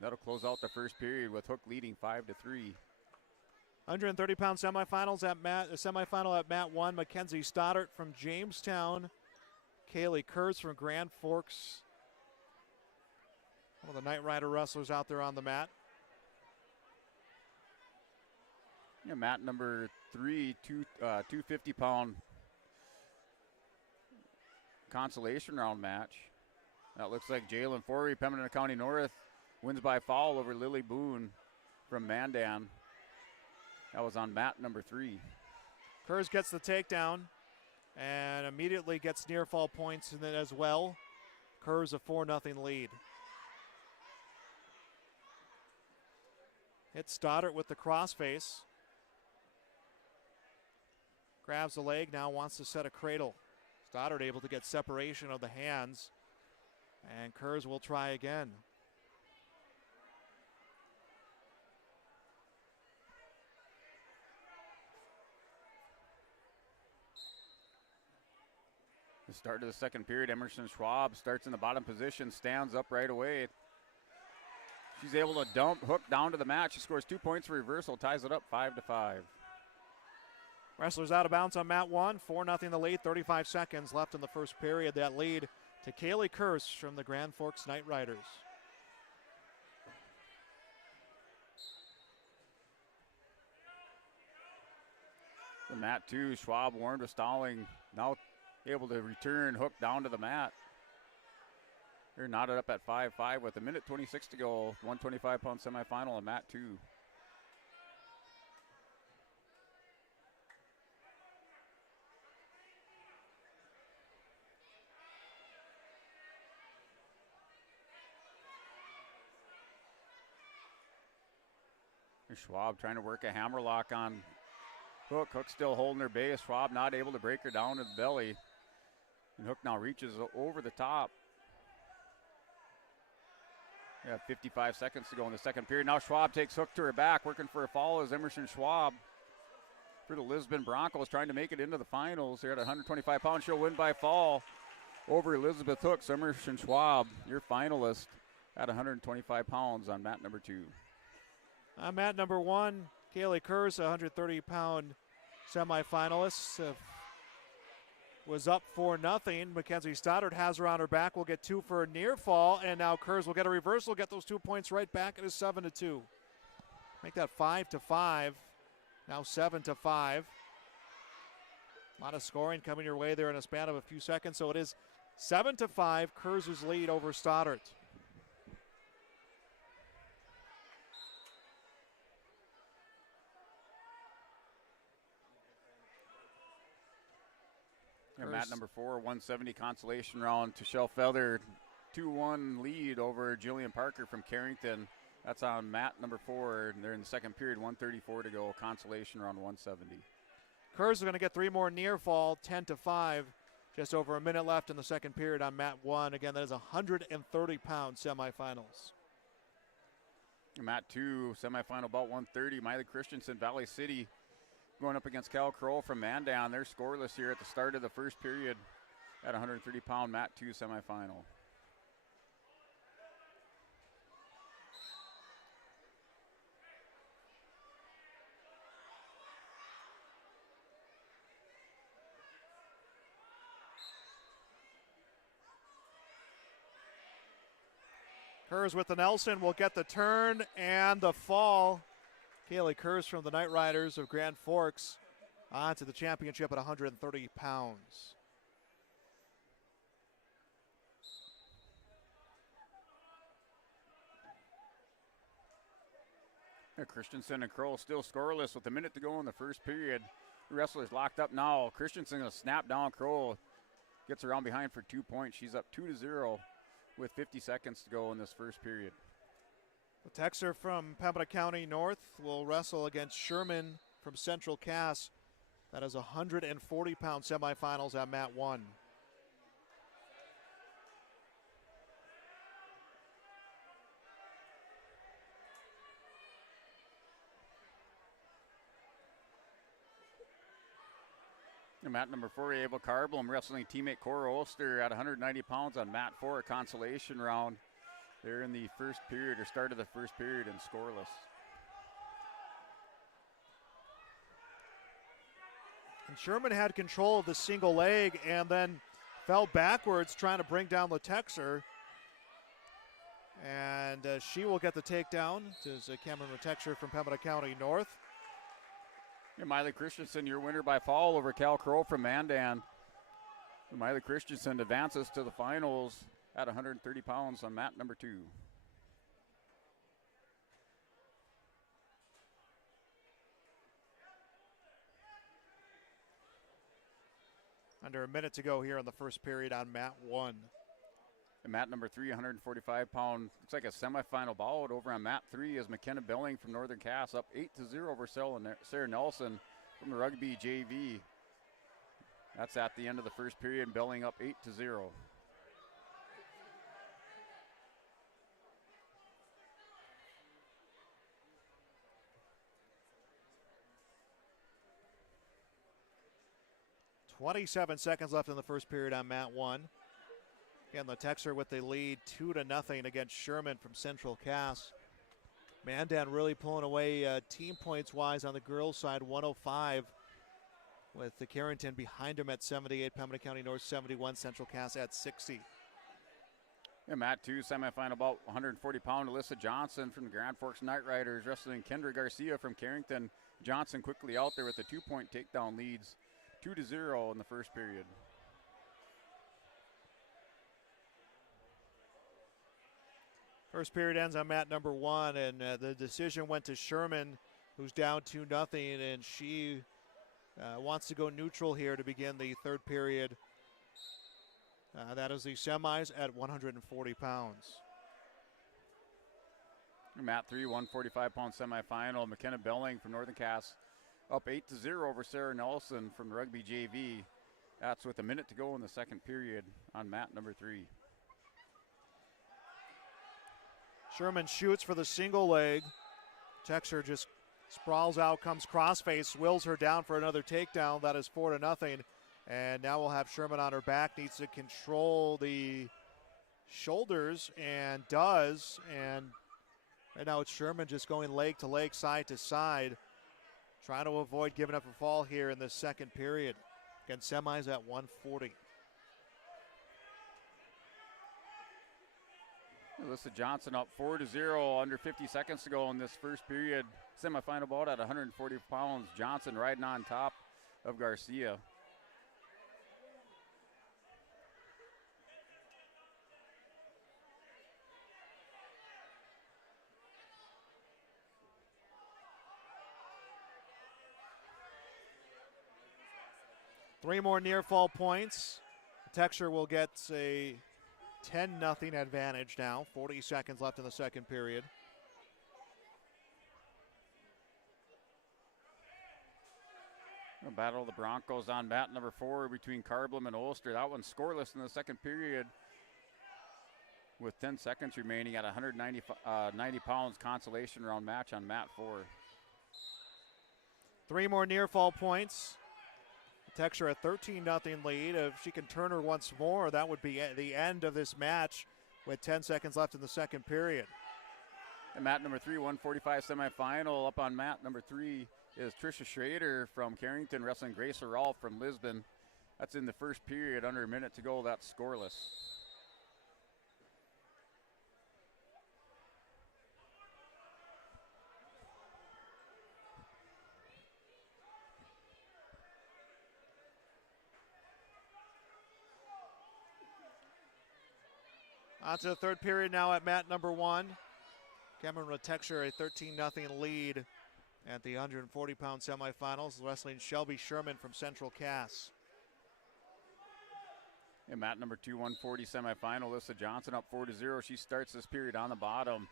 That'll close out the first period with Hook leading 5-3. 130-pound semifinals semifinal at mat 1. Mackenzie Stoddart from Jamestown. Kaylee Kurz from Grand Forks. One of the Knight Rider wrestlers out there on the mat. Yeah, mat number 3, 250-pound consolation round match. That looks like Jalen Forey, Pembina County North, wins by foul over Lily Boone from Mandan. That was on mat number 3. Kurz gets the takedown and immediately gets near fall points in it as well. Kurz a 4-0 lead. Hits Stoddart with the crossface. Grabs the leg, now wants to set a cradle. Stoddart able to get separation of the hands. And Kurz will try again. The start of the second period, Emerson Schwab starts in the bottom position, stands up right away. She's able to dump Hook down to the mat. She scores 2 points for reversal, ties it up 5-5. Wrestlers out of bounds on mat 1, 4-0 the lead, 35 seconds left in the first period. That lead to Kaylee Kurz from the Grand Forks Knight Riders. The mat 2, Schwab warned with stalling, now able to return Hook down to the mat. They're knotted up at 5-5 with 1:26 to go. 125-pound semifinal on mat 2. Schwab trying to work a hammerlock on Hook. Hook still holding her base. Schwab not able to break her down to the belly. And Hook now reaches over the top. Yeah, 55 seconds to go in the second period. Now Schwab takes Hook to her back, working for a fall as Emerson Schwab for the Lisbon Broncos, trying to make it into the finals. They're at 125-pound. She'll win by fall over Elizabeth Hook. Summerson Schwab, your finalist at 125 pounds on mat number 2. On mat number 1, Kaylee Kurz, 130-pound semifinalist, was up 4-0. Mackenzie Stoddard has her on her back. Will get 2 for a near fall, and now Kurz will get a reversal, get those 2 points right back. It is 7-2. Make that 5-5. Now 7-5. A lot of scoring coming your way there in a span of a few seconds. So it is 7-5. Kurz's lead over Stoddard. And mat number 4, 170 consolation round to Shell Feather. 2-1 lead over Jillian Parker from Carrington. That's on mat number 4. They're in the second period, 1:34 to go. Consolation round 170. Kurz is going to get 3 more near fall, 10-5. Just over a minute left in the second period on mat 1. Again, that is 130-pound semifinals. Mat 2, semifinal about 130. Miley Christensen, Valley City, going up against Cal Kroll from Mandan. They're scoreless here at the start of the first period at 130-pound mat 2 semifinal. Kurz with the Nelson will get the turn and the fall. Kaylee Kurz from the Night Riders of Grand Forks on to the championship at 130 pounds. Christensen and Kroll still scoreless with a minute to go in the first period. The wrestlers locked up now. Christensen going to snap down. Kroll gets around behind for 2 points. She's up 2-0 with 50 seconds to go in this first period. The Texer from Pembina County North will wrestle against Sherman from Central Cass. That is 140-pound semifinals at mat 1. And mat number 4, Ava Carblum wrestling teammate Cora Oster at 190 pounds on mat 4, a consolation round. They're in the first period, or start of the first period, and scoreless. And Sherman had control of the single leg and then fell backwards trying to bring down the Texer. And she will get the takedown. This is Cameron Texer from Pembina County North. And Miley Christensen, your winner by fall over Cal Kroll from Mandan. And Miley Christensen advances to the finals at 130 pounds on mat number 2. Under a minute to go here in the first period on mat 1. And mat number 3, 145-pound, looks like a semifinal bout over on mat 3 is McKenna Belling from Northern Cass up 8-0 over Sarah Nelson from the rugby JV. That's at the end of the first period, Belling up 8-0. .27 seconds left in the first period on mat 1. Again, the Texer with the lead 2-0 against Sherman from Central Cass. Mandan really pulling away team points wise on the girls side, 105 with the Carrington behind them at 78, Pembina County North 71, Central Cass at 60. And mat 2, semifinal about 140-pound Alyssa Johnson from the Grand Forks Night Riders wrestling Kendra Garcia from Carrington. Johnson quickly out there with the 2-point takedown leads, 2-0 in the first period. First period ends on mat number 1, and the decision went to Sherman, who's down 2-0, and she wants to go neutral here to begin the third period. That is the semis at 140 pounds. Mat 3, 145-pound semifinal. McKenna Belling from Northern Cass up 8-0 over Sarah Nelson from the rugby JV. That's with a minute to go in the second period on mat number 3. Sherman shoots for the single leg. Texer just Sprawls out, comes crossface, wills her down for another takedown. That is 4-0. And now we'll have Sherman on her back. Needs to control the shoulders and does. And right now it's Sherman just going leg to leg, side to side, trying to avoid giving up a fall here in the second period. Again, semis at 140. Alyssa Johnson up 4-0, under 50 seconds to go in this first period. Semifinal bout at 140 pounds. Johnson riding on top of Garcia. Three more near fall points. Texture will get a 10-0 advantage now. 40 seconds left in the second period. The battle of the Broncos on mat number 4 between Carblum and Ulster. That one's scoreless in the second period with 10 seconds remaining at 90 pounds consolation round match on mat 4. Three more near fall points. Texture a 13-0 lead. If she can turn her once more, that would be the end of this match with 10 seconds left in the second period. And mat number 3, 145 semifinal. Up on mat number 3 is Trisha Schrader from Carrington wrestling Grace Rolfe from Lisbon. That's in the first period, under a minute to go. That's scoreless. On to the third period now at mat number 1. Cameron with Texture a 13-0 lead at the 140-pound semifinals, wrestling Shelby Sherman from Central Cass. In mat number 2, 140 semifinal, Alyssa Johnson up 4-0. She starts this period on the bottom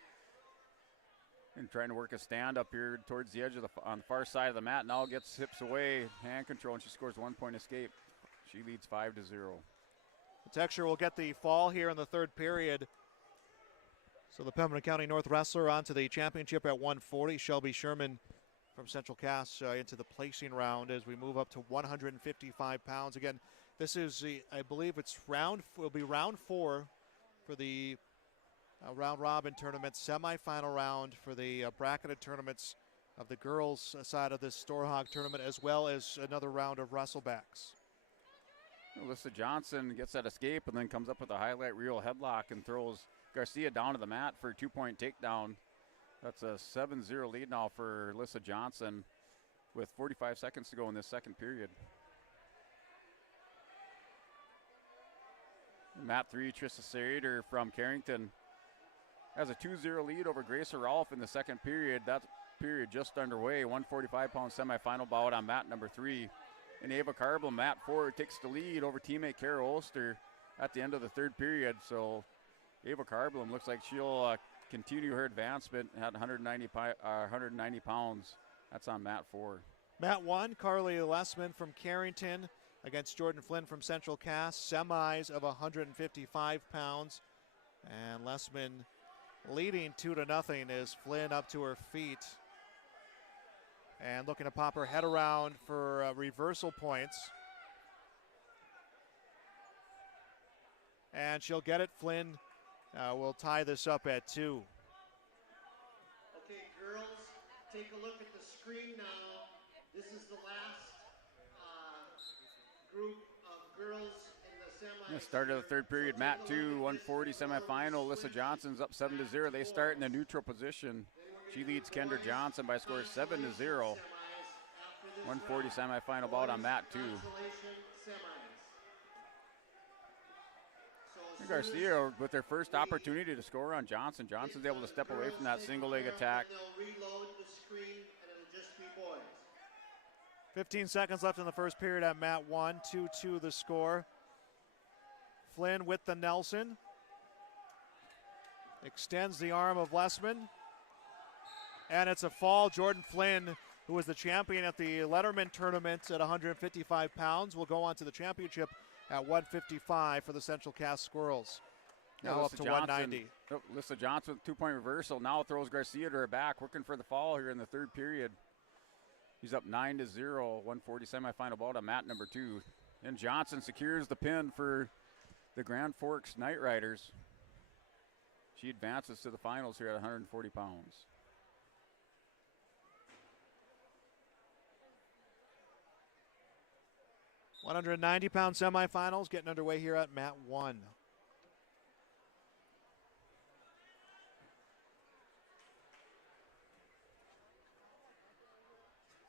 and trying to work a stand up here towards the edge of on the far side of the mat. Now gets hips away, hand control, and she scores 1 point escape. She leads 5-0. Texture will get the fall here in the third period. So the Pembina County North wrestler onto the championship at 140. Shelby Sherman from Central Cass into the placing round as we move up to 155 pounds. Again, this is I believe it's will be round 4 for the round robin tournament, semifinal round for the bracketed tournaments of the girls side of this Storhaug tournament, as well as another round of wrestlebacks. Alyssa Johnson gets that escape and then comes up with a highlight reel headlock and throws Garcia down to the mat for a 2-point takedown. That's a 7-0 lead now for Alyssa Johnson with 45 seconds to go in this second period. Mat 3, Trista Schrader from Carrington has a 2-0 lead over Grace Rolfe in the second period. That period just underway. 145-pound semifinal bout on mat number 3. And Ava Carblum, mat 4, takes the lead over teammate Kara Ulster at the end of the third period. So Ava Carblum looks like she'll continue her advancement at 190 pounds. That's on mat 4. Mat 1, Carly Lessman from Carrington against Jordan Flynn from Central Cass. Semis of 155 pounds. And Lessman leading 2-0 as Flynn up to her feet. And looking to pop her head around for reversal points. And she'll get it. Flynn will tie this up at 2. Okay, girls, take a look at the screen now. This is the last group of girls in the semis. Start of the third period, mat 2, 140 semifinal. Alyssa Johnson's up 7-0. They start in the neutral position. She leads Kendra Johnson by a score of 7-0. 140 semifinal bout on mat 2. Garcia with their first opportunity to score on Johnson. Johnson's able to step away from that single leg attack. 15 seconds left in the first period at mat 1. 2-2 the score. Flynn with the Nelson. Extends the arm of Lessman. And it's a fall. Jordan Flynn, who was the champion at the Letterman tournament at 155 pounds, will go on to the championship at 155 for the Central Cass Squirrels. Now up to 190. Alyssa Johnson with 2-point reversal. Now throws Garcia to her back, working for the fall here in the third period. He's up 9-0, 140 semifinal ball to mat number 2. And Johnson secures the pin for the Grand Forks Knight Riders. She advances to the finals here at 140 pounds. £190 semifinals getting underway here at mat 1.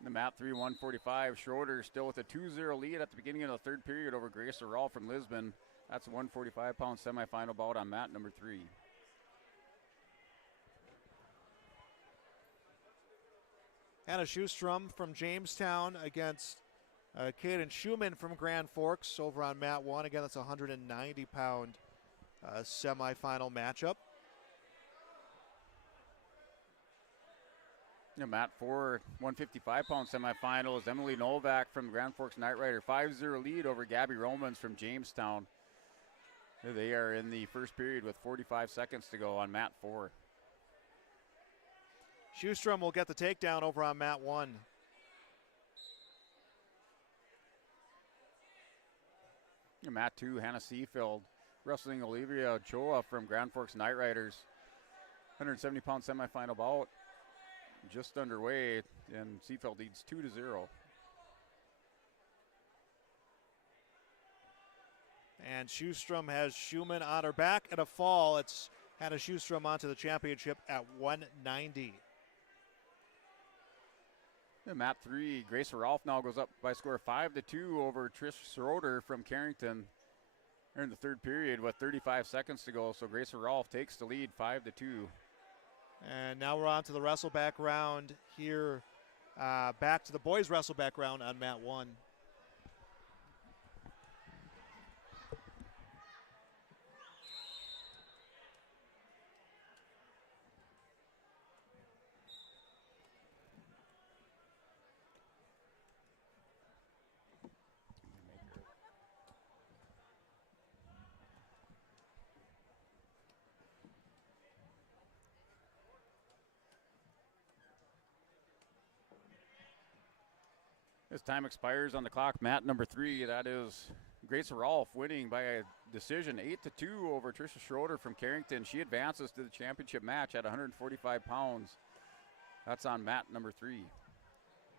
The mat 3, 145. Schroeder still with a 2-0 lead at the beginning of the third period over Grace Arall from Lisbon. That's a 145-pound semifinal bout on mat number 3. Hannah Schustrom from Jamestown against Kaden Schumann from Grand Forks over on mat 1. Again, that's a 190-pound semifinal matchup. Mat 4, 155-pound semifinal is Emily Novak from Grand Forks Knight Rider. 5-0 lead over Gabby Romans from Jamestown. They are in the first period with 45 seconds to go on mat 4. Schustrom will get the takedown over on mat 1. Mat 2, Hannah Seafield wrestling Olivia Ochoa from Grand Forks Knight Riders. 170-pound semifinal bout just underway, and Seafield leads 2-0. And Schustrom has Schumann on her back at a fall. It's Hannah Schustrom onto the championship at 190. And mat 3, Grace Rolfe now goes up by a score of 5-2 over Trish Schroeder from Carrington. They're in the third period with 35 seconds to go, so Grace Rolfe takes the lead 5-2. And now we're on to the wrestleback round here. Back to the boys wrestleback round on mat 1. As time expires on the clock, mat number 3, that is Grace Rolfe winning by a decision 8-2 over Tricia Schroeder from Carrington. She advances to the championship match at 145 pounds. That's on mat number 3.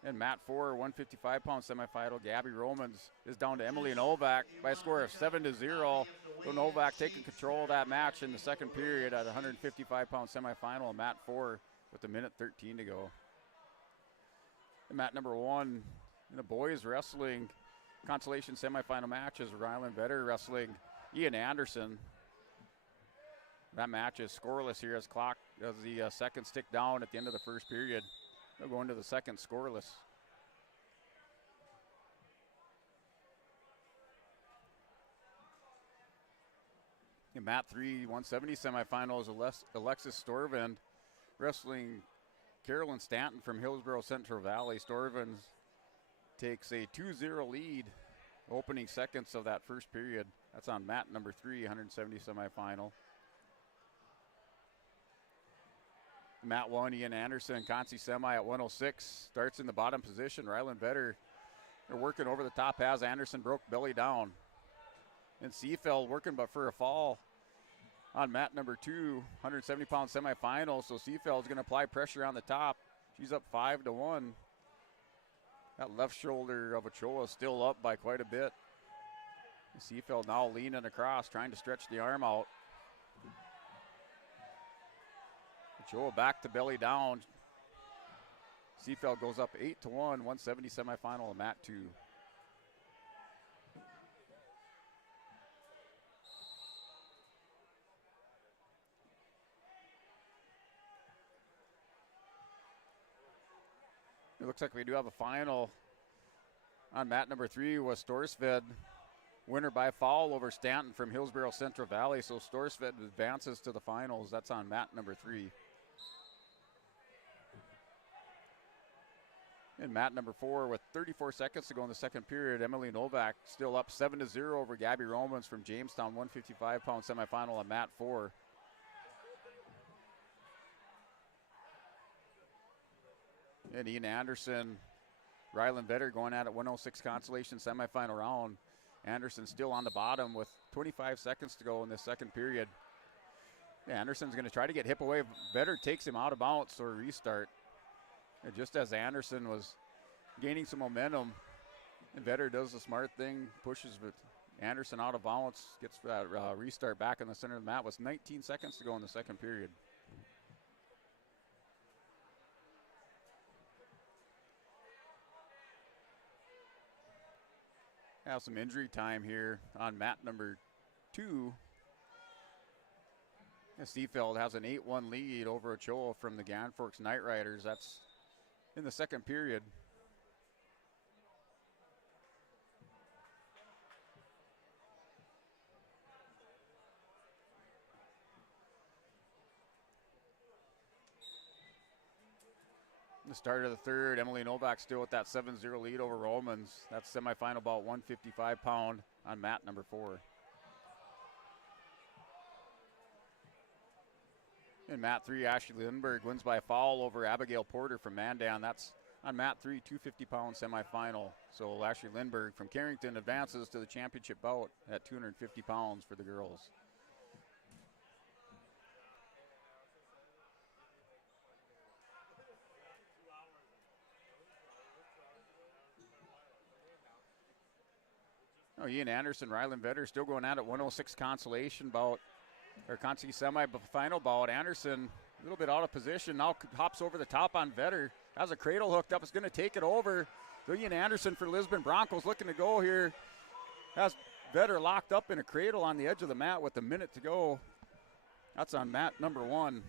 And mat 4, 155-pound semifinal, Gabby Romans is down to Emily Novak by a score of 7-0. So Novak taking control of that match in the second period at 155-pound semifinal, mat 4 with a minute 13 to go. And mat number 1, in the boys wrestling consolation semifinal matches, Rylan Vetter wrestling Ian Anderson. That match is scoreless here as the seconds tick down at the end of the first period. They'll go into the second scoreless. In mat 3, 170 semifinals, Alexis Storvin wrestling Carolyn Stanton from Hillsborough Central Valley. Storvin takes a 2-0 lead opening seconds of that first period. That's on mat number 3, 170 semifinal. Mat 1, Ian Anderson, Consi semi at 106. Starts in the bottom position. Rylan Vetter, they're working over the top as Anderson broke belly down. And Seafeld working but for a fall on mat number 2, 170-pound semifinal. So Seafeld's going to apply pressure on the top. She's up 5-1. That left shoulder of Ochoa is still up by quite a bit. Seafeld now leaning across, trying to stretch the arm out. Ochoa back to belly down. Seafeld goes up 8-1, 170 semifinal of mat 2. It looks like we do have a final on mat number 3 with Storsved. Winner by foul over Stanton from Hillsborough Central Valley. So Storsved advances to the finals. That's on mat number 3. And mat number 4 with 34 seconds to go in the second period. Emily Novak still up 7-0 over Gabby Romans from Jamestown. 155-pound semifinal on mat 4. And Ian Anderson Ryland Vetter going at it, 106 consolation semifinal round. Anderson still on the bottom with 25 seconds to go in this second period. Yeah, Anderson's going to try to get hip away. Vetter takes him out of bounds or restart. And just as Anderson was gaining some momentum, and Vetter does the smart thing, pushes Anderson out of bounds, gets that restart back in the center of the mat with 19 seconds to go in the second period. Have some injury time here on mat number 2. Seafeld has an 8-1 lead over Ochoa from the Grand Forks Night Riders. That's in the second period. The start of the third, Emily Novak still with that 7-0 lead over Romans. That's semifinal bout, 155 pound on mat number 4. In mat 3, Ashley Lindberg wins by a foul over Abigail Porter from Mandan. That's on mat 3, 250 pound semifinal. So Ashley Lindberg from Carrington advances to the championship bout at 250 pounds for the girls. Ian Anderson, Ryland Vetter still going at it, 106 consolation bout, or Consi semi-final bout. Anderson a little bit out of position, now hops over the top on Vetter. Has a cradle hooked up, is going to take it over. So Ian Anderson for Lisbon Broncos looking to go here. Has Vetter locked up in a cradle on the edge of the mat with a minute to go. That's on mat number 1.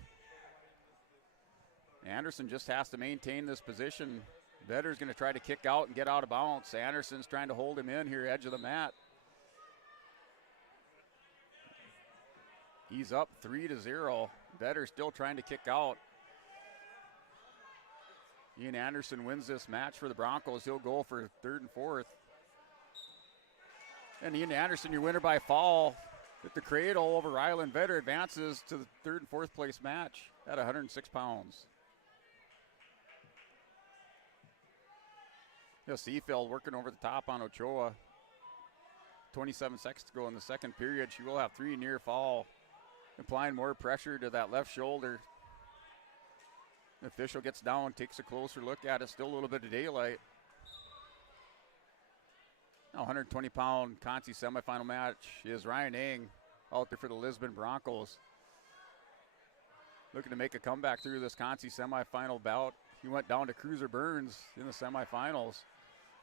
Anderson just has to maintain this position. Vetter's going to try to kick out and get out of bounds. Anderson's trying to hold him in here, edge of the mat. He's up 3-0. Vetter still trying to kick out. Ian Anderson wins this match for the Broncos. He'll go for third and fourth. And Ian Anderson, your winner by fall with the cradle over Ryland Vetter, advances to the third and fourth place match at 106 pounds. Seafeld working over the top on Ochoa. 27 seconds to go in the second period. She will have 3 near fall, applying more pressure to that left shoulder. The official gets down, takes a closer look at it. Still a little bit of daylight. Now 120-pound Consi semifinal match is Ryan Eng out there for the Lisbon Broncos. Looking to make a comeback through this Consi semifinal bout. He went down to Cruiser Burns in the semifinals.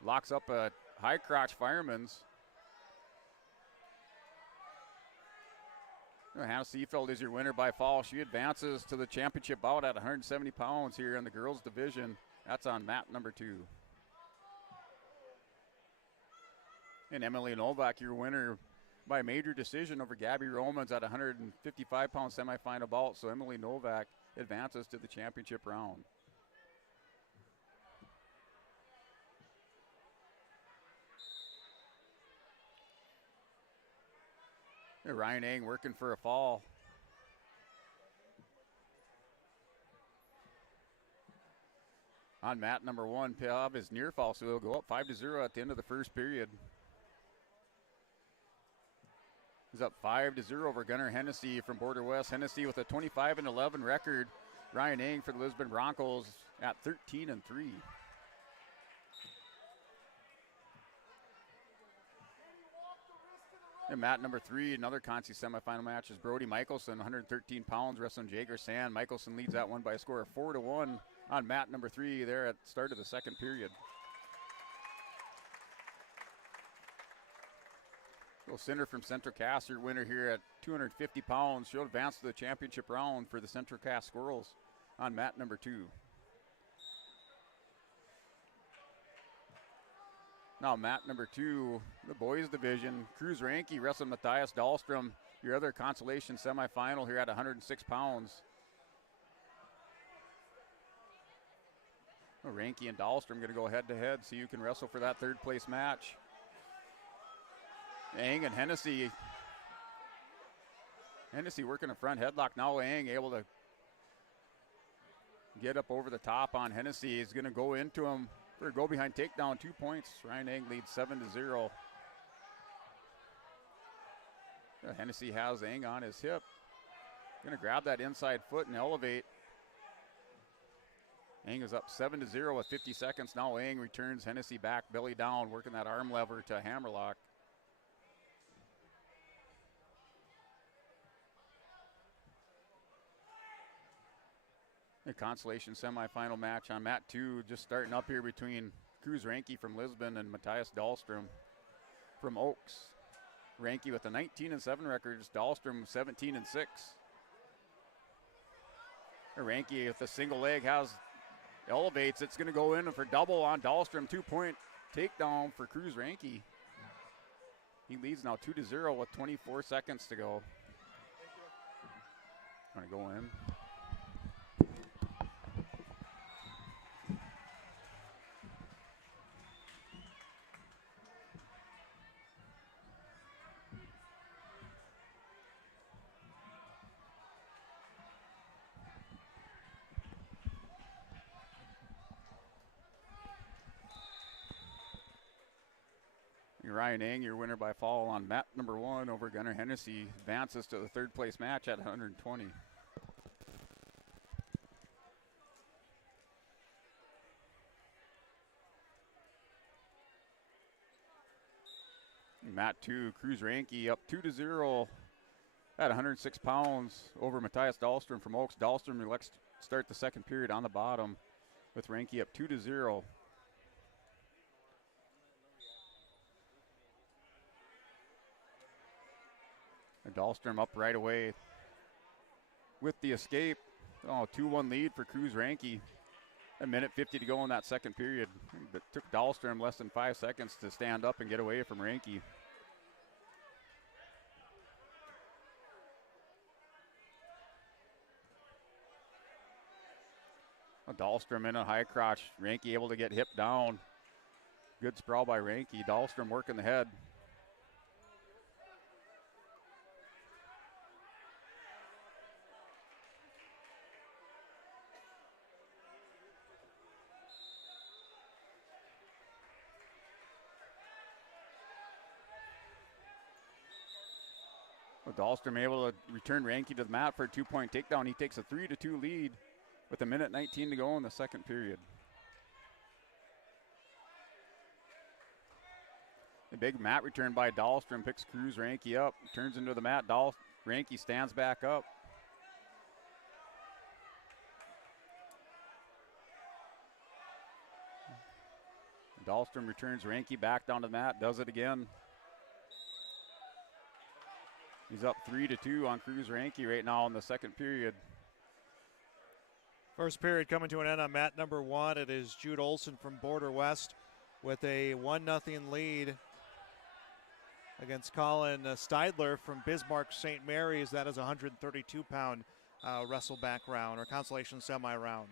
Locks up a high crotch Fireman's. Hannah Seafeld is your winner by fall. She advances to the championship bout at 170 pounds here in the girls division. That's on mat number 2. And Emily Novak, your winner by major decision over Gabby Romans at 155-pound semifinal bout. So Emily Novak advances to the championship round. Ryan Eng working for a fall. On mat number 1, Piav is near fall, so he'll go up 5-0 at the end of the first period. He's up 5-0 over Gunnar Hennessy from Border West. Hennessy with a 25-11 record. Ryan Eng for the Lisbon Broncos at 13-3. And mat number 3, another Consi semifinal match, is Brody Michelson, 113 pounds, wrestling Jager Sand. Michelson leads that one by a score of 4-1 on mat number 3 there at the start of the second period. Little Cinder from Central Cass, your winner here at 250 pounds. She'll advance to the championship round for the Central Cass Squirrels on mat number 2. Now mat number 2, the boys division. Cruz Ranke wrestling Matthias Dahlstrom, your other consolation semifinal here at 106 pounds. Well, Ranke and Dahlstrom going to go head to head so you can wrestle for that third place match. Eng and Hennessy. Hennessy working a front headlock. Now Eng able to get up over the top on Hennessy. He's going to go into him For a go behind takedown, 2 points. Ryan Eng leads 7-0. Hennessy has Eng on his hip. Gonna grab that inside foot and elevate. Eng is up 7-0 with 50 seconds. Now Eng returns Hennessy back, belly down, working that arm lever to a hammerlock. The consolation semifinal match on mat 2, just starting up here between Cruz Ranke from Lisbon and Matthias Dahlstrom from Oaks. Ranke with a 19-7 record, Dahlstrom 17-6. Ranke with a single leg elevates. It's going to go in for double on Dahlstrom. 2-point takedown for Cruz Ranke. He leads now 2-0 with 24 seconds to go. Going to go in. Ryan Eng, your winner by fall on mat number 1 over Gunnar Hennessy, advances to the third place match at 120. Mat 2, Cruz Ranke up 2-0 at 106 pounds over Matthias Dahlstrom from Oaks. Dahlstrom elects to start the second period on the bottom with Ranke up 2-0. Dahlstrom up right away with the escape. 2-1 lead for Cruz Ranke. A minute 50 to go in that second period. It took Dahlstrom less than 5 seconds to stand up and get away from Ranke. Dahlstrom in a high crotch. Ranke able to get hip down. Good sprawl by Ranke. Dahlstrom working the head. Dahlstrom able to return Ranke to the mat for a 2-point takedown. He takes a 3-2 lead with a minute 19 to go in the second period. A big mat return by Dahlstrom picks Cruz Ranke up, turns into the mat. Ranke stands back up. Dahlstrom returns Ranke back down to the mat, does it again. He's up 3-2 on Cruz Ranke right now in the second period. First period coming to an end on mat number 1. It is Jude Olson from Border West with a 1-0 lead against Colin Steidler from Bismarck St. Mary's. That is a 132-pound wrestleback round or consolation semi-round.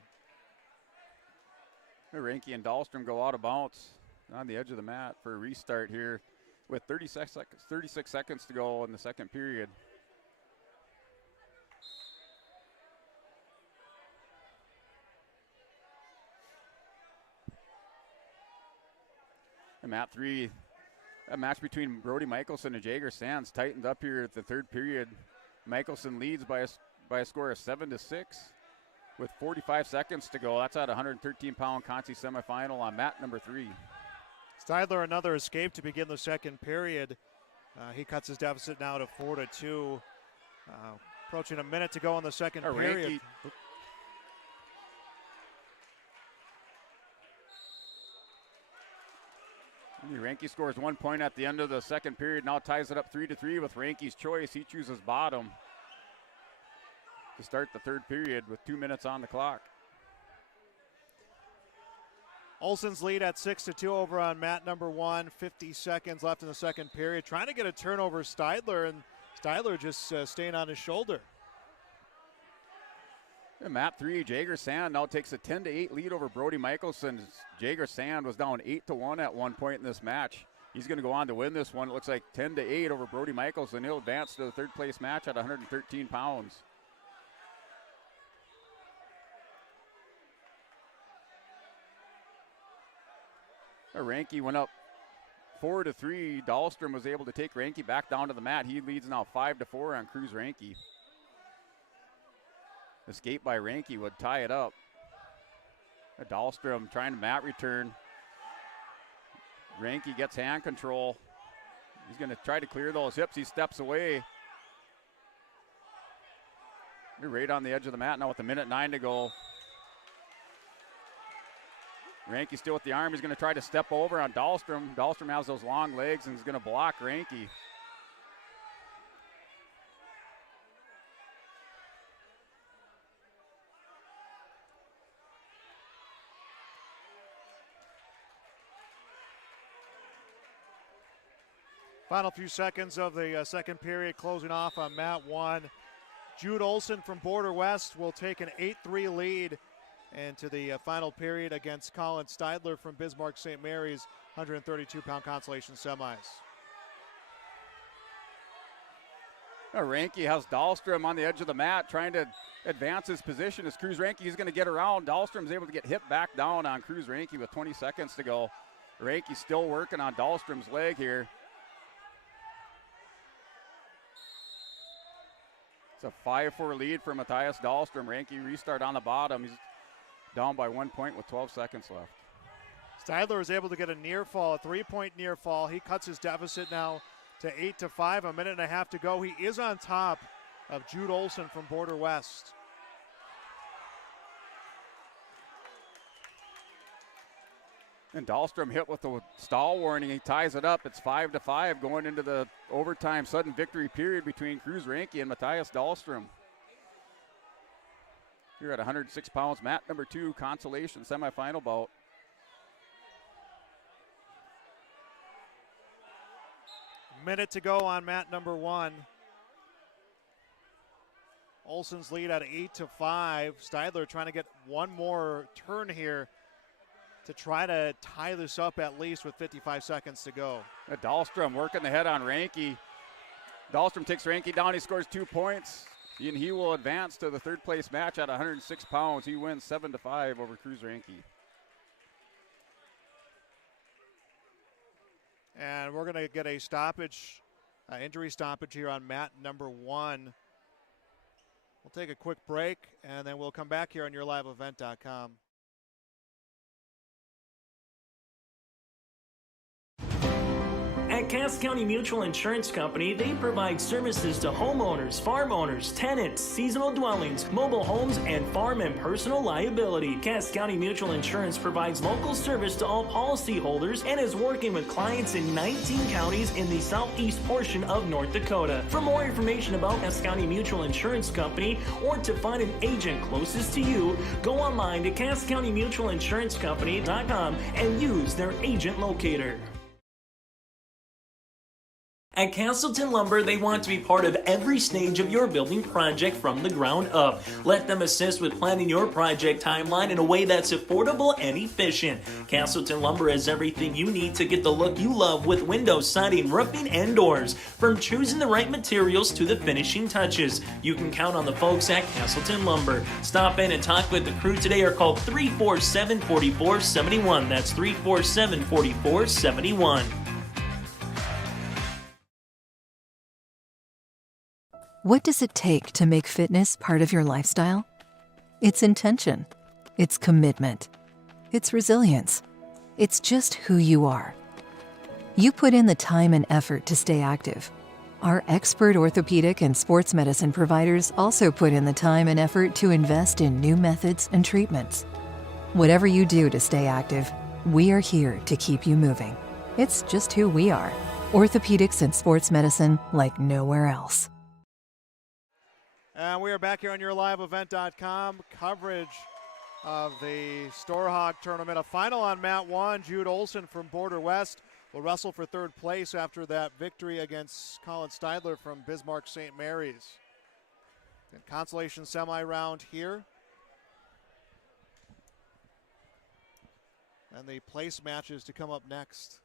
Ranke and Dahlstrom go out of bounds on the edge of the mat for a restart here with 36 seconds to go in the second period. And mat 3, a match between Brody Michelson and Jager Sands tightened up here at the third period. Michelson leads by a score of 7-6 with 45 seconds to go. That's at 113-pound Conti semifinal on mat number 3. Steidler another escape to begin the second period. He cuts his deficit now to 4-2. Approaching a minute to go in the second period. Ranke scores 1 point at the end of the second period. Now ties it up 3-3 with Ranke's choice. He chooses bottom to start the third period with 2 minutes on the clock. Olson's lead at 6-2 over on mat number 1. 50 seconds left in the second period. Trying to get a turnover, Steidler, and Steidler just staying on his shoulder. In mat 3, Jager Sand now takes a 10-8 lead over Brody Michelson. Jager Sand was down 8-1 at one point in this match. He's going to go on to win this one. It looks like 10-8 over Brody Michelson. He'll advance to the third place match at 113 pounds. Ranke went up 4-3. Dahlstrom was able to take Ranke back down to the mat. He leads now 5-4 on Cruz Ranke. Escape by Ranke would tie it up. Dahlstrom trying to mat return. Ranke gets hand control. He's going to try to clear those hips. He steps away. We're right on the edge of the mat now with 1:09 to go. Ranke still with the arm. He's going to try to step over on Dahlstrom. Dahlstrom has those long legs and is going to block Ranke. Final few seconds of the second period, closing off on mat 1. Jude Olson from Border West will take an 8-3 lead into the final period against Colin Steidler from Bismarck St. Mary's 132-pound consolation semis. Ranke has Dahlstrom on the edge of the mat trying to advance his position as Cruz Ranke is going to get around. Dahlstrom's able to get hit back down on Cruz Ranke with 20 seconds to go. Ranke still working on Dahlstrom's leg here. It's a 5-4 lead for Matthias Dahlstrom. Ranke restart on the bottom. He's down by 1 point with 12 seconds left. Steidler is able to get a near fall, a 3-point near fall. He cuts his deficit now to 8-5, 1.5 minutes to go. He is on top of Jude Olson from Border West. And Dahlstrom hit with the stall warning. He ties it up. It's 5-5 going into the overtime sudden victory period between Cruz Ranke and Matthias Dahlstrom. Here at 106 pounds, mat number 2, consolation semifinal bout. Minute to go on mat number 1. Olson's lead at 8-5. Steidler trying to get one more turn here to try to tie this up at least with 55 seconds to go. Dahlstrom working the head on Ranke. Dahlstrom takes Ranke down. He scores 2 points. And he will advance to the third place match at 106 pounds. He wins 7-5 over Cruz Ranke. And we're going to get a stoppage, injury stoppage here on mat number 1. We'll take a quick break, and then we'll come back here on YourLiveEvent.com. At Cass County Mutual Insurance Company, they provide services to homeowners, farm owners, tenants, seasonal dwellings, mobile homes, and farm and personal liability. Cass County Mutual Insurance provides local service to all policyholders and is working with clients in 19 counties in the southeast portion of North Dakota. For more information about Cass County Mutual Insurance Company or to find an agent closest to you, go online to CassCountyMutualInsuranceCompany.com and use their agent locator. At Castleton Lumber, they want to be part of every stage of your building project from the ground up. Let them assist with planning your project timeline in a way that's affordable and efficient. Castleton Lumber has everything you need to get the look you love with windows, siding, roofing, and doors. From choosing the right materials to the finishing touches, you can count on the folks at Castleton Lumber. Stop in and talk with the crew today or call 347-4471. That's 347-4471. What does it take to make fitness part of your lifestyle? It's intention. It's commitment. It's resilience. It's just who you are. You put in the time and effort to stay active. Our expert orthopedic and sports medicine providers also put in the time and effort to invest in new methods and treatments. Whatever you do to stay active, we are here to keep you moving. It's just who we are. Orthopedics and sports medicine like nowhere else. And we are back here on YourLiveEvent.com. Coverage of the Storhaug tournament. A final on mat 1. Jude Olson from Border West will wrestle for third place after that victory against Colin Steidler from Bismarck St. Mary's. And consolation semi-round here. And the place matches to come up next.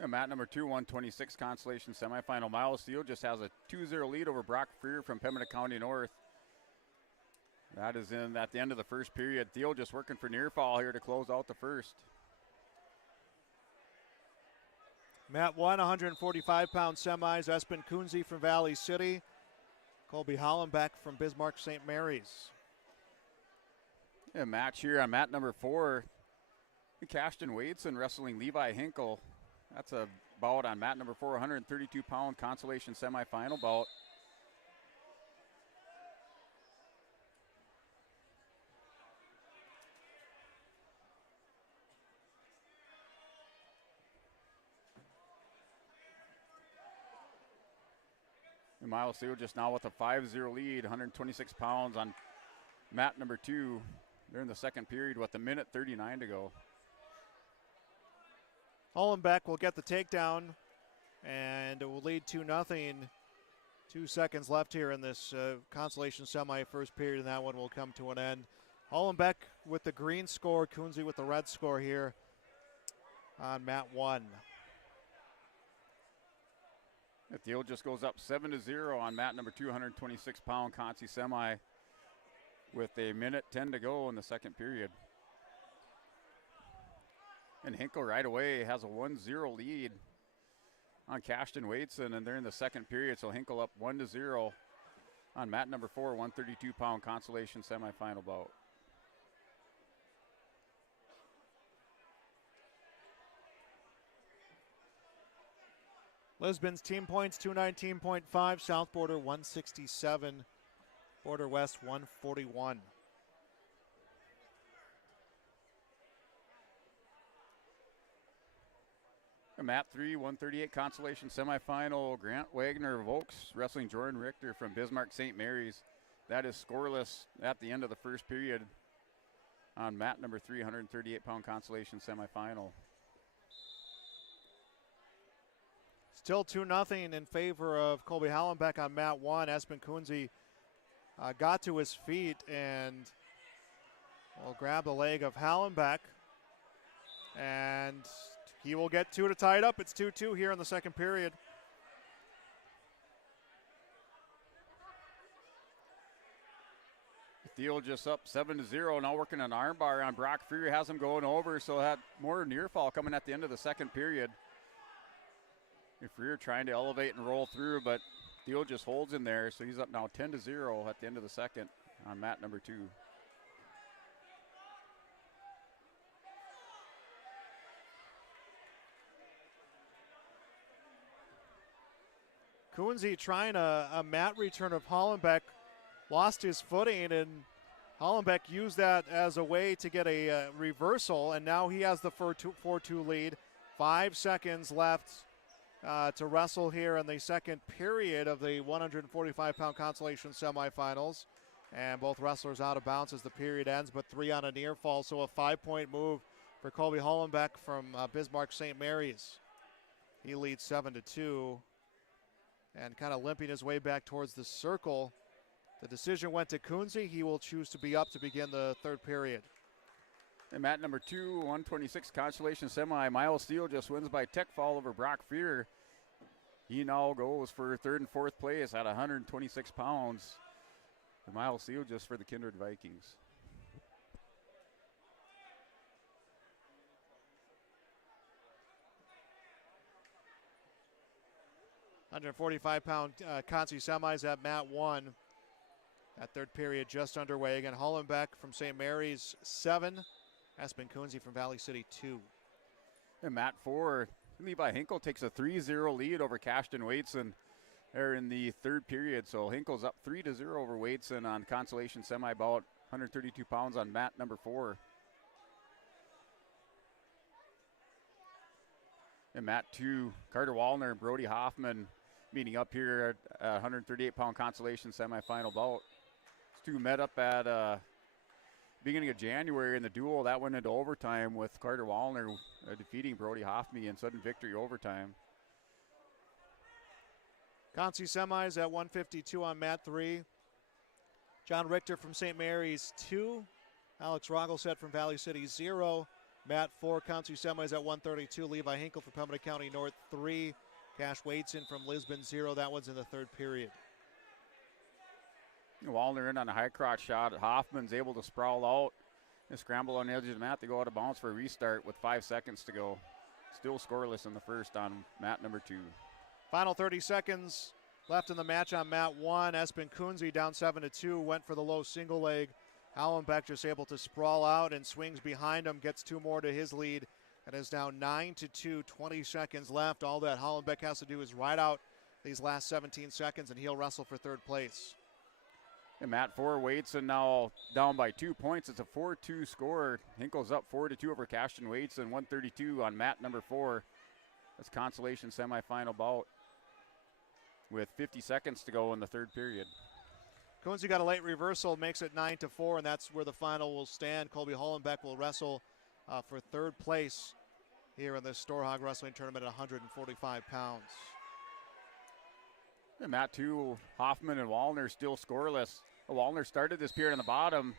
Yeah, mat number 2, 126 consolation semifinal. Miles Steele just has a 2-0 lead over Brock Freer from Pembina County North. That is in at the end of the first period. Thiel just working for near fall here to close out the first. Mat 1, 145-pound semis. Espen Kunze from Valley City. Colby Hollenbeck from Bismarck St. Mary's. A match here on mat number 4. Cashton Wadeson wrestling Levi Hinkle. That's a bout on mat number 4, 132-pound consolation semifinal bout. And Miles Seal just now with a 5-0 lead, 126 pounds on mat number 2. They're in the second period with a minute 39 to go. Hollenbeck will get the takedown, and it will lead 2-0. 2 seconds left here in this consolation semi first period, and that one will come to an end. Hollenbeck with the green score, Kunze with the red score here on mat 1. Thiel just goes up 7-0 on mat number 2, 126-pound Consi semi with a minute 10 to go in the second period. And Hinkle right away has a 1-0 lead on Cashton Wadeson, and they're in the second period, so Hinkle up 1-0 on mat number 4, 132-pound consolation semifinal bout. Lisbon's team points 219.5, South Border 167, Border West 141. Mat 3, 138 consolation semifinal. Grant Wagner of Oaks wrestling Jordan Richter from Bismarck St. Mary's. That is scoreless at the end of the first period on mat number 3, 138-pound consolation semifinal. Still 2-0 in favor of Colby Hollenbeck on mat 1. Espen Kunze got to his feet and will grab the leg of Hollenbeck. And he will get 2 to tie it up. It's 2-2 here in the second period. Thiel just up 7-0. Now working an armbar on Brock Freer. Has him going over, so that more near fall coming at the end of the second period. Freer trying to elevate and roll through, but Thiel just holds in there, so he's up now 10-0 at the end of the second on mat number 2. Kunze trying a mat return of Hollenbeck, lost his footing, and Hollenbeck used that as a way to get a reversal, and now he has the 4-2 lead. 5 seconds left to wrestle here in the second period of the 145-pound consolation semifinals. And both wrestlers out of bounds as the period ends, but 3 on a near fall, so a 5-point move for Colby Hollenbeck from Bismarck St. Mary's. He leads 7-2 and kind of limping his way back towards the circle. The decision went to Kunze. He will choose to be up to begin the third period. And mat number 2, 126 consolation semi. Miles Steele just wins by tech fall over Brock Freer. He now goes for third and fourth place at 126 pounds. And Miles Steele just for the Kindred Vikings. £145 Consi semis at mat 1. That third period just underway. Again, Hollenbeck from St. Mary's 7. Espen Kunze from Valley City 2. And mat 4, Levi Hinkle takes a 3-0 lead over Cashton Wadeson there in the third period. So Hinkle's up 3-0 over Wadeson on consolation semi bout, 132 pounds on mat number 4. And mat 2, Carter Wallner and Brody Hoffman meeting up here at 138-pound consolation semifinal bout. These two met up at beginning of January in the duel. That went into overtime with Carter Wallner defeating Brody Hoffman in sudden victory overtime. Consi semis at 152 on mat 3. John Richter from St. Mary's 2. Alex Rogelset from Valley City 0. Mat 4, Consi semis at 132. Levi Hinkle from Pembina County North 3. Cash Wadeson from Lisbon 0. That one's in the third period. Wallner in on a high crotch shot. Hoffman's able to sprawl out and scramble on the edge of the mat to go out of bounds for a restart with 5 seconds to go. Still scoreless in the first on mat number 2. Final 30 seconds left in the match on mat 1. Espen Kunze down 7-2, went for the low single leg. Hallenbeck just able to sprawl out and swings behind him, gets 2 more to his lead, and is now 9-2, 20 seconds left. All that Hallenbeck has to do is ride out these last 17 seconds, and he'll wrestle for third place. And mat 4, Wadeson now down by 2 points. It's a 4-2 score. Hinkle's up 4-2 over Cashton Wadeson, 132 on mat number 4. That's consolation semifinal bout with 50 seconds to go in the third period. Kunze got a late reversal, makes it 9-4, and that's where the final will stand. Colby Hallenbeck will wrestle for third place here in the Storhaug Wrestling Tournament at 145 pounds. And mat 2, Hoffman and Wallner still scoreless. Wallner started this period on the bottom.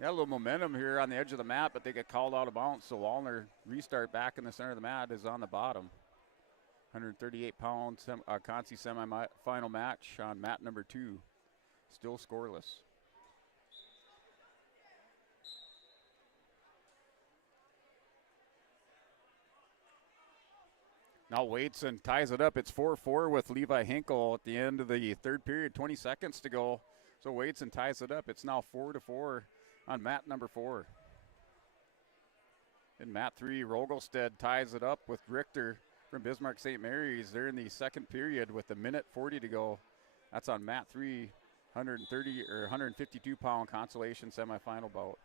Got a little momentum here on the edge of the mat, but they get called out of bounds. So Wallner restart back in the center of the mat is on the bottom. 138-pound Consi semi-final match on mat number 2. Still scoreless. Now Wadeson ties it up. It's 4-4 with Levi Hinkle at the end of the third period. 20 seconds to go. So Wadeson ties it up. It's now 4-4 on mat number 4. In mat 3, Rogelstead ties it up with Richter from Bismarck St. Mary's. They're in the second period with a minute 40 to go. That's on mat 3, 152-pound consolation semifinal bout.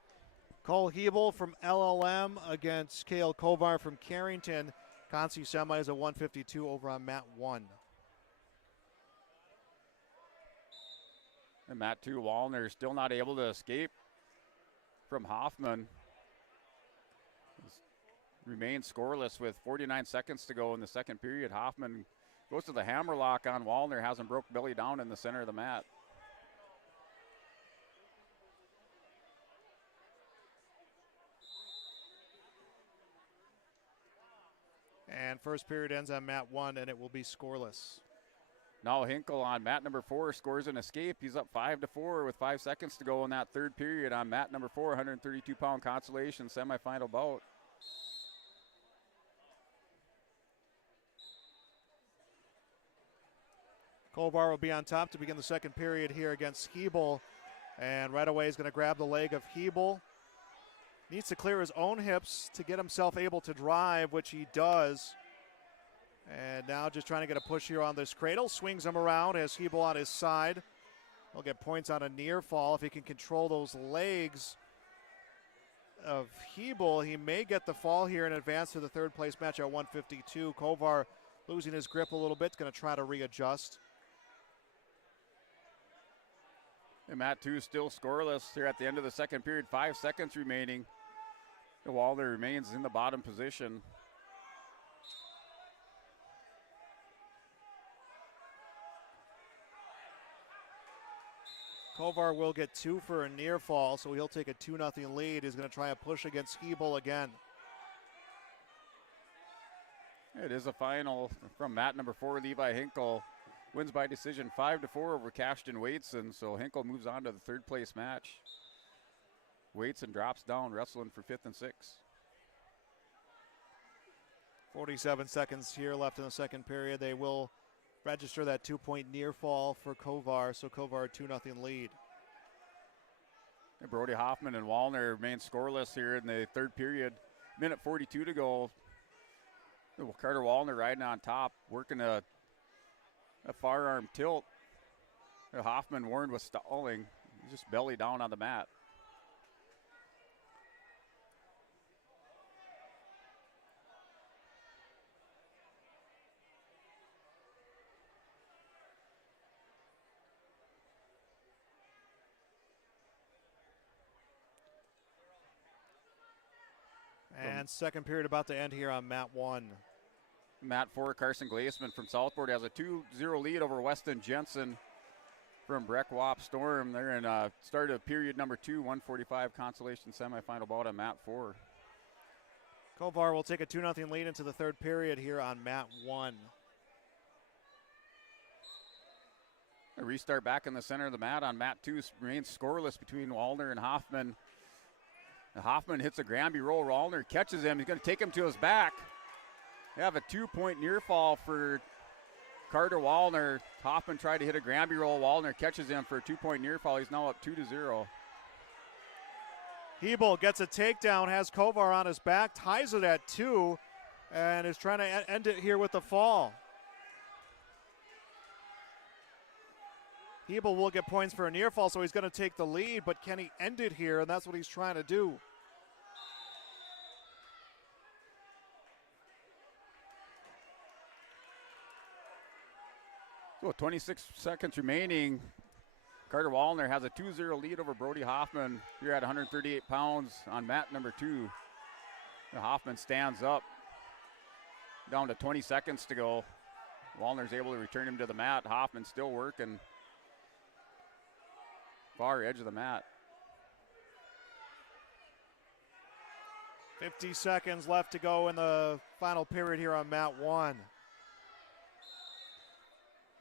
Cole Hebel from LLM against Cale Kovar from Carrington. Consi semi is a 152 over on mat 1. And mat 2, Wallner still not able to escape from Hoffman. Remains scoreless with 49 seconds to go in the second period. Hoffman goes to the hammerlock on Wallner, has him broke belly down in the center of the mat. And first period ends on mat 1, and it will be scoreless. Now Hinkle on mat number 4 scores an escape. He's up 5-4 with 5 seconds to go in that third period on mat number 4, 132-pound consolation semifinal bout. Kovar will be on top to begin the second period here against Hebel. And right away he's going to grab the leg of Hebel. Needs to clear his own hips to get himself able to drive, which he does. And now just trying to get a push here on this cradle. Swings him around, has Hebel on his side. He'll get points on a near fall if he can control those legs of Hebel. He may get the fall here and advance to the third place match at 152. Kovar losing his grip a little bit, going to try to readjust. And mat 2 still scoreless here at the end of the second period. 5 seconds remaining. Wallner remains in the bottom position. Kovar will get 2 for a near fall, so he'll take a 2-0 lead. He's going to try a push against Hebel again. It is a final from mat number 4, Levi Hinkle. Wins by decision 5-4 over Cashton Wadeson, so Hinkle moves on to the third place match. Wadeson drops down, wrestling for 5th and 6th. 47 seconds here left in the second period. They will register that 2-point near fall for Kovar, so Kovar 2-0 lead. And Brody Hoffman and Wallner remain scoreless here in the third period. Minute 42 to go. Carter Wallner riding on top, working a firearm tilt. Hoffman warned with stalling. He's just belly down on the mat. And second period about to end here on mat 1. Mat 4, Carson Glaseman from Southport has a 2-0 lead over Weston Jensen from Breck Wop Storm. They're in start of period number 2, 145 consolation semifinal bout on mat 4. Kovar will take a 2-0 lead into the third period here on mat 1. A restart back in the center of the mat on mat 2. Remains scoreless between Wallner and Hoffman. Hoffman hits a Granby roll. Wallner catches him. He's going to take him to his back. They have a 2-point near fall for Carter Wallner. Hoffman tried to hit a Granby roll. Wallner catches him for a 2-point near fall. He's now up 2-0. Hebel gets a takedown, has Kovar on his back, ties it at 2, and is trying to end it here with the fall. Hebel will get points for a near fall, so he's going to take the lead, but can he end it here? And that's what he's trying to do. So 26 seconds remaining. Carter Wallner has a 2-0 lead over Brody Hoffman here at 138 pounds on mat number 2. Hoffman stands up. Down to 20 seconds to go. Wallner's able to return him to the mat. Hoffman still working. Far edge of the mat. 50 seconds left to go in the final period here on mat 1.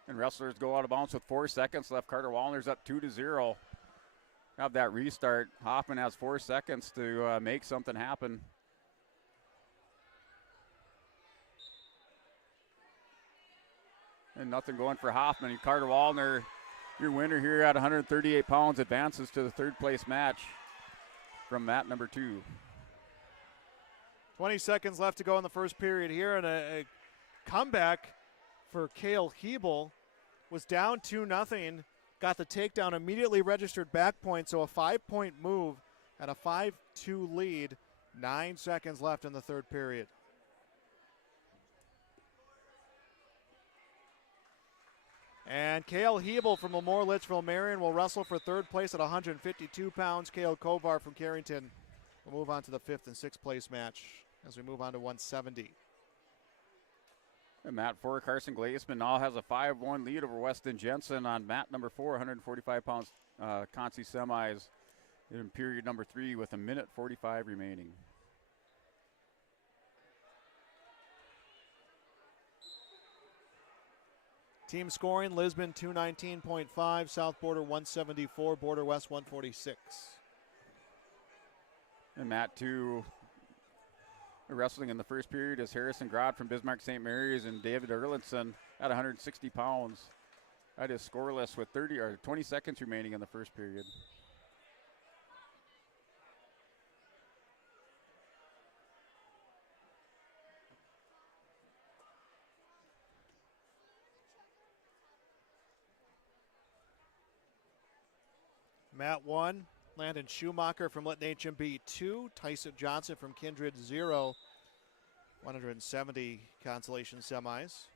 And wrestlers go out of bounds with 4 seconds left. Carter Wallner's up 2-0. Have that restart. Hoffman has 4 seconds to make something happen. And nothing going for Hoffman. Carter Wallner, your winner here at 138 pounds, advances to the third place match from mat number 2. 20 seconds left to go in the first period here, and a comeback for Cale Hebel. Was down 2-0, got the takedown, immediately registered back point, so a 5-point move and a 5-2 lead. 9 seconds left in the third period. And Cale Hebel from Lemoore Litchfield Marion will wrestle for third place at 152 pounds. Cale Kovar from Carrington will move on to the 5th and 6th place match as we move on to 170. And mat 4, Carson Glazeman now has a 5-1 lead over Weston Jensen on mat number 4, 145 pounds Consi semis in period number 3 with 1:45 remaining. Team scoring, Lisbon 219.5, South Border 174, Border West 146. And mat 2, wrestling in the first period is Harrison Grod from Bismarck St. Mary's and David Erlinson at 160 pounds. That is scoreless with 20 seconds remaining in the first period. Mat 1, Landon Schumacher from Lytton HMB 2, Tyson Johnson from Kindred 0, 170 consolation semis.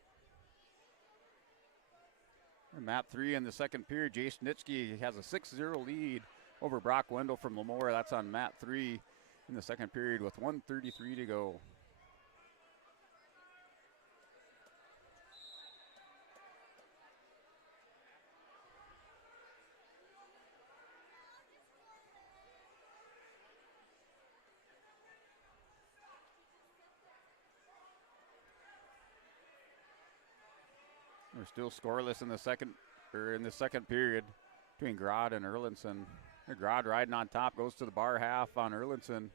And mat 3 in the second period, Jay Snitsky has a 6-0 lead over Brock Wendell from Lemoore. That's on mat 3 in the second period with 1:33 to go. We're still scoreless in the second period between Grod and Erlinson. Grod riding on top, goes to the bar half on Erlinson.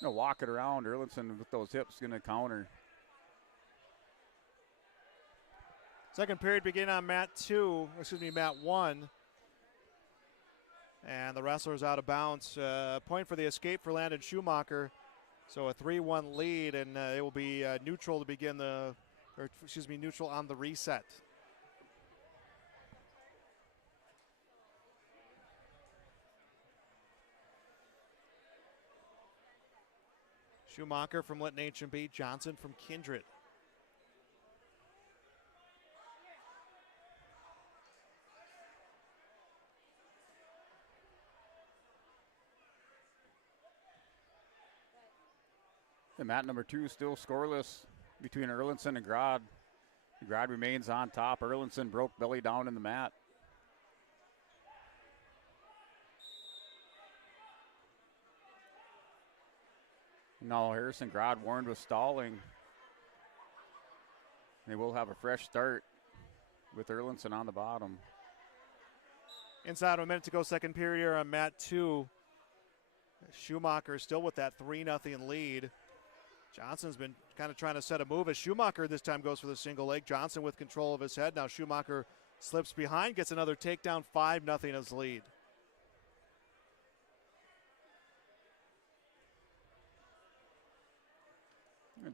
Gonna walk it around. Erlinson with those hips gonna counter. Second period beginning on mat 1. And the wrestler's out of bounds. Point for the escape for Landon Schumacher. So a 3-1 lead, and it will be neutral to begin neutral on the reset. Schumacher from Lytton HMB, Johnson from Kindred. And mat number 2 still scoreless between Erlinson and Grod. Grod remains on top. Erlinson broke belly down in the mat. Now Harrison Grod warned with stalling. They will have a fresh start with Erlinson on the bottom. Inside of a minute to go, second period here on mat 2. Schumacher still with that 3-0 lead. Johnson's been kind of trying to set a move as Schumacher this time goes for the single leg. Johnson with control of his head. Now Schumacher slips behind, gets another takedown, 5-0 his lead.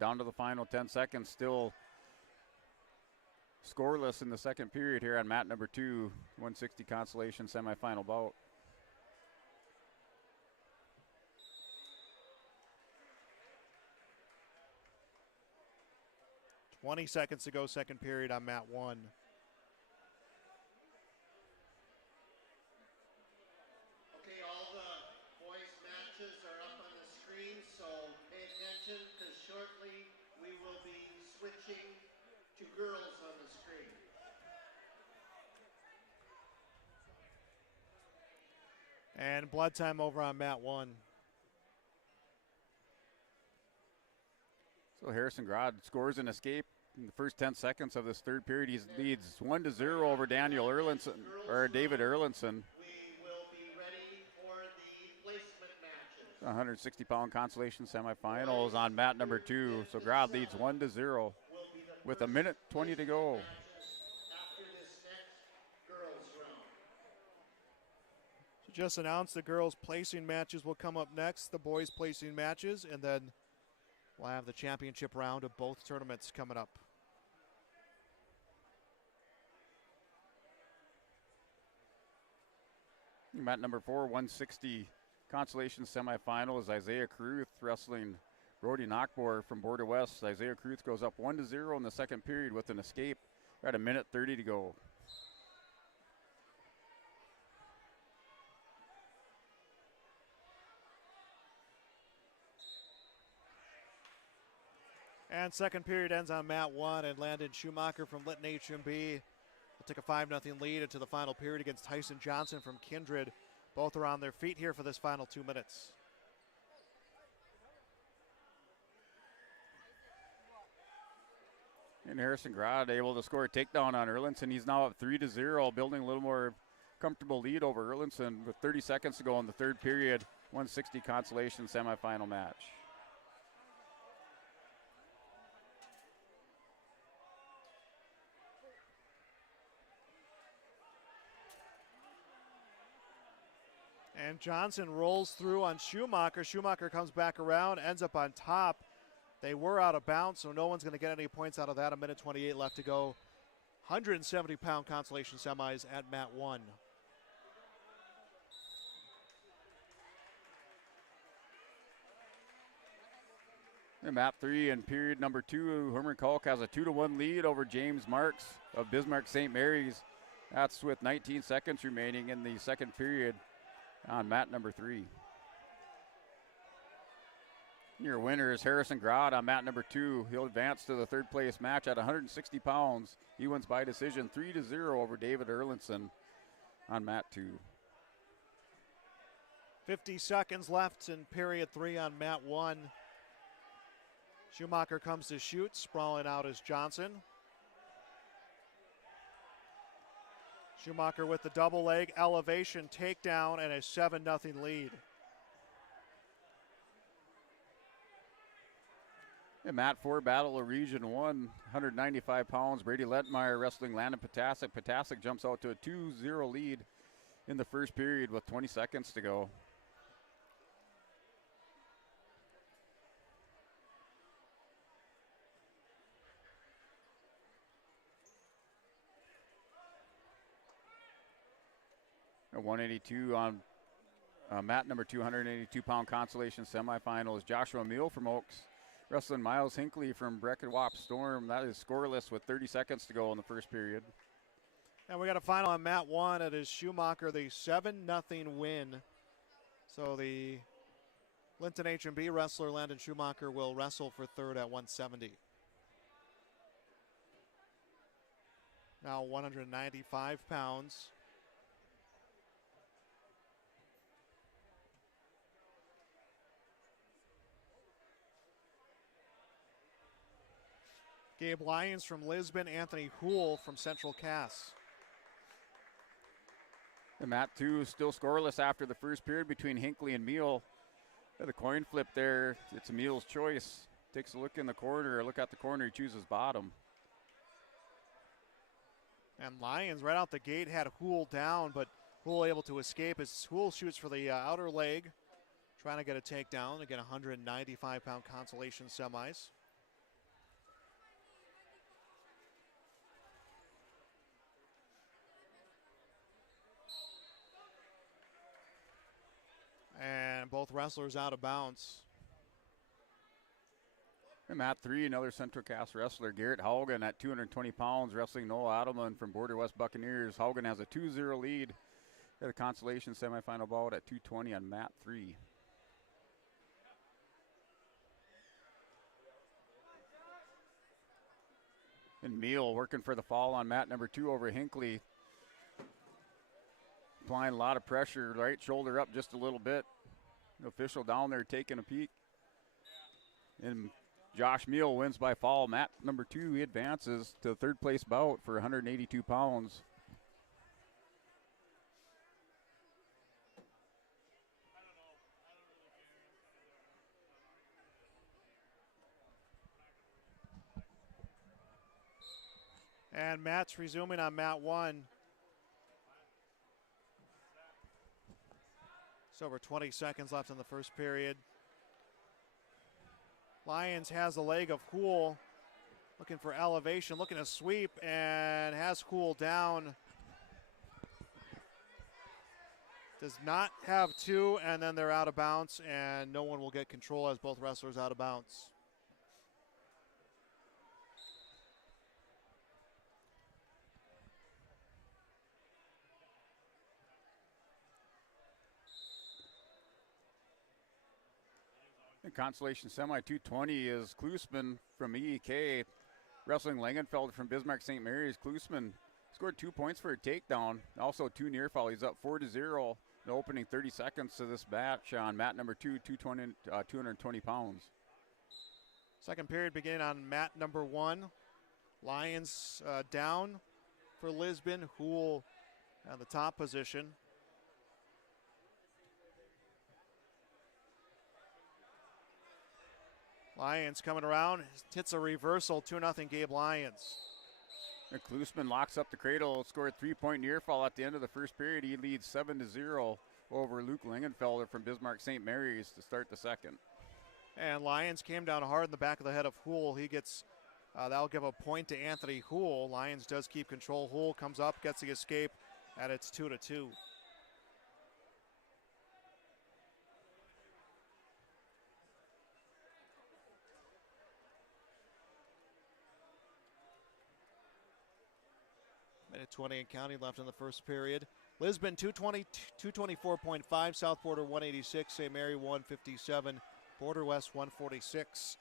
Down to the final 10 seconds, still scoreless in the second period here on mat number 2, 160 consolation semifinal bout. 20 seconds to go, second period on mat 1. Okay, all the boys' matches are up on the screen, so pay attention because shortly we will be switching to girls on the screen. And blood time over on mat 1. So Harrison Grodd scores an escape in the first 10 seconds of this third period. He leads 1-0 over Daniel Erlinson, or David Erlinson. We will be ready for the placement matches. 160-pound consolation semifinals on mat number 2. So Grodd leads 1-0 with a minute 20 to go. After this next girls round. So just announced the girls' placing matches will come up next, the boys' placing matches, and then we'll have the championship round of both tournaments coming up. Mat number 4, 160 consolation semifinal is Isaiah Kruth wrestling Brody Knockbor from Border West. Isaiah Kruth goes up 1-0 in the second period with an escape. We're at a minute 30 to go. And second period ends on mat 1, and Landon Schumacher from Lytton HMB will take a 5-0 lead into the final period against Tyson Johnson from Kindred. Both are on their feet here for this final 2 minutes. And Harrison Grodd able to score a takedown on Erlinson. He's now up 3-0, building a little more comfortable lead over Erlinson with 30 seconds to go in the third period. 160 consolation semifinal match. And Johnson rolls through on Schumacher. Schumacher comes back around, ends up on top. They were out of bounds, so no one's going to get any points out of that. A minute 28 left to go. 170-pound consolation semis at mat 1. In mat 3 and period number 2, Herman Kalk has a 2-1 lead over James Marks of Bismarck St. Mary's. That's with 19 seconds remaining in the second period on mat number 3. Your winner is Harrison Grodd on mat number 2. He'll advance to the third place match at 160 pounds. He wins by decision 3-0 over David Erlinson on mat 2. 50 seconds left in period 3 on mat 1. Schumacher comes to shoot, sprawling out as Johnson. Schumacher with the double leg elevation takedown and a 7-0 lead. In mat 4 battle of Region 1, 195 pounds, Brady Lettmeyer wrestling Landon Potasic. Potasic jumps out to a 2-0 lead in the first period with 20 seconds to go. At 182 on mat number 2, 182-pound consolation semifinal is Joshua Meal from Oaks wrestling Miles Hinckley from Breckenwap Storm. That is scoreless with 30 seconds to go in the first period. And we got a final on mat 1. It is Schumacher, the 7-0 win. So the Linton H&B wrestler Landon Schumacher will wrestle for third at 170. Now 195 pounds. Gabe Lyons from Lisbon, Anthony Houle from Central Cass. And Mat 2 still scoreless after the first period between Hinckley and Meal. The coin flip there, it's Meal's choice. Takes a look in the corner, look at the corner, he chooses bottom. And Lyons right out the gate had Houle down, but Houle able to escape as Houle shoots for the outer leg, trying to get a takedown. Again, 195-pound consolation semis. And both wrestlers out of bounds. And Mat 3, another Central Cass wrestler, Garrett Haugen at 220 pounds, wrestling Noah Adelman from Border West Buccaneers. Haugen has a 2-0 lead at a consolation semifinal bout at 220 on Mat 3. And Meal working for the fall on mat number 2 over Hinckley. Applying a lot of pressure, right shoulder up just a little bit. The official down there taking a peek. And Josh Meal wins by fall. Mat number 2, he advances to the third place bout for 182 pounds. And Matt's resuming on mat 1. It's over 20 seconds left in the first period. Lyons has the leg of Houle, looking for elevation, looking to sweep, and has Houle down. Does not have 2, and then they're out of bounds, and no one will get control as both wrestlers out of bounds. In consolation semi 220 is Klusman from EEK, wrestling Langenfeld from Bismarck St. Mary's. Klusman scored 2 points for a takedown, also 2 near fall. He's up 4-0 in the opening 30 seconds to this match on mat number 2, 220 pounds. Second period beginning on mat number 1. Lions down for Lisbon. Houle at the top position. Lyons coming around, hits a reversal, 2-0 Gabe Lyons. And Klusman locks up the cradle, scored 3-point near fall at the end of the first period. He leads 7-0 over Luke Langenfelder from Bismarck St. Mary's to start the second. And Lyons came down hard in the back of the head of Houle. He gets, that'll give a point to Anthony Houle. Lyons does keep control. Houle comes up, gets the escape, and it's 2-2. Minute 20 and counting left in the first period. Lisbon 224.5, South Border 186, St. Mary 157, Border West 146.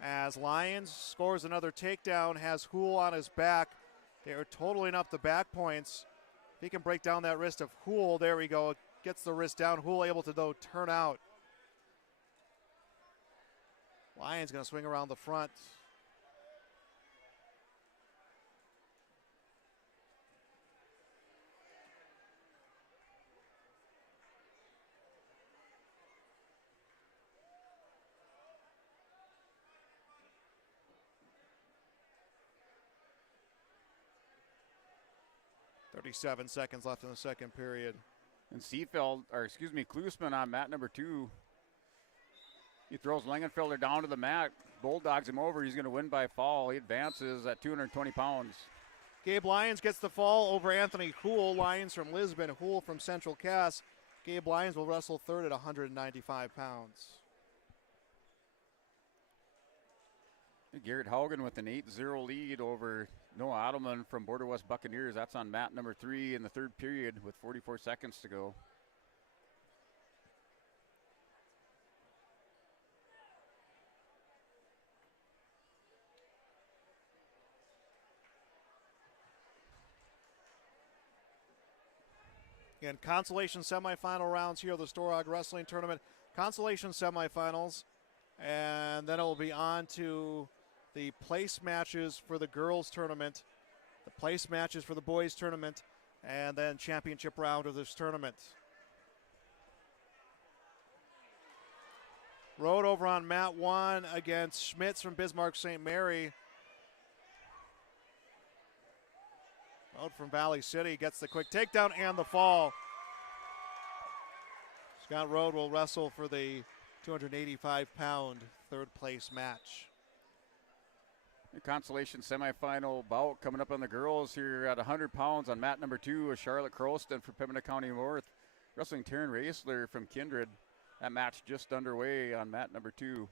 As Lyons scores another takedown, has Houle on his back. They are totaling up the back points. If he can break down that wrist of Houle, there we go. Gets the wrist down. Houle able to, though, turn out. Lyons going to swing around the front. .37 seconds left in the second period. And Klusman on mat number 2. He throws Langenfelder down to the mat, bulldogs him over. He's going to win by fall. He advances at 220 pounds. Gabe Lyons gets the fall over Anthony Houle. Lyons from Lisbon, Houle from Central Cass. Gabe Lyons will wrestle third at 195 pounds. Garrett Haugen with an 8-0 lead over Noah Adelman from Border West Buccaneers. That's on mat number 3 in the third period with 44 seconds to go. Again, consolation semifinal rounds here of the Storhaug Wrestling Tournament. Consolation semifinals. And then it will be on to the place matches for the girls tournament, the place matches for the boys tournament, and then championship round of this tournament. Road over on mat 1 against Schmitz from Bismarck St. Mary. Road from Valley City gets the quick takedown and the fall. Scott Road will wrestle for the 285-pound third place match. The consolation semifinal bout coming up on the girls here at 100 pounds on mat number 2 is Charlotte Croston from Pembina County North wrestling Taryn Raisler from Kindred. That match just underway on mat number 2.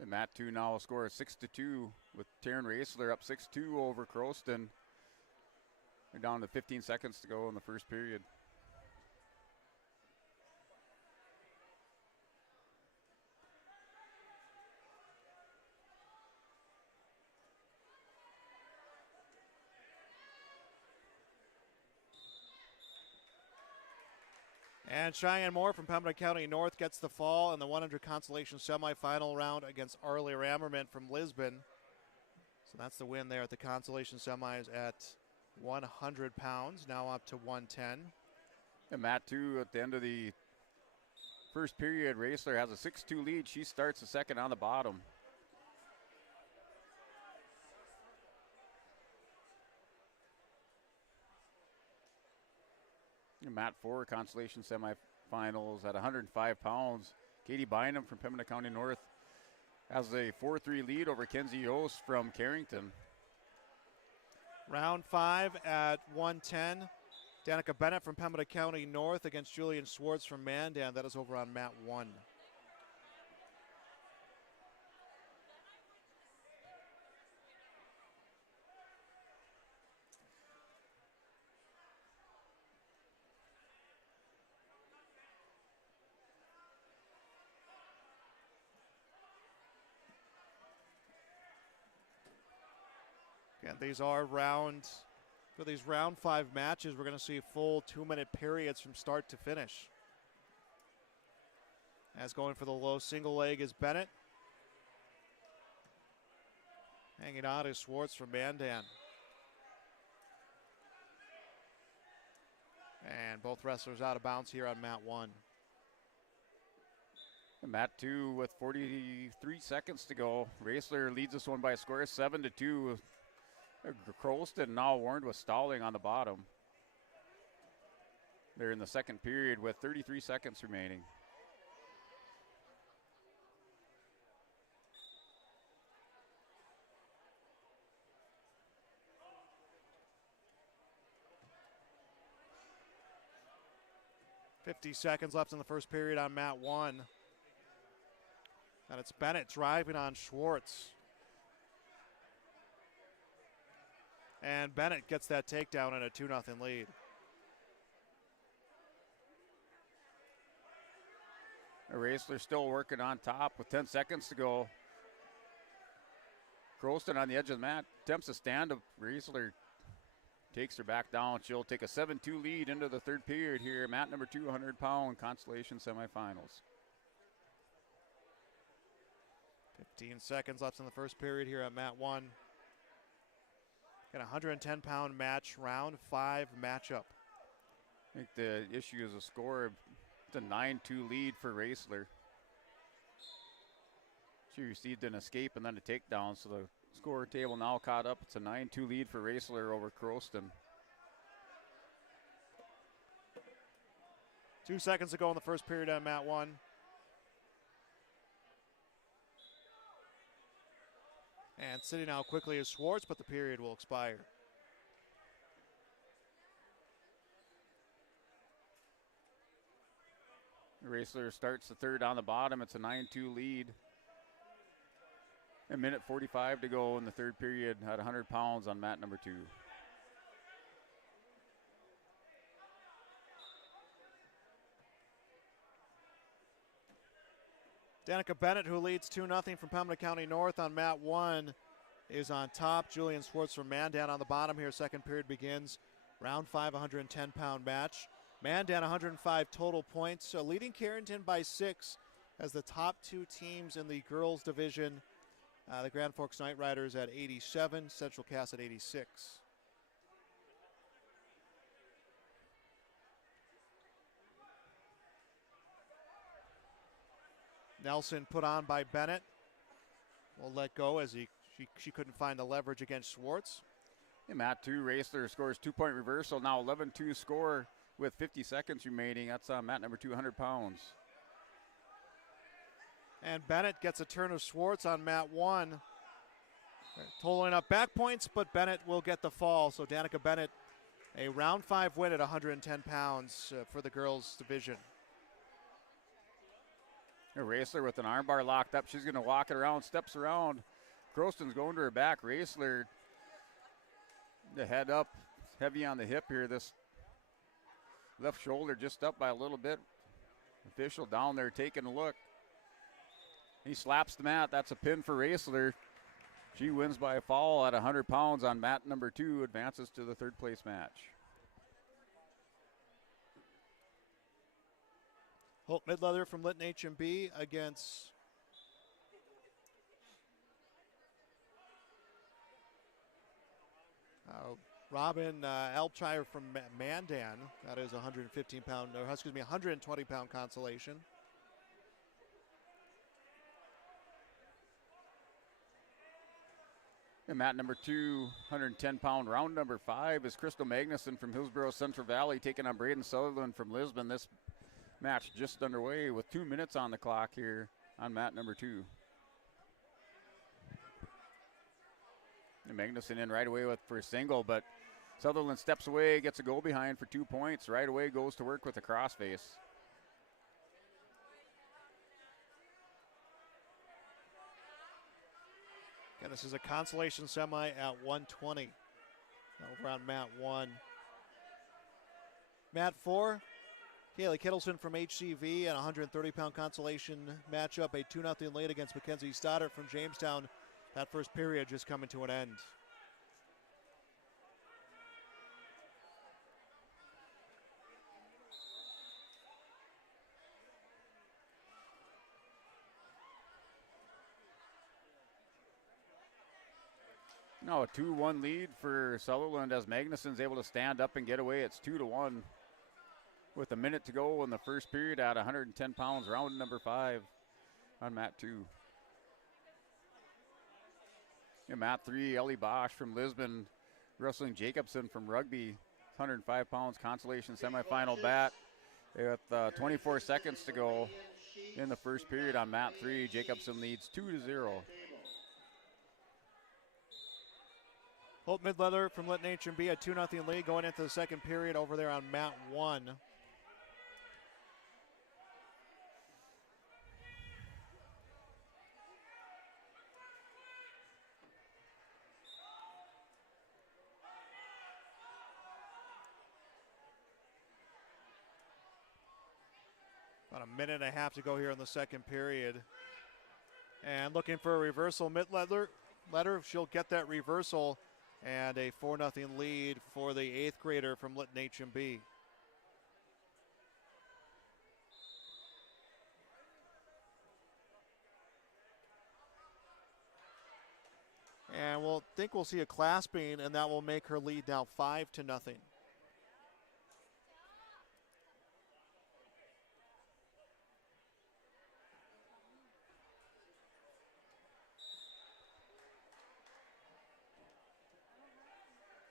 And mat 2 now will score 6-2 with Taryn Raisler up 6-2 over Croston. We're down to 15 seconds to go in the first period. And Cheyenne Moore from Pembina County North gets the fall in the 100 consolation semifinal round against Arlie Rammerman from Lisbon. So that's the win there at the consolation semis at 100 pounds, now up to 110. And mat 2 at the end of the first period, Raisler has a 6-2 lead. She starts the second on the bottom. And mat 4 consolation semifinals at 105 pounds. Katie Bynum from Pembina County North has a 4-3 lead over Kenzie Yost from Carrington. Round 5 at 110. Danica Bennett from Pembina County North against Julian Schwartz from Mandan. That is over on mat 1. Again, these are for these round 5 matches, we're going to see full 2-minute periods from start to finish. As going for the low single leg is Bennett. Hanging on is Schwartz from Mandan. And both wrestlers out of bounds here on mat 1. And mat 2 with 43 seconds to go. Raisler leads this one by a score of 7-2. Croston now warned with stalling on the bottom. They're in the second period with 33 seconds remaining. .50 left in the first period on mat 1. And it's Bennett driving on Schwartz. And Bennett gets that takedown and a 2-0 lead. Raisler still working on top with 10 seconds to go. Croston on the edge of the mat attempts to stand up. Raisler takes her back down. She'll take a 7-2 lead into the third period here. Mat number 2, 100-pound consolation semifinals. 15 seconds left in the first period here at mat 1. Got a 110-pound match, round 5 matchup. I think the issue is a score. It's a 9-2 lead for Raisler. She received an escape and then a takedown, so the score table now caught up. It's a 9-2 lead for Raisler over Croston. 2 seconds to go in the first period on mat 1. And sitting out quickly is Schwartz, but the period will expire. Raisler starts the third on the bottom. It's a 9-2 lead. A minute 45 to go in the third period at 100 pounds on mat number 2. Danica Bennett, who leads 2-0 from Pembina County North on mat 1, is on top. Julian Schwartz from Mandan on the bottom here. Second period begins. Round 5, 110-pound match. Mandan 105 total points, leading Carrington by 6 as the top two teams in the girls division. The Grand Forks Knight Riders at 87, Central Cass at 86. Nelson put on by Bennett. Will let go as she couldn't find the leverage against Schwartz. And mat 2, Raisler scores 2-point reversal. Now 11-2 score with 50 seconds remaining. That's mat number 2, 100 pounds. And Bennett gets a turn of Schwartz on mat 1. They're totaling up back points, but Bennett will get the fall. So Danica Bennett, a round 5 win at 110 pounds for the girls division. Raisler with an armbar locked up. She's going to walk it around, steps around. Croston's going to her back. Raisler, the head up, heavy on the hip here. This left shoulder just up by a little bit. Official down there taking a look. He slaps the mat. That's a pin for Raisler. She wins by a fall at 100 pounds on mat number 2, advances to the third place match. Holt Midleather from Lytton H&B against Robin Alpshire from Mandan. That is 120-pound consolation. And mat number 2, 110-pound round number 5 is Crystal Magnuson from Hillsborough Central Valley taking on Braden Sutherland from Lisbon. This match just underway with 2 minutes on the clock here on mat number 2. And Magnuson in right away for a single, but Sutherland steps away, gets a goal behind for 2 points. Right away goes to work with a crossface. Again, this is a consolation semi at 120 over on mat 1. Mat 4, Kaylee Kittleson from HCV and a 130-pound consolation matchup, a 2-0 lead against Mackenzie Stoddart from Jamestown. That first period just coming to an end. Now a 2-1 lead for Sutherland as Magnuson's able to stand up and get away. It's 2-1 with a minute to go in the first period at 110 pounds, round number 5 on mat 2. And mat 3, Ellie Bosch from Lisbon wrestling Jacobson from Rugby, 105 pounds, consolation semifinal bat. With 24 seconds to go in the first period on mat 3, Jacobson leads 2-0. Holt Midleather from Lytton H&B, a 2-0 lead going into the second period over there on mat 1. About a minute and a half to go here in the second period. And looking for a reversal, Midleather. She'll get that reversal. And a 4-0 lead for the 8th grader from Lytton H&B. And we'll see a clasping, and that will make her lead now 5-0.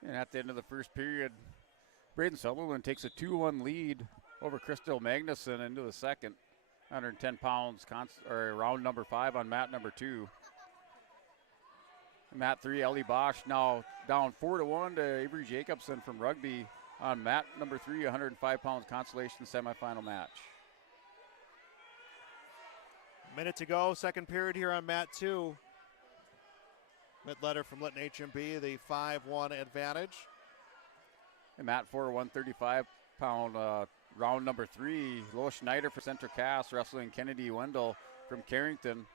And at the end of the first period, Braden Sutherland takes a 2-1 lead over Crystal Magnuson into the second. 110 pounds, round number 5 on mat number 2. Mat 3, Ellie Bosch now down 4-1 to Avery Jacobson from Rugby on mat number 3, 105 pounds consolation semifinal match. Minute to go, second period here on mat 2. Midleather from Lytton H&B, the 5-1 advantage. And mat 4, 135-pound round number 3, Lois Schneider for Central Cass wrestling Kennedy Wendell from Carrington.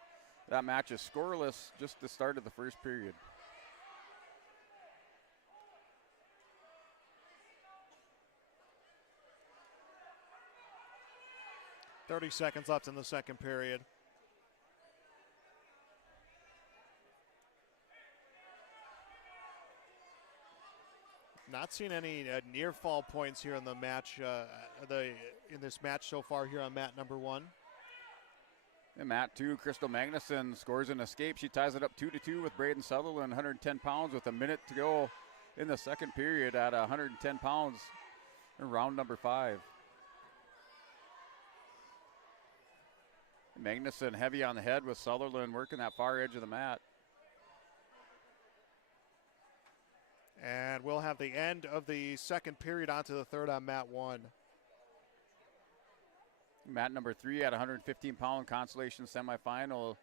That match is scoreless just the start of the first period. .30 seconds left in the second period. Not seeing any near fall points here in the match, in this match so far here on mat number 1. And mat 2, Crystal Magnuson scores an escape. She ties it up 2-2 with Braden Sutherland, 110 pounds with a minute to go in the second period at 110 pounds in round number 5. Magnuson heavy on the head with Sutherland working that far edge of the mat. And we'll have the end of the second period onto the third on mat 1. Mat number 3 at 115-pound consolation semifinal.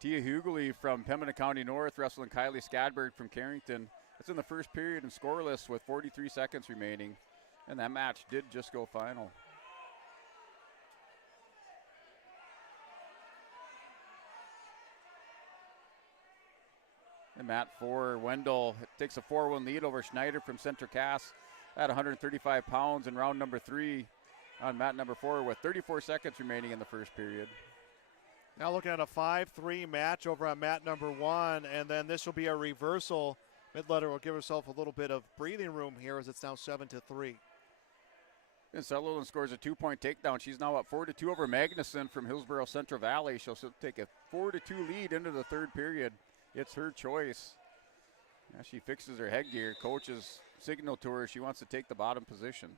Tia Hughley from Pembina County North wrestling Kylie Skadberg from Carrington. It's in the first period and scoreless with 43 seconds remaining. And that match did just go final. And mat 4, Wendell takes a 4-1 lead over Schneider from Central Cass at 135 pounds in round number 3 on mat number 4 with 34 seconds remaining in the first period. Now looking at a 5-3 match over on mat number 1, and then this will be a reversal. Midletter will give herself a little bit of breathing room here as it's now 7-3. And Sutherland scores a 2-point takedown. She's now up 4-2 over Magnuson from Hillsborough Central Valley. She'll take a 4-2 lead into the third period. It's her choice. Now she fixes her headgear. Coach's signal to her she wants to take the bottom position.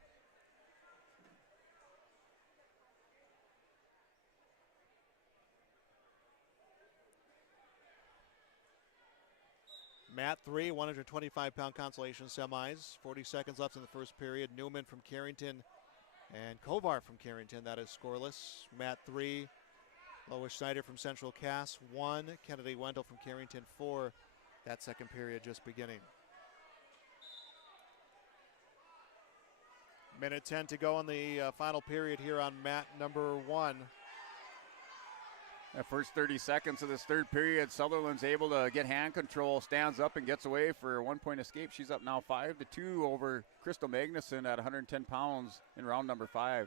Mat 3, 125-pound consolation semis. 40 seconds left in the first period. Newman from Carrington and Kovar from Carrington. That is scoreless. Mat 3, Lois Schneider from Central Cass 1. Kennedy Wendell from Carrington 4. That second period just beginning. Minute 10 to go in the final period here on mat number 1. That first 30 seconds of this third period, Sutherland's able to get hand control, stands up and gets away for a 1-point escape. She's up now 5-2 over Crystal Magnuson at 110 pounds in round number 5.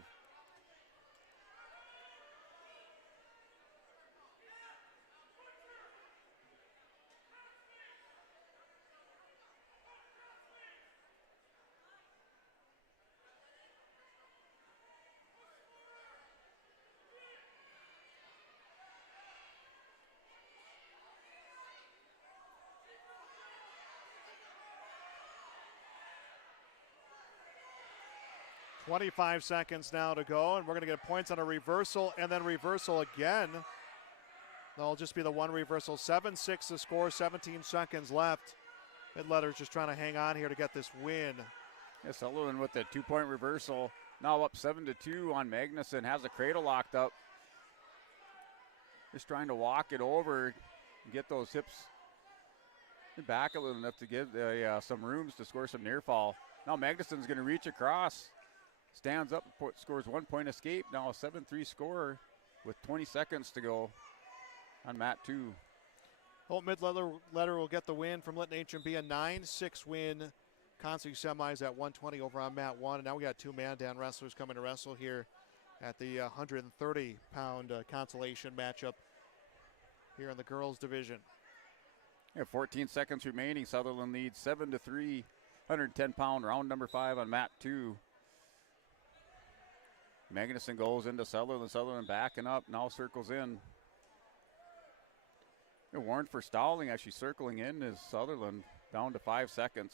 .25 seconds now to go, and we're going to get points on a reversal and then reversal again. That'll just be the one reversal. 7-6 the score, 17 seconds left. Midletter's just trying to hang on here to get this win. Yeah, Sutherland with the 2-point reversal. Now up 7-2 on Magnuson. Has the cradle locked up. Just trying to walk it over and get those hips back a little enough to give some rooms to score some near fall. Now Magnuson's going to reach across. Stands up, scores 1-point escape. Now a 7-3 score with 20 seconds to go on mat 2. Holt Midletter will get the win from Lytton H&B, a 9-6 win. Consi semis at 120 over on mat 1. And now we got 2 Mandan wrestlers coming to wrestle here at the 130-pound consolation matchup here in the girls division. Yeah, 14 seconds remaining. Sutherland leads 7-3, 110-pound round number 5 on mat 2. Magnuson goes into Sutherland. Sutherland backing up, now circles in. They're warned for stalling as she's circling in is Sutherland, down to 5 seconds.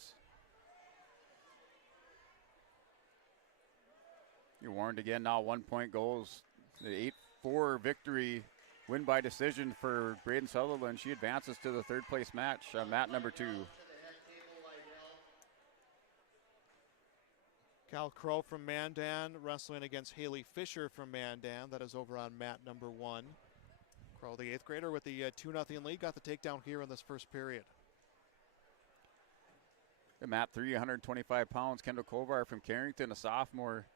You're warned again now, 1-point goals. The 8-4 victory, win by decision for Braden Sutherland. She advances to the third place match on mat number 2. Cal Crow from Mandan wrestling against Haley Fisher from Mandan. That is over on mat number 1. Crow, the 8th grader, with the 2-0 lead, got the takedown here in this first period. At mat 3, 125 pounds, Kendall Kovar from Carrington, a sophomore.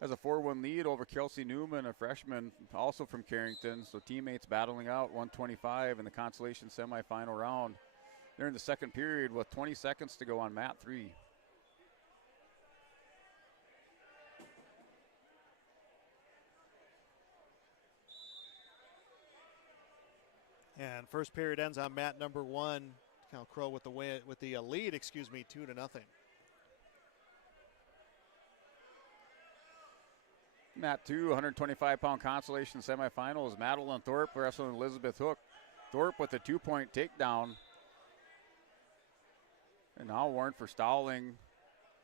has a 4-1 lead over Kelsey Newman, a freshman also from Carrington. So teammates battling out 125 in the consolation semifinal round. They're in the second period with 20 seconds to go on mat 3. And first period ends on mat number 1. Cal Crow with the lead, 2-0. Mat 2, 125-pound consolation semifinals. Madeline Thorpe wrestling Elizabeth Hook. Thorpe with a 2-point takedown. And now warned for stalling.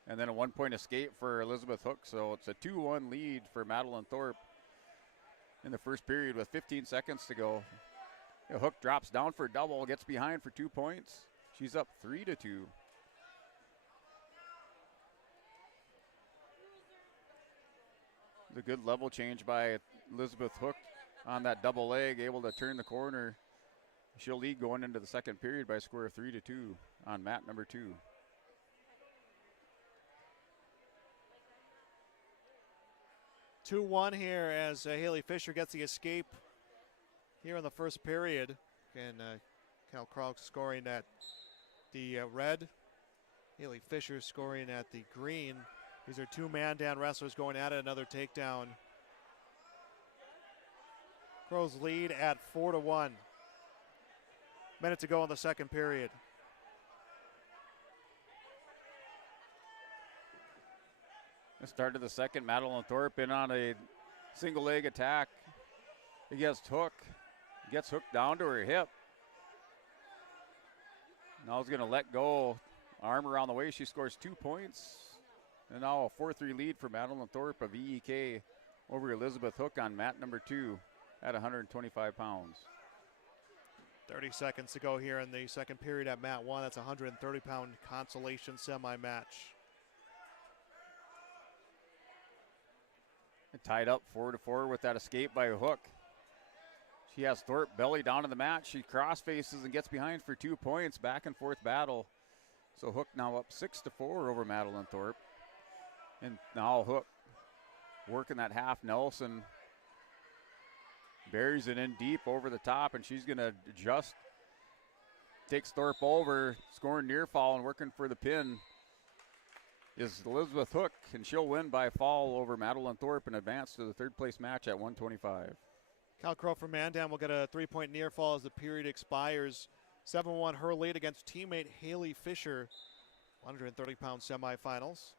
And then a 1-point escape for Elizabeth Hook. So it's a 2-1 lead for Madeline Thorpe in the first period with 15 seconds to go. Hook drops down for a double, gets behind for 2 points. She's up 3-2. The good level change by Elizabeth Hook on that double leg, able to turn the corner. She'll lead going into the second period by a score of 3-2 on mat number 2. Two 2-1 here as Haley Fisher gets the escape here in the first period. And Cal Crow scoring at the red. Haley Fisher scoring at the green. These are two man-down wrestlers going at it. Another takedown. Crows lead at 4-1. Minute to go in the second period. The start of the second, Madeline Thorpe in on a single leg attack against Hook. Gets Hook down to her hip. Now he's going to let go. Arm around the way. She scores 2 points. And now a 4-3 lead for Madeline Thorpe of EEK over Elizabeth Hook on mat number 2 at 125 pounds. 30 seconds to go here in the second period at mat 1. That's a 130-pound consolation semi-match. Tied up 4-4 with that escape by Hook. She has Thorpe belly down to the mat. She cross faces and gets behind for 2 points. Back and forth battle. So Hook now up 6-4 over Madeline Thorpe. And now Hook working that half Nelson. Buries it in deep over the top, and she's going to adjust. Takes Thorpe over, scoring near fall and working for the pin is Elizabeth Hook, and she'll win by fall over Madeline Thorpe and advance to the third place match at 125. Cal Crow from Mandan will get a 3-point near fall as the period expires. 7-1 her lead against teammate Haley Fisher. 130-pound semifinals.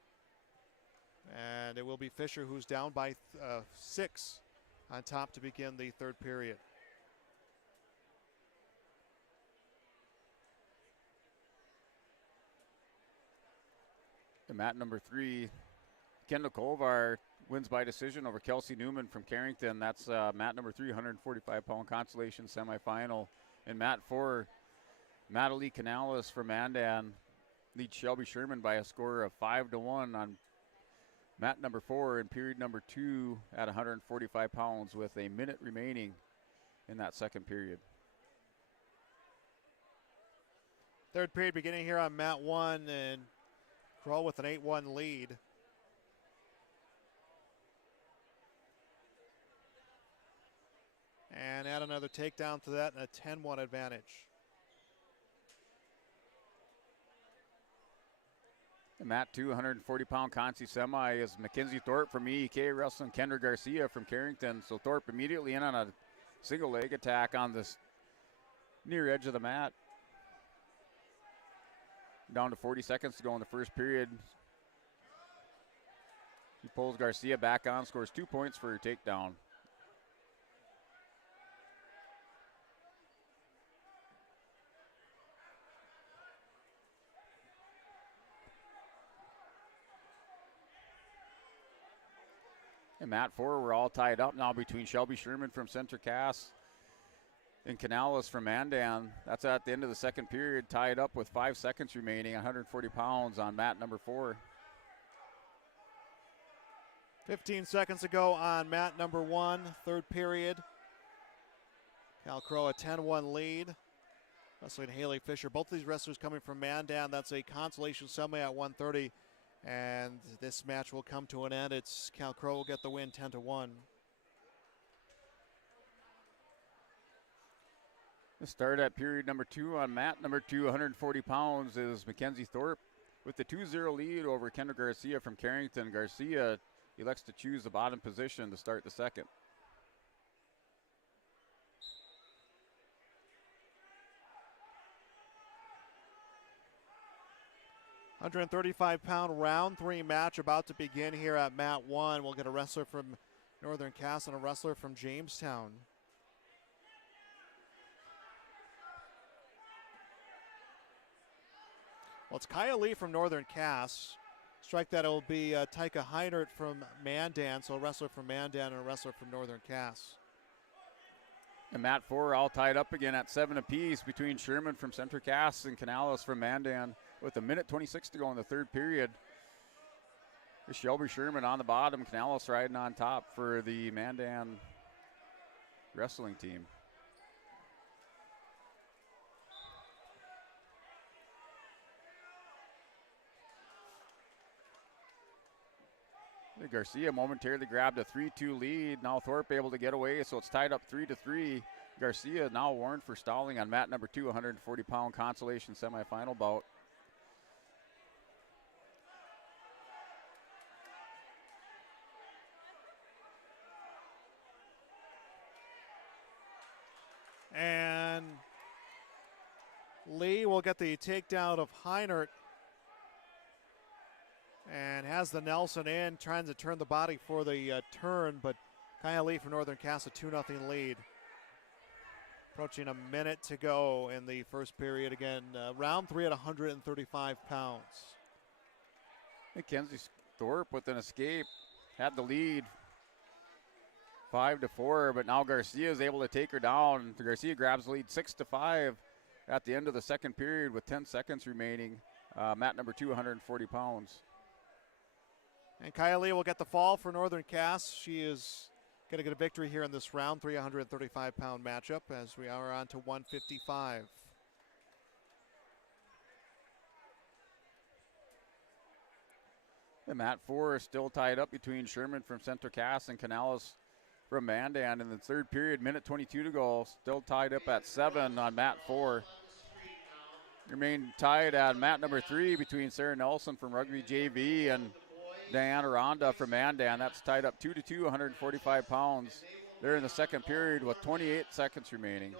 And it will be Fisher who's down by 6 on top to begin the third period. And mat number 3, Kendall Kovar wins by decision over Kelsey Newman from Carrington. That's mat number 3, 145-pound consolation semifinal. And mat 4, Natalie Canales from Mandan leads Shelby Sherman by a score of 5-1 on mat number 4 in period number 2 at 145 pounds with a minute remaining in that second period. Third period beginning here on mat 1, and Crow with an 8-1 lead. And add another takedown to that and a 10-1 advantage. And mat 2, 140-pound Consi semi is Mackenzie Thorpe from EEK wrestling Kendra Garcia from Carrington. So Thorpe immediately in on a single leg attack on this near edge of the mat. Down to 40 seconds to go in the first period. She pulls Garcia back on, scores 2 points for her takedown. And mat 4, we're all tied up now between Shelby Sherman from Center Cass and Canales from Mandan. That's at the end of the second period, tied up with 5 seconds remaining, 140 pounds on mat number 4. 15 seconds to go on mat number 1, third period. Cal Crow a 10-1 lead. Wrestling Haley Fisher. Both of these wrestlers coming from Mandan. That's a consolation semi at 130. And this match will come to an end. It's Cal Crow will get the win 10-1. The start at period number 2 on mat number 2, 140 pounds, is Mackenzie Thorpe with the 2-0 lead over Kendra Garcia from Carrington. Garcia elects to choose the bottom position to start the second. £135 round 3 match about to begin here at mat 1. We'll get a wrestler from Northern Cass and a wrestler from Jamestown. Well, it's Kaya Lee from Northern Cass. Strike that, it will be Tyka Heinert from Mandan, so a wrestler from Mandan and a wrestler from Northern Cass. And mat 4 all tied up again at 7 apiece between Sherman from Central Cass and Canales from Mandan with 1:26 to go in the third period. Here's Shelby Sherman on the bottom, Canales riding on top for the Mandan wrestling team. Garcia momentarily grabbed a 3-2 lead. Now Thorpe able to get away, so it's tied up 3-3. Garcia now warned for stalling on mat number 2, 140-pound consolation semifinal bout. And Lee will get the takedown of Heinert. And has the Nelson in, trying to turn the body for the turn, but Kaya Lee from Northern Cass, a 2-0 lead. Approaching a minute to go in the first period again. Round 3 at 135 pounds. Mackenzie Thorpe with an escape had the lead 5-4, but now Garcia is able to take her down. Garcia grabs the lead 6-5 at the end of the second period with 10 seconds remaining. Mat number 2, 140 pounds. And Kaya Lee will get the fall for Northern Cass. She is going to get a victory here in this round 3 135-pound matchup as we are on to 155. And mat 4 is still tied up between Sherman from Central Cass and Canales from Mandan in the third period. 1:22 to go. Still tied up at 7 on mat 4. Remain tied at mat number 3 between Sarah Nelson from Rugby JV and Diana Ronda from Mandan. That's tied up 2-2, 145 pounds. They're in the second period with 28 seconds remaining.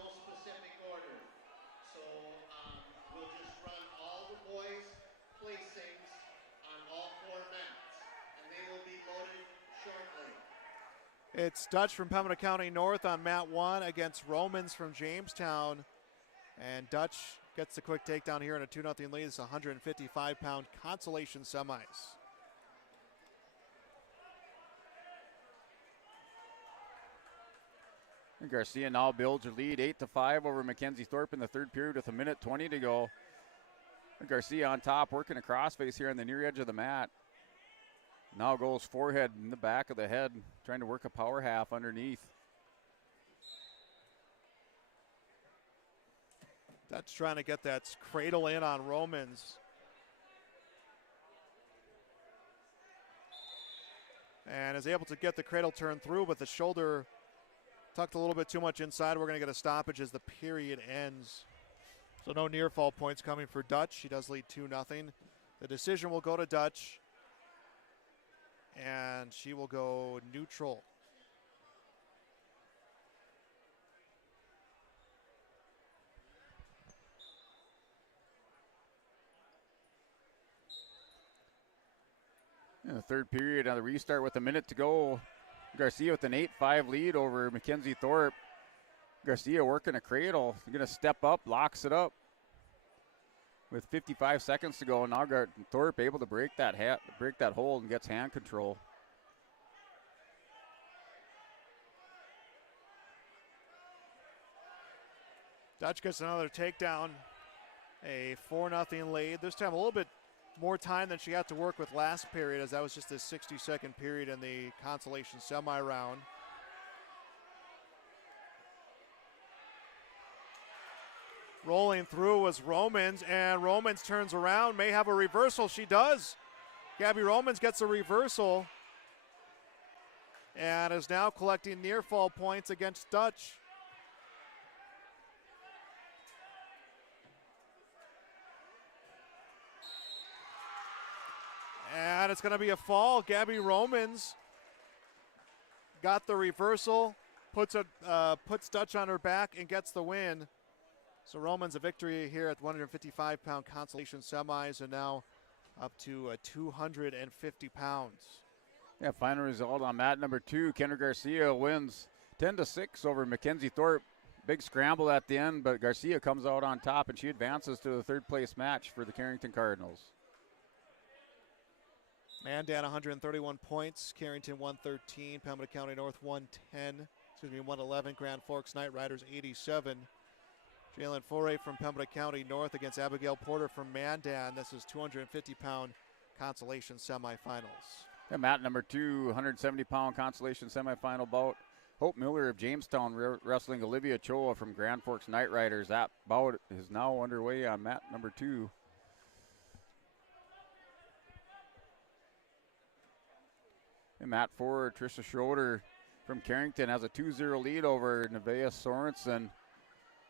It's Dutch from Pembina County North on mat 1 against Romans from Jamestown. And Dutch gets the quick takedown here in a 2-0 lead. It's a 155-pound consolation semis. And Garcia now builds her lead 8-5 over Mackenzie Thorpe in the third period with 1:20 to go. And Garcia on top, working a crossface here on the near edge of the mat. Now goes forehead in the back of the head, trying to work a power half underneath. That's trying to get that cradle in on Romans. And is able to get the cradle turned through, but the shoulder tucked a little bit too much inside. We're going to get a stoppage as the period ends. So no near fall points coming for Dutch. She does lead 2-0. The decision will go to Dutch. And she will go neutral. In the third period, on the restart with a minute to go, Garcia with an 8-5 lead over Mackenzie Thorpe. Garcia working a cradle, going to step up, locks it up. With 55 seconds to go, now Thorpe able to break that hold and gets hand control. Dutch gets another takedown, a 4-0 lead. This time a little bit more time than she had to work with last period, as that was just a 60-second period in the consolation semi-round. Rolling through was Romans, and Romans turns around, may have a reversal. She does. Gabby Romans gets a reversal and is now collecting near fall points against Dutch. And it's going to be a fall. Gabby Romans got the reversal, puts Dutch on her back and gets the win. So Romans a victory here at 155-pound consolation semis and now up to 250 pounds. Yeah, final result on mat number 2. Kendra Garcia wins 10-6 over Mackenzie Thorpe. Big scramble at the end, but Garcia comes out on top and she advances to the third place match for the Carrington Cardinals. Mandan 131 points, Carrington 113, Pembina County North 111, Grand Forks Knight Riders 87. Jalen Foray from Pembina County North against Abigail Porter from Mandan. This is 250-pound consolation semifinals. Yeah, mat number 2, 170-pound consolation semifinal bout. Hope Miller of Jamestown wrestling Olivia Choa from Grand Forks Knight Riders. That bout is now underway on mat number 2. In mat 4, Tricia Schroeder from Carrington has a 2-0 lead over Nevaeh Sorensen.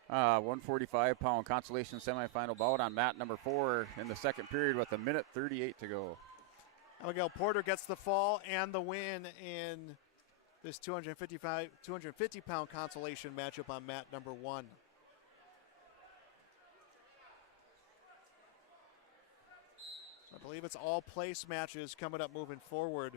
145-pound consolation semifinal bout on mat number 4 in the second period with 1:38 to go. Abigail Porter gets the fall and the win in this 250-pound consolation matchup on mat number 1. So I believe it's all place matches coming up moving forward.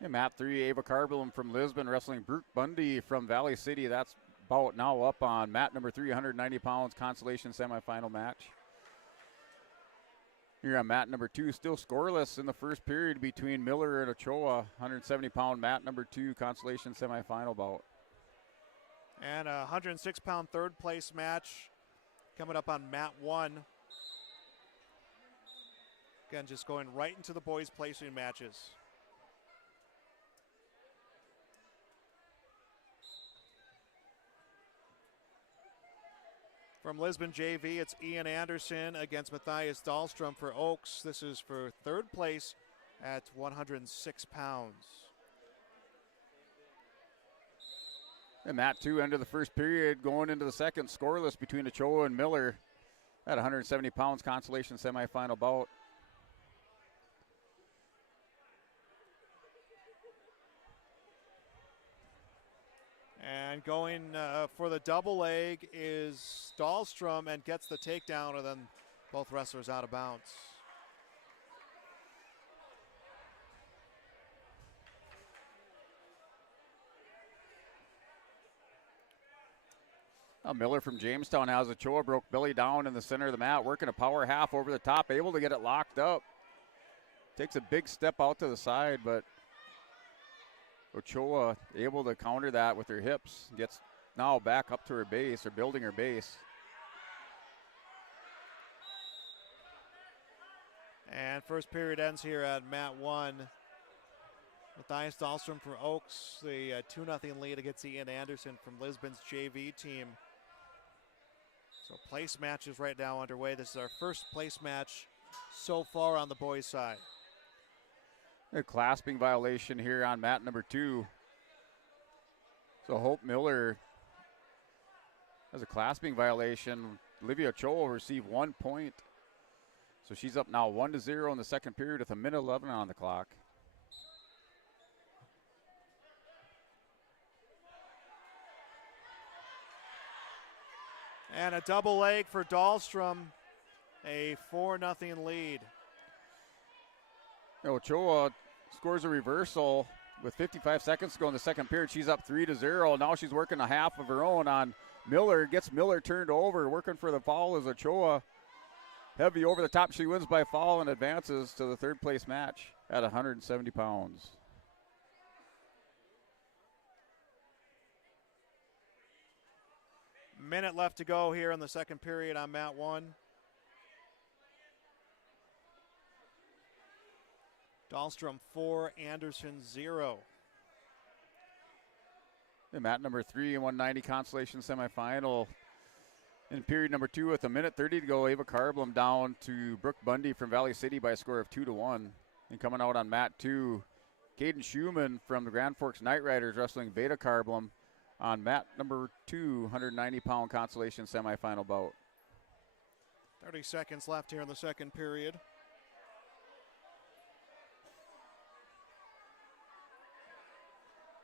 In mat 3, Ava Carblum from Lisbon wrestling Brooke Bundy from Valley City. That's bout now up on mat number 3, 190 pounds consolation semifinal match. Here on mat number 2, still scoreless in the first period between Miller and Ochoa. 170-pound mat number 2 consolation semifinal bout. And a 106-pound third place match coming up on mat 1. Again, just going right into the boys' placing matches. From Lisbon JV, it's Ian Anderson against Matthias Dahlstrom for Oaks. This is for third place at 106 pounds. And mat 2, end of the first period, going into the second, scoreless between Ochoa and Miller at 170 pounds consolation semifinal bout. And going for the double leg is Dahlstrom and gets the takedown, and then both wrestlers out of bounds. Miller from Jamestown has Ochoa, broke Billy down in the center of the mat, working a power half over the top, able to get it locked up. Takes a big step out to the side, but Ochoa able to counter that with her hips. Gets now back up to her base, or building her base. And first period ends here at mat 1. Matthias Dahlstrom for Oaks, the 2-0 lead against Ian Anderson from Lisbon's JV team. So place matches right now underway. This is our first place match so far on the boys' side. A clasping violation here on mat number 2. So Hope Miller has a clasping violation. Olivia Ochoa will receive 1 point. So she's up now 1-0 in the second period with 1:11 on the clock. And a double leg for Dahlstrom, a 4-0 lead. Ochoa scores a reversal with 55 seconds to go in the second period. She's up 3-0. Now she's working a half of her own on Miller. Gets Miller turned over. Working for the foul is Ochoa. Heavy over the top. She wins by foul and advances to the third place match at 170 pounds. Minute left to go here in the second period on mat 1. Dahlstrom 4, Anderson 0. And mat number 3 in 190 consolation semifinal. In period number 2 with 1:30 to go, Ava Carblum down to Brooke Bundy from Valley City by a score of 2-1. And coming out on mat 2, Caden Schumann from the Grand Forks Knight Riders wrestling Veda Carblum on mat number 2, 190-pound consolation semifinal bout. 30 seconds left here in the second period.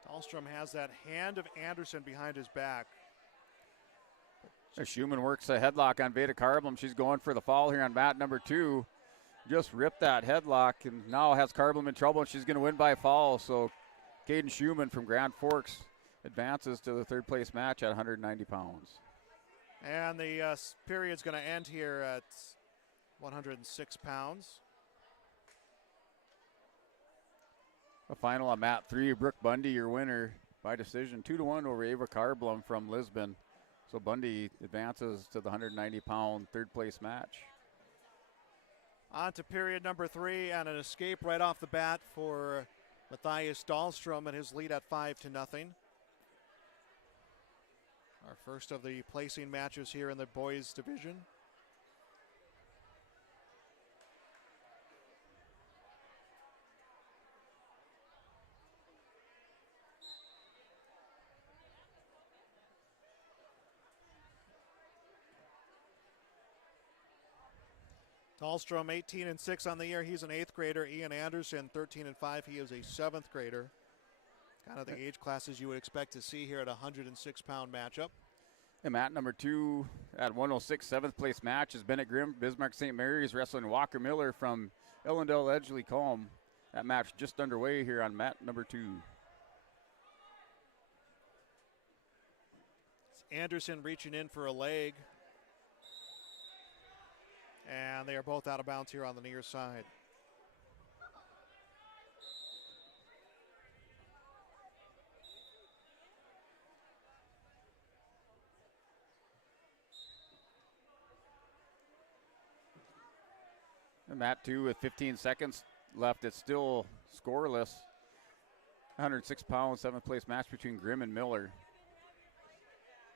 Dahlstrom has that hand of Anderson behind his back. Schumann works a headlock on Veda Carblum. She's going for the fall here on mat number 2. Just ripped that headlock and now has Carblum in trouble, and she's going to win by fall. So Caden Schumann from Grand Forks advances to the third place match at 190 pounds. And the period's going to end here at 106 pounds. A final on mat 3, Brooke Bundy, your winner by decision, 2-1 over Ava Carblum from Lisbon. So Bundy advances to the 190-pound third place match. On to period number 3, and an escape right off the bat for Matthias Dahlstrom and his lead at 5-0. Our first of the placing matches here in the boys division. Dahlstrom 18-6 on the year. He's an 8th grader. Ian Anderson 13-5. He is a 7th grader. Kind of the age classes you would expect to see here at a 106-pound matchup. And mat number 2 at 106, 7th place match is Bennett Grimm, Bismarck St. Mary's wrestling Walker Miller from Ellendale Edgeley Calm. That match just underway here on mat number 2. It's Anderson reaching in for a leg. And they are both out of bounds here on the near side. And mat 2 with 15 seconds left. It's still scoreless. 106-pound, 7th place match between Grimm and Miller.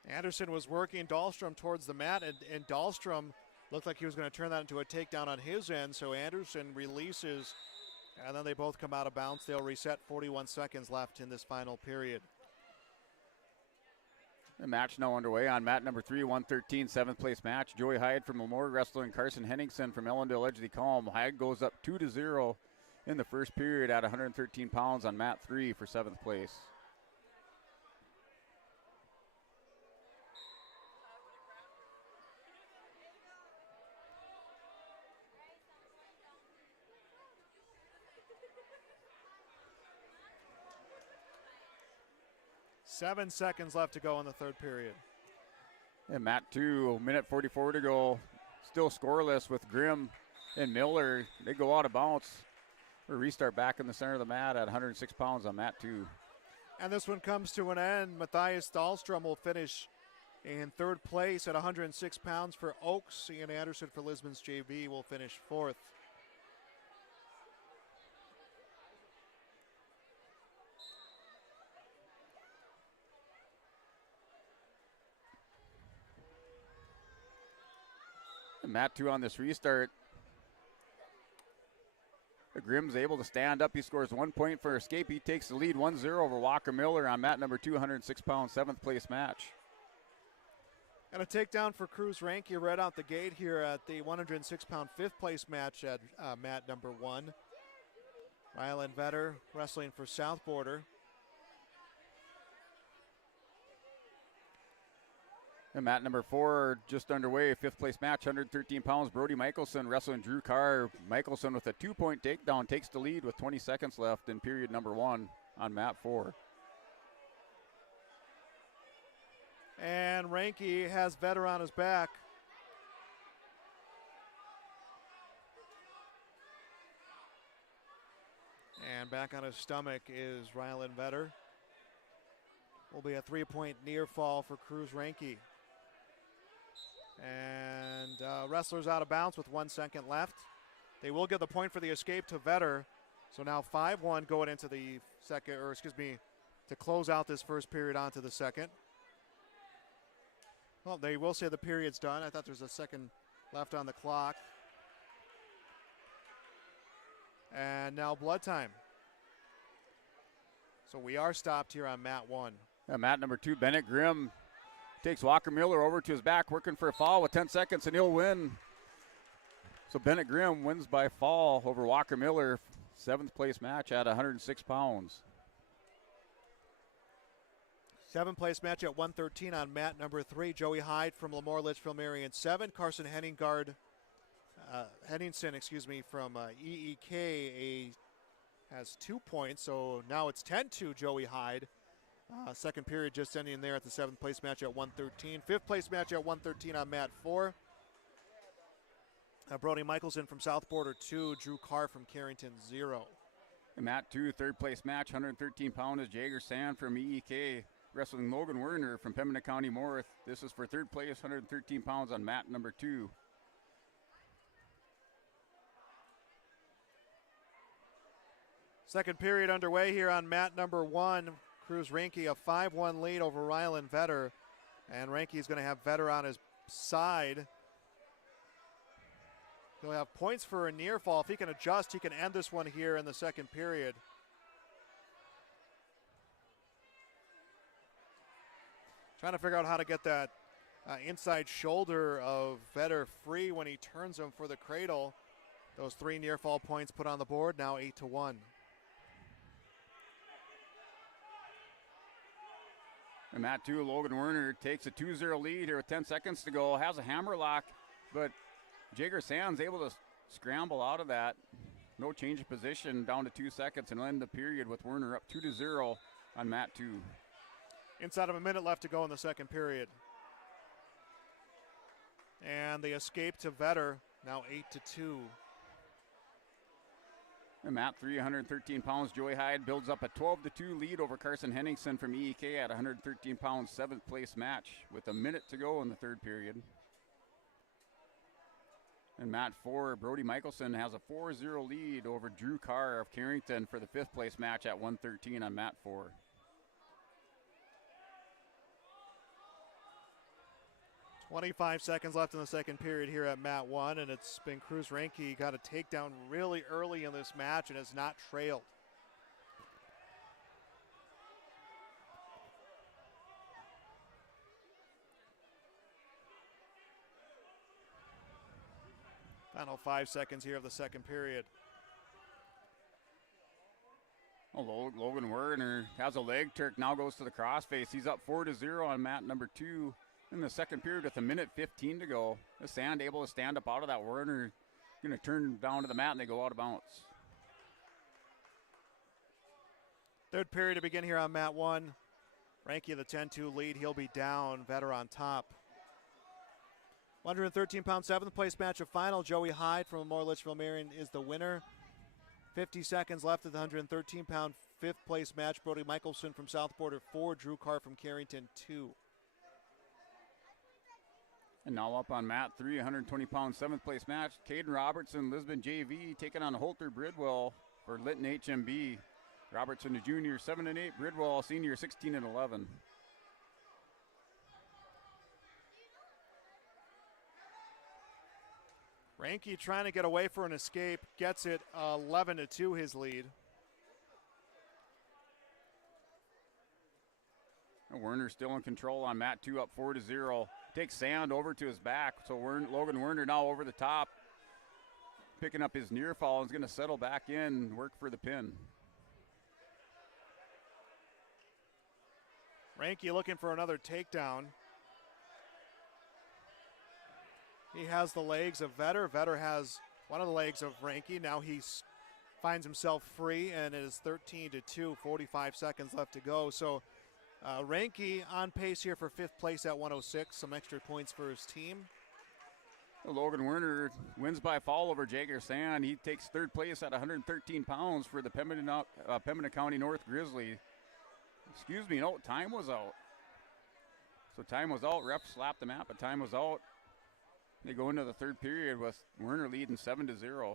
Anderson was working Dahlstrom towards the mat, and Dahlstrom looked like he was going to turn that into a takedown on his end, so Anderson releases, and then they both come out of bounds. They'll reset. 41 seconds left in this final period. The match now underway on mat number 3, 113, 7th place match. Joey Hyde from Memorial Wrestling, Carson Henningsen from Ellendale Edgeley Calm. Hyde goes up 2-0 in the first period at 113 pounds on mat 3 for 7th place. Seven seconds left to go in the third period. And mat 2, 1:44 to go. Still scoreless with Grimm and Miller. They go out of bounds. We'll restart back in the center of the mat at 106 pounds on mat 2. And this one comes to an end. Matthias Dahlstrom will finish in third place at 106 pounds for Oaks. Ian Anderson for Lisbon's JV will finish fourth. Mat 2 on this restart. Grimm's able to stand up. He scores 1 point for escape. He takes the lead 1-0 over Walker Miller on mat number 2, 106-pound, 7th place match. And a takedown for Cruz Ranke right out the gate here at the 106-pound 5th place match at mat number 1. Rylan Vetter wrestling for South Border. And mat number 4 just underway, 5th place match, 113 pounds. Brody Michelson wrestling Drew Carr. Michelson with a 2-point takedown takes the lead with 20 seconds left in period number 1 on mat 4. And Ranke has Vetter on his back. And back on his stomach is Rylan Vetter. Will be a 3-point near fall for Cruz Ranke. And wrestlers out of bounds with 1 second left. They will give the point for the escape to Vetter. So now 5-1 going into the to close out this first period onto the second. Well, they will say the period's done. I thought there's a second left on the clock. And now blood time. So we are stopped here on mat 1. Yeah, mat number 2, Bennett Grimm takes Walker Miller over to his back, working for a foul with 10 seconds, and he'll win. So Bennett Grimm wins by fall over Walker Miller, 7th place match at 106 pounds. 7th place match at 113 on mat number 3. Joey Hyde from Lemoore Litchfield Marion 7. Carson Henningson from EEK has 2 points, so now it's 10-2 Joey Hyde. Second period just ending there at the 7th place match at 113. 5th place match at 113 on mat 4. Brody Michelson from South Border 2. Drew Carr from Carrington 0. And mat 2, 3rd place match, 113 pound is Jager Sand from EEK. Wrestling Logan Werner from Pembina County North. This is for 3rd place, 113 pounds on mat number 2. Second period underway here on mat number 1. Cruz Reinke a 5-1 lead over Rylan Vetter. And Reinke is going to have Vetter on his side. He'll have points for a near fall. If he can adjust, he can end this one here in the second period. Trying to figure out how to get that inside shoulder of Vetter free when he turns him for the cradle. Those 3 near fall points put on the board, now 8-1. And mat 2, Logan Werner takes a 2-0 lead here with 10 seconds to go. Has a hammerlock, but Jager Sands able to scramble out of that. No change of position, down to 2 seconds, and end the period with Werner up 2-0 on mat 2. Inside of a minute left to go in the second period. And the escape to Vetter, now 8-2. And mat 3, 113 pounds, Joey Hyde builds up a 12-2 lead over Carson Henningson from EEK at 113 pounds, 7th place match with a minute to go in the third period. And mat 4, Brody Michelson has a 4-0 lead over Drew Carr of Carrington for the 5th place match at 113 on mat 4. .25 seconds left in the second period here at mat 1, and it's been Cruz Reinke got a takedown really early in this match and has not trailed. Final 5 seconds here of the second period. Oh, Logan Werner has a leg turk, now goes to the crossface. He's up 4-0 on mat number 2 in the second period with a minute 15 to go. The Sand able to stand up out of that. Werner going to turn down to the mat and they go out of bounds. Third period to begin here on mat 1. Reinke the 10-2 lead. He'll be down. Vetter on top. 113-pound 7th place match of final. Joey Hyde from Lemoore Litchfield Marion is the winner. 50 seconds left of the 113-pound 5th place match. Brody Michelson from South Border 4. Drew Carr from Carrington 2. And now up on mat 3, 120-pound 7th place match. Caden Robertson, Lisbon JV, taking on Holter Bridwell for Lytton HMB. Robertson, a junior, 7-8. Bridwell, senior, 16-11. Reinke trying to get away for an escape. Gets it 11-2 his lead. And Werner still in control on mat 2, up 4-0. Takes Sand over to his back. So Logan Werner now over the top. Picking up his near fall and is going to settle back in, work for the pin. Reinke looking for another takedown. He has the legs of Vetter. Vetter has one of the legs of Reinke. Now he finds himself free, and it is 13-2, 45 seconds left to go. So Reinke on pace here for 5th place at 106. Some extra points for his team. Logan Werner wins by fall over Jager Sand. He takes 3rd place at 113 pounds for the Pembina County North Grizzly. Excuse me, no, time was out. So time was out. Ref slapped the mat, but time was out. They go into the third period with Werner leading 7-0.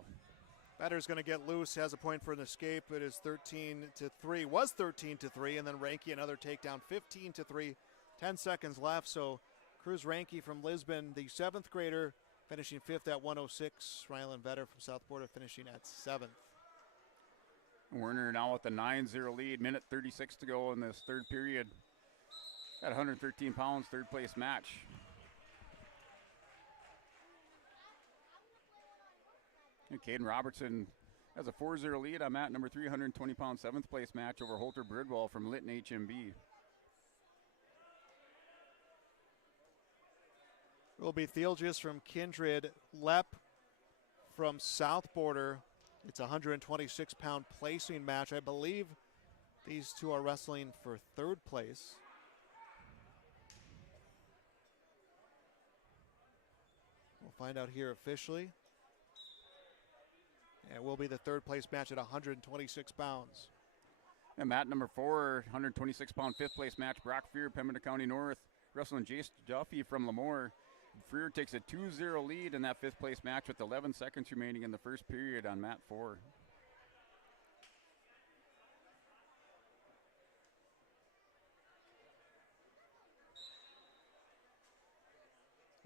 Better's going to get loose, has a point for an escape. It is 13-3, was 13-3, and then Ranke another takedown, 15-3, 10 seconds left. So Cruz Ranke from Lisbon, the 7th grader, finishing 5th at 106. Rylan Vetter from South Florida finishing at 7th. Werner now with the 9-0 lead, minute 36 to go in this third period. At 113 pounds, third place match. And Caden Robertson has a 4-0 lead on mat number 3, 120-pound 7th place match over Holter Bridwell from Lytton HMB. Will be Thielgis from Kindred, Lepp from South Border. It's a 126-pound placing match. I believe these two are wrestling for third place. We'll find out here officially. And it will be the third place match at 126 pounds. And mat number 4, 126-pound 5th place match, Brock Freer, Pembina County North, wrestling Jace Duffy from Lemoore. Freer takes a 2-0 lead in that 5th place match with 11 seconds remaining in the first period on mat 4.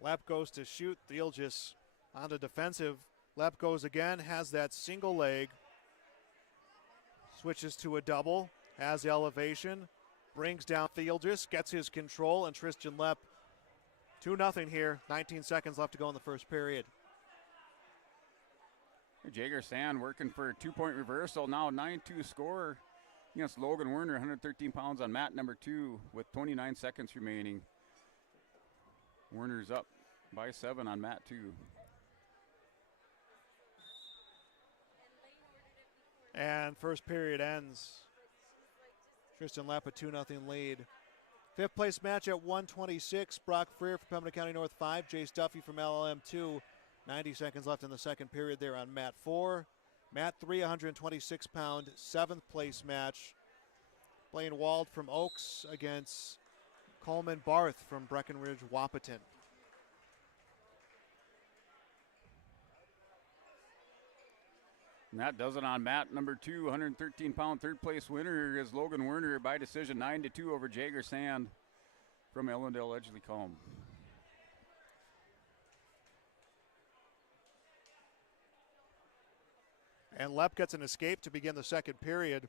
Lepp goes to shoot. Thielgis on the defensive. Lepp goes again, has that single leg. Switches to a double, has the elevation, brings down Thielgis, gets his control, and Tristan Lepp 2-0 here. 19 seconds left to go in the first period. Jager Sand working for a 2-point reversal. Now 9-2 score against Logan Werner, 113 pounds on mat number 2 with 29 seconds remaining. Werner's up by 7 on mat 2. And first period ends. Tristan Lepp a 2-0 lead. 5th place match at 126. Brock Freer from Pembina County North 5. Jace Duffy from LLM 2. 90 seconds left in the second period there on mat 4. Mat 3, 126-pound 7th place match. Blaine Wald from Oaks against Coleman Barth from Breckenridge Wahpeton. And that does it on mat number 2, 113-pound third place winner is Logan Werner by decision 9-2 over Jager Sand from Ellendale Edgley-Culm. And Lepp gets an escape to begin the second period.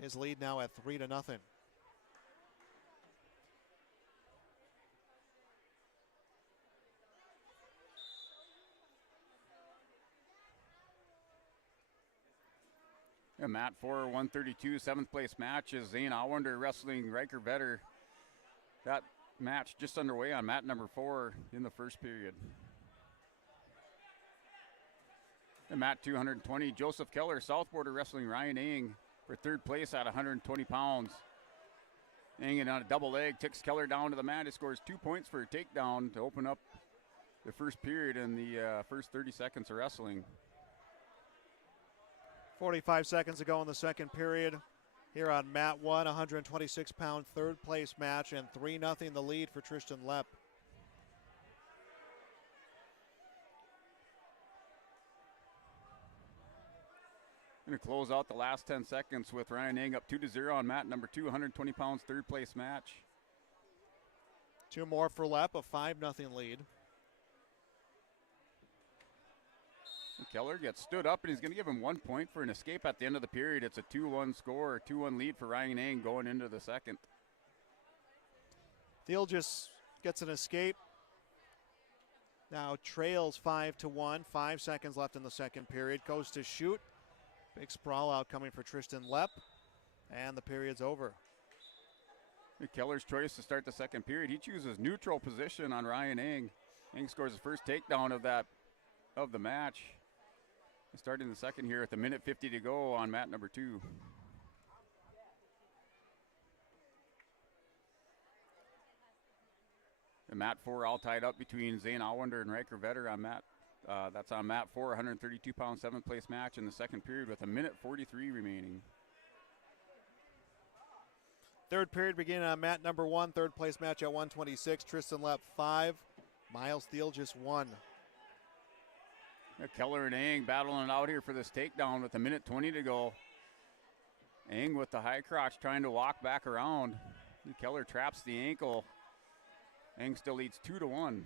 His lead now at 3-0. And mat 4, 132, 7th place match is Zane Allwander wrestling Riker Vetter. That match just underway on mat number 4 in the first period. And mat 220, Joseph Keller, South Border wrestling Ryan Ing for third place at 120 pounds. Ing on a double leg takes Keller down to the mat. He scores 2 points for a takedown to open up the first period in the first 30 seconds of wrestling. 45 seconds to go in the second period. Here on mat 1, 126-pound third place match, and 3-0 the lead for Tristan Lepp. Going to close out the last 10 seconds with Ryan Ing up 2-0 on mat number 2, 120 pounds third place match. 2 more for Lepp, a 5-0 lead. And Keller gets stood up, and he's going to give him 1 point for an escape at the end of the period. It's a 2-1 score, 2-1 lead for Ryan Ing going into the second. Thielgis gets an escape. Now trails 5-1, 5 seconds left in the second period. Goes to shoot. Big sprawl out coming for Tristan Lepp, and the period's over. Keller's choice to start the second period. He chooses neutral position on Ryan Ing. Ing scores the first takedown of the match. Starting the second here at the minute 50 to go on mat number 2. The mat 4 all tied up between Zane Allwander and Riker Vetter on mat. That's on mat 4, 132-pound 7th place match in the second period with a minute 43 remaining. Third period beginning on mat number 1, third place match at 126. Tristan Lepp 5, Miles Thielgis 1. Keller and Eng battling it out here for this takedown with 1:20 to go. Eng with the high crotch trying to walk back around. Keller traps the ankle. Eng still leads 2-1.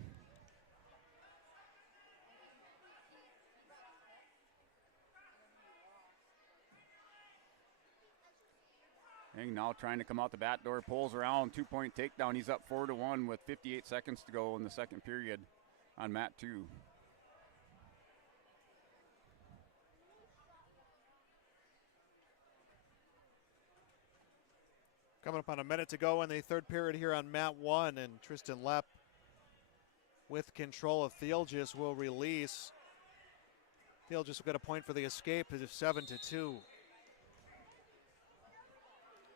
Eng now trying to come out the bat door, pulls around, 2-point takedown. He's up 4-1 with 58 seconds to go in the second period on mat 2. Coming up on a minute to go in the third period here on mat 1, and Tristan Lepp with control of Theelgis will release. Theelgis will get a point for the escape. It's 7-2.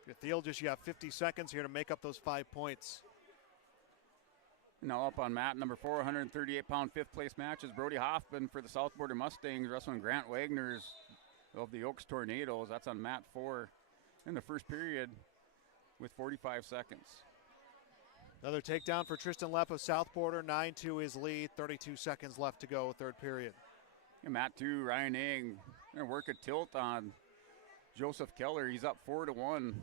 If you're Theelgis, you have 50 seconds here to make up those 5 points. Now up on mat number 4, 138-pound fifth-place match is Brody Hoffman for the South Border Mustangs, wrestling Grant Wagner's of the Oaks Tornadoes. That's on mat 4 in the first period with 45 seconds. Another takedown for Tristan Lepp of South Border, 9-2 his lead, 32 seconds left to go, third period. And mat 2, Ryan Eng gonna work a tilt on Joseph Keller. He's up 4-1.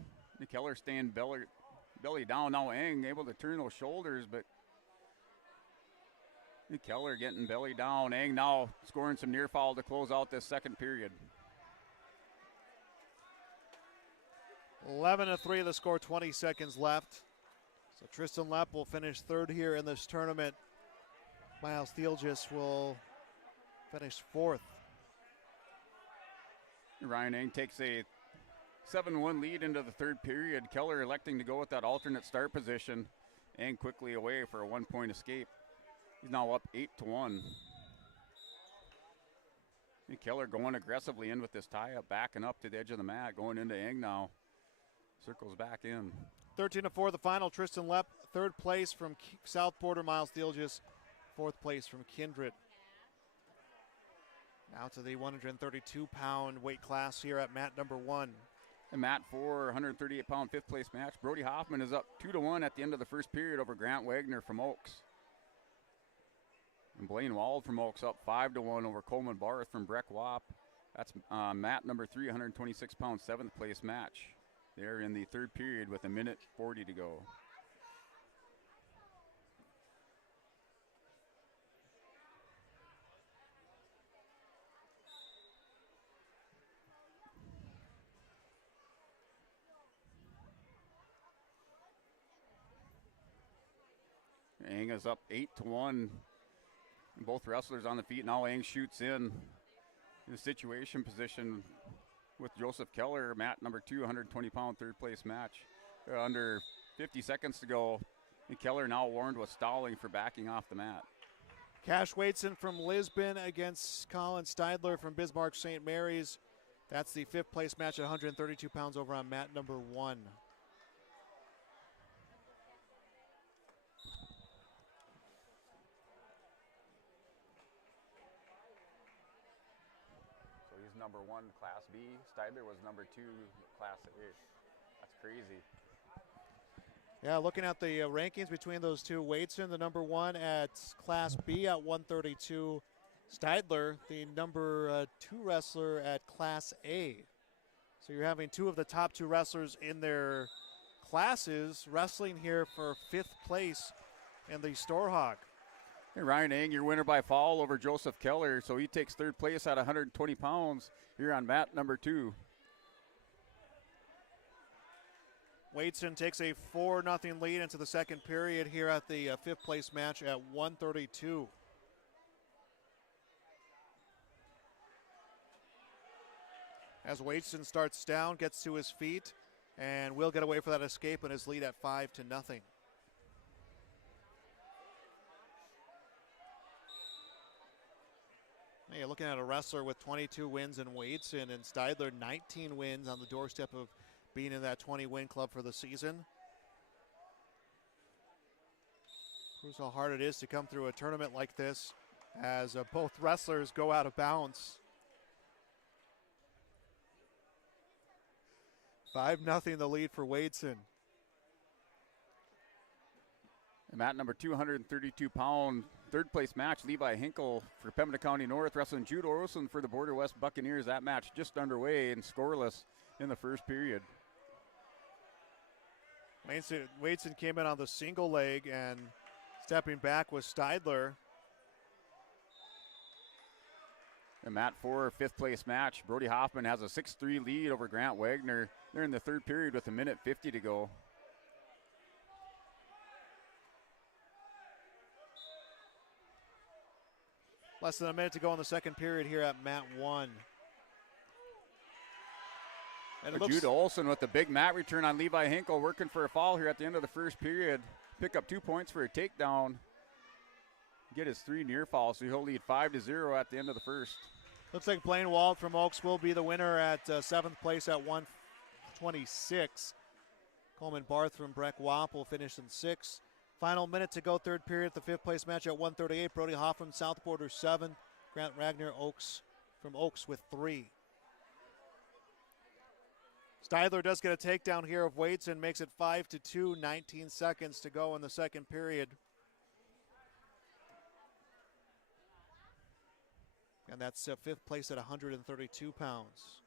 Keller staying belly down. Now Eng able to turn those shoulders, but Keller getting belly down. Eng now scoring some near foul to close out this second period. 11-3 the score, 20 seconds left. So Tristan Lepp will finish third here in this tournament. Miles Theelgis will finish fourth. Ryan Eng takes a 7-1 lead into the third period. Keller electing to go with that alternate start position. Eng quickly away for a 1-point escape. He's now up 8-1. Keller going aggressively in with this tie-up, backing up to the edge of the mat, going into Eng now. Circles back in. 13-4 the final. Tristan Lepp, third place from South Border. Miles Theelgis, fourth place from Kindred. Now to the 132-pound weight class here at mat number 1. And mat 4, 138-pound fifth-place match. Brody Hoffman is up 2-1 at the end of the first period over Grant Wagner from Oaks. And Blaine Wald from Oaks up 5-1 over Coleman Barth from Breck Wap. That's mat number 3, 126-pound seventh-place match. They're in the third period with 1:40 to go. Eng is up 8-1. Both wrestlers on the feet. Now Eng shoots in the situation position with Joseph Keller, mat number 2, 120-pound third-place match. Under 50 seconds to go. And Keller now warned with stalling for backing off the mat. Cash Waitson from Lisbon against Colin Steidler from Bismarck St. Mary's. That's the fifth-place match at 132 pounds over on mat number 1. Number 1 Class B. Steidler was number 2 Class A. That's crazy. Yeah, looking at the rankings between those two, Waitson, the number 1 at Class B at 132. Steidler, the number 2 wrestler at Class A. So you're having 2 of the top 2 wrestlers in their classes wrestling here for 5th place in the Storhaug. Hey, Ryan Eng, your winner by fall over Joseph Keller, so he takes third place at 120 pounds here on mat number 2. Waitson takes a 4-0 lead into the second period here at the 5th place match at 132. As Waitson starts down, gets to his feet, and will get away for that escape and his lead at 5-0. You're looking at a wrestler with 22 wins in Waitson, and Steidler 19 wins on the doorstep of being in that 20-win club for the season. Proves how hard it is to come through a tournament like this as both wrestlers go out of bounds. 5-0 the lead for Waitson. And mat number 232-pound third place match, Levi Hinkle for Pembina County North wrestling Jude Olson for the Border West Buccaneers. That match just underway and scoreless in the first period. Wadeson came in on the single leg, and stepping back was Steidler. The mat 4 fifth place match. Brody Hoffman has a 6-3 lead over Grant Wagner. They're in the third period with 1:50 to go. Less than a minute to go in the second period here at mat 1. And Jude Olson with the big mat return on Levi Hinkle, working for a foul here at the end of the first period. Pick up 2 points for a takedown. Get his 3 near fouls, so he'll lead 5-0 at the end of the first. Looks like Blaine Wald from Oaks will be the winner at 7th place at 126. Coleman Barth from Breck Wampel finished in 6th. Final minute to go, third period, the 5th place match at 138. Brody Hoffman, South Border 7. Grant Wagner from Oaks with 3. Steidler does get a takedown here of Wadeson, makes it 5-2, 19 seconds to go in the second period. And that's 5th place at 132 pounds.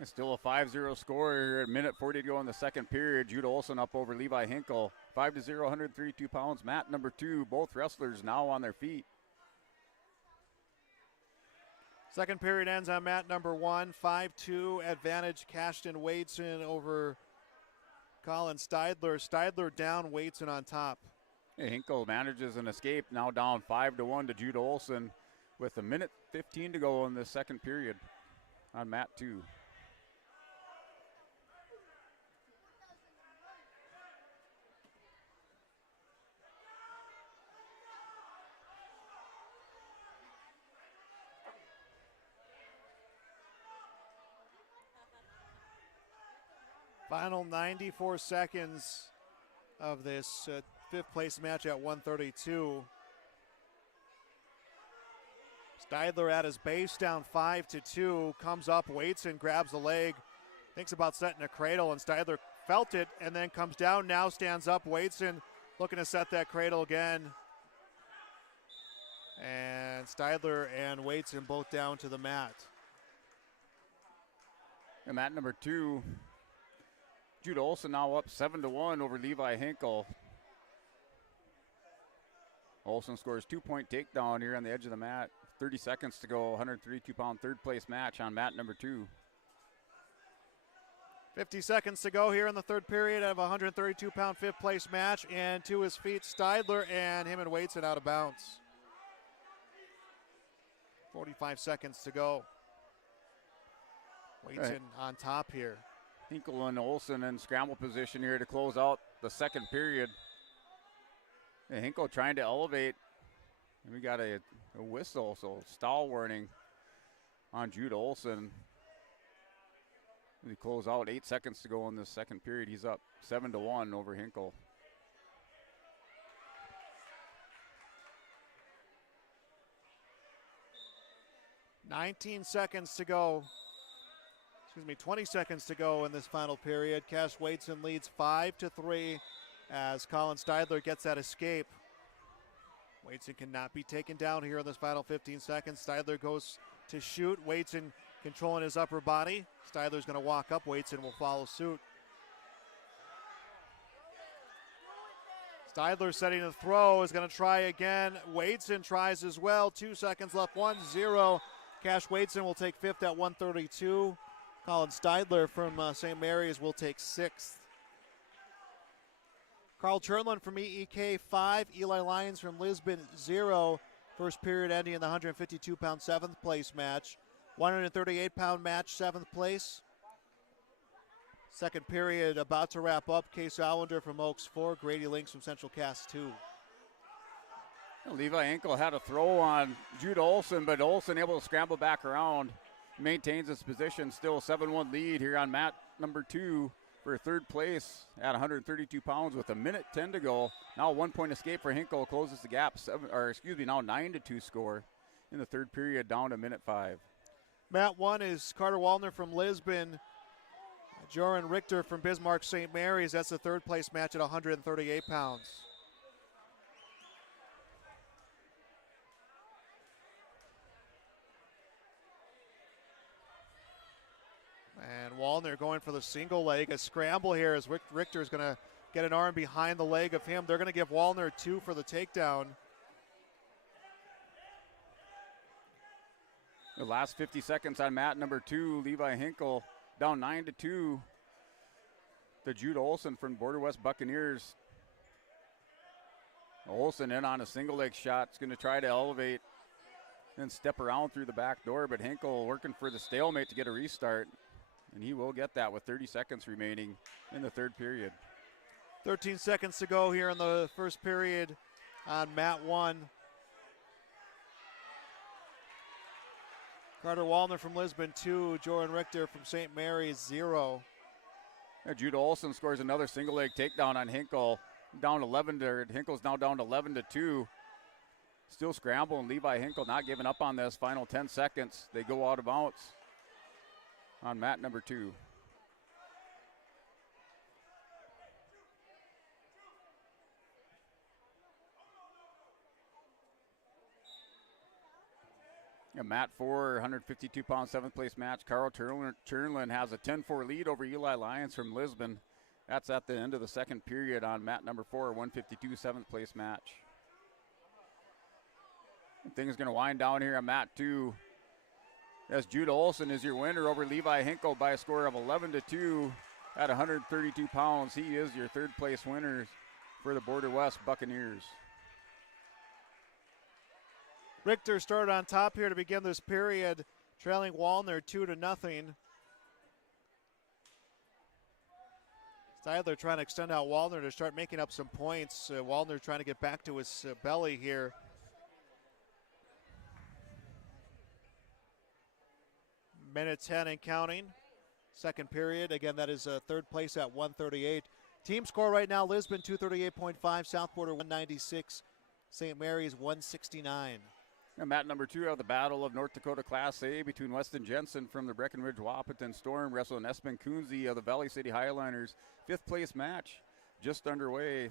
It's still a 5-0 score here at 1:40 to go in the second period. Jude Olson up over Levi Hinkle. 5-0, 132 pounds. Mat number 2, both wrestlers now on their feet. Second period ends on mat number 1. 5-2 advantage Cashton Wadeson over Colin Steidler. Steidler down, Wadeson on top. Hey, Hinkle manages an escape, now down 5-1 to Jude Olson with 1:15 to go in the second period on mat 2. Final 94 seconds of this 5th place match at 132. Steidler at his base, down 5-2, comes up, Wadeson grabs the leg, thinks about setting a cradle, and Steidler felt it and then comes down, now stands up. Wadeson looking to set that cradle again. And Steidler and Wadeson both down to the mat. And mat number 2, Jude Olson now up 7-1 over Levi Hinkle. Olson scores 2-point takedown here on the edge of the mat. 30 seconds to go, 132-pound third place match on mat number 2. 50 seconds to go here in the third period of a 132-pound 5th place match. And to his feet, Steidler, and him and Wadeson out of bounds. 45 seconds to go. Wadeson on top here. Hinkle and Olson in scramble position here to close out the second period. And Hinkle trying to elevate. And we got a whistle, so stall warning on Jude Olson. We close out, 8 seconds to go in this second period. He's up 7-1 over Hinkle. $19 seconds to go. 20 seconds to go in this final period. Cash Wadeson leads 5-3 as Colin Steidler gets that escape. Wadeson cannot be taken down here in this final 15 seconds. Steidler goes to shoot. Wadeson controlling his upper body. Steidler's going to walk up. Wadeson will follow suit. Steidler setting a throw, is going to try again. Wadeson tries as well. 2 seconds left, 1-0. Cash Wadeson will take 5th at 132. Colin Steidler from St. Mary's will take 6th. Carl Churlin from EEK 5. Eli Lyons from Lisbon 0. First period ending in the 152-pound 7th place match. 138-pound match, 7th place. Second period about to wrap up. Case Allender from Oaks 4. Grady Links from Central Cass 2. Levi Hinkle had a throw on Jude Olson, but Olson able to scramble back around. Maintains his position, still 7-1 lead here on mat number 2 for third place at 132 pounds with 1:10 to go. Now a 1-point escape for Hinkle closes the gap, now 9-2 score in the third period, down to minute 5. Mat 1 is Carter Wallner from Lisbon. Joran Richter from Bismarck St. Mary's. That's the third place match at 138 pounds. And Wallner going for the single leg. A scramble here as Richter is going to get an arm behind the leg of him. They're going to give Wallner 2 for the takedown. The last 50 seconds on mat number 2, Levi Hinkle down 9-2 to Jude Olson from Border West Buccaneers. Olson in on a single leg shot. It's going to try to elevate and step around through the back door, but Hinkle working for the stalemate to get a restart, and he will get that with 30 seconds remaining in the third period. 13 seconds to go here in the first period on mat 1. Carter Wallner from Lisbon 2, Joran Richter from St. Mary's 0. Jude Olson scores another single leg takedown on Hinkle. Down 11 to Hinkle's now down 11-2. Still scramble, and Levi Hinkle not giving up on this. Final 10 seconds. They go out of bounds on mat number 2. Mat 4, 152-pound, 7th place match. Carl Turnlin has a 10-4 lead over Eli Lyons from Lisbon. That's at the end of the second period on mat number 4, 152, 7th place match. Things going to wind down here on mat 2 as Judah Olson is your winner over Levi Hinkle by a score of 11-2 at 132 pounds. He is your third place winner for the Border West Buccaneers. Richter started on top here to begin this period, trailing Wallner 2-0. Stidler trying to extend out Wallner to start making up some points. Wallner trying to get back to his belly here. Minute 10 and counting. Second period. Again, that is third place at 138. Team score right now, Lisbon 238.5, South Border 196, St. Mary's 169. And mat number 2 of the Battle of North Dakota Class A between Weston Jensen from the Breckenridge Wahpeton Storm wrestling Espen Kunze of the Valley City Highliners. 5th place match just underway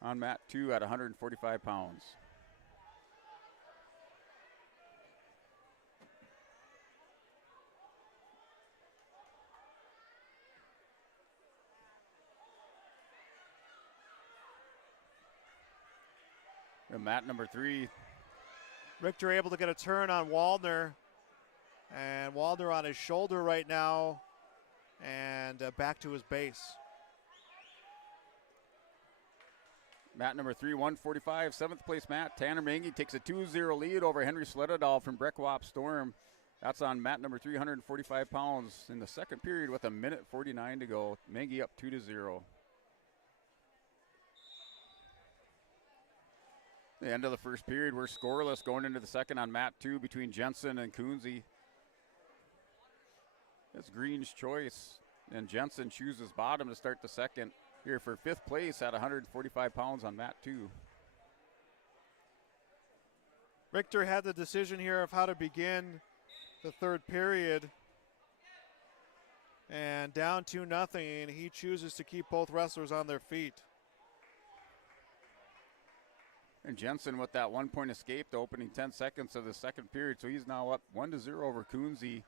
on mat 2 at 145 pounds. And mat number 3. Richter able to get a turn on Wallner. And Wallner on his shoulder right now. And back to his base. Mat number 3, 145, 7th place Matt. Tanner Mengi takes a 2-0 lead over Henry Sledadal from Breckwop Storm. That's on mat number 3, 145 pounds in the second period with 1:49 to go. Mengi up 2-0. The end of the first period, we're scoreless going into the second on mat 2 between Jensen and Kunze. It's Green's choice, and Jensen chooses bottom to start the second here for 5th place at 145 pounds on mat 2. Richter had the decision here of how to begin the third period. And down 2-0, he chooses to keep both wrestlers on their feet. And Jensen with that 1-point escape, the opening 10 seconds of the second period. So he's now up 1-0 over Kunze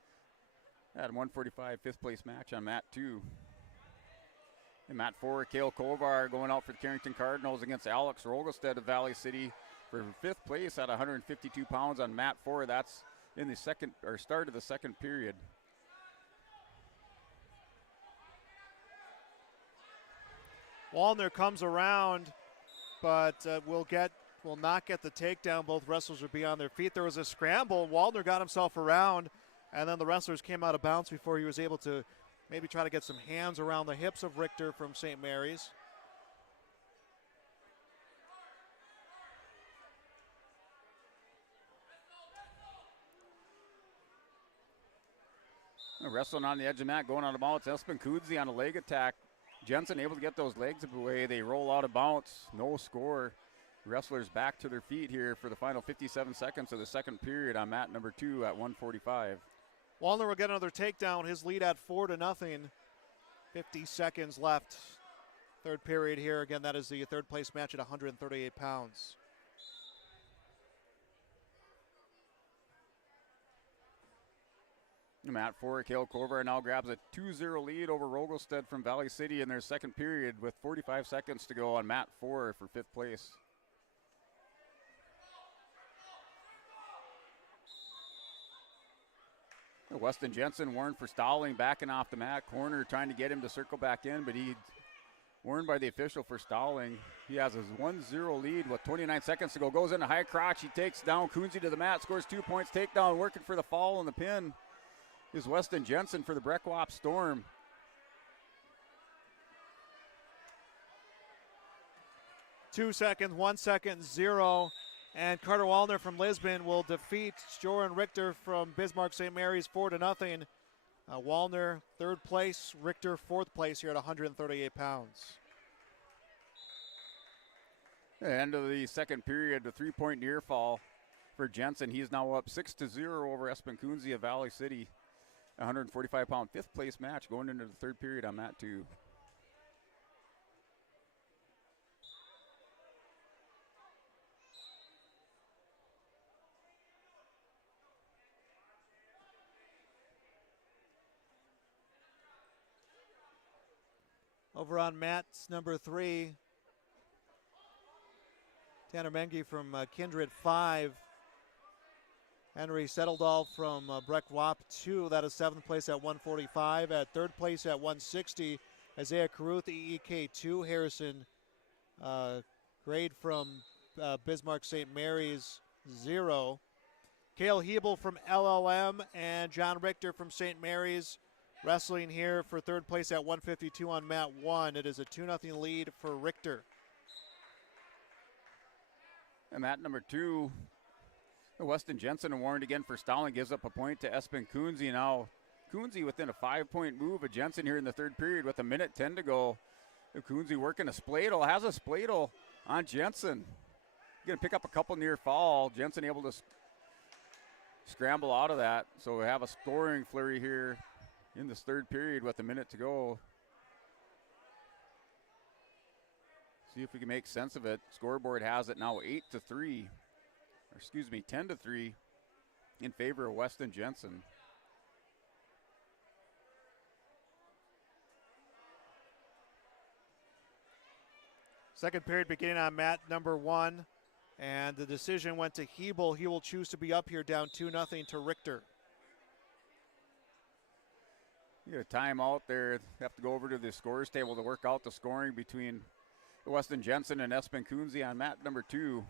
at 145, 5th place match on mat 2. And mat 4, Cale Kovar going out for the Carrington Cardinals against Alex Rogelstead of Valley City for 5th place at 152 pounds on mat 4. That's in the second or start of the second period. Wallner comes around, but will not get the takedown. Both wrestlers will be on their feet. There was a scramble. Wallner got himself around, and then the wrestlers came out of bounds before he was able to maybe try to get some hands around the hips of Richter from St. Mary's. Wrestling on the edge of the mat, going out of bounds. Espen Kunze on a leg attack. Jensen able to get those legs away. They roll out of bounds. No score. Wrestlers back to their feet here for the final 57 seconds of the second period on mat number 2 at 145. Wallner will get another takedown. His lead at 4-0. 50 seconds left. Third period here. Again, that is the third place match at 138 pounds. Mat 4, Cale Kovar now grabs a 2-0 lead over Rogelstead from Valley City in their second period with 45 seconds to go on Mat 4 for fifth place. Weston Jensen warned for stalling, backing off the mat corner, trying to get him to circle back in, but he warned by the official for stalling. He has his 1-0 lead with 29 seconds to go. Goes into high crotch. He takes down Kunze to the mat, scores 2 points. Takedown, working for the fall and the pin is Weston Jensen for the Breckwop Storm. Two seconds, 1 second, 0. And Carter Wallner from Lisbon will defeat Joran Richter from Bismarck St. Mary's 4-0. Wallner, third place. Richter, fourth place here at 138 pounds. At the end of the second period, the 3-point near fall for Jensen. He's now up 6-0 over Espen Kunze of Valley City. 145-pound fifth place match going into the third period on Mat 2. Over on Mat's number 3, Tanner Mengi from Kindred 5. Henry Settledahl from Breckwop 2. That is seventh place at 145. At third place at 160, Isaiah Caruth, EEK 2. Harrison Grade from Bismarck St. Mary's 0. Cale Hebel from LLM and John Richter from St. Mary's wrestling here for third place at 152 on Mat 1. It is a 2-0 lead for Richter. And Mat number 2, Weston Jensen warned again for stalling, gives up a point to Espen Kunze. Now Kunze within a 5-point move of Jensen here in the third period with 1:10 to go. Kunze working a spladle, has a spladle on Jensen. Going to pick up a couple near fall. Jensen able to scramble out of that. So we have a scoring flurry here in this third period with 1 minute to go. See if we can make sense of it. Scoreboard has it now 10-3 in favor of Weston Jensen. Second period beginning on Mat number 1. And the decision went to Hebel. He will choose to be up here down 2-0 to Richter. You get a timeout there. Have to go over to the scorers table to work out the scoring between Weston Jensen and Espen Kunze on Mat number 2.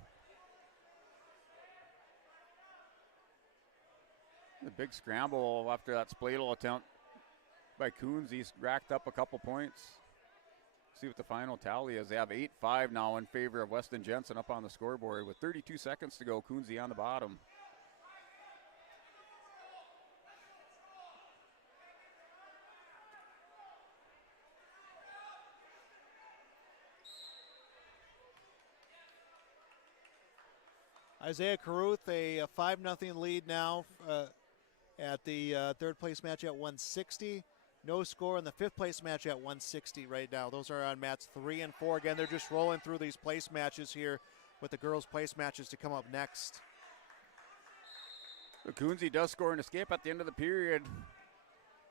The big scramble after that spladle attempt by Kunze. He's racked up a couple points. See what the final tally is. They have 8-5 now in favor of Weston Jensen up on the scoreboard with 32 seconds to go. Kunze on the bottom. Isaiah Caruth, a 5-0 lead now at the third place match at 160. No score in the fifth place match at 160 right now. Those are on Mats 3 and 4. Again, they're just rolling through these place matches here with the girls' place matches to come up next. Kunze does score an escape at the end of the period.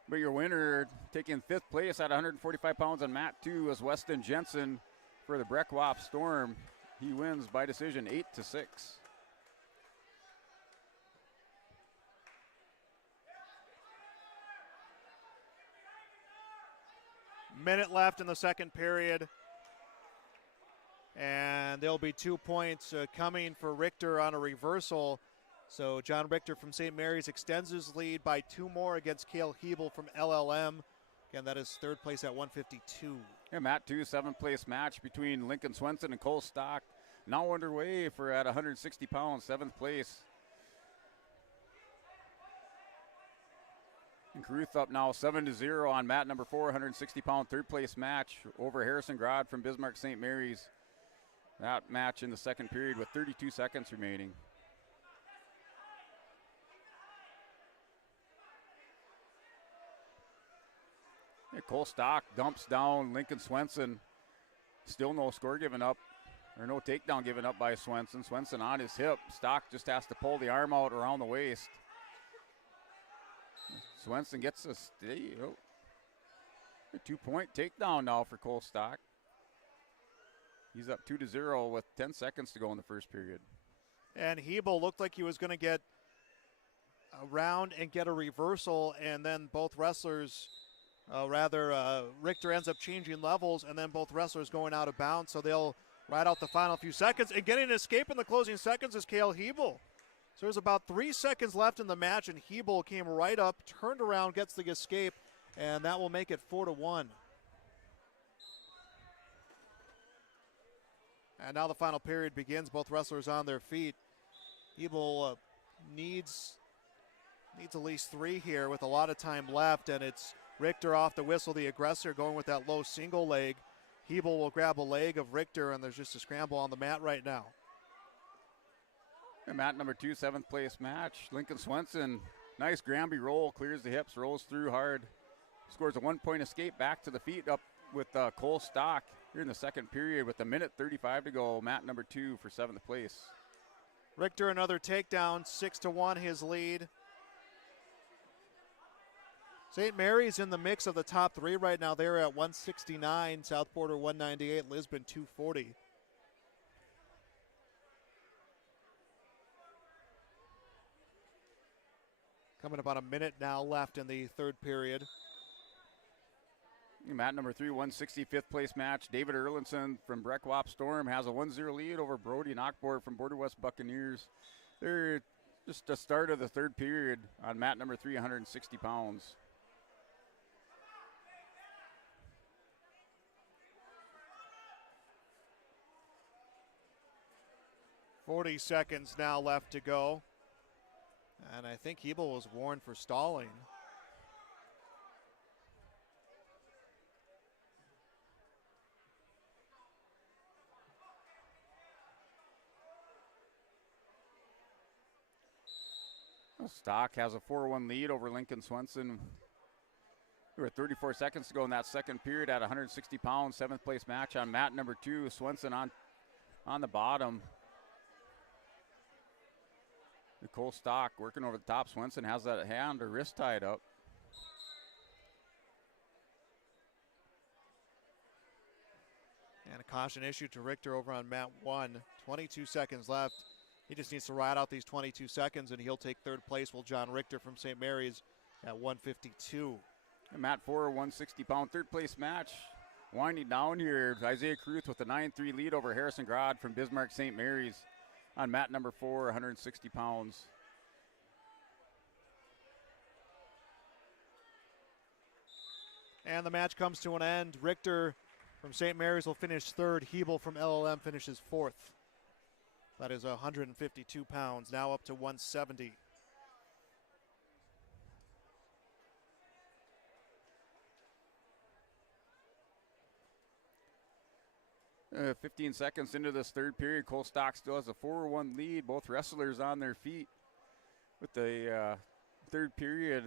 But your winner taking fifth place at 145 pounds on Mat 2 is Weston Jensen for the Breckwop Storm. He wins by decision 8-6. Minute left in the second period. And there'll be 2 points coming for Richter on a reversal. So John Richter from St. Mary's extends his lead by 2 more against Cale Hebel from LLM. Again, that is third place at 152. Yeah, Mat 2, seventh place match between Lincoln Swenson and Cole Stock. Now underway for at 160 pounds, seventh place. And Caruth up now 7-0 on Mat number 4, 160-pound third place match over Harrison Grod from Bismarck St. Mary's. That match in the second period with 32 seconds remaining. Yeah, Cole Stock dumps down Lincoln Swenson. Still no score given up, or no takedown given up by Swenson. Swenson on his hip. Stock just has to pull the arm out around the waist. Swenson gets a stay. Oh. A 2-point takedown now for Cole Stock. He's up 2-0 with 10 seconds to go in the first period. And Hebel looked like he was going to get around and get a reversal, and then both wrestlers, Richter ends up changing levels, and then both wrestlers going out of bounds, so they'll ride out the final few seconds. And getting an escape in the closing seconds is Cale Hebel. So there's about 3 seconds left in the match, and Hebel came right up, turned around, gets the escape, and that will make it 4-1. And now the final period begins. Both wrestlers on their feet. Hebel needs at least 3 here with a lot of time left, and it's Richter off the whistle, the aggressor, going with that low single leg. Hebel will grab a leg of Richter, and there's just a scramble on the mat right now. And mat number 2, 7th place match. Lincoln Swenson, nice Granby roll, clears the hips, rolls through hard. Scores a 1-point escape back to the feet up with Cole Stock here in the second period with 1:35 to go. Mat number 2 for 7th place. Richter another takedown, 6-1 his lead. St. Mary's in the mix of the top 3 right now. They're at 169, South Border 198, Lisbon 240. Coming about a minute now left in the third period. Mat number 3, 165th place match. David Erlinson from Breckwop Storm has a 1-0 lead over Brody Knockboard from Border West Buccaneers. They're just the start of the third period on mat number 3, 160 pounds. .40 seconds now left to go. And I think Hebel was warned for stalling. Stock has a 4-1 lead over Lincoln Swenson. There were 34 seconds to go in that second period at 160 pounds, 7th place match on mat number 2. Swenson on the bottom. Nicole Stock working over the top. Swenson has that hand or wrist tied up. And a caution issue to Richter over on mat 1. 22 seconds left. He just needs to ride out these 22 seconds, and he'll take third place, while John Richter from St. Mary's at 152. And mat 4, 160-pound third place match. Winding down here, Isaiah Kruth with a 9-3 lead over Harrison Grod from Bismarck St. Mary's on mat number 4, 160 pounds. And the match comes to an end. Richter from St. Mary's will finish third. Hebel from LLM finishes fourth. That is 152 pounds, now up to 170. Uh, 15 seconds into this third period, Cole Stock still has a 4-1 lead. Both wrestlers on their feet with the third period.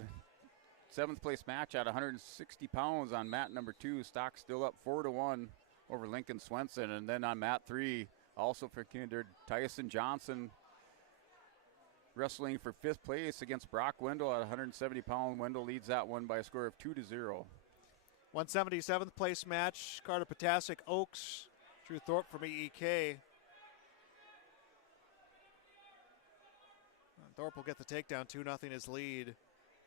7th place match at 160 pounds on mat number 2. Stock still up 4-1 over Lincoln Swenson. And then on mat 3, also for Kindred, Tyson Johnson wrestling for 5th place against Brock Wendell at 170 pounds. Wendell leads that one by a score of 2-0. 177th place match, Carter Potasic Oaks, Drew Thorpe from EEK. And Thorpe will get the takedown, 2-0 his lead.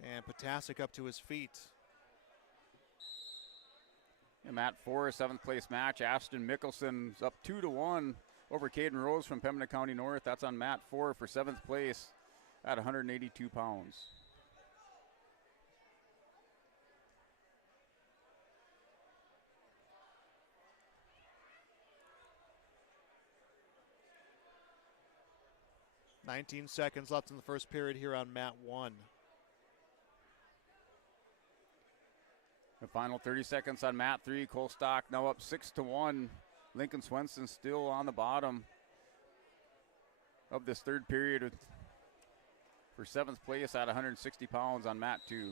And Potasic up to his feet. And mat 4, 7th place match. Ashton Mickelson's up 2-1 over Caden Rose from Pembina County North. That's on mat 4 for 7th place at 182 pounds. .19 seconds left in the first period here on mat 1. The final 30 seconds on mat 3. Cole Stock now up 6-1. Lincoln Swenson still on the bottom of this third period for 7th place at 160 pounds on mat 2.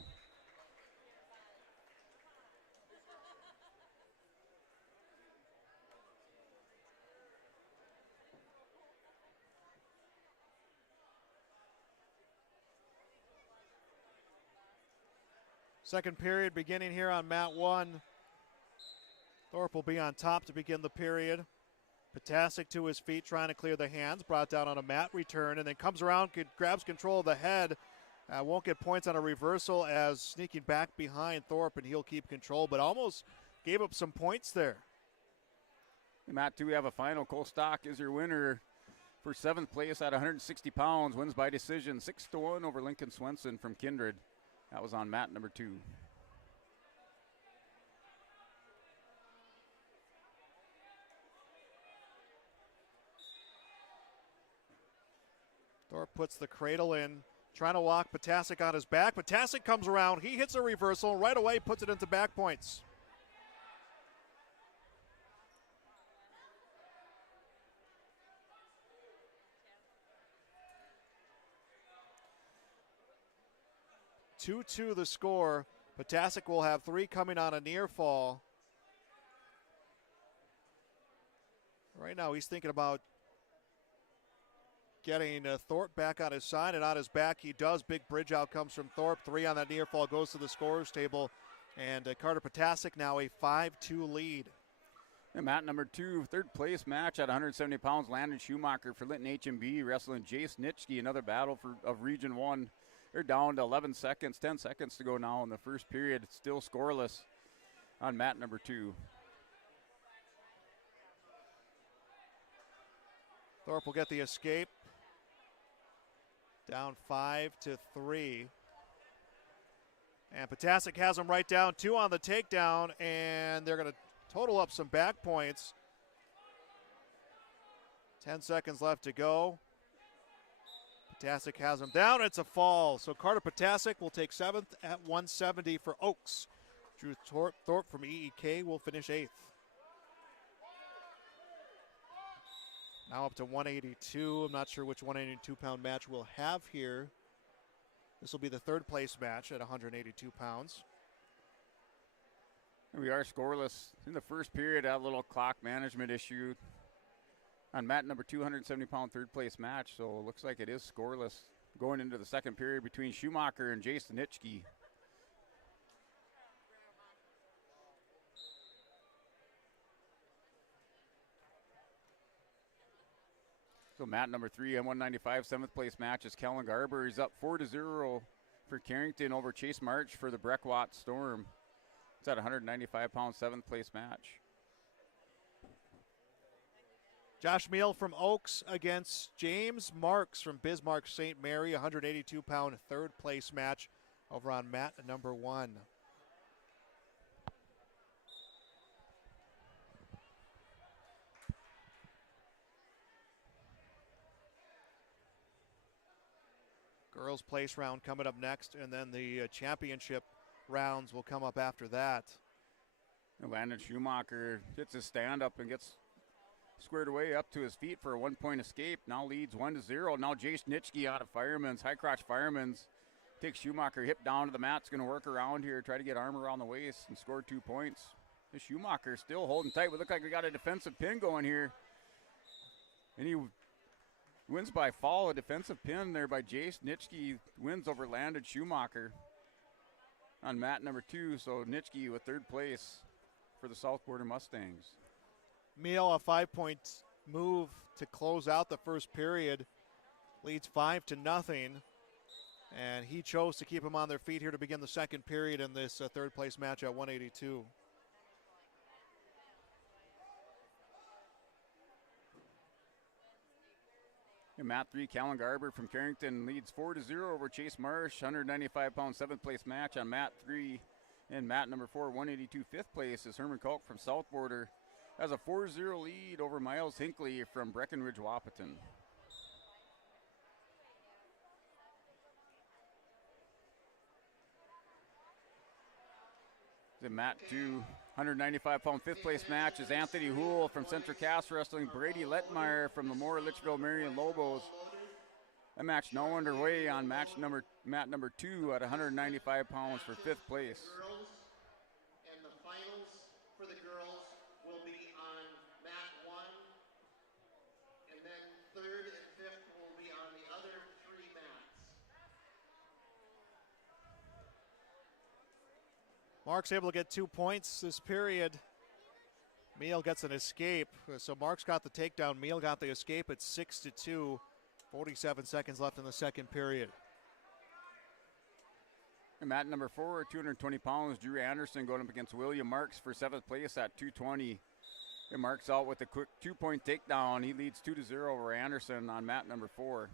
Second period beginning here on mat 1. Thorpe will be on top to begin the period. Potasic to his feet, trying to clear the hands. Brought down on a mat return, and then comes around, grabs control of the head. Won't get points on a reversal as sneaking back behind Thorpe, and he'll keep control, but almost gave up some points there. In mat 2, we have a final. Cole Stock is your winner for 7th place at 160 pounds. Wins by decision 6-1 over Lincoln Swenson from Kindred. That was on mat number 2. Thorpe puts the cradle in, trying to walk Potasic on his back. Potasic comes around, he hits a reversal, right away puts it into back points. (2-2) the score. Potasic will have 3 coming on a near fall. Right now he's thinking about getting Thorpe back on his side and on his back. He does. Big bridge out comes from Thorpe. 3 on that near fall goes to the scorer's table. And Carter Potasic now a 5-2 lead. And mat number 2, 3rd place match at 170 pounds. Landon Schumacher for Linton HMB wrestling Jace Nitschke. Another battle of Region 1. They're down to 11 seconds, 10 seconds to go now in the first period. Still scoreless on mat number 2. Thorpe will get the escape. Down 5-3. And Potasic has him right down. 2 on the takedown, and they're going to total up some back points. 10 seconds left to go. Potasic has him down. It's a fall. So Carter Potasic will take 7th at 170 for Oaks. Drew Thorpe from EEK will finish 8th. Now up to 182. I'm not sure which 182-pound match we'll have here. This will be the 3rd place match at 182 pounds. We are scoreless in the first period. A little clock management issue on mat number 270-pound 3rd place match. So it looks like it is scoreless going into the second period between Schumacher and Jason Nitschke. So mat number 3 on 195, 7th place match is Kellen Garber. He's up 4-0 for Carrington over Chase March for the Breckwat Storm. It's at 195-pound 7th place match. Josh Meal from Oaks against James Marks from Bismarck St. Mary, 182-pound 3rd place match over on mat number 1. Girls place round coming up next, and then the championship rounds will come up after that. And Landon Schumacher gets his stand up and gets squared away up to his feet for a 1-point escape. Now leads 1-0. Now Jace Nitschke out of Fireman's, High Crotch Fireman's. Takes Schumacher hip down to the mat. It's going to work around here, try to get arm around the waist and score 2 points. The Schumacher still holding tight. We look like we got a defensive pin going here. And he wins by fall. A defensive pin there by Jace Nitschke wins over Landon Schumacher on mat number 2. So Nitschke with 3rd place for the South Border Mustangs. Meal, a 5-point move to close out the first period. Leads 5-0. And he chose to keep them on their feet here to begin the second period in this 3rd place match at 182. In mat 3, Callan Garber from Carrington leads 4-0 over Chase Marsh. 195-pound 7th place match on mat 3. And mat number 4, 182 5th place is Herman Kalk from South Border. Has a 4-0 lead over Miles Hinckley from Breckenridge Wahpeton. In mat 2, 195-pound 5th place match is Anthony Houle from Central Cass Wrestling, Brady Lettmeyer from Lamora Litchfield Marion Lobos. That match now underway on mat number 2 at 195 pounds for 5th place. And the finals for the girls will be on mat 1, and then 3rd and 5th will be on the other 3 mats. Marks able to get 2 points this period. Meehl gets an escape. So Marks got the takedown. Meehl got the escape. It's 6-2. 47 seconds left in the second period. And mat number 4, 220 pounds, Drew Anderson going up against William Marks for 7th place at 220. And Marks out with a quick 2-point takedown. He leads 2-0 over Anderson on mat number 4.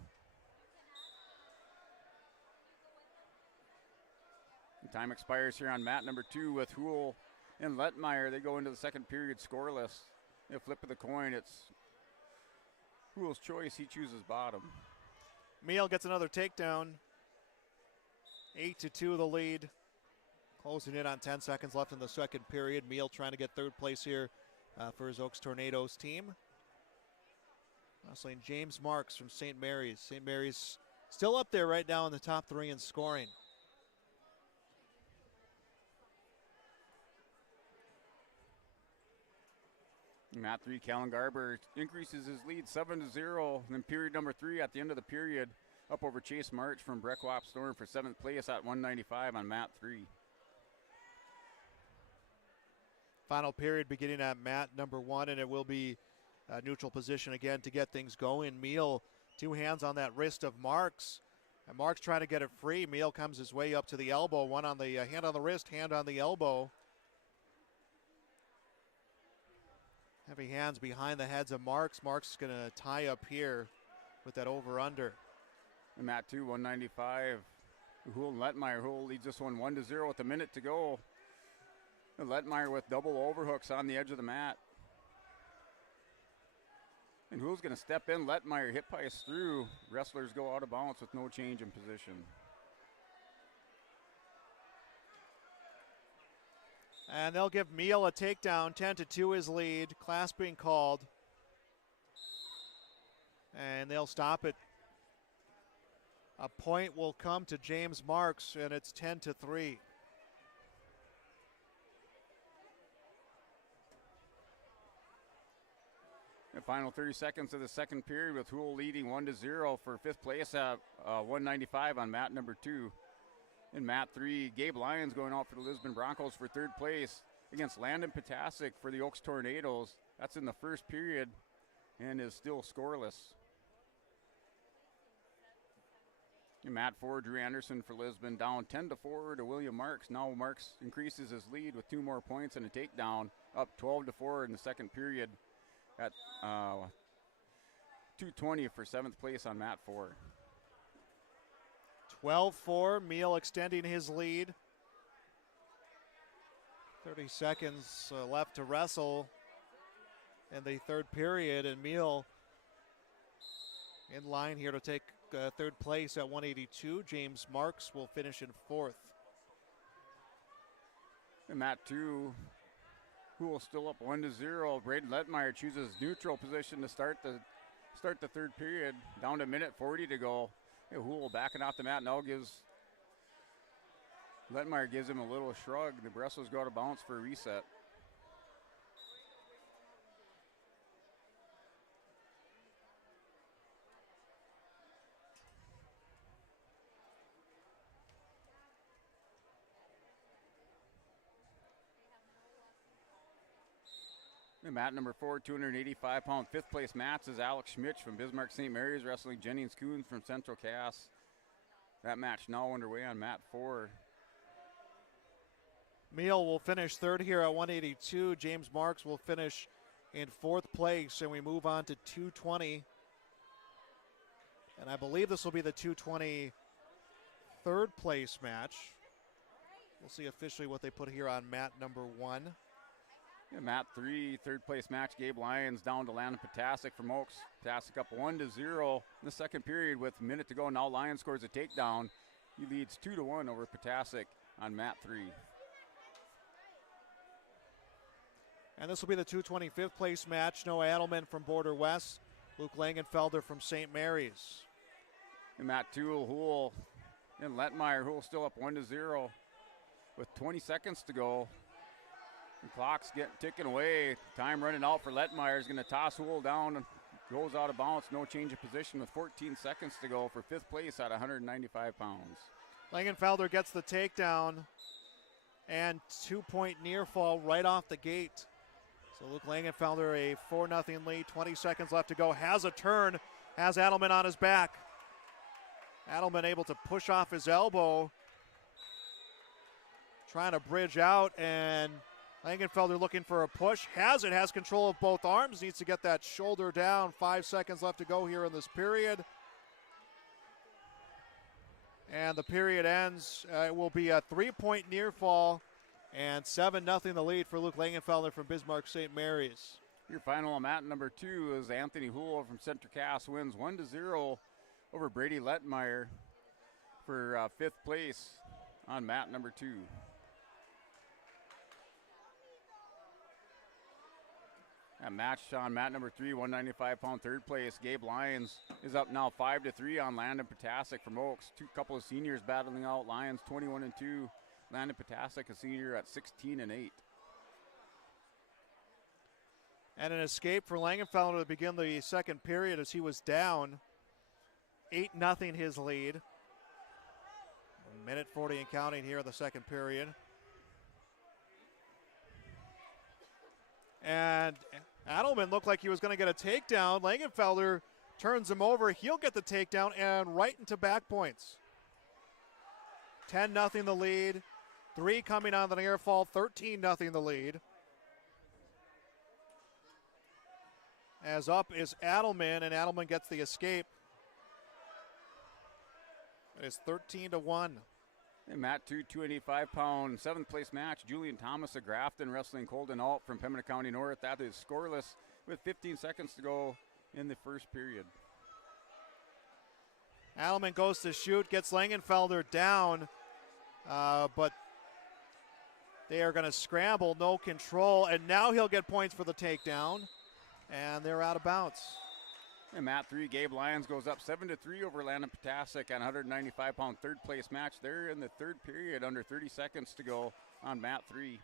And time expires here on mat number 2 with Hool and Lettmeyer. They go into the second period scoreless. A flip of the coin, it's Hool's choice. He chooses bottom. Meehl gets another takedown. 8-2 the lead. Closing in on 10 seconds left in the second period. Meehl trying to get third place here for his Oaks Tornadoes team. Wrestling James Marks from St. Mary's. St. Mary's still up there right now in the top 3 in scoring. Mat 3, Callan Garber increases his lead 7-0. Then period number 3 at the end of the period, up over Chase March from Breckwap Storm for 7th place at 195 on mat 3. Final period beginning at mat number 1, and it will be a neutral position again to get things going. Meehl, 2 hands on that wrist of Marks. And Marks trying to get it free. Meehl comes his way up to the elbow. One on the hand on the wrist, hand on the elbow. Heavy hands behind the heads of Marks. Marks is going to tie up here with that over-under. And mat 2, 195. Hool and Lettmeyer. Hool leads this one 1-0 with a minute to go. And Lettmeyer with double overhooks on the edge of the mat. And Hool's going to step in. Lettmeyer hip pies through. Wrestlers go out of bounds with no change in position. And they'll give Meehl a takedown. 10-2 his lead. Class being called. And they'll stop it. A point will come to James Marks, and it's 10-3. The final 30 seconds of the second period with Hool leading 1-0 for 5th place at 195 on mat number 2. In mat 3, Gabe Lyons going out for the Lisbon Broncos for 3rd place against Landon Potasic for the Oaks Tornadoes. That's in the first period and is still scoreless. In mat 4, Drew Anderson for Lisbon down 10-4 to William Marks. Now Marks increases his lead with 2 more points and a takedown, up 12-4 in the second period at 220 for 7th place on mat 4. 12-4, Meehl extending his lead. 30 seconds left to wrestle in the third period, and Meehl in line here to take 3rd place at 182. James Marks will finish in 4th. In mat 2, Hool still up 1-0. Braden Lettmeyer chooses neutral position to start the third period. Down to a minute 40 to go. Hool backing off the mat now Lettmeyer gives him a little shrug. The wrestlers go out of bounds for a reset. And mat number 4, 285-pound 5th place match is Alex Schmitz from Bismarck St. Mary's wrestling Jennings Coons from Central Cass. That match now underway on mat 4. Meehl will finish 3rd here at 182. James Marks will finish in 4th place, and we move on to 220. And I believe this will be the 220 3rd place match. We'll see officially what they put here on mat number 1. Yeah, mat 3, 3rd place match. Gabe Lyons down to Landon Potasic from Oaks. Potasic up 1-0 in the second period with a minute to go. Now Lyons scores a takedown. He leads 2-1 over Potasic on mat 3. And this will be the 225th place match. Noah Adelman from Border West. Luke Langenfelder from St. Mary's. And mat 2, Hool and Lettmeyer. Hool still up 1-0 with 20 seconds to go. The clock's ticking away. Time running out for Lettmeyer. Is going to toss Hool down and goes out of bounds. No change of position with 14 seconds to go for 5th place at 195 pounds. Langenfelder gets the takedown. and 2-point near fall right off the gate. So Luke Langenfelder a 4-0 lead, 20 seconds left to go. Has a turn, has Adelman on his back. Adelman able to push off his elbow, trying to bridge out, and Langenfelder looking for a push. Has it, has control of both arms, needs to get that shoulder down. 5 seconds left to go here in this period. And the period ends. It will be a 3-point near fall and 7-0 the lead for Luke Langenfelder from Bismarck St. Mary's. Your final mat number 2 is Anthony Hull from Center Cass wins 1-0 over Brady Lettmeyer for 5th place on mat number 2. That match on mat number 3, 195-pound 3rd place. Gabe Lyons is up now 5-3 on Landon Potasic from Oaks. Couple of seniors battling out. Lyons 21-2. Landon Potasic, a senior, at 16-8. And an escape for Langenfelder to begin the second period as he was down 8-0 his lead. 1:40 and counting here in the second period. And Adelman looked like he was going to get a takedown. Langenfelder turns him over. He'll get the takedown and right into back points. 10-0 the lead. 3 coming on the near fall. 13-0 the lead. As up is Adelman, and Adelman gets the escape. It is 13-1. And mat 2, 285-pound, 7th place match. Julian Thomas of Grafton wrestling Colden Alt from Pembina County North. That is scoreless with 15 seconds to go in the first period. Adelman goes to shoot, gets Langenfelder down, but they are going to scramble, no control, and now he'll get points for the takedown, and they're out of bounds. And mat 3, Gabe Lyons goes up 7-3 over Landon Potasic on 195-pound 3rd place match. They're in the 3rd period, under 30 seconds to go on mat 3.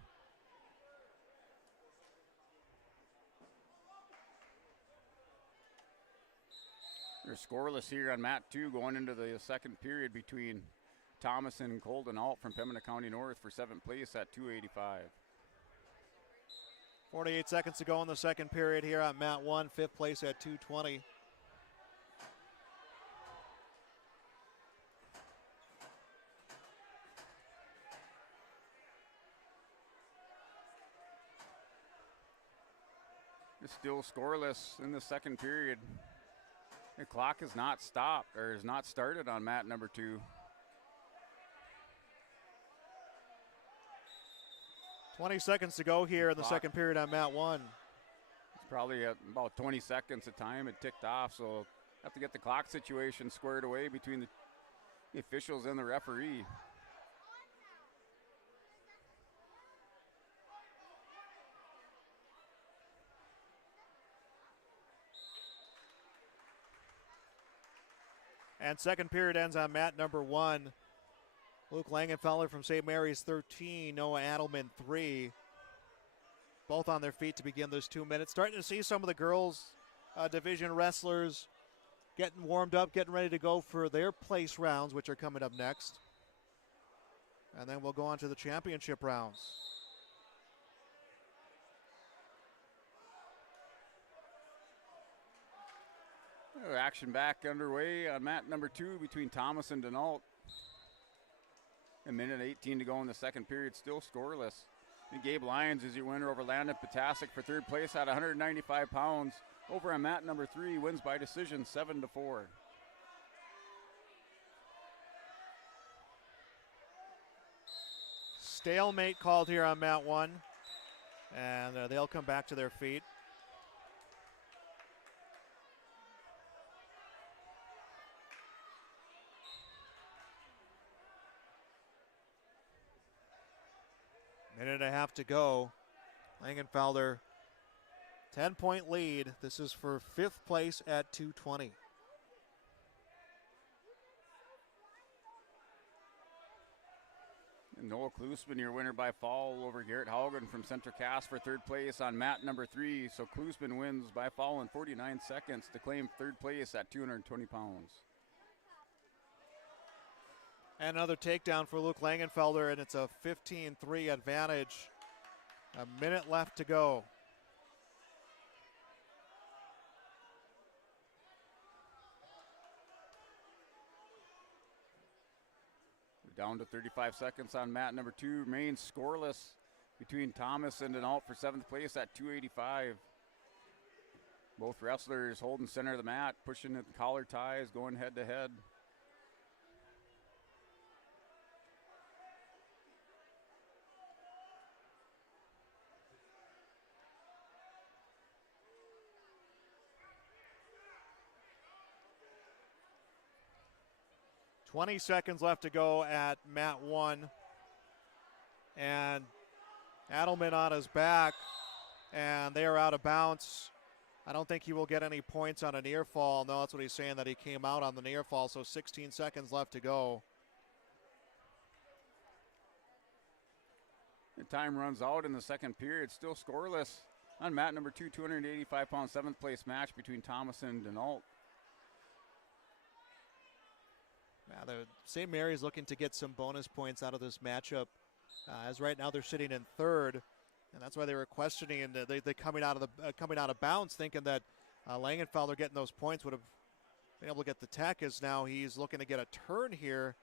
They're scoreless here on mat 2 going into the 2nd period between Thomas and Colden Alt from Pembina County North for 7th place at 285. 48 seconds to go in the second period here on mat 1, 5th place at 220. It's still scoreless in the second period. The clock has not stopped, or has not started on mat number 2. 20 seconds to go here in the second period on mat 1. It's probably at about 20 seconds of time it ticked off, so have to get the clock situation squared away between the officials and the referee. And second period ends on mat number 1. Luke Langenfelder from St. Mary's 13, Noah Adelman 3. Both on their feet to begin those 2 minutes. Starting to see some of the girls' division wrestlers getting warmed up, getting ready to go for their place rounds, which are coming up next. And then we'll go on to the championship rounds. Action back underway on mat number 2 between Thomas and Denault. 1:18 to go in the second period, still scoreless. And Gabe Lyons is your winner over Landon Potasic for 3rd place at 195 pounds. Over on mat number 3, wins by decision 7-4. Stalemate called here on mat 1. And they'll come back to their feet. Minute and a half to go. Langenfelder, 10-point lead. This is for 5th place at 220. And Noah Klusman, your winner by fall over Garrett Haugen from Center Cass for 3rd place on mat number 3. So Klusman wins by fall in 49 seconds to claim 3rd place at 220 pounds. And another takedown for Luke Langenfelder, and it's a 15-3 advantage. A minute left to go. We're down to 35 seconds on mat number 2. Remains scoreless between Thomas and Denault for 7th place at 285. Both wrestlers holding center of the mat, pushing the collar ties, going head to head. "20 seconds left to go at mat 1. And Adelman on his back, and they are out of bounds. I don't think he will get any points on a near fall. No, that's what he's saying, that he came out on the near fall, so 16 seconds left to go. The time runs out in the second period, still scoreless on mat number 2, 285-pound 7th place match between Thomas and Denault. Yeah, the St. Mary's looking to get some bonus points out of this matchup, as right now they're sitting in third, and that's why they were questioning and they coming out of bounds, thinking that Langenfelder getting those points would have been able to get the tech. As now he's looking to get a turn here,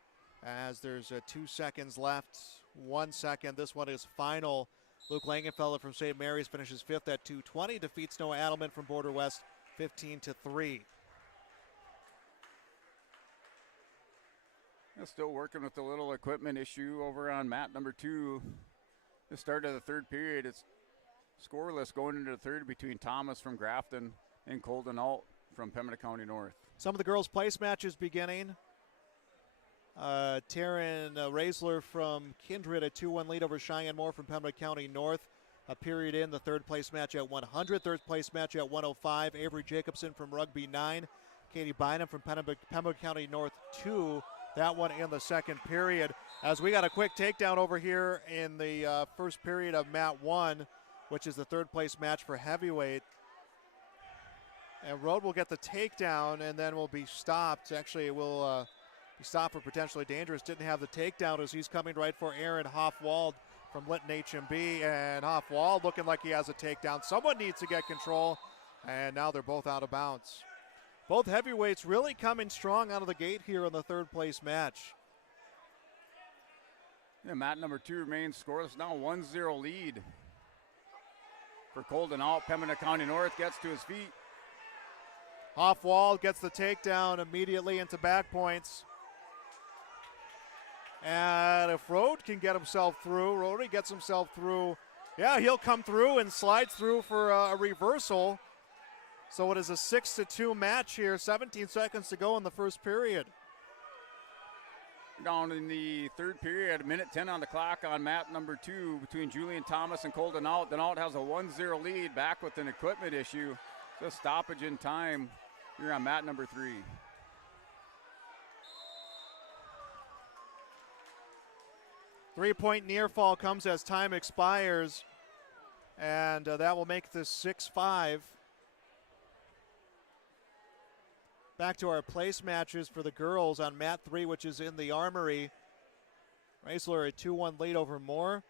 as there's 2 seconds left, 1 second. This one is final. Luke Langenfelder from St. Mary's finishes 5th at 220, defeats Noah Adelman from Border West 15-3. Still working with the little equipment issue over on mat number 2. The start of the third period, it's scoreless going into the third between Thomas from Grafton and Cole Denault from Pembina County North. Some of the girls' place matches beginning. Taryn Raisler from Kindred, a 2-1 lead over Cheyenne Moore from Pembina County North. A period in the third place match at 100. Third place match at 105. Avery Jacobson from Rugby 9. Katie Bynum from Pembina County North 2. That one in the second period. As we got a quick takedown over here in the first period of mat 1, which is the third place match for heavyweight. And Rode will get the takedown and then will be stopped. Actually, it will be stopped for potentially dangerous. Didn't have the takedown as he's coming right for Aaron Hoffwald from Lytton HMB. And Hoffwald looking like he has a takedown. Someone needs to get control. And now they're both out of bounds. Both heavyweights really coming strong out of the gate here in the third place match. Yeah, mat number 2 remains scoreless. Now 1-0 lead for Cole Denault. Pembina County North gets to his feet. Hoffwald gets the takedown immediately into back points. And if Rode can get himself through, Rode gets himself through. Yeah, he'll come through and slides through for a reversal. So it is a 6-2 match here. 17 seconds to go in the first period. Down in the third period, 1:10 on the clock on mat number 2 between Julian Thomas and Cole Denault. Denault has a 1-0 lead, back with an equipment issue. Just stoppage in time here on mat number 3. Three-point near fall comes as time expires. And that will make this 6-5. Back to our place matches for the girls on mat 3, which is in the Armory. Raisler a 2-1 lead over Moore.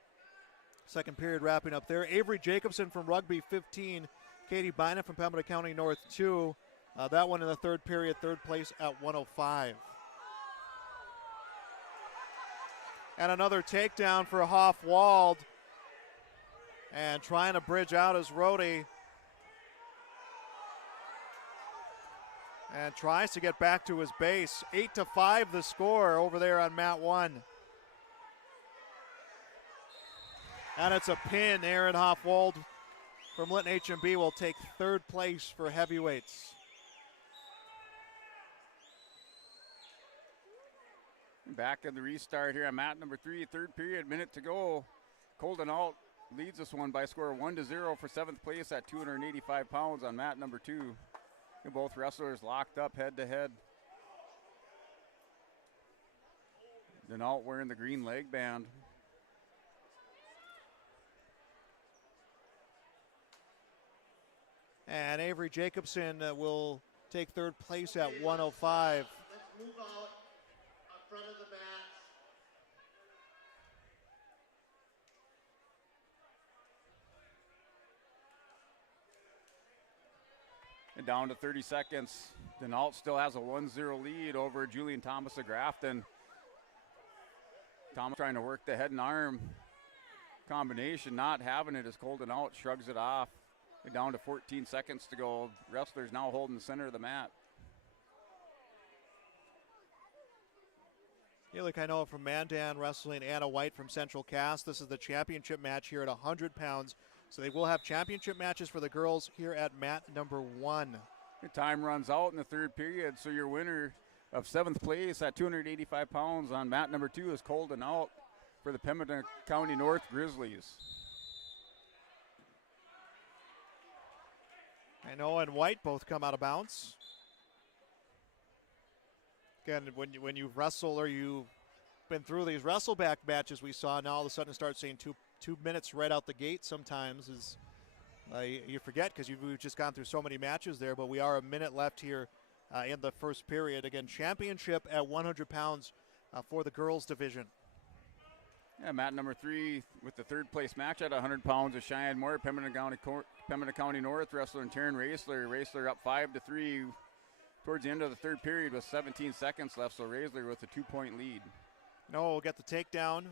Second period wrapping up there. Avery Jacobson from Rugby 15. Katie Bynum from Pembina County North 2. That one in the third period, third place at 105. And another takedown for Hoffwald. And trying to bridge out is Rode. And tries to get back to his base. 8-5 the score over there on mat 1. And it's a pin. Aaron Hoffwald from Lytton HMB will take third place for heavyweights. Back in the restart here on mat number 3, third period, minute to go. Cole Denault leads this one by a score of 1-0 for 7th place at 285 pounds on mat number 2. And both wrestlers locked up head to head. Denault wearing the green leg band. And Avery Jacobson will take third place at 105. Let's move out front of the mat. And down to 30 seconds. Denault still has a 1-0 lead over Julian Thomas of Grafton. Thomas trying to work the head and arm combination, not having it as Cole Denault shrugs it off. We're down to 14 seconds to go. Wrestlers now holding the center of the mat. Haley Kainoa from Mandan wrestling Anna White from Central Cass. This is the championship match here at 100 pounds. So they will have championship matches for the girls here at mat number 1. The time runs out in the third period, so your winner of 7th place at 285 pounds on mat number 2 is Cole Denault for the Pembina County North Grizzlies. Kainoa and White both come out of bounds. Again, when you wrestle or you've been through these wrestle back matches we saw, now all of a sudden start seeing two minutes right out the gate sometimes is you forget because we've just gone through so many matches there, but we are a minute left here in the first period. Again, championship at 100 pounds for the girls division. Yeah, mat number 3 with the third place match at 100 pounds is Cheyenne Moore, Pembina County North wrestler, and Taryn Raisler. Raisler up 5-3 towards the end of the third period with 17 seconds left, so Raisler with a 2-point lead. No, will get the takedown.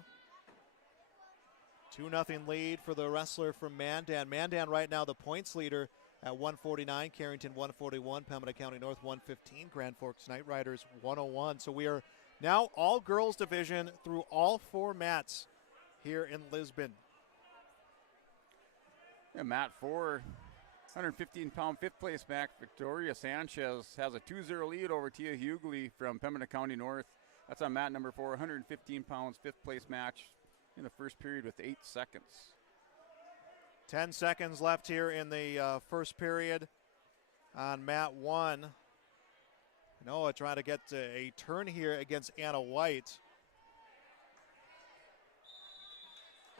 2-0 lead for the wrestler from Mandan. Mandan right now the points leader at 149, Carrington 141, Pembina County North 115, Grand Forks Knight Riders 101. So we are now all girls division through all 4 mats here in Lisbon. Yeah, mat 4, 115-pound 5th place match. Victoria Sanchez has a 2-0 lead over Tia Hughley from Pembina County North. That's on mat number 4, 115 pounds 5th place match in the first period with 8 seconds. 10 seconds left here in the first period on mat 1. Noah trying to get a turn here against Anna White.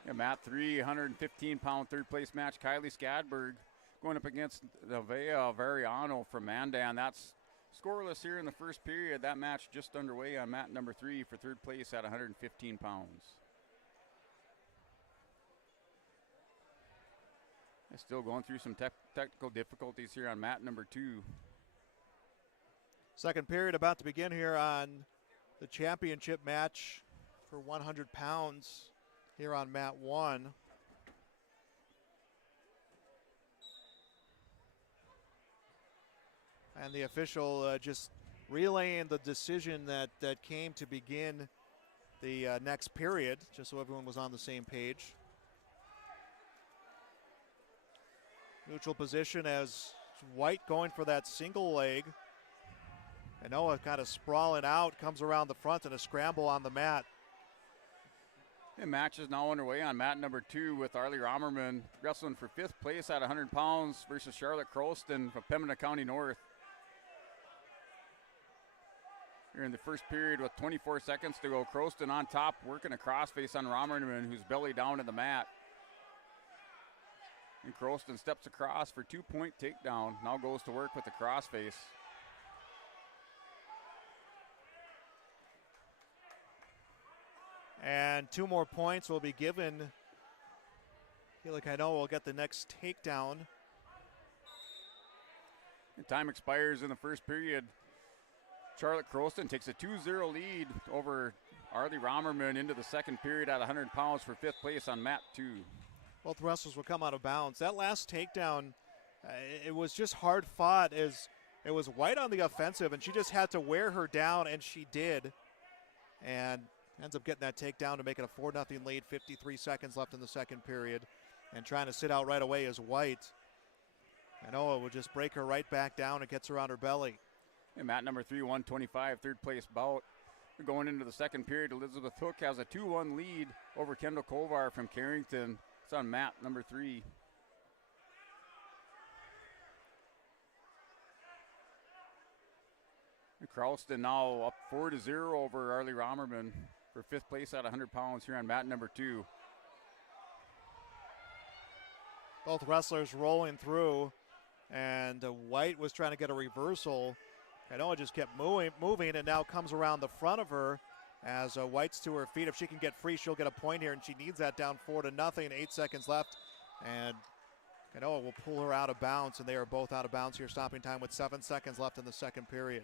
Yeah, mat 3, 115-pound 3rd place match. Kylie Skadberg going up against Nevaeh Variano from Mandan. That's scoreless here in the first period. That match just underway on mat number 3 for 3rd place at 115 pounds. They're still going through some technical difficulties here on mat number 2. Second period about to begin here on the championship match for 100 pounds here on mat 1. And the official just relaying the decision that came to begin the next period, just so everyone was on the same page. Neutral position as White going for that single leg. And Noah kind of sprawling out, comes around the front and a scramble on the mat. The match is now underway on mat number 2 with Arlie Romerman wrestling for 5th place at 100 pounds versus Charlotte Croston from Pembina County North. Here in the first period with 24 seconds to go. Croston on top, working a crossface on Romerman, who's belly down to the mat. And Croston steps across for 2-point takedown. Now goes to work with the crossface. And 2 more points will be given. I feel like I know we'll get the next takedown. And time expires in the first period. Charlotte Croston takes a 2-0 lead over Arlie Romerman into the second period at 100 pounds for 5th place on mat 2. Both wrestlers will come out of bounds. That last takedown, it was just hard fought as it was White on the offensive, and she just had to wear her down, and she did. And ends up getting that takedown to make it a 4-0 lead, 53 seconds left in the second period. And trying to sit out right away is White. And Noah will just break her right back down and gets her on her belly. And mat number 3, 125, 3rd place bout. We're going into the second period. Elizabeth Hook has a 2-1 lead over Kendall Kovar from Carrington. It's on mat number 3. And Charleston now up 4-0 over Arlie Romerman for 5th place at 100 pounds here on mat number 2. Both wrestlers rolling through, and White was trying to get a reversal. Noah just kept moving, and now comes around the front of her as White's to her feet. If she can get free, she'll get a point here, and she needs that down 4-0. 8 seconds left, and Kainoa will pull her out of bounds, and they are both out of bounds here. Stopping time with 7 seconds left in the second period.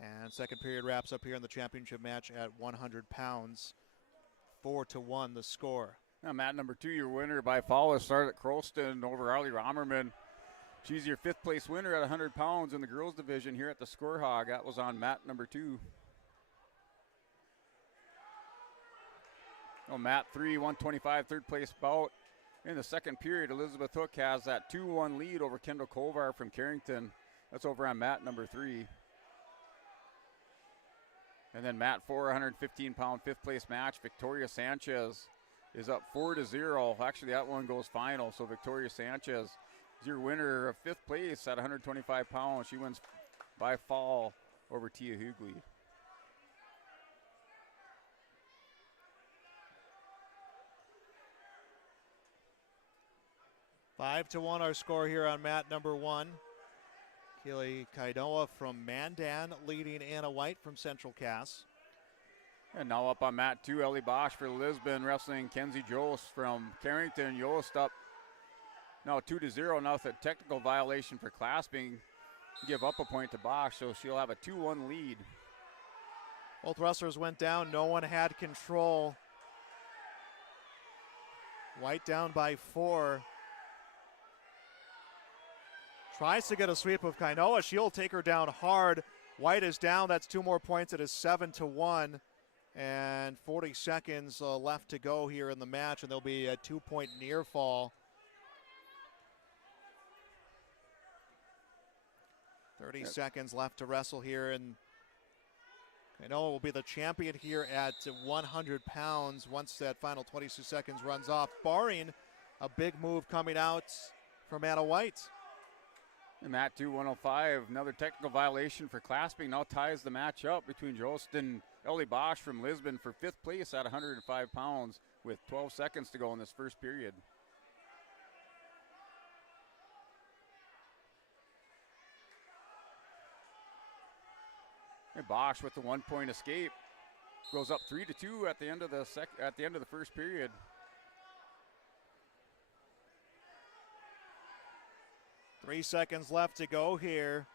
And second period wraps up here in the championship match at 100 pounds. 4-1 the score. Now, Matt, number 2, your winner by foul is Charlotte Crolston over Arlie Romerman. She's your 5th place winner at 100 pounds in the girls division here at the Storhaug. That was on Matt number 2. Oh, Matt 3, 125, 3rd place bout. In the second period, Elizabeth Hook has that 2-1 lead over Kendall Kovar from Carrington. That's over on Matt number 3. And then Matt 4, 115-pound 5th place match. Victoria Sanchez is up 4-0. Actually, that one goes final. So Victoria Sanchez is your winner of 5th place at 125 pounds. She wins by fall over Tia Hughley. Five to 1 our score here on mat number 1. Keely Kainoa from Mandan leading Anna White from Central Cass. And now up on mat 2, Ellie Bosch for Lisbon wrestling Kenzie Jost from Carrington. Jost up now 2-0. Now with a technical violation for clasping, give up a point to Bosch, so she'll have a 2-1 lead. Both wrestlers went down. No one had control. White down by 4. Tries to get a sweep of Kainoa. She'll take her down hard. White is down. That's 2 more points. It is 7-1. And 40 seconds left to go here in the match, and there'll be a 2-point near fall. 30 seconds left to wrestle here, and Kainoa will be the champion here at 100 pounds once that final 22 seconds runs off, barring a big move coming out from Anna White. And Matt 2, 105, another technical violation for clasping now ties the match up between Jost and Ellie Bosch from Lisbon for 5th place at 105 pounds with 12 seconds to go in this first period. And Bosch with the 1-point escape goes up 3-2 at the end of the first period. Three seconds left to go here.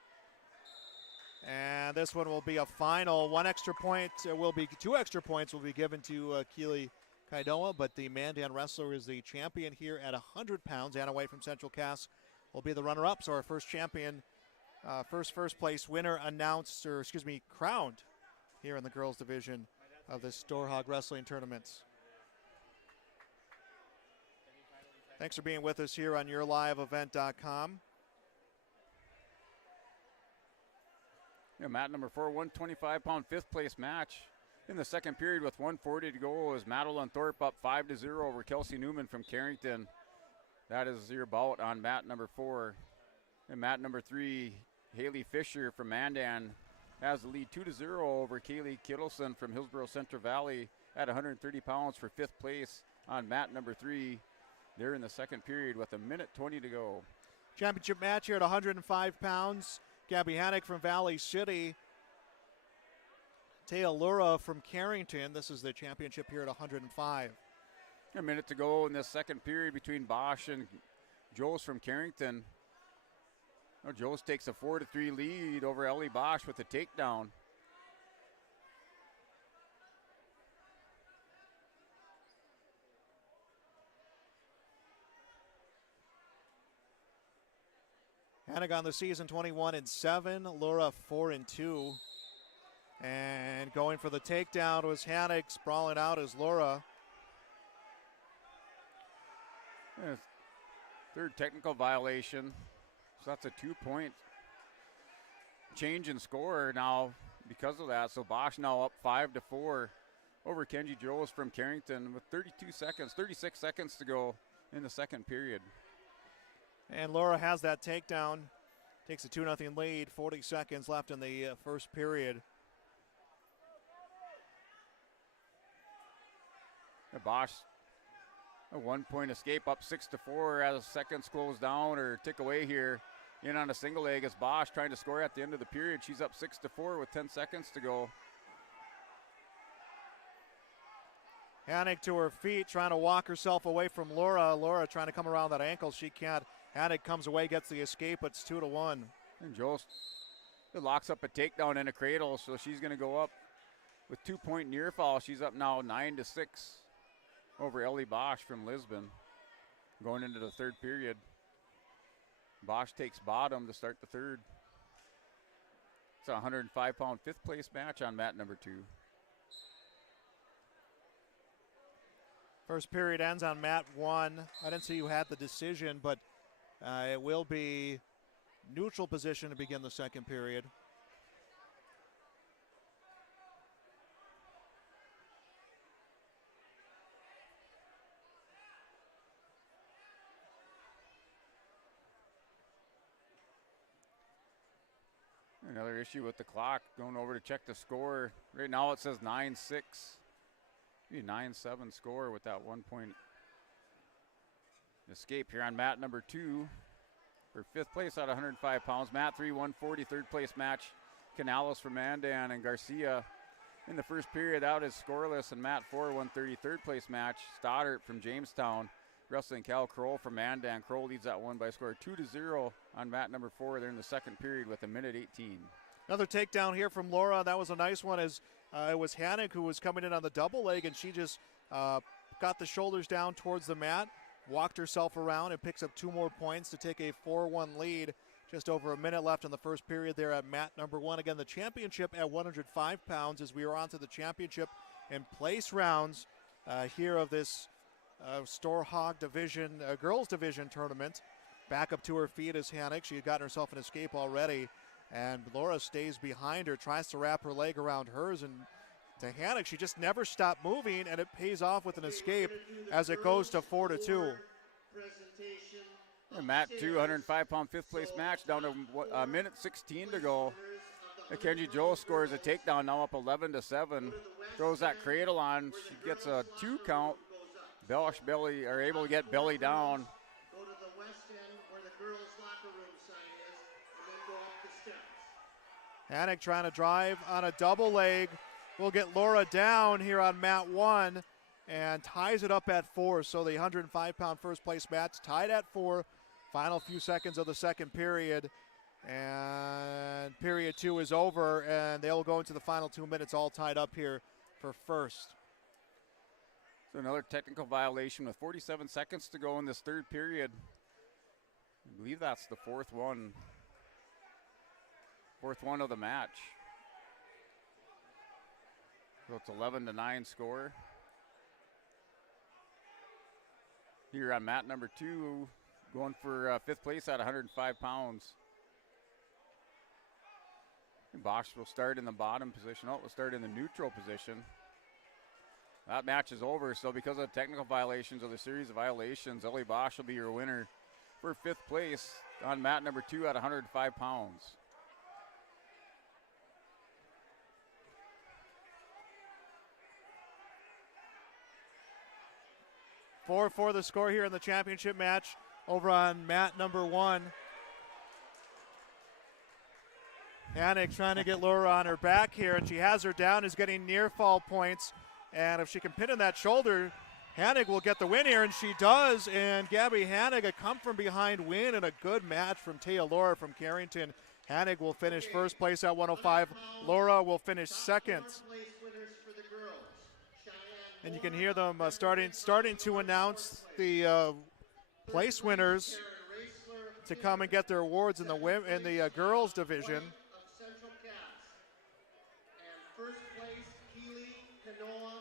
And this one will be a final. 1 extra point will be 2 extra points will be given to Keely Kainoa, but the Mandan wrestler is the champion here at 100 pounds. Anna White from Central Cass will be the runner-up. So our first champion, first place winner crowned here in the girls division of the Storhaug Wrestling Tournaments. Thanks for being with us here on YourLiveEvent.com. Yeah, Matt number 4, 125-pound 5th place match. In the second period with 1:40 to go is Madeline Thorpe up 5-0 over Kelsey Newman from Carrington. That is your bout on mat number 4. And mat number 3, Haley Fisher from Mandan has the lead 2-0 over Kaylee Kittleson from Hillsborough Central Valley at 130 pounds for 5th place on mat number 3. They're in the second period with 1:20 to go. Championship match here at 105 pounds. Gabby Haddock from Valley City. Taya Lura from Carrington. This is the championship here at 105. A minute to go in this second period between Bosch and Jost from Carrington. Now Jost takes a 4-3 lead over Ellie Bosch with a takedown. Haddock on the season 21-7. Laura 4-2. And going for the takedown was Haddock. Sprawling out is Laura. Yeah, third technical violation. So that's a 2-point change in score now because of that. So Bosch now up 5-4 over Kenji Jost from Carrington with 36 seconds to go in the second period. And Laura has that takedown. Takes a 2-0 lead. 40 seconds left in the first period. And Bosch, a 1-point escape up 6-4 as seconds close down or tick away here. In on a single leg as Bosch trying to score at the end of the period. She's up 6-4 with 10 seconds to go. Hanig to her feet, trying to walk herself away from Laura. Laura trying to come around that ankle. She can't. Hanig comes away, gets the escape, but it's 2-1. And Jost locks up a takedown in a cradle, so she's going to go up with 2-point near fall. She's up now 9-6 over Ellie Bosch from Lisbon going into the third period. Bosch takes bottom to start the third. It's a 105-pound fifth place match on mat number 2. First period ends on mat 1. I didn't see who had the decision, but it will be neutral position to begin the second period. Another issue with the clock. Going over to check the score. Right now it says 9-6. Maybe 9-7 score with that 1-point escape here on mat number 2 for fifth place at 105 pounds. Mat 3, 140, third place match. Canales from Mandan and Garcia in the first period out is scoreless. And mat 4, 130, third place match. Stoddart from Jamestown wrestling Cal Kroll from Mandan. Kroll leads that one by a score of 2-0 on mat number 4. They're in the second period with 1:18. Another takedown here from Laura. That was a nice one as it was Hanig who was coming in on the double leg, and she just got the shoulders down towards the mat, walked herself around, and picks up 2 more points to take a 4-1 lead. Just over a minute left in the first period there at mat number 1. Again, the championship at 105 pounds as we are on to the championship and place rounds here of this Storhaug division, girls division tournament. Back up to her feet is Hanig. She had gotten herself an escape already. And Laura stays behind her, tries to wrap her leg around hers, and to Hanig, she just never stopped moving, and it pays off with an escape as it goes to 4-2. And mat 2, 105-pound fifth place match, down to a minute 16 to go. Mackenzie Joe scores a takedown, now up 11-7. Throws that cradle on, she gets a 2 count. Bellish belly are able to get belly down. Go to the west end where the girls' locker room sign is, and then go up the steps. Hanig trying to drive on a double leg. Will get Laura down here on mat 1 and ties it up at 4. So the 105-pound first place match tied at 4. Final few seconds of the second period. And period 2 is over, and they'll go into the final 2 minutes all tied up here for first. So another technical violation with 47 seconds to go in this third period. I believe that's the fourth one of the match. So it's 11-9 score. Here on mat number 2, going for fifth place at 105 pounds. And Bosch will start in the bottom position. We'll start in the neutral position. That match is over, so because of technical violations of the series of violations, Ellie Bosch will be your winner for fifth place on mat number 2 at 105 pounds. For the score here in the championship match over on mat number 1. Hanig trying to get Laura on her back here, and she has her down, is getting near fall points. And if she can pin in that shoulder, Hanig will get the win here, and she does. And Gabby Hanig, a come from behind win and a good match from Taya Laura from Carrington. Hanig will finish first place at 105. Laura will finish second. And you can hear them starting to announce the place winners to come and get their awards in the girls division. First place, Keely Kanoa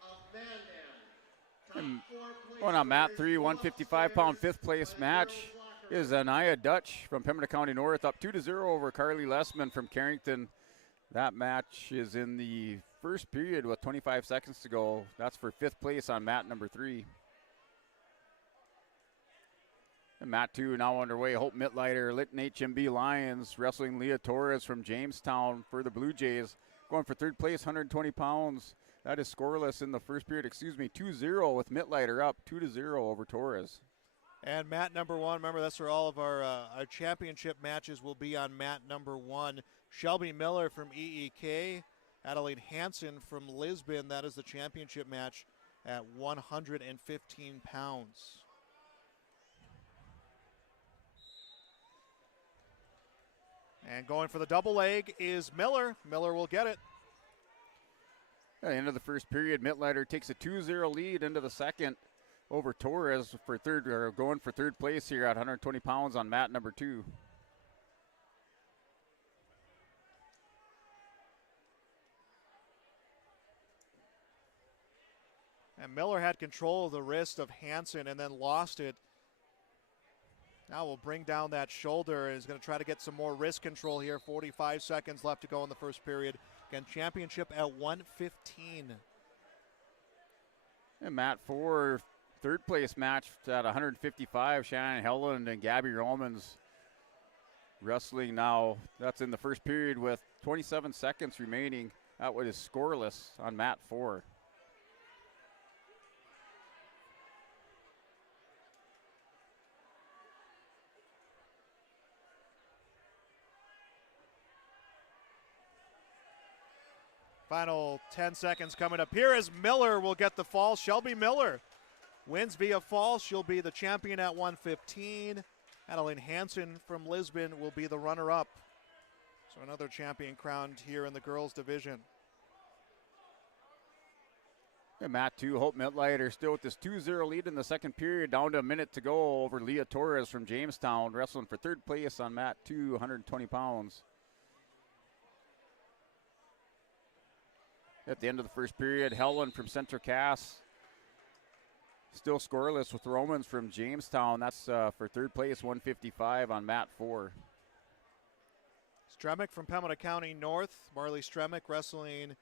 of Mandan. And going on mat 3, 155-pound fifth place match is Anaya Dutch from Pembina County North, up 2-0 over Carly Lessman from Carrington. That match is in the first period with 25 seconds to go. That's for fifth place on mat number 3. And mat 2 now underway. Hope Mittleiter, Lytton HMB Lions, wrestling Leah Torres from Jamestown for the Blue Jays. Going for third place, 120 pounds. That is scoreless in the first period, 2-0 with Mittleiter up 2-0 over Torres. And mat number 1, remember that's where all of our championship matches will be on mat number 1. Shelby Miller from EEK, Adelaide Hansen from Lisbon, that is the championship match at 115 pounds. And going for the double leg is Miller. Miller will get it. At the end of the first period, Mittleider takes a 2-0 lead into the second over Torres for third, or going for third place here at 120 pounds on mat number 2. And Miller had control of the wrist of Hansen and then lost it. Now we'll bring down that shoulder and is going to try to get some more wrist control here. 45 seconds left to go in the first period. Again, championship at 115. And mat 4, third place match at 155. Shannon Helland and Gabby Romans wrestling now. That's in the first period with 27 seconds remaining. That one is scoreless on mat 4. Final 10 seconds coming up here as Miller will get the fall. Shelby Miller wins via fall. She'll be the champion at 115. Adeline Hansen from Lisbon will be the runner-up. So another champion crowned here in the girls division. And mat 2, Hope Mittleider still with this 2-0 lead in the second period, down to a minute to go over Leah Torres from Jamestown, wrestling for third place on mat 2, 120 pounds. At the end of the first period, Helen from Central Cass still scoreless with Romans from Jamestown. That's for third place, 155 on mat 4. Stremick from Pembina County North. Marley Stremick wrestling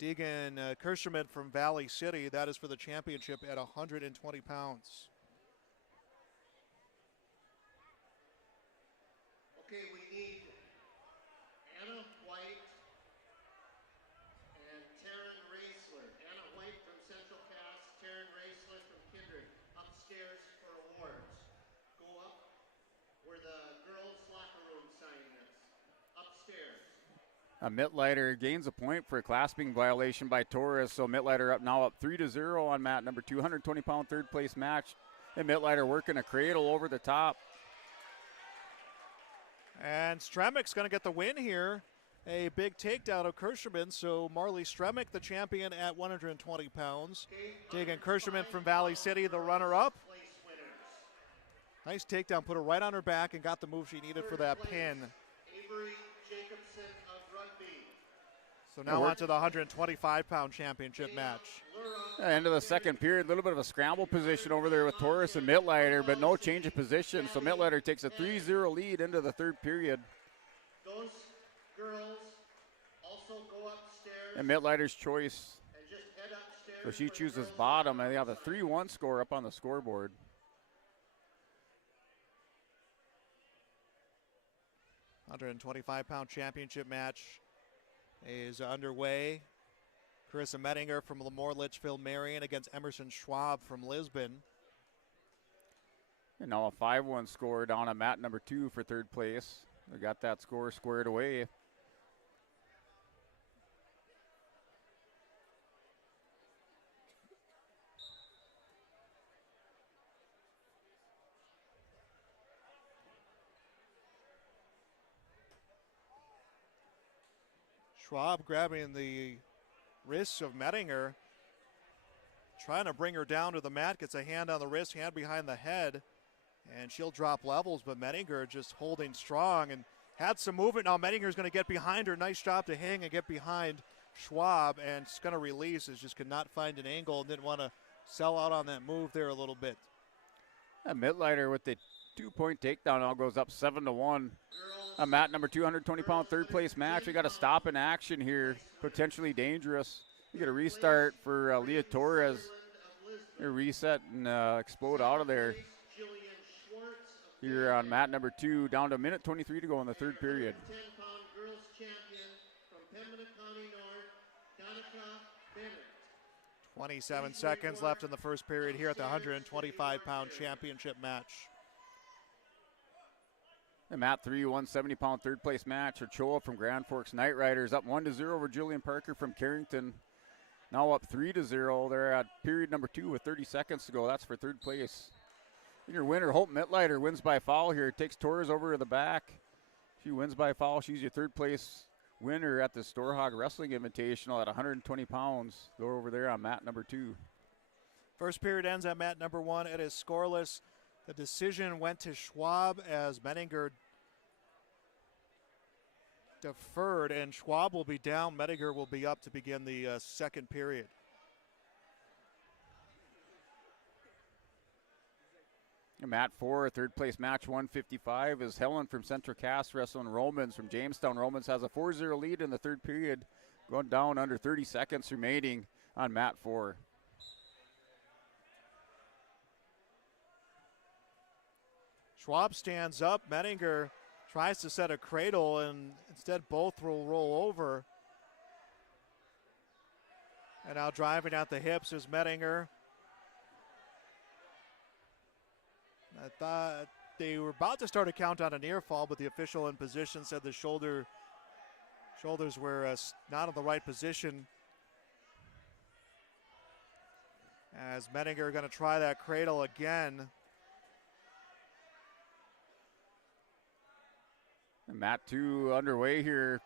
Deegan Kirschman from Valley City. That is for the championship at 120 pounds. Okay, we need Anna White and Taryn Raisler. Anna White from Central Cass, Taryn Raisler from Kindred. Upstairs for awards. Go up where the girls' locker room sign is. Upstairs. Mittleider gains a point for a clasping violation by Torres, so Mittleider now up 3-0 on mat number 2, 120-pound third place match. And Mittleider working a cradle over the top. And Stremick's going to get the win here. A big takedown of Kirschman, so Marley Stremick, the champion at 120 pounds. Deegan Kirschman from Valley City, the runner-up. Nice takedown, put her right on her back and got the move she needed for that pin. Avery Jacobson of Rugby. So now on to the 125-pound championship match. End of the second period, a little bit of a scramble position over there with Torres and Mittleider, but no change of position. So Mittleider takes a 3-0 lead into the third period. Those girls also go upstairs. And Mittleider's choice. And just head upstairs. So she chooses bottom, and they have a 3-1 score up on the scoreboard. $125-pound championship match is underway. Carissa Mettinger from Lemoore Litchfield Marion against Emerson Schwab from Lisbon. And now a 5-1 score down on mat number 2 for third place. We got that score squared away. Schwab grabbing the wrists of Mettinger, trying to bring her down to the mat, gets a hand on the wrist, hand behind the head, and she'll drop levels, but Mettinger just holding strong and had some movement. Now Mettinger's going to get behind her. Nice job to hang and get behind Schwab, and it's going to release, as just could not find an angle and didn't want to sell out on that move there a little bit. And Mittleider with the 2-point takedown now goes up 7-1. Mat number 2, 120-pound third place match. We got a stop in action here, potentially dangerous. We get a restart for Leah Torres. They reset and explode out of there. Here on mat number 2, down to a minute 23 to go in the third period. 10-pound girls champion from Pembina County North, Danica Bennett. 27 seconds left in the first period here at the 125-pound championship match. And mat 3, 170-pound third place match. Ochoa from Grand Forks Knight Riders up 1-0 over Julian Parker from Carrington. Now up 3-0. They're at period number 2 with 30 seconds to go. That's for third place. And your winner, Hope Mittleiter, wins by foul here. Takes Torres over to the back. She wins by foul. She's your third place winner at the Storhaug Wrestling Invitational at 120 pounds. Go over there on mat number 2. First period ends at mat number 1. It is scoreless. The decision went to Schwab as Mettinger deferred, and Schwab will be down. Mettinger will be up to begin the second period. Mat 4, third place match 155 is Helen from Central Cass wrestling Romans from Jamestown. Romans has a 4-0 lead in the third period, going down under 30 seconds remaining on mat 4. Schwab stands up. Mettinger tries to set a cradle, and instead both will roll over. And now driving at the hips is Mettinger. I thought they were about to start a count on a near fall, but the official in position said the shoulders were not in the right position. As Mettinger going to try that cradle again. And mat 2 underway here.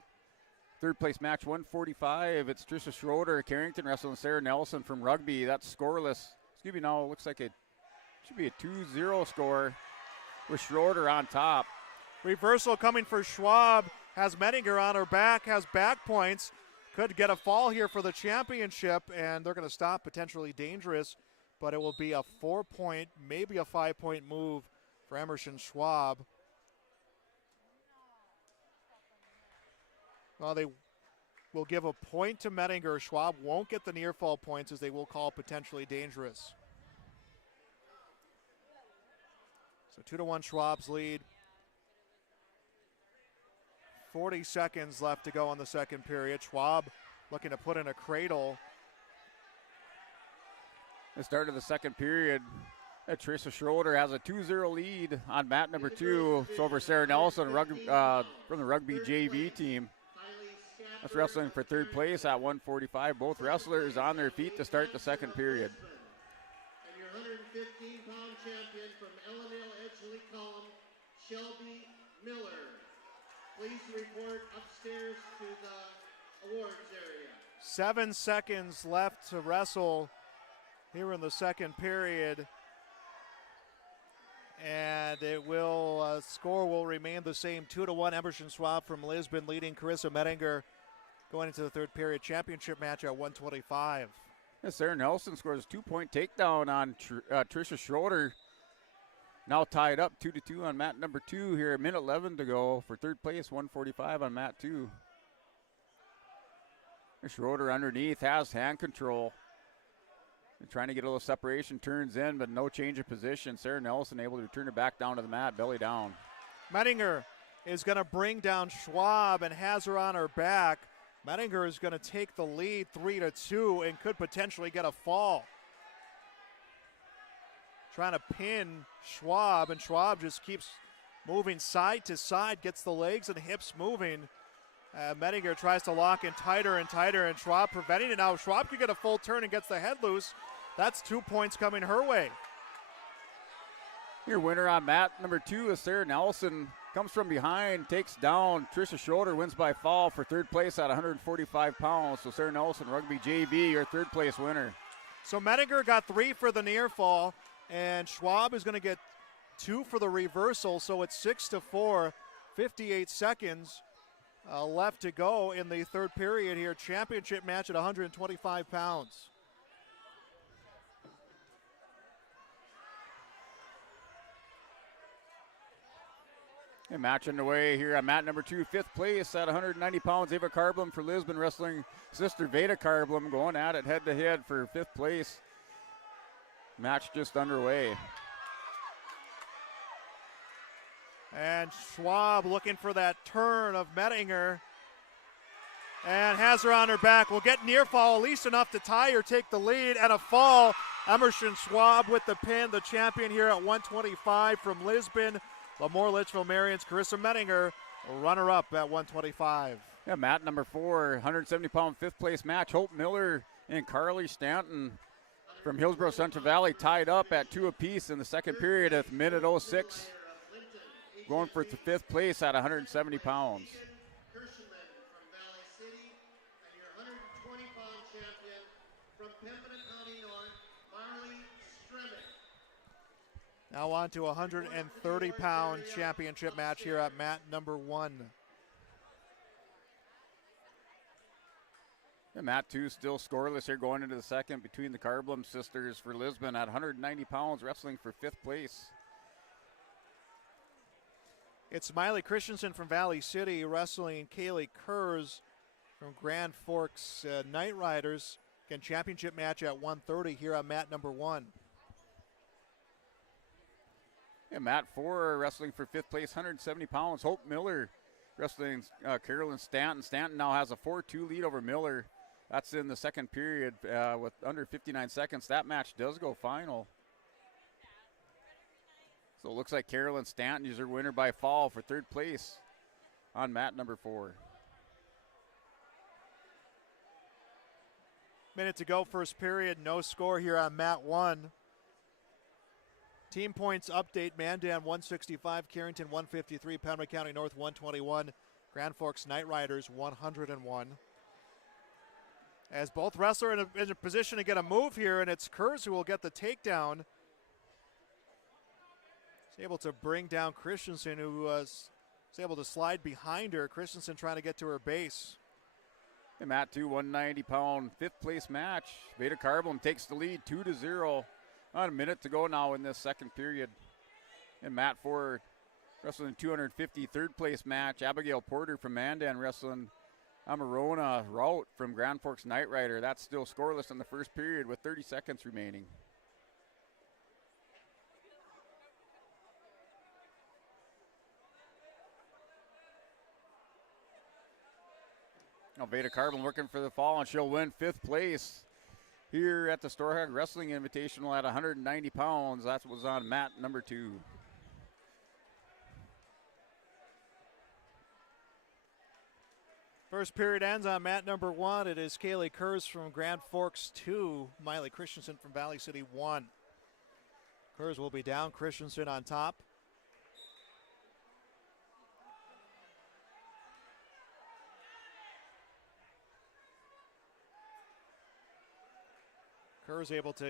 Third place match 145. It's Trisha Schroeder, Carrington wrestling Sarah Nelson from Rugby. That's scoreless. Excuse me, now it looks like it should be a 2-0 score with Schroeder on top. Reversal coming for Schwab. Has Mettinger on her back, has back points. Could get a fall here for the championship, and they're going to stop potentially dangerous, but it will be a 4-point, maybe a 5-point move for Emerson Schwab. Well, they will give a point to Mettinger. Schwab won't get the near fall points, as they will call potentially dangerous. So 2-1 Schwab's lead. 40 seconds left to go in the second period. Schwab looking to put in a cradle. The start of the second period, Trisha Schroeder has a 2-0 lead on mat number 2. It's over Sarah Nelson from the Rugby JV team. That's wrestling for third place at 145. Both wrestlers on their feet to start the second period. And your 115-pound champion from Ellenville Edgeley Column, Shelby Miller. Please report upstairs to the awards area. 7 seconds left to wrestle here in the second period. And it will, score will remain the same, 2-1. Emerson Schwab from Lisbon leading Carissa Mettinger going into the third period. Championship match at 125. Sarah Nelson scores a 2-point takedown on Trisha Schroeder. Now tied up 2-2 on mat number 2 here. A minute 11 to go for third place, 145 on mat 2. Schroeder underneath has hand control. And trying to get a little separation, turns in, but no change of position. Sarah Nelson able to turn it back down to the mat, belly down. Mettinger is going to bring down Schwab and has her on her back. Mettinger is going to take the lead 3-2 and could potentially get a fall. Trying to pin Schwab, and Schwab just keeps moving side to side, gets the legs and hips moving. Mettinger tries to lock in tighter and tighter, and Schwab preventing it. Now Schwab could get a full turn and gets the head loose. That's 2 points coming her way. Your winner on mat number 2 is Sarah Nelson. Comes from behind, takes down Trisha Schroeder, wins by fall for third place at 145 pounds. So Sarah Nelson, Rugby JV, your third place winner. So Mettinger got 3 for the near fall, and Schwab is going to get 2 for the reversal. So it's 6-4, 58 seconds left to go in the third period here. Championship match at 125 pounds. And match underway here on mat number 2, fifth place at 190 pounds. Ava Carblum for Lisbon wrestling sister Veda Carblum going at it head to head for fifth place. Match just underway. And Schwab looking for that turn of Mettinger. And has her on her back. Will get near fall, at least enough to tie or take the lead. And a fall. Emerson Schwab with the pin, the champion here at 125 from Lisbon. Lemoore Litchfield Marion's Carissa Mettinger, runner-up at 125. Yeah, mat number 4, 170-pound fifth place match. Hope Miller And Carly Stanton from Hillsborough Central Valley tied up at 2 apiece in the second period at minute 06. Going for the 5th place at 170 pounds. Now on to a 130-pound championship match here at mat number 1. And mat 2 still scoreless here going into the second between the Carblum sisters for Lisbon at 190 pounds, wrestling for 5th place. It's Miley Christensen from Valley City wrestling Kaylee Kurz from Grand Forks Knight Riders. Again, championship match at 130 here on mat number 1. And mat 4 wrestling for 5th place, 170 pounds. Hope Miller wrestling Carolyn Stanton. Stanton now has a 4-2 lead over Miller. That's in the second period with under 59 seconds. That match does go final. So it looks like Carolyn Stanton is her winner by fall for 3rd place on mat number 4. Minute to go, first period. No score here on mat 1. Team points update: Mandan 165, Carrington 153, Pembroke County North 121, Grand Forks Knight Riders 101. As both wrestlers in a position to get a move here, and it's Kurz who will get the takedown. He's able to bring down Christensen, who was able to slide behind her. Christensen trying to get to her base. And mat 2, 190-pound 5th place match. Veda Carblum takes the lead 2-0. About a minute to go now in this second period. And mat 4 wrestling 250 3rd place match. Abigail Porter from Mandan wrestling Amarona Rout from Grand Forks Knight Rider. That's still scoreless in the first period with 30 seconds remaining. Now Veda Carblum working for the fall, and she'll win 5th place here at the Storhaug Wrestling Invitational at 190 pounds. That was on mat number 2. First period ends on mat number 1. It is Kaylee Kurz from Grand Forks 2, Miley Christensen from Valley City 1. Kurz will be down, Christensen on top. Kurz able to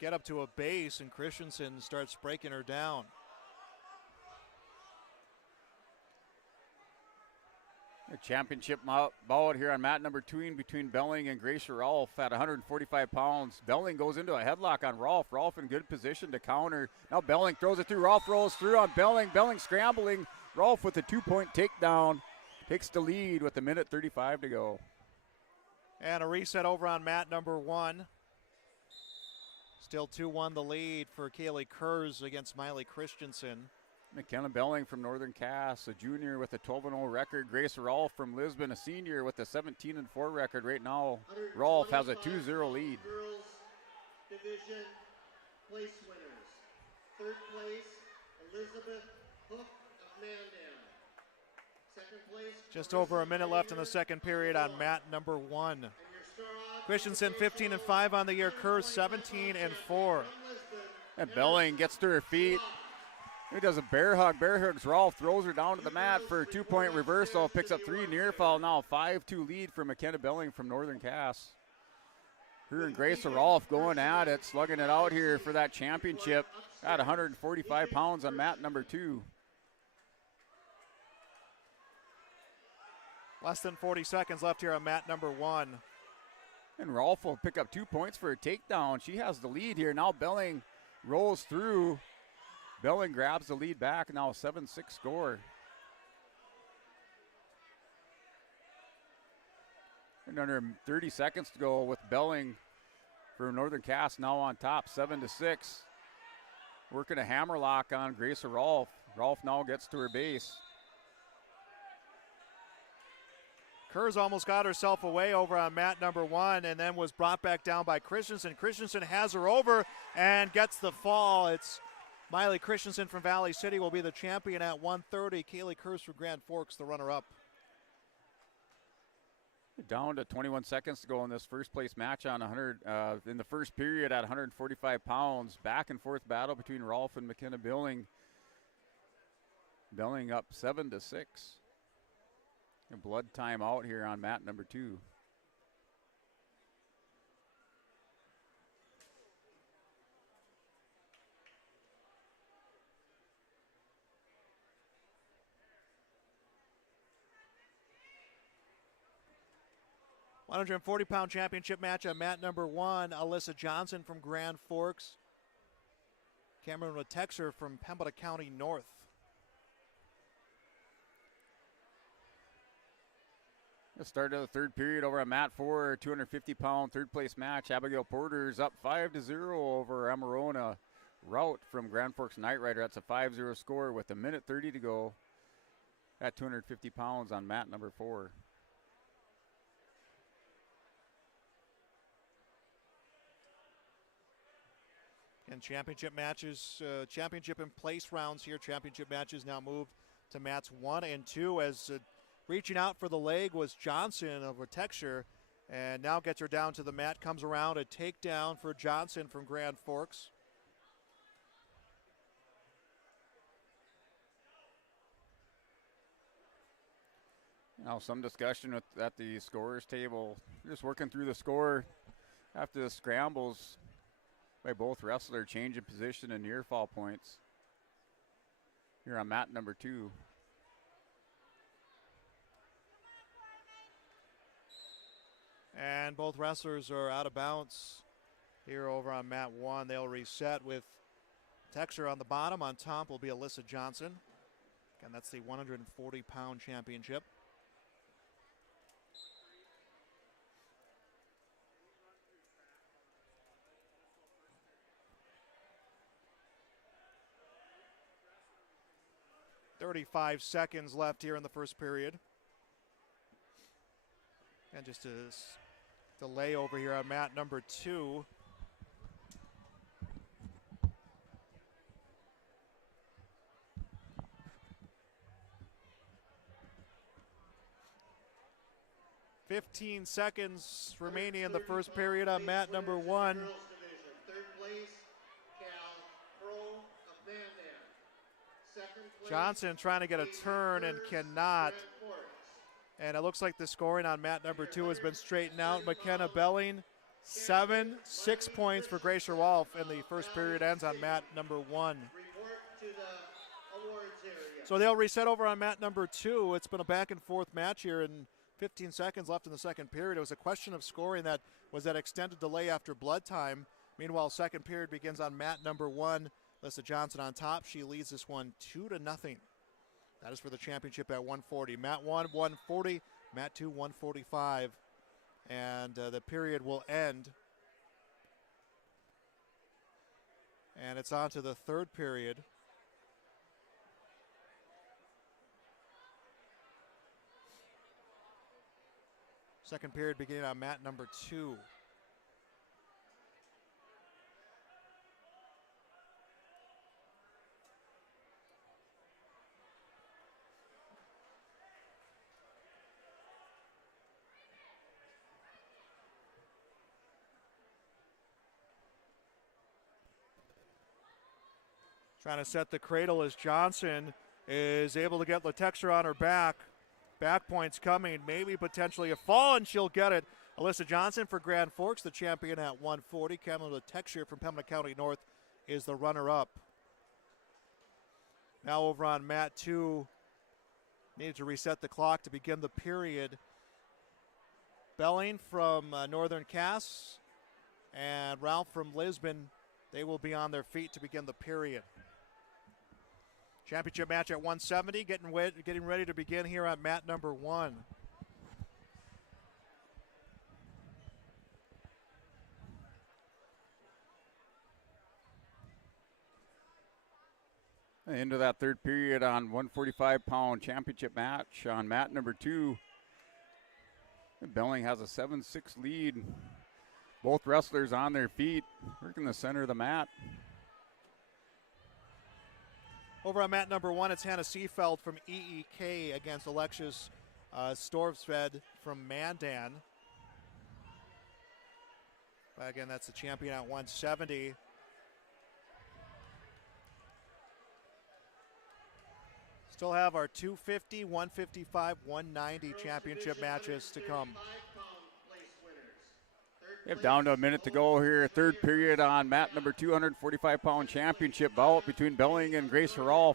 get up to a base, and Christensen starts breaking her down. The championship bout here on mat number 2 between Belling and Gracia Rolfe at 145 pounds. Belling goes into a headlock on Rolfe. Rolfe in good position to counter. Now Belling throws it through. Rolfe rolls through on Belling. Belling scrambling. Rolfe with a 2-point takedown. Takes the lead with 1:35 to go. And a reset over on mat number 1. Still 2-1 the lead for Kaylee Kurz against Miley Christensen. McKenna Belling from Northern Cass, a junior with a 12-0 record. Grace Rolfe from Lisbon, a senior with a 17-4 record. Right now, Rolfe has a 2-0 lead. Girls Division place winners. 3rd place, Elizabeth Hook of Mandan. 2nd place, Just over a minute left in the second period on mat number 1. Christensen 15-5 on the year. Kurz 17-4. And Belling gets to her feet. He does a bear hug. Bear hugs Rolfe, throws her down to the mat for a 2-point reversal. Picks up 3 near fall. Now 5-2 lead for McKenna Belling from Northern Cass. Her and Grace Rolfe going at it, slugging it out here for that championship at 145 pounds on mat number 2. Less than 40 seconds left here on mat number 1. And Rolfe will pick up 2 points for a takedown. She has the lead here. Now Belling rolls through. Belling grabs the lead back. Now a 7-6 score. And under 30 seconds to go with Belling for Northern Cass now on top, 7-6. Working a hammerlock on Grace Rolfe. Rolfe now gets to her base. Kurz almost got herself away over on mat number 1 and then was brought back down by Christensen. Christensen has her over and gets the fall. It's Miley Christensen from Valley City will be the champion at 130. Kaylee Kurz from Grand Forks, the runner-up. Down to 21 seconds to go in this first place match on 100 in the first period at 145 pounds. Back and forth battle between Rolf and McKenna Billing. Billing up 7-6. And blood time out here on mat number 2. £140 championship match on mat number 1. Alyssa Johnson from Grand Forks. Cameron Texer from Pembina County North. The start of the third period over on mat 4, 250-pound third place match. Abigail Porter's up 5-0 over Amarona. Rout from Grand Forks Knight Rider. That's a 5-0 score with 1:30 to go at 250 pounds on mat number 4. And championship matches, championship and place rounds here. Championship matches now moved to mats 1 and 2 as reaching out for the leg was Johnson of Texer, and now gets her down to the mat. Comes around a takedown for Johnson from Grand Forks. Now some discussion at the scorers table. Just working through the score after the scrambles by both wrestlers, changing position and near fall points here on mat number 2. And both wrestlers are out of bounds here over on mat 1. They'll reset with Texer on the bottom. On top will be Alyssa Johnson. Again, that's the 140-pound championship. .35 seconds left here in the first period. And just a delay over here on mat number 2. .15 seconds remaining in the first period on mat number 1. Third place, Cal Pro of Van Dam. Second place, Johnson trying to get a turn and cannot. And it looks like the scoring on mat number 2 has been straightened out. McKenna Belling, 6 points for Grace Rolf, and the first period ends on mat number 1. So they'll reset over on mat number 2. It's been a back and forth match here, and 15 seconds left in the second period. It was a question of scoring that was that extended delay after blood time. Meanwhile, second period begins on mat number 1. Alyssa Johnson on top. She leads this one 2-0. That is for the championship at 140. Mat 1, 140. Mat 2, 145. And the period will end. And it's on to the third period. Second period beginning on mat number 2. Trying to set the cradle as Johnson is able to get Letexter on her back. Back points coming, maybe potentially a fall, and she'll get it. Alyssa Johnson for Grand Forks, the champion at 140. Cameron Letexter from Pembina County North is the runner-up. Now over on mat 2, needed to reset the clock to begin the period. Belling from Northern Cass and Ralph from Lisbon, they will be on their feet to begin the period. Championship match at 170, getting ready to begin here on mat number 1. Into that third period on 145-pound championship match on mat number 2. Belling has a 7-6 lead. Both wrestlers on their feet, working the center of the mat. Over on mat number 1, it's Hannah Seefeld from EEK against Alexis Storhaug from Mandan. But again, that's the champion at 170. Still have our 250, 155, 190 championship matches to come. We have down to a minute to go here. Third period on mat number 245-pound championship bout between Belling and Grace Herolf.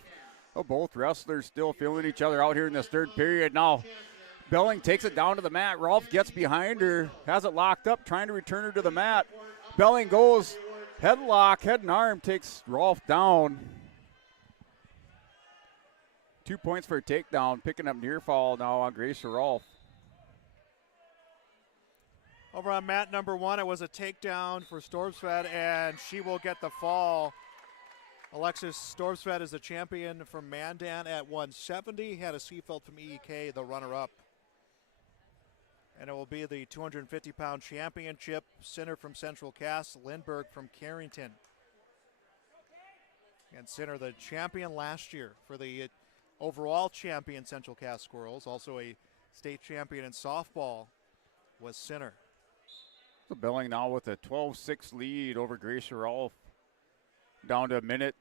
Oh, both wrestlers still feeling each other out here in this third period. Now, Belling takes it down to the mat. Rolf gets behind her, has it locked up, trying to return her to the mat. Belling goes headlock, head and arm, takes Rolf down. 2 points for a takedown, picking up near fall now on Grace Herolf. Over on mat number 1, it was a takedown for Storhaug, and she will get the fall. Alexis Storhaug is the champion from Mandan at 170. Had a Seafeld from EEK, the runner-up. And it will be the 250-pound championship. Sinner from Central Cass, Lindbergh from Carrington. And Sinner, the champion last year for the overall champion Central Cass Squirrels. Also a state champion in softball was Sinner. So Belling now with a 12-6 lead over Grace Herolf. Down to a minute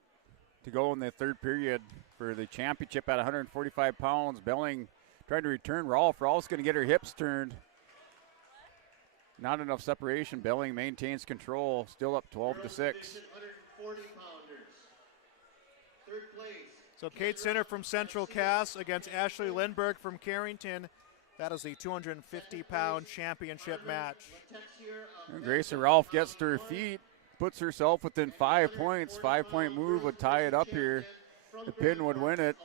to go in the third period for the championship at 145 pounds. Belling trying to return Rolf. Rolf's going to get her hips turned. Not enough separation. Belling maintains control. Still up 12-6. So Kate Sinner from Central Cass against Ashley Lindbergh from Carrington. That is the 250-pound championship match. And Grace Herolf gets to her feet, puts herself within 5 points. 5-point move would tie it up here. The pin would win it.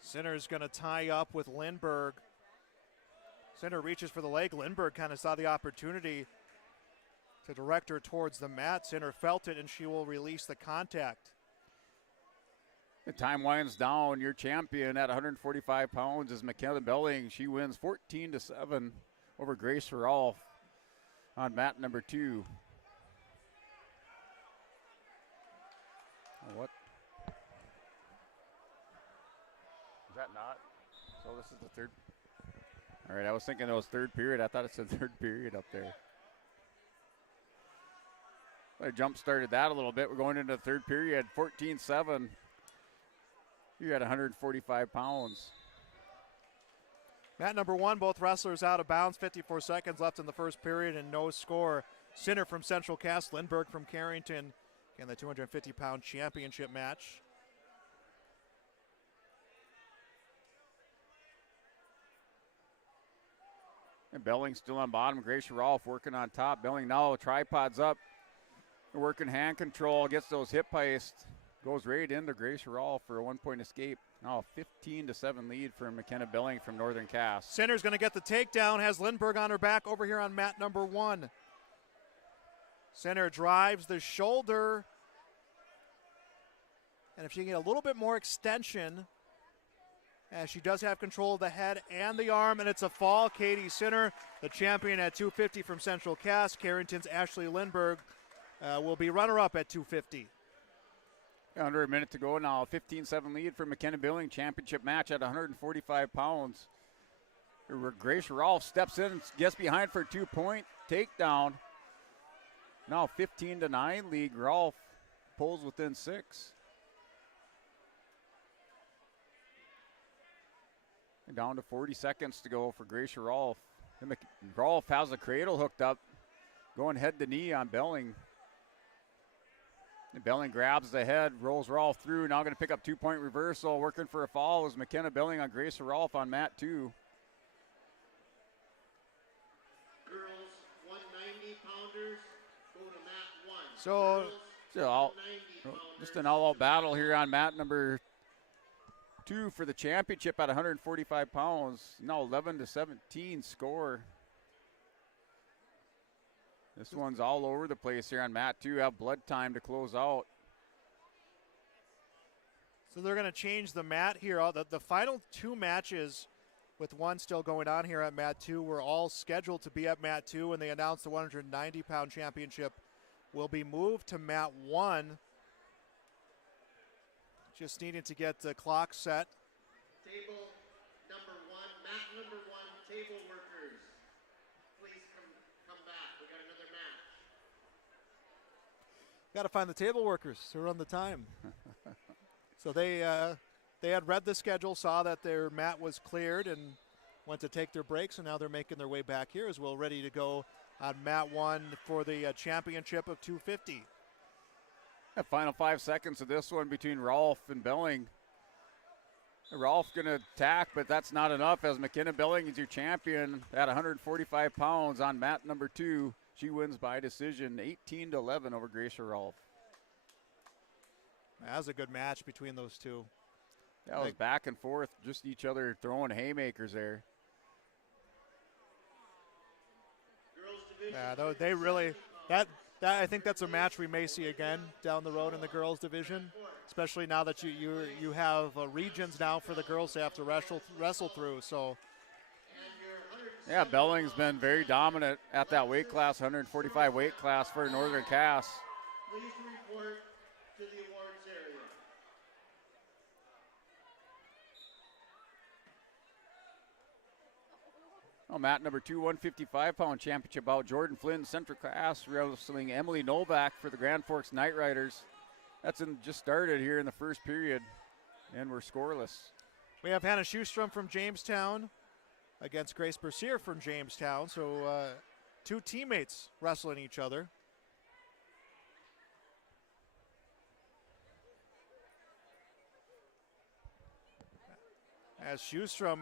Sinner's going to tie up with Lindbergh. Sinner reaches for the leg. Lindbergh kind of saw the opportunity to direct her towards the mat. Sinner felt it, and she will release the contact. The time winds down. Your champion at 145 pounds is McKenna Belling. She wins 14-7 over Grace Herolf on mat number 2. What? Is that not? So this is the third. All right, I was thinking it was third period. I thought it said third period up there. I jump-started that a little bit. We're going into the third period, 14-7. You're at 145 pounds. Mat number 1, both wrestlers out of bounds. 54 seconds left in the first period and no score. Sinner from Central Cass, Lindbergh from Carrington. Again, the 250-pound championship match. And Belling still on bottom. Grace Herolf working on top. Belling now tripods up. Working hand control, gets those hip heists, goes right into Grace Herolf for a 1-point escape. Now 15-7 lead for McKenna Belling from Northern Cass. Sinner's going to get the takedown, has Lindbergh on her back over here on mat number 1. Sinner drives the shoulder. And if she can get a little bit more extension, as she does have control of the head and the arm, and it's a fall. Katie Sinner, the champion at 250 from Central Cass. Carrington's Ashley Lindbergh will be runner-up at 250. Under a minute to go now. 15-7 lead for McKenna Belling. Championship match at 145 pounds. Grace Herolf steps in and gets behind for a 2-point takedown. Now 15-9 lead. Rolf pulls within 6. And down to 40 seconds to go for Grace Herolf. Rolf has the cradle hooked up, going head to knee on Belling. And Belling grabs the head, rolls Rolf through. Now going to pick up 2-point reversal. Working for a fall is McKenna Belling on Grace Herolf on mat 2. Girls 190-pounders go to mat 1. So just an all-out battle here on mat number 2 for the championship at 145 pounds. Now 11-17 score. This one's all over the place here on mat 2. Have blood time to close out. So they're going to change the mat here. The final 2 matches with one still going on here at Mat 2. We're all scheduled to be at Mat 2, and they announced the 190-pound championship will be moved to Mat 1. Just needing to get the clock set. Table number 1, mat number 1, table workers. Please come back. We got another match. Got to find the table workers to run the time. So they had read the schedule, saw that their mat was cleared, and went to take their breaks, and now they're making their way back here as well, ready to go on Mat 1 for the championship of 250. The final 5 seconds of this one between Rolfe and Belling. Rolfe going to attack, but that's not enough as McKenna Belling is your champion at 145 pounds on mat number 2. She wins by decision 18-11 over Gracia Rolfe. That was a good match between those two. That was back and forth, just each other throwing haymakers there. Yeah, they really, that I think that's a match we may see again down the road in the girls division, especially now that you have regions now for the girls to have to wrestle through. So. Yeah, Belling's been very dominant at that weight class, 145 weight class for Northern Cass. Please report to the awards area. Oh, mat number 2, 155-pound championship bout. Jordan Flynn, Central Class, wrestling Emily Novak for the Grand Forks Night Riders. That's just started here in the first period, and we're scoreless. We have Hannah Schustrom from Jamestown against Grace Bercier from Jamestown. So two teammates wrestling each other. As Schustrom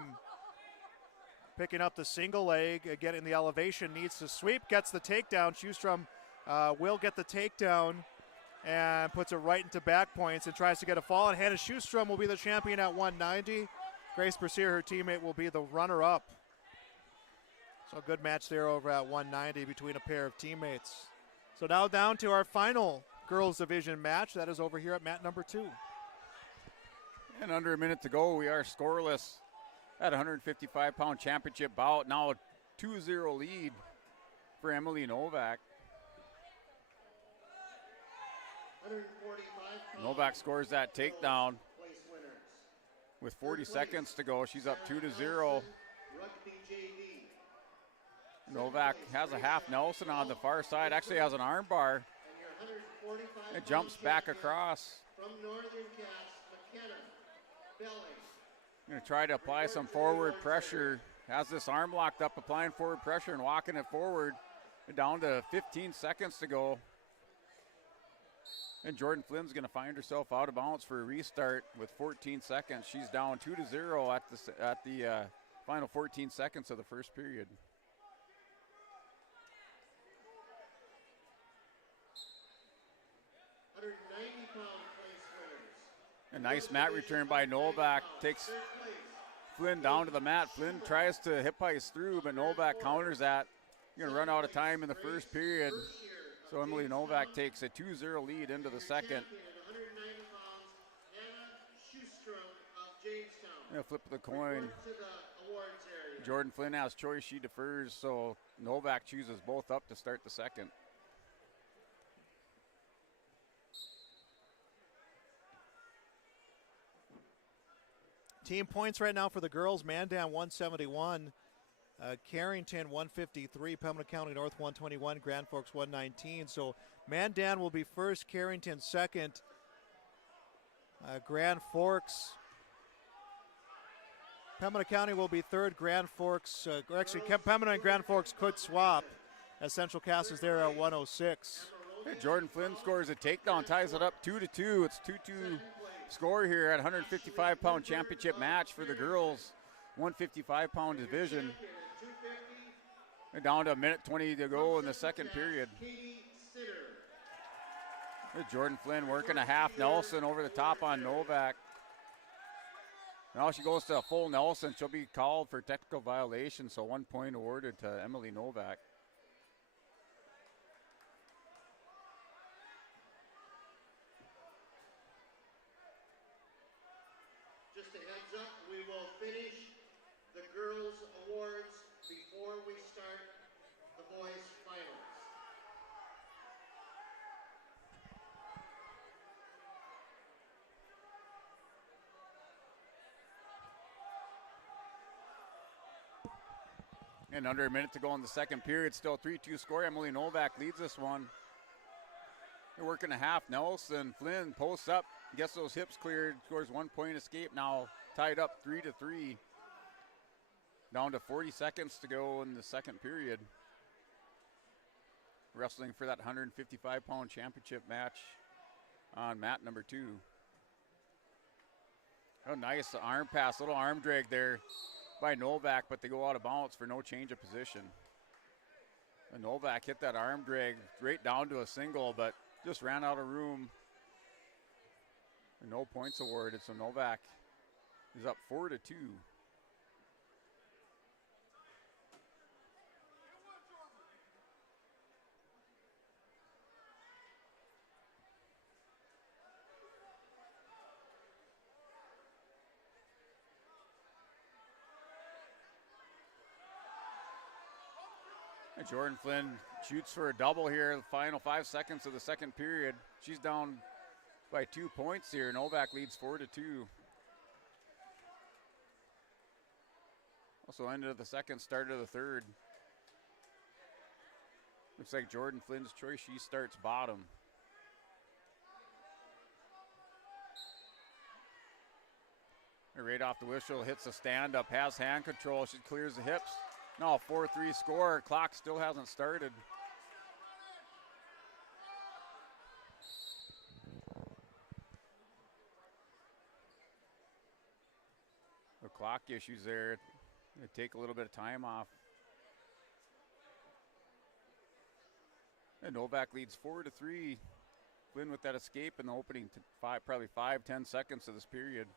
picking up the single leg, getting the elevation, needs to sweep, gets the takedown. Schustrom will get the takedown and puts it right into back points and tries to get a fall. And Hannah Schustrom will be the champion at 190. Grace Bercier, her teammate, will be the runner-up. So a good match there over at 190 between a pair of teammates. So now down to our final girls division match. That is over here at mat number 2. And under a minute to go, we are scoreless at 155-pound championship bout. Now a 2-0 lead for Emily Novak. Novak scores that takedown with 40 seconds to go. She's up 2-0. Novak has a half Nelson on the far side, actually has an arm bar. It jumps back across. From Northern Cass, McKenna Belling. Going to try to apply some forward pressure. Has this arm locked up, applying forward pressure and walking it forward. Down to 15 seconds to go. And Jordan Flynn's going to find herself out of bounds for a restart with 14 seconds. She's down 2-0 at the final 14 seconds of the first period. A nice mat return by Novak. Takes Flynn down to the mat. Flynn tries to hip ice through, but Novak counters that. You're going to run out of time in the first period. So Emily Novak takes a 2-0 lead into the second. Flip of the coin. Jordan Flynn has choice. She defers, so Novak chooses both up to start the second. Team points right now for the girls. Mandan 171, Carrington 153, Pembina County North 121, Grand Forks 119. So Mandan will be first, Carrington second. Grand Forks, Pembina County will be third. Grand Forks, Pembina and Grand Forks could swap as Central Cass is there at 106. Hey, Jordan Flynn scores a takedown, ties it up 2-2. It's 2-2 score here at 155-pound championship match for the girls, 155-pound division. And down to a minute 20 to go in the second period. Jordan Flynn working a half Nelson over the top on Novak. Now she goes to a full Nelson. She'll be called for technical violation, so 1 point awarded to Emily Novak. Just a heads up, we will finish the girls' awards before we start the boys' finals. And under a minute to go in the second period, still 3-2 score. Emily Novak leads this one. They're working a half. Nelson Flynn posts up, gets those hips cleared, scores 1 point escape. Now tied up 3-3. Down to 40 seconds to go in the second period. Wrestling for that 155-pound championship match on mat number 2. Oh, nice arm pass, little arm drag there by Novak, but they go out of bounds for no change of position. And Novak hit that arm drag right down to a single, but just ran out of room. And no points awarded, so Novak is up 4-2. And Jordan Flynn shoots for a double here, the final 5 seconds of the second period. She's down by 2 points here. Novak leads 4-2. Also end of the second, start of the third. Looks like Jordan Flynn's choice. She starts bottom. Right off the whistle, hits a stand-up, has hand control. She clears the hips. No, 4-3 score. Clock still hasn't started. The clock issues there. They take a little bit of time off. And Novak leads 4-3. Flynn with that escape in the opening probably 5-10 seconds of this period.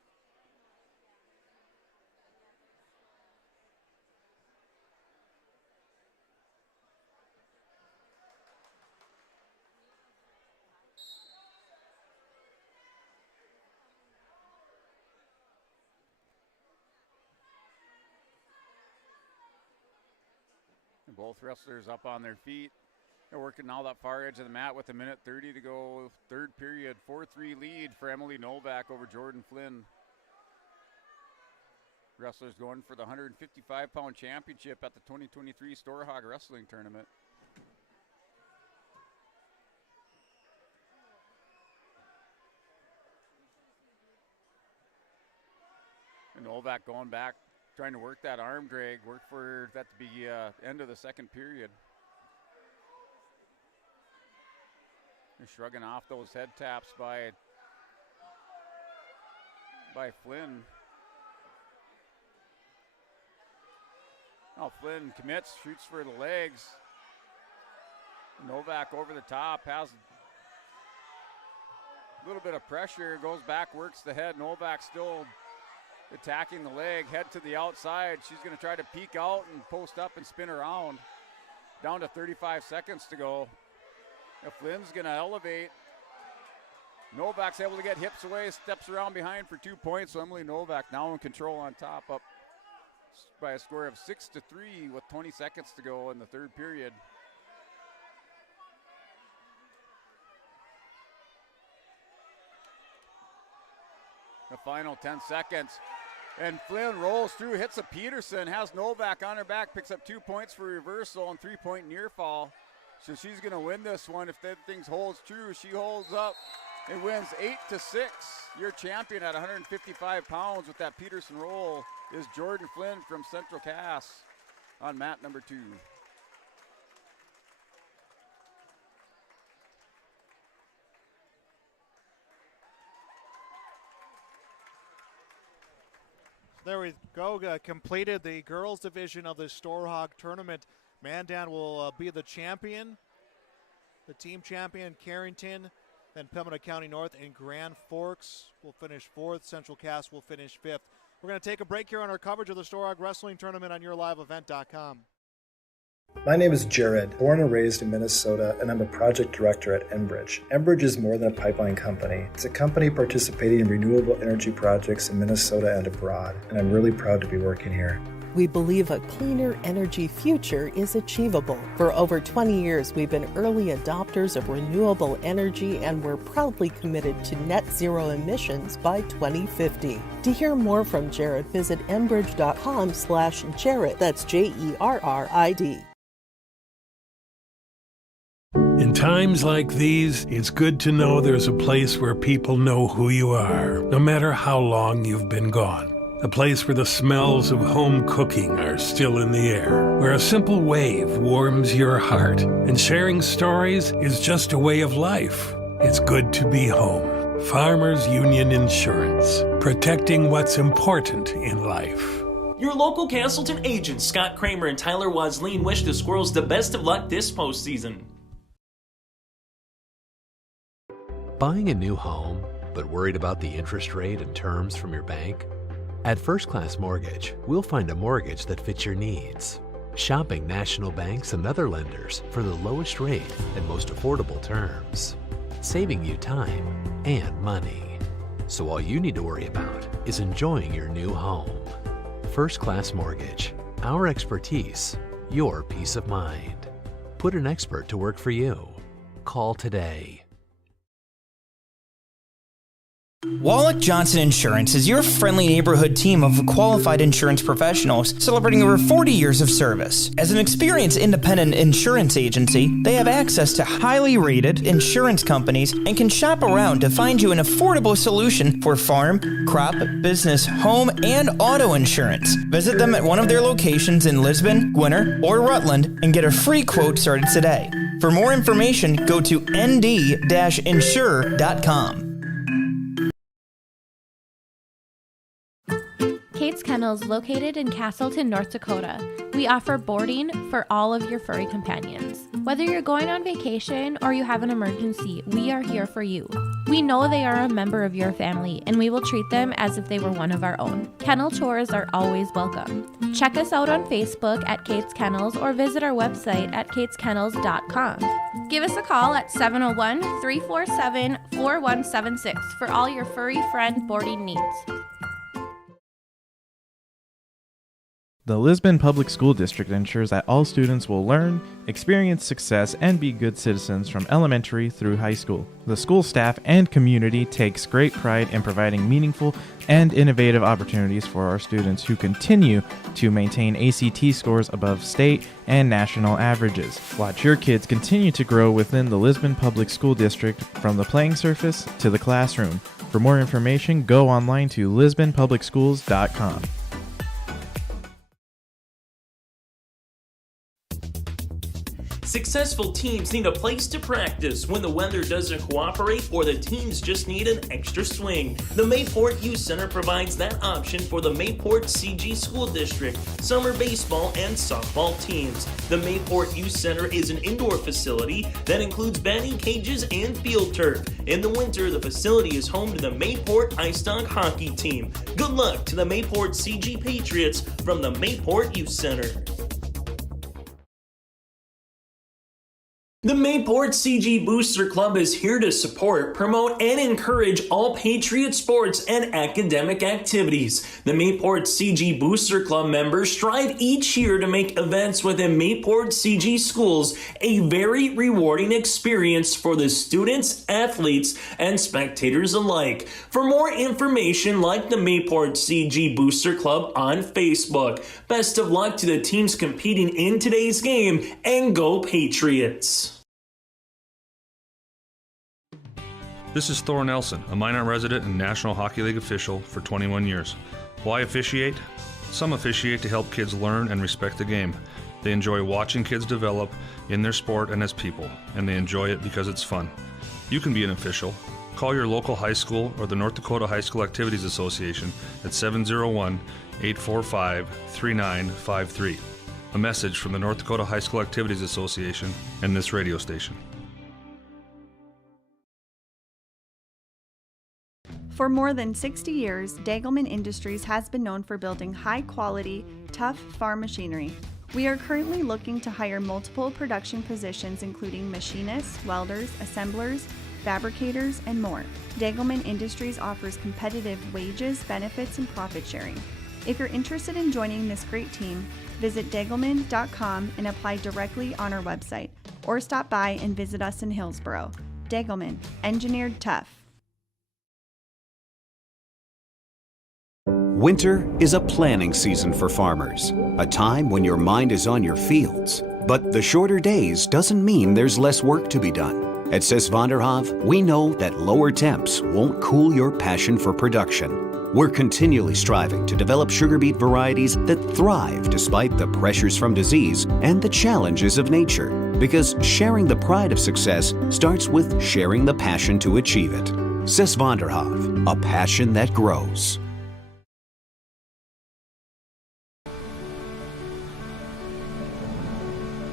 And both wrestlers up on their feet. They're working now that far edge of the mat with 1:30 to go. Third period, 4-3 lead for Emily Novak over Jordan Flynn. Wrestlers going for the 155-pound championship at the 2023 Storhaug Wrestling Tournament. And Novak going back, trying to work that arm drag, work for that to be end of the second period. They're shrugging off those head taps by Flynn. Now Flynn commits, shoots for the legs. Novak over the top, has a little bit of pressure, goes back, works the head. Novak still attacking the leg, head to the outside. She's going to try to peek out and post up and spin around. Down to 35 seconds to go. If Flynn's going to elevate, Novak's able to get hips away, steps around behind for 2 points. So Emily Novak now in control on top, up by a score of 6-3 with 20 seconds to go in the third period. The final 10 seconds. And Flynn rolls through, hits a Peterson, has Novak on her back, picks up 2 points for reversal and 3-point near fall. So she's going to win this one if that thing holds true. She holds up and wins 8-6. Your champion at 155 pounds with that Peterson roll is Jordan Flynn from Central Cass on mat number 2. There we go. Completed the girls division of the Storhaug tournament. Mandan will be the champion. The team champion, Carrington, then Pembina County North and Grand Forks will finish 4th. Central Cass will finish 5th. We're going to take a break here on our coverage of the Storhaug Wrestling Tournament on YourLiveEvent.com. My name is Jared, born and raised in Minnesota, and I'm a project director at Enbridge. Enbridge is more than a pipeline company. It's a company participating in renewable energy projects in Minnesota and abroad, and I'm really proud to be working here. We believe a cleaner energy future is achievable. For over 20 years, we've been early adopters of renewable energy, and we're proudly committed to net zero emissions by 2050. To hear more from Jared, visit enbridge.com/Jared. That's JERRID. In times like these, it's good to know there's a place where people know who you are, no matter how long you've been gone. A place where the smells of home cooking are still in the air, where a simple wave warms your heart, and sharing stories is just a way of life. It's good to be home. Farmers Union Insurance, protecting what's important in life. Your local Castleton agents, Scott Kramer and Tyler Wasleen, wish the Squirrels the best of luck this postseason. Buying a new home, but worried about the interest rate and terms from your bank? At First Class Mortgage, we'll find a mortgage that fits your needs. Shopping national banks and other lenders for the lowest rate and most affordable terms, saving you time and money. So all you need to worry about is enjoying your new home. First Class Mortgage, our expertise, your peace of mind. Put an expert to work for you. Call today. Wallach Johnson Insurance is your friendly neighborhood team of qualified insurance professionals celebrating over 40 years of service. As an experienced independent insurance agency, they have access to highly rated insurance companies and can shop around to find you an affordable solution for farm, crop, business, home, and auto insurance. Visit them at one of their locations in Lisbon, Gwinner, or Rutland and get a free quote started today. For more information, go to nd-insure.com. Kate's Kennels, located in Castleton, North Dakota. We offer boarding for all of your furry companions. Whether you're going on vacation or you have an emergency, we are here for you. We know they are a member of your family, and we will treat them as if they were one of our own. Kennel tours are always welcome. Check us out on Facebook at Kate's Kennels or visit our website at kateskennels.com. Give us a call at 701-347-4176 for all your furry friend boarding needs. The Lisbon Public School District ensures that all students will learn, experience success, and be good citizens from elementary through high school. The school staff and community takes great pride in providing meaningful and innovative opportunities for our students who continue to maintain ACT scores above state and national averages. Watch your kids continue to grow within the Lisbon Public School District from the playing surface to the classroom. For more information, go online to lisbonpublicschools.com. Successful teams need a place to practice when the weather doesn't cooperate or the teams just need an extra swing. The Mayport Youth Center provides that option for the Mayport CG School District, summer baseball and softball teams. The Mayport Youth Center is an indoor facility that includes batting cages and field turf. In the winter, the facility is home to the Mayport Ice Dog hockey team. Good luck to the Mayport CG Patriots from the Mayport Youth Center. The Mayport CG Booster Club is here to support, promote, and encourage all Patriot sports and academic activities. The Mayport CG Booster Club members strive each year to make events within Mayport CG schools a very rewarding experience for the students, athletes, and spectators alike. For more information, like the Mayport CG Booster Club on Facebook. Best of luck to the teams competing in today's game, and go Patriots! This is Thor Nelson, a Minot resident and National Hockey League official for 21 years. Why officiate? Some officiate to help kids learn and respect the game. They enjoy watching kids develop in their sport and as people, and they enjoy it because it's fun. You can be an official. Call your local high school or the North Dakota High School Activities Association at 701-845-3953. A message from the North Dakota High School Activities Association and this radio station. For more than 60 years, Dagelman Industries has been known for building high-quality, tough farm machinery. We are currently looking to hire multiple production positions including machinists, welders, assemblers, fabricators, and more. Dagelman Industries offers competitive wages, benefits, and profit sharing. If you're interested in joining this great team, visit Degelman.com and apply directly on our website, or stop by and visit us in Hillsboro. Degelman, engineered tough. Winter is a planning season for farmers, a time when your mind is on your fields. But the shorter days doesn't mean there's less work to be done. At Sis van der Haaf, we know that lower temps won't cool your passion for production. We're continually striving to develop sugar beet varieties that thrive despite the pressures from disease and the challenges of nature. Because sharing the pride of success starts with sharing the passion to achieve it. Sis van der Haaf, a passion that grows.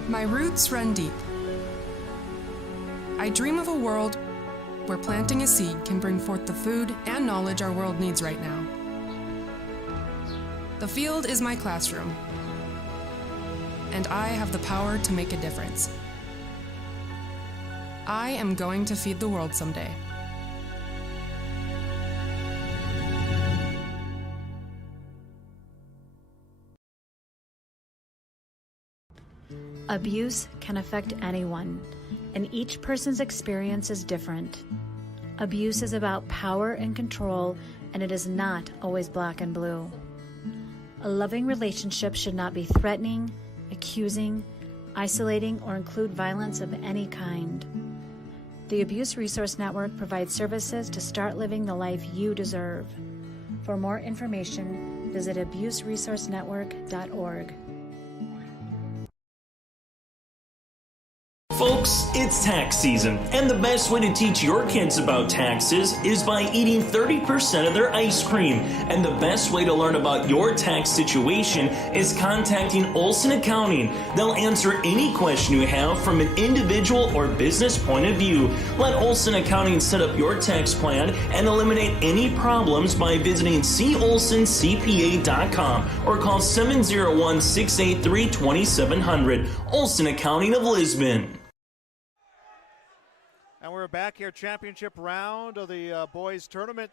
My roots run deep. I dream of a world where planting a seed can bring forth the food and knowledge our world needs right now. The field is my classroom, and I have the power to make a difference. I am going to feed the world someday. Abuse can affect anyone, and each person's experience is different. Abuse is about power and control, and it is not always black and blue. A loving relationship should not be threatening, accusing, isolating, or include violence of any kind. The Abuse Resource Network provides services to start living the life you deserve. For more information, visit abuseresourcenetwork.org. Folks, it's tax season, and the best way to teach your kids about taxes is by eating 30% of their ice cream. And the best way to learn about your tax situation is contacting Olson Accounting. They'll answer any question you have from an individual or business point of view. Let Olson Accounting set up your tax plan and eliminate any problems by visiting colsoncpa.com or call 701-683-2700. Olson Accounting of Lisbon. And we're back here, championship round of the boys tournament,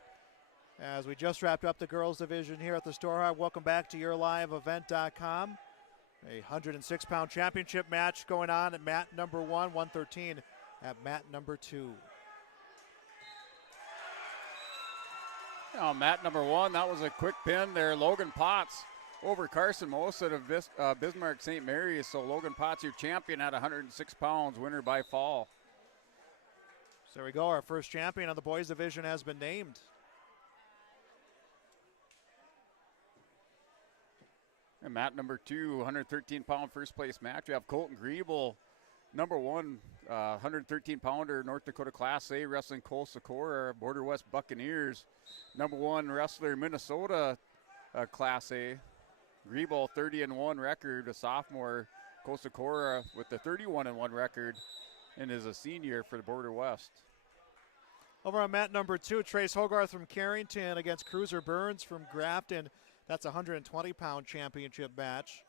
as we just wrapped up the girls division here at the Storhaug. Welcome back to YourLiveEvent.com. A 106-pound championship match going on at mat number 1, 113 at mat number 2. Mat number 1, that was a quick pin there. Logan Potts over Carson Mossad of Bismarck St. Mary's. So Logan Potts, your champion at 106 pounds, winner by fall. So there we go. Our first champion on the boys division has been named. And mat number 2, 113-pound first place match. We have Colton Griebel, number 1, 113-pounder, North Dakota Class A, wrestling Cole Sikora, Border West Buccaneers. Number 1 wrestler, Minnesota Class A. Griebel, 30-1 record, a sophomore. Cole Sikora with the 31-1 record, and is a senior for the Border West. Over on mat number 2, Trace Hogarth from Carrington against Cruiser Burns from Grafton. That's a 120-pound championship match.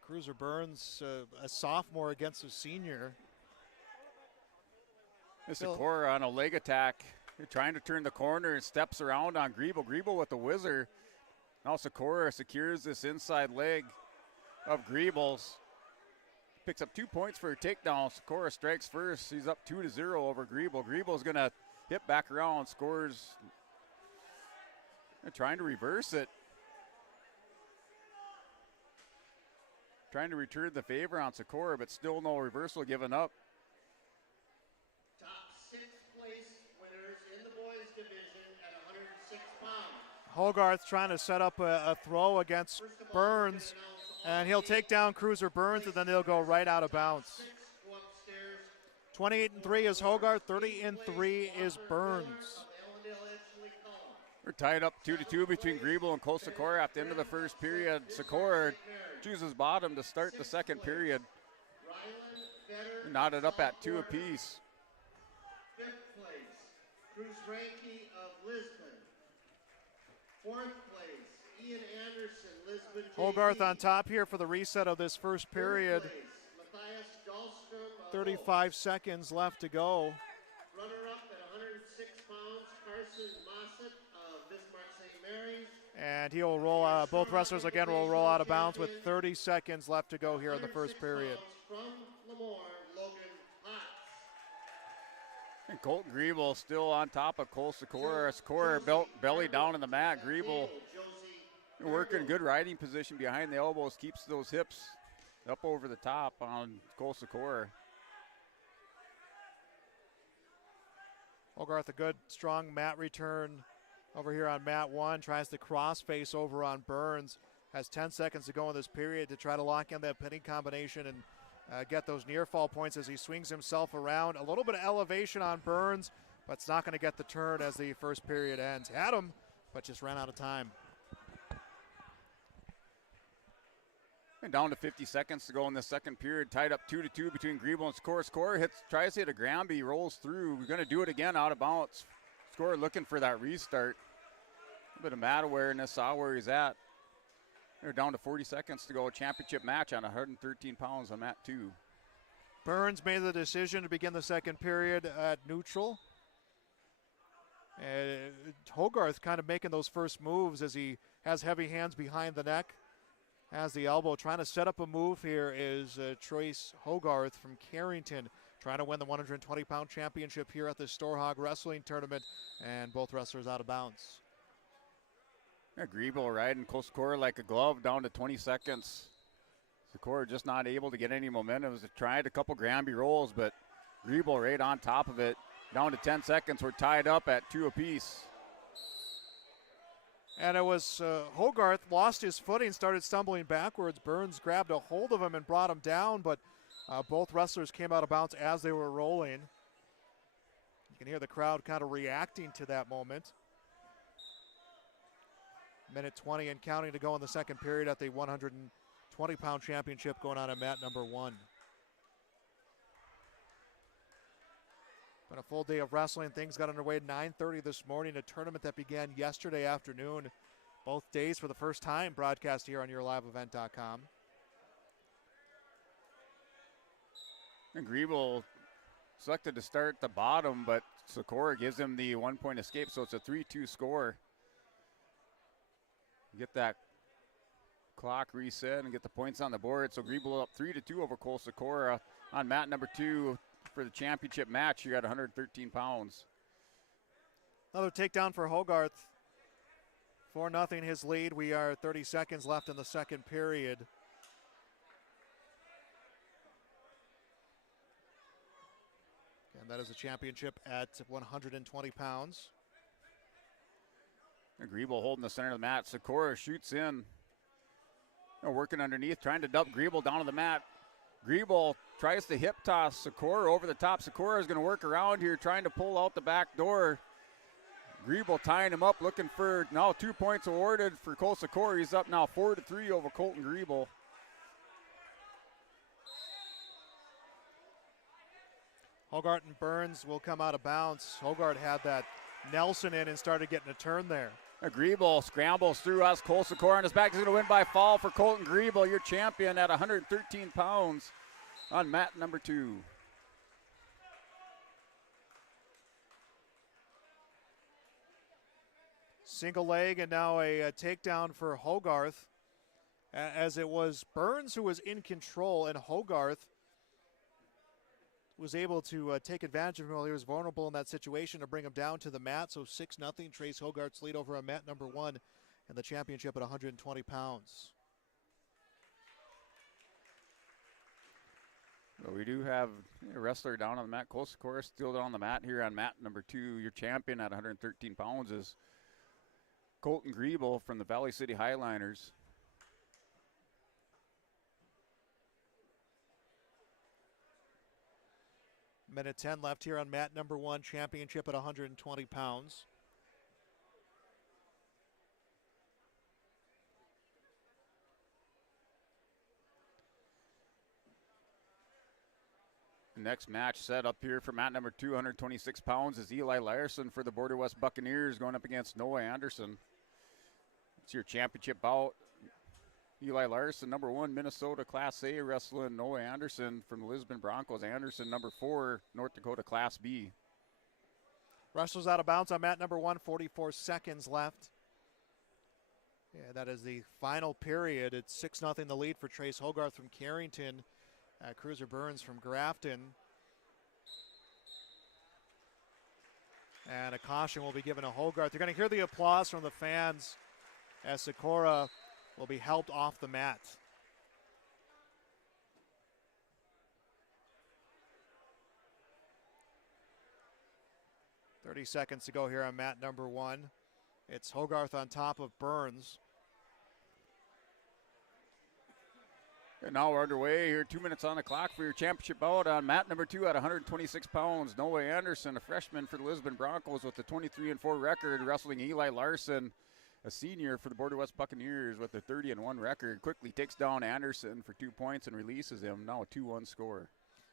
Cruiser Burns, a sophomore against a senior. Sikora on a leg attack. They're trying to turn the corner and steps around on Griebel. Griebel with the whizzer. Now Sikora secures this inside leg of Griebel's. Picks up 2 points for a takedown. Sikora strikes first. He's up 2-0 over Griebel. Griebel's going to hit back around, scores. They're trying to reverse it. Trying to return the favor on Sikora, but still no reversal given up. Top 6 place winners in the boys division at 106 pounds. Hogarth trying to set up a throw against Burns, and he'll take down Cruiser Burns, and then they'll go right out of bounds. 28-3 is Hogarth, 30-3 is Burns. We're tied up 2-2 between Griebel and Cole Sikora at the end of the first period. Sikora chooses bottom to start the second period. Knotted up at 2 apiece. 5th place, Cruz Ranke of Lisbon. 4th place, Ian Anderson, Lisbon. Hogarth on top here for the reset of this first period. 35 seconds left to go. Runner-up at 106 pounds, Carson Mossad of Bismarck St. Mary's. And he'll roll out. Both wrestlers again will roll out of bounds with 30 seconds left to go here in the first period. And Colton Griebel still on top of Cole Sikora. Sikora belly down in the mat. Griebel working good riding position behind the elbows, keeps those hips up over the top on Cole Sikora. Hogarth, a good, strong mat return over here on mat 1. Tries to cross face over on Burns. Has 10 seconds to go in this period to try to lock in that pinning combination and get those near fall points as he swings himself around. A little bit of elevation on Burns, but it's not going to get the turn as the first period ends. Had him, but just ran out of time. And down to 50 seconds to go in the second period. Tied up 2-2 between Griebel and Sikora. Sikora tries to hit a Granby, rolls through. We're going to do it again out of bounds. Sikora looking for that restart. A bit of mat awareness, saw where he's at. They're down to 40 seconds to go. Championship match on 113 pounds on mat 2. Burns made the decision to begin the second period at neutral. And Hogarth kind of making those first moves as he has heavy hands behind the neck. Has the elbow. Trying to set up a move here is Trace Hogarth from Carrington. Trying to win the 120-pound championship here at the Storhaug Wrestling Tournament. And both wrestlers out of bounds. Yeah, Griebel riding Cole Sikora like a glove down to 20 seconds. Sikora just not able to get any momentum. Tried a couple Granby rolls, but Griebel right on top of it. Down to 10 seconds. We're tied up at 2 apiece. And it was Hogarth lost his footing, started stumbling backwards. Burns grabbed a hold of him and brought him down, but both wrestlers came out of bounds as they were rolling. You can hear the crowd kind of reacting to that moment. Minute 20 and counting to go in the second period at the 120-pound championship going on at mat number 1. Been a full day of wrestling. Things got underway at 9:30 this morning. A tournament that began yesterday afternoon. Both days for the first time broadcast here on YourLiveEvent.com. And Griebel selected to start at the bottom, but Sikora gives him the 1-point escape, so it's a 3-2 score. Get that clock reset and get the points on the board. So Griebel up 3-2 over Cole Sikora on mat number 2 for the championship match here at 113 pounds. Another takedown for Hogarth. 4-0 his lead. We are 30 seconds left in the second period. And that is a championship at 120 pounds. And Griebel holding the center of the mat. Sikora shoots in. Working underneath, trying to dump Griebel down to the mat. Griebel tries to hip toss Sikora over the top. Sikora is going to work around here, trying to pull out the back door. Griebel tying him up, looking for now 2 points awarded for Cole Sikora. He's up now 4-3 over Colton Griebel. Hogarth and Burns will come out of bounds. Hogarth had that Nelson in and started getting a turn there. Griebel scrambles through us. Cole Sikora on his back is going to win by fall for Colton Griebel, your champion at 113 pounds on mat number 2. Single leg and now a takedown for Hogarth, as it was Burns who was in control and Hogarth was able to take advantage of him while he was vulnerable in that situation to bring him down to the mat. So 6-0, Trace Hogarth's lead over on mat number 1 and the championship at 120 pounds. Well, we do have a wrestler down on the mat. Cole Sikora still down on the mat here on mat number 2. Your champion at 113 pounds is Colton Griebel from the Valley City Highliners. Minute 10 left here on mat number 1, championship at 120 pounds. The next match set up here for mat number 2, 126 pounds, is Eli Larson for the Border West Buccaneers going up against Noah Anderson. It's your championship bout. Eli Larson, number 1, Minnesota Class A, wrestling Noah Anderson from the Lisbon Broncos. Anderson, number 4, North Dakota Class B. Wrestlers out of bounds on mat number 1, 44 seconds left. Yeah, that is the final period. It's 6-0 the lead for Trace Hogarth from Carrington. Cruiser Burns from Grafton. And a caution will be given to Hogarth. You're going to hear the applause from the fans as Sikora will be helped off the mat. "30 seconds to go here on mat number 1. It's Hogarth on top of Burns. And now we're underway here. 2 minutes on the clock for your championship bout on mat number 2 at 126 pounds. Noah Anderson, a freshman for the Lisbon Broncos with a 23-4 record, wrestling Eli Larson, a senior for the Border West Buccaneers with a 30-1 record. Quickly takes down Anderson for 2 points and releases him. Now a 2-1 score.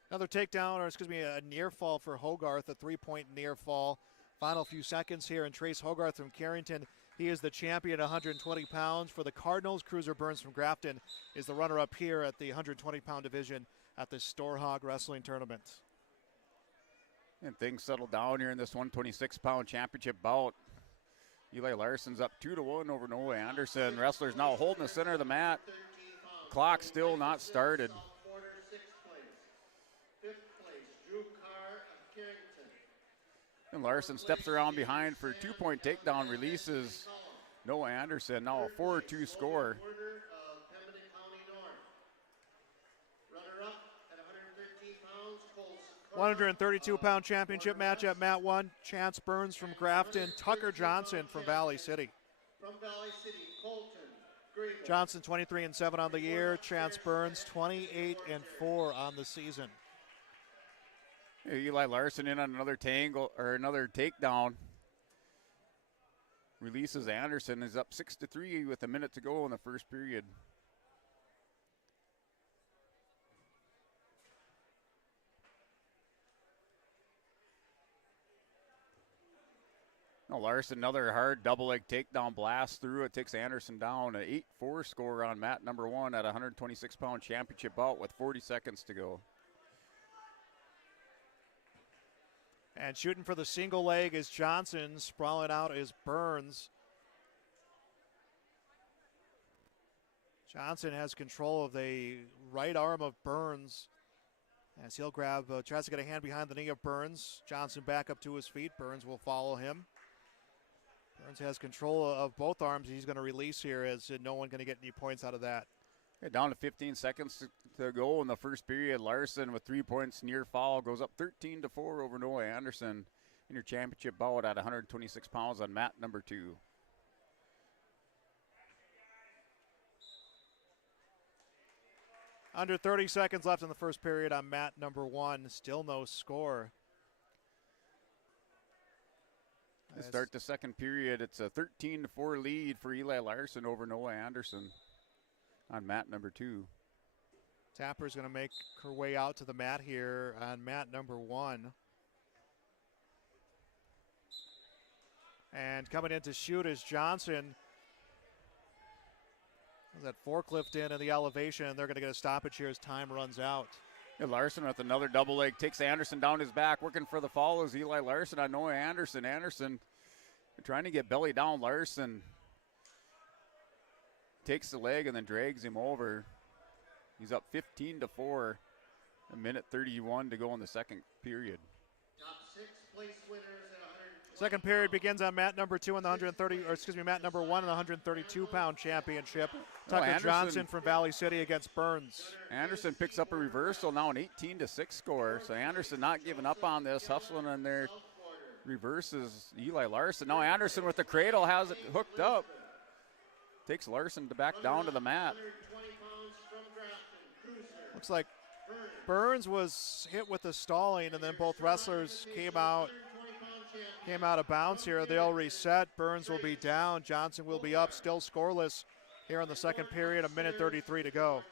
Another takedown, or excuse me, a near fall for Hogarth, a 3-point near fall. Final few seconds here, and Trace Hogarth from Carrington, he is the champion at 120 pounds. For the Cardinals, Cruiser Burns from Grafton is the runner-up here at the 120-pound division at the Storhaug Wrestling Tournament. And things settle down here in this 126-pound championship bout. Eli Larson's up 2-1 over Noah Anderson. Wrestlers now holding the center of the mat. Clock still not started. And Larson steps around behind for a 2-point takedown, releases Noah Anderson. Now a 4-2 score. 132-pound championship match at mat 1. Chance Burns from Grafton, Tucker Johnson from Valley City. Johnson 23-7 on the year. Chance Burns 28-4 on the season. Eli Larson in on another tangle or another takedown. Releases Anderson. Is up 6-3 with a minute to go in the first period. Now Larson, another hard double leg takedown blast through it, takes Anderson down. An 8-4 score on mat number 1 at 126-pound championship bout with 40 seconds to go. And shooting for the single leg is Johnson. Sprawling out is Burns. Johnson has control of the right arm of Burns as he'll grab, tries to get a hand behind the knee of Burns. Johnson back up to his feet. Burns will follow him. Burns has control of both arms. He's going to release here as no one going to get any points out of that. Down to 15 seconds to go in the first period. Larson with 3 points near foul goes up 13-4 over Noah Anderson in your championship bout at 126 pounds on mat number 2. Under 30 seconds left in the first period on mat number 1. Still no score. To start the second period, it's a 13-4 lead for Eli Larson over Noah Anderson on mat number 2. Tapper's going to make her way out to the mat here on mat number 1. And coming in to shoot is Johnson. That forklift in the elevation, and they're going to get a stoppage here as time runs out. And Larson with another double leg takes Anderson down his back. Working for the fall is Eli Larson on Noah Anderson. Anderson trying to get belly down. Larson takes the leg and then drags him over. He's up 15-4. A minute 31 to go in the second period. Top 6 place winners at 100. Second period begins on mat number 2 in the mat number 1 in the 132-pound championship. Tucker Johnson from Valley City against Burns. Anderson picks up a reversal, now an 18-6 score. So Anderson not giving up on this, hustling in there. Reverses Eli Larson. Now Anderson with the cradle has it hooked up. Takes Larson back down to the mat. Looks like Burns was hit with the stalling, and then both wrestlers came out of bounds here. They'll reset. Burns will be down. Johnson will be up, still scoreless here in the second period. A minute 33 to go.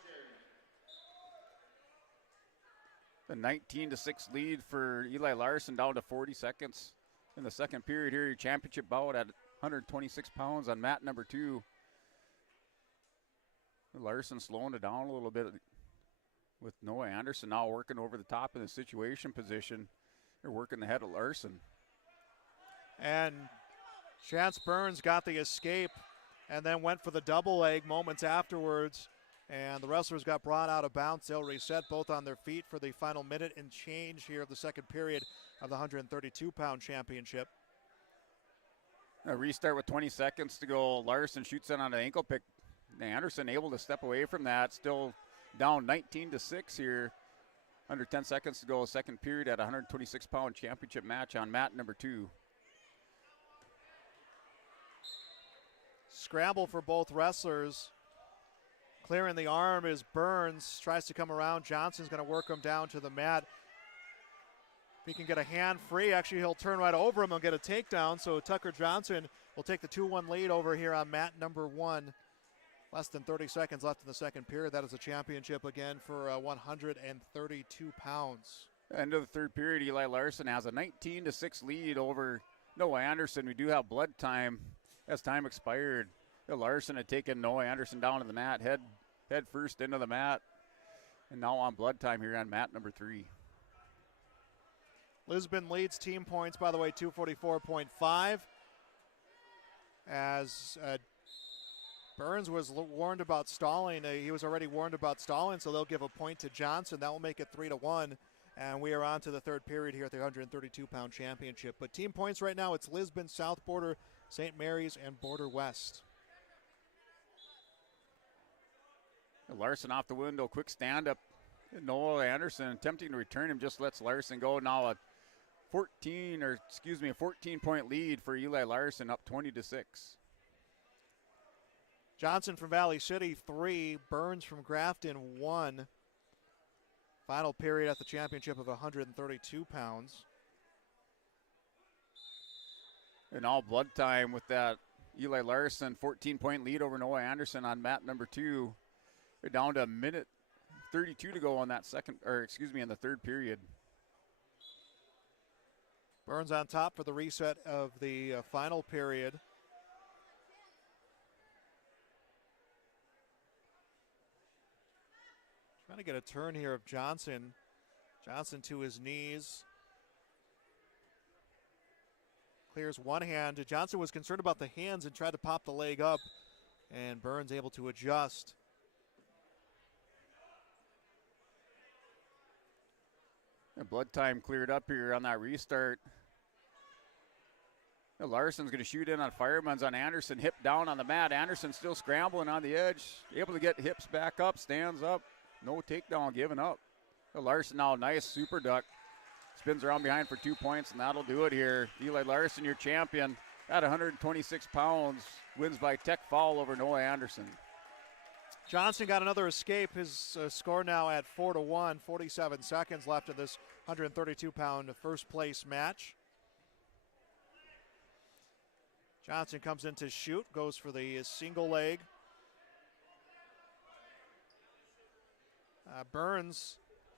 The 19-6 lead for Eli Larson, down to 40 seconds in the second period here. Your championship bout at 126 pounds on mat number 2. Larson slowing it down a little bit with Noah Anderson now working over the top in the situation position. They're working the head of Larson. And Chance Burns got the escape and then went for the double leg moments afterwards. And the wrestlers got brought out of bounds. They'll reset both on their feet for the final minute and change here of the second period of the 132-pound championship. A restart with 20 seconds to go. Larson shoots in on an ankle pick. Anderson able to step away from that. Still down 19-6 here. Under 10 seconds to go. Second period at a 126-pound championship match on mat number 2. Scramble for both wrestlers. Clearing the arm is Burns. Tries to come around. Johnson's going to work him down to the mat. If he can get a hand free, actually he'll turn right over him and get a takedown. So Tucker Johnson will take the 2-1 lead over here on mat number 1. Less than 30 seconds left in the second period. That is a championship again for 132 pounds. End of the third period, Eli Larson has a 19-6 lead over Noah Anderson. We do have blood time as time expired. Larson had taken Noah Anderson down to the mat, head first into the mat, and now on blood time here on mat number 3. Lisbon leads team points, by the way, 244.5. As Burns was warned about stalling. He was already warned about stalling, so they'll give a point to Johnson. That will make it 3-1. And we are on to the third period here at the 132-pound championship. But team points right now, it's Lisbon, South Border, St. Mary's, and Border West. Larson off the window, quick stand-up. Noah Anderson attempting to return him, just lets Larson go. Now a 14-point lead for Eli Larson, up 20-6. Johnson from Valley City, 3. Burns from Grafton, 1. Final period at the championship of 132 pounds. And all blood time with that Eli Larson 14-point lead over Noah Anderson on mat number 2. They're down to a minute 32 to go on that in the third period. Burns on top for the reset of the final period. Trying to get a turn here of Johnson. Johnson to his knees. Clears one hand. Johnson was concerned about the hands and tried to pop the leg up. And Burns able to adjust. And blood time cleared up here on that restart. Larson's going to shoot in on Fireman's on Anderson. Hip down on the mat. Anderson still scrambling on the edge. Able to get hips back up. Stands up. No takedown given up. Larson now nice super duck. Spins around behind for 2 points, and that'll do it here. Eli Larson, your champion, at 126 pounds, wins by tech foul over Noah Anderson. Johnson got another escape. His score now at 4-1. 47 seconds left in this 132-pound first place match. Johnson comes in to shoot, goes for the single leg. Burns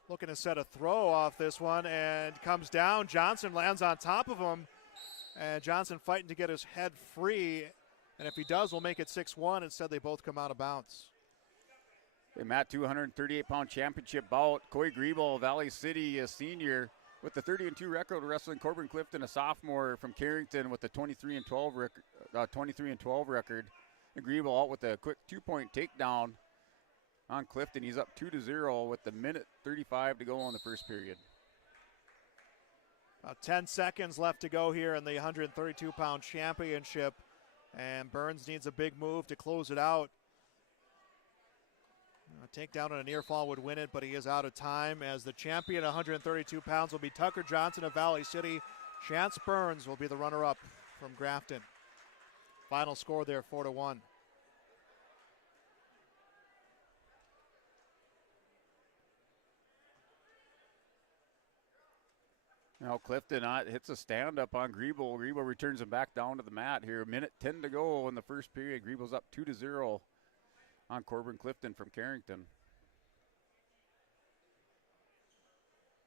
looking to set a throw off this one and comes down. Johnson lands on top of him. And Johnson fighting to get his head free. And if he does, we'll make it 6-1. Instead, they both come out of bounds. The mat 238-pound championship bout. Coy Griebel, Valley City, a senior, with the 30-2 record, wrestling Corbin Clifton, a sophomore from Carrington, with the 23-12 record. And Griebel out with a quick 2-point takedown on Clifton. He's up 2-0 with the minute 35 to go on the first period. About 10 seconds left to go here in the 132-pound championship. And Burns needs a big move to close it out. A takedown and a near fall would win it, but he is out of time. As the champion, 132 pounds, will be Tucker Johnson of Valley City. Chance Burns will be the runner-up from Grafton. Final score there, 4-1. Now Clifton hits a stand-up on Griebel. Griebel returns him back down to the mat here. Minute 10 to go in the first period. Griebel's up 2-0 on Corbin Clifton from Carrington.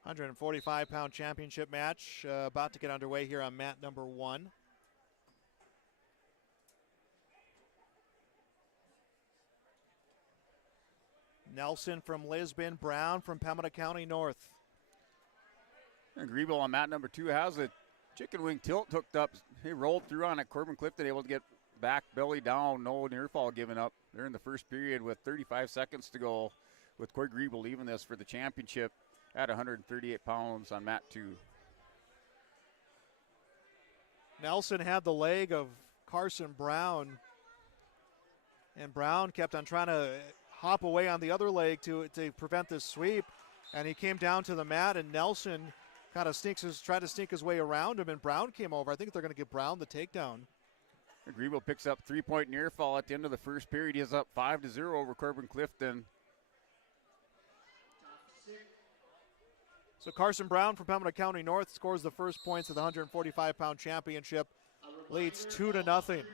145-pound championship match about to get underway here on mat number 1. Nelson from Lisbon, Brown from Pembina County North. And Griebel on mat number 2 has a chicken wing tilt hooked up. He rolled through on it. Corbin Clifton able to get back, belly down, no near fall given up. They're in the first period with 35 seconds to go, with Corey Griebel leaving this for the championship at 138 pounds on mat 2. Nelson had the leg of Carson Brown, and Brown kept on trying to hop away on the other leg to prevent this sweep, and he came down to the mat, and Nelson kind of tried to sneak his way around him, and Brown came over. I think they're going to give Brown the takedown. Griebel picks up 3-point near fall at the end of the first period. He is up 5-0 over Corbin Clifton. So Carson Brown from Pembina County North scores the first points of the 145-pound championship, leads 2-0. 120-pound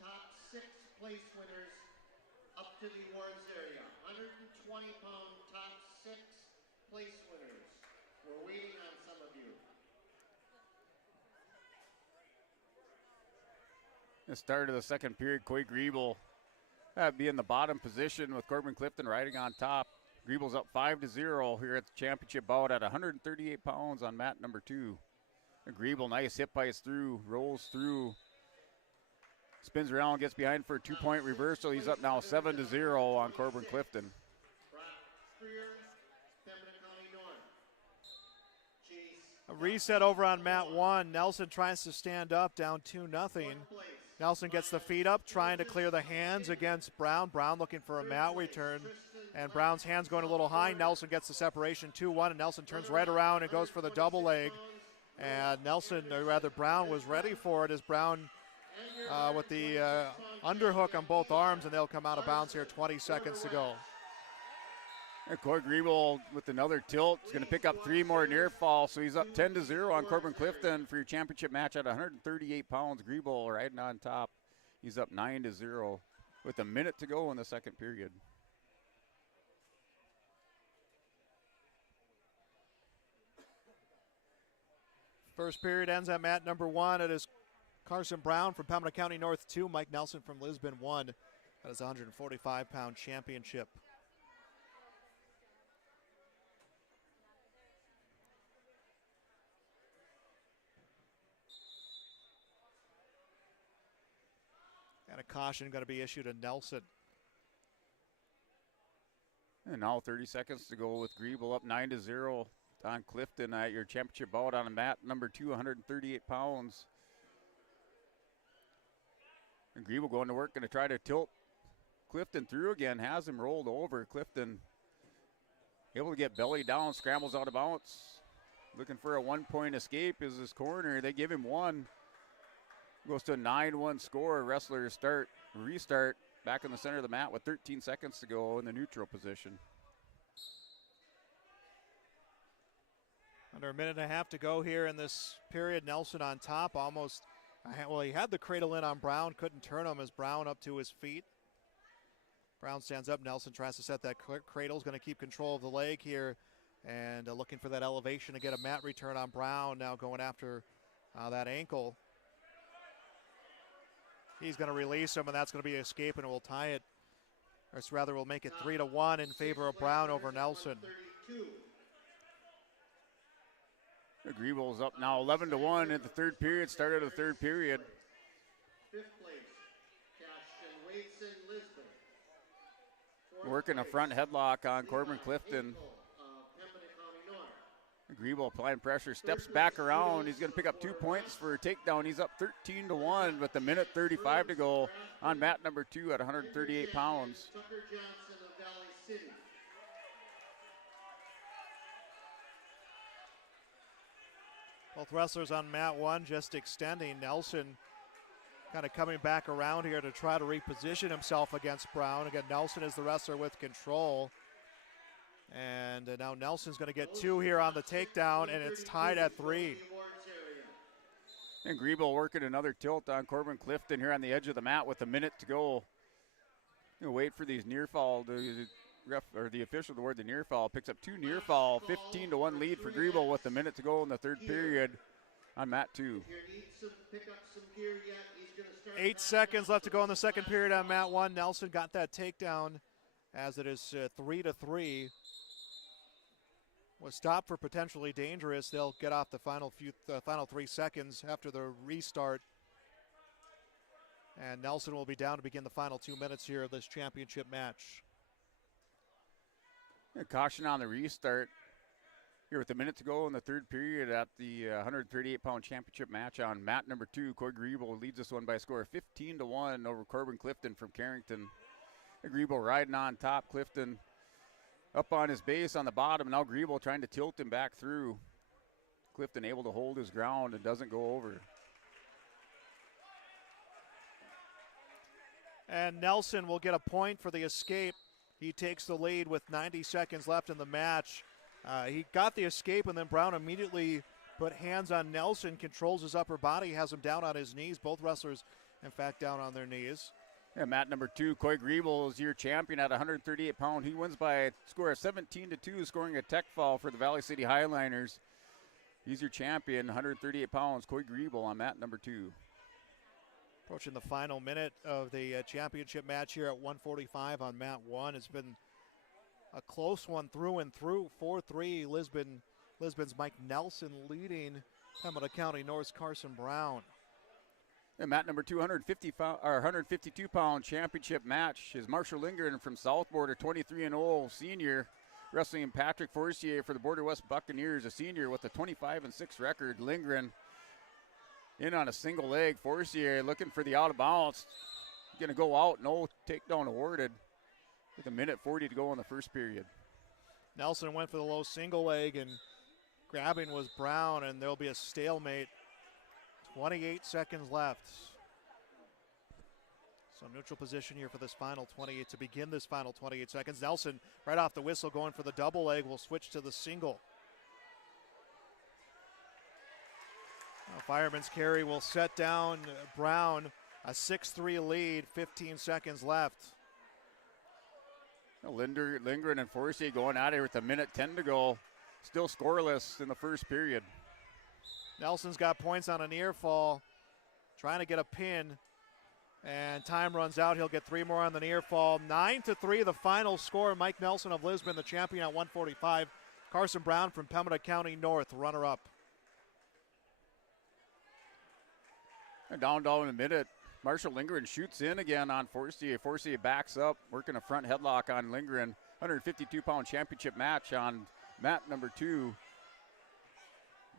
top 6 place winners up to the awards area. 120-pound top 6 place winners. We're waiting on some of you. The start of the second period, Coy Griebel be in the bottom position with Corbin Clifton riding on top. Griebel's up 5-0 here at the championship bout at 138 pounds on mat number 2. Griebel, nice hip ice through, rolls through, spins around, gets behind for a 2-point reversal. He's up now 7-0 on Corbin Clifton. A reset over on mat 1. Nelson tries to stand up, down 2-0. Nelson gets the feet up, trying to clear the hands against Brown. Brown looking for a mat return, and Brown's hands going a little high. Nelson gets the separation, 2-1, and Nelson turns right around and goes for the double leg. And Nelson, or rather Brown, was ready for it as Brown with the underhook on both arms, and they'll come out of bounds here, 20 seconds to go. And Coy Griebel with another tilt. He's going to pick up 3 more near fall, so he's up 10-0 on Corbin Clifton for your championship match at 138 pounds. Griebel riding on top. He's up 9-0 with a minute to go in the second period. First period ends at mat number 1. It is Carson Brown from Pembina County North 2, Mike Nelson from Lisbon 1. That is a 145-pound championship. And a caution going to be issued to Nelson. And now 30 seconds to go with Griebel up 9-0 on Clifton at your championship bout on a mat number 2, 138 pounds. And Griebel going to work, going to try to tilt Clifton through again, has him rolled over. Clifton able to get belly down, scrambles out of bounds. Looking for a 1-point escape is his corner. They give him 1. Goes to a 9-1 score. Wrestlers restart back in the center of the mat with 13 seconds to go in the neutral position. Under a minute and a half to go here in this period. Nelson on top, almost, well, he had the cradle in on Brown, couldn't turn him as Brown up to his feet. Brown stands up, Nelson tries to set that cradle, is going to keep control of the leg here, and looking for that elevation to get a mat return on Brown, now going after that ankle. He's going to release him, and that's going to be an escape, and it will tie it, or rather will make it 3-1 in favor of Brown over Nelson. Griebel's up now 11-1 in the third period, started the third period. 5th place, Cashton Wadeson, Lisbon. Working a front headlock on Corbin Clifton. Griebel applying pressure, steps back around. He's going to pick up 2 points for a takedown. He's up 13-1 with a minute 35 to go on mat number 2 at 138 pounds. Tucker Johnson of Valley City. Both wrestlers on mat 1 just extending. Nelson kind of coming back around here to try to reposition himself against Brown. Again, Nelson is the wrestler with control. And now Nelson's going to get 2 here on the takedown, and it's tied at 3. And Griebel working another tilt on Corbin Clifton here on the edge of the mat with a minute to go. You'll wait for these near fall. The ref or the official to award the near fall. Picks up 2 near fall. 15-1 lead for Griebel with a minute to go in the third period on mat 2. 8 seconds left to go in the second period on mat 1. Nelson got that takedown as it is 3-3. Was stopped for potentially dangerous. They'll get off the final 3 seconds after the restart. And Nelson will be down to begin the final 2 minutes here of this championship match. And caution on the restart. Here with a minute to go in the third period at the 138-pound championship match on mat number 2. Coy Griebel leads this one by a score of 15-1 over Corbin Clifton from Carrington. Griebel riding on top. Clifton up on his base on the bottom. Now Griebel trying to tilt him back through. Clifton able to hold his ground and doesn't go over. And Nelson will get a point for the escape. He takes the lead with 90 seconds left in the match. He got the escape, and then Brown immediately put hands on Nelson, controls his upper body, has him down on his knees. Both wrestlers, in fact, down on their knees. Yeah, mat number 2, Coy Griebel is your champion at 138 pound. He wins by a score of 17-2, scoring a tech foul for the Valley City Highliners. He's your champion, 138 pounds, Coy Griebel on mat number 2. Approaching the final minute of the championship match here at 145 on mat 1. It's been a close one through and through. 4-3 Lisbon's Mike Nelson leading Pembina County North's Carson Brown. And mat number 2, 152-pound championship match is Marshall Lindgren from South Border, 23-0 senior, wrestling Patrick Forcier for the Border West Buccaneers, a senior with a 25-6 record. Lindgren in on a single leg. Forcier looking for the out of bounds. Going to go out, no takedown awarded. With a minute 40 to go in the first period. Nelson went for the low single leg, and grabbing was Brown, and there'll be a stalemate. 28 seconds left. So neutral position here for this final 28 to begin this final 28 seconds. Nelson right off the whistle going for the double leg. Will switch to the single. Now, Fireman's carry will set down Brown. A 6-3 lead, 15 seconds left. Lindgren and Forcier going at it with a minute 10 to go. Still scoreless in the first period. Nelson's got points on a near fall. Trying to get a pin. And time runs out. He'll get 3 more on the near fall. 9-3 the final score. Mike Nelson of Lisbon, the champion at 145. Carson Brown from Pembina County North, runner-up. And down in a minute. Marshall Lindgren shoots in again on Forcier. Forcier backs up, working a front headlock on Lindgren. 152-pound championship match on mat number 2.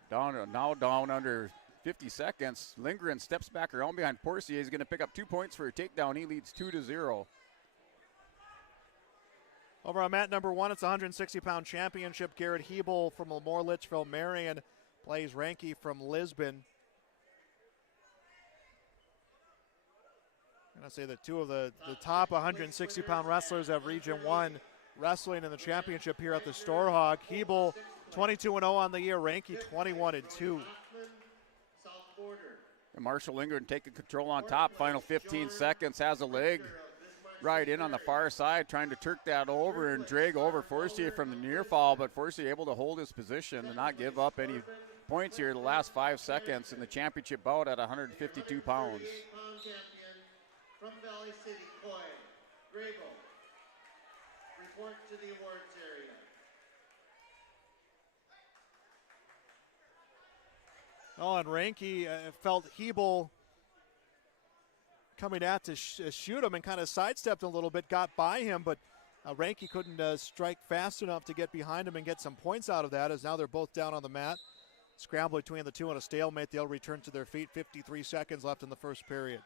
Now down under 50 seconds. Lindgren steps back around behind Forcier. He's going to pick up 2 points for a takedown. He leads 2-0. Over on mat number 1, it's a 160-pound championship. Garrett Hebel from Lemoore Litchfield Marion plays Ranke from Lisbon. I say that 2 of the top 160-pound wrestlers of Region 1 wrestling in the championship here at the Storhaug. Hebel 22-0 on the year, Ranke 21-2. And Marshall Lindgren taking control on top. Final 15 seconds, has a leg right in on the far side, trying to turk that over and drag over Forcier from the near fall, but Forcier able to hold his position and not give up any points here the last 5 seconds in the championship bout at 152 pounds. From Valley City, Coy Griebel. Report to the awards area. Oh, and Ranke felt Hebel coming out to shoot him and kind of sidestepped a little bit, got by him, but Ranke couldn't strike fast enough to get behind him and get some points out of that, as now they're both down on the mat. Scramble between the two in a stalemate. They'll return to their feet. 53 seconds left in the first period.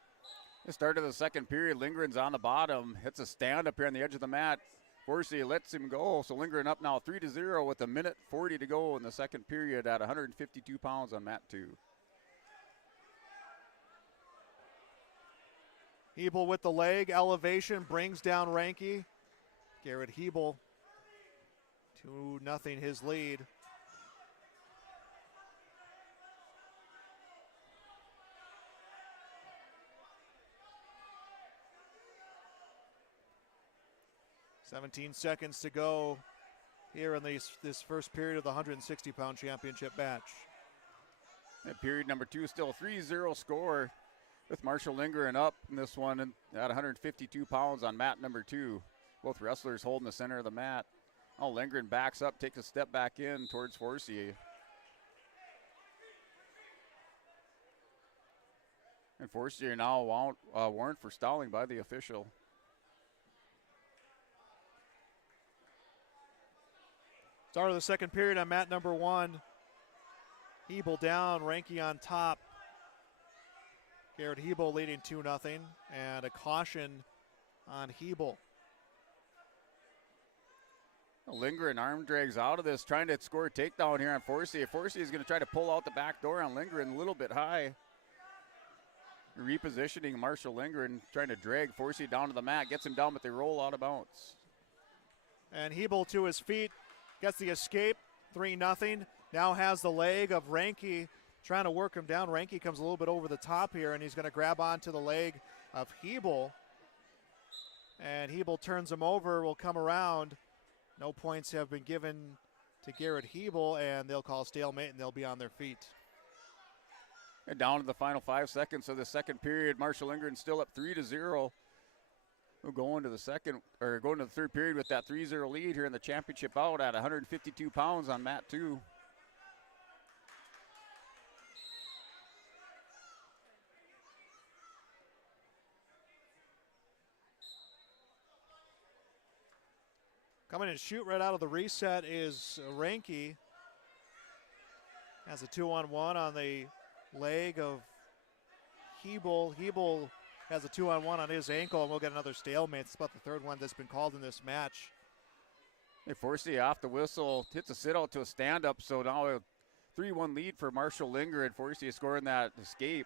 The start of the second period, Lindgren's on the bottom, hits a stand up here on the edge of the mat. Forcier lets him go, so Lindgren up now 3-0 with a minute 40 to go in the second period at 152 pounds on mat 2. Hebel with the leg elevation brings down Ranke. Garrett Hebel 2-0 his lead. "17 seconds to go here in this first period of the 160-pound championship match." And period number 2, still a 3-0 score with Marshall Lindgren up in this one at 152 pounds on mat number 2. Both wrestlers holding the center of the mat. Oh, Lindgren backs up, takes a step back in towards Forcier. And Forstier now warned for stalling by the official. Start of the second period on mat number 1. Hebel down, Ranke on top. Garrett Hebel leading 2-0, and a caution on Hebel. Lindgren arm drags out of this, trying to score a takedown here on Forstier. Forstier is going to try to pull out the back door on Lindgren a little bit high. Repositioning Marshall Lindgren, trying to drag Forstier down to the mat, gets him down, but they roll out of bounds. And Hebel to his feet, gets the escape, 3-0. Now has the leg of Ranke, trying to work him down. Ranke comes a little bit over the top here, and he's going to grab onto the leg of Hebel. And Hebel turns him over, will come around. No points have been given to Garrett Hebel, and they'll call stalemate, and they'll be on their feet. And down to the final 5 seconds of the second period. Marshall Lindgren still up 3-0. We'll go into the third period with that 3-0 lead here in the championship bout at 152 pounds on mat 2. Coming and shoot right out of the reset is Ranke. Has a 2-on-1 on the leg of Hebel. Hebel has a 2-on-1 on his ankle, and we'll get another stalemate. It's about the third one that's been called in this match. They force you off the whistle, hits a sit-out to a stand-up, so now a 3-1 lead for Marshall Lindgren. Forstier scoring that escape.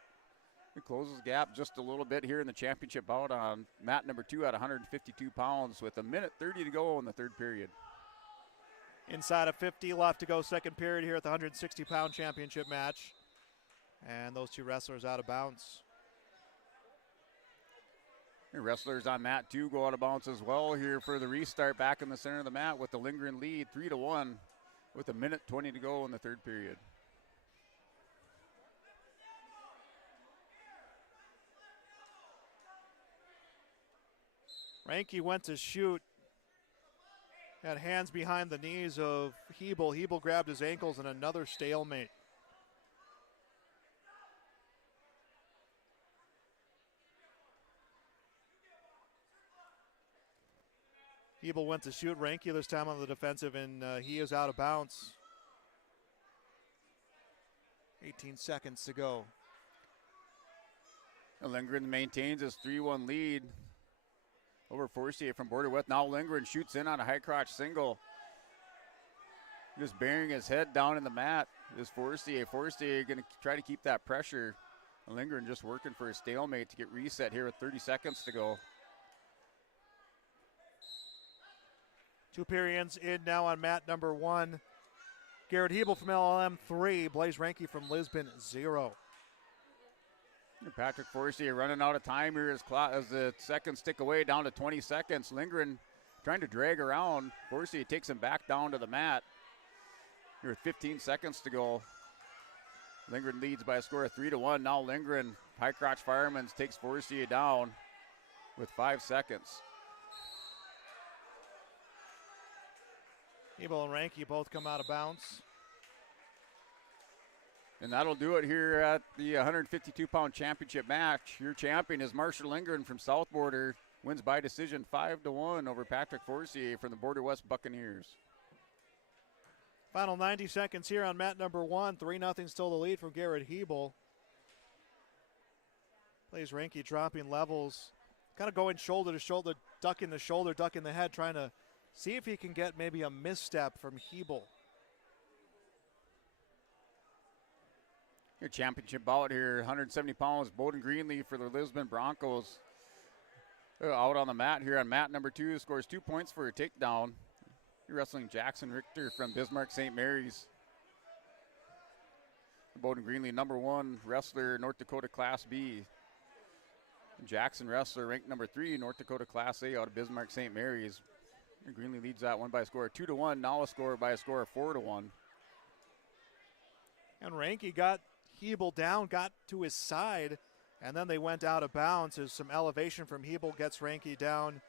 It closes the gap just a little bit here in the championship bout on mat number 2 at 152 pounds with 1:30 to go in the third period. Inside of 50 left to go, second period here at the 160-pound championship match. And those two wrestlers out of bounds. The wrestlers on mat 2 go out of bounds as well here for the restart back in the center of the mat with the Lindgren lead 3-1 with 1:20 to go in the third period. Ranke went to shoot. Had hands behind the knees of Hebel. Hebel grabbed his ankles, and another stalemate. Hebel went to shoot. Ranke this time on the defensive, and he is out of bounds. 18 seconds to go. Lindgren maintains his 3-1 lead over Forstier from Border West. Now Lindgren shoots in on a high crotch single. Just burying his head down in the mat is Forstier. Forstier going to try to keep that pressure. Lindgren just working for a stalemate to get reset here with 30 seconds to go. 2 periods in now on mat number 1. Garrett Hebel from LLM 3, Blaze Ranke from Lisbon 0. Patrick Forstier running out of time here as the seconds tick away down to 20 seconds. Lindgren trying to drag around. Forstier takes him back down to the mat. Here with 15 seconds to go. Lindgren leads by a score of 3-1. Now Lindgren, high crotch fireman's, takes Forstier down with 5 seconds. Hebel and Ranke both come out of bounds. And that'll do it here at the 152-pound championship match. Your champion is Marshall Lindgren from South Border. Wins by decision 5-1 over Patrick Forstier from the Border West Buccaneers. Final 90 seconds here on mat number 1. 3-0 still the lead from Garrett Hebel. Plays Ranke dropping levels. Kind of going shoulder to shoulder, ducking the shoulder, ducking the head, trying to see if he can get maybe a misstep from Hebel. Your championship bout here, 170 pounds, Bowden Greenlee for the Lisbon Broncos. Out on the mat here on mat number 2, scores 2 points for a takedown. You're wrestling Jackson Richter from Bismarck St. Mary's. Bowden Greenlee, number 1 wrestler, North Dakota Class B. Jackson wrestler, ranked number 3, North Dakota Class A out of Bismarck St. Mary's. Greenlee leads that one by a score of 2-1, now a score by a score of 4-1. And Ranke got Hebel down, got to his side, and then they went out of bounds as some elevation from Hebel gets Ranke down,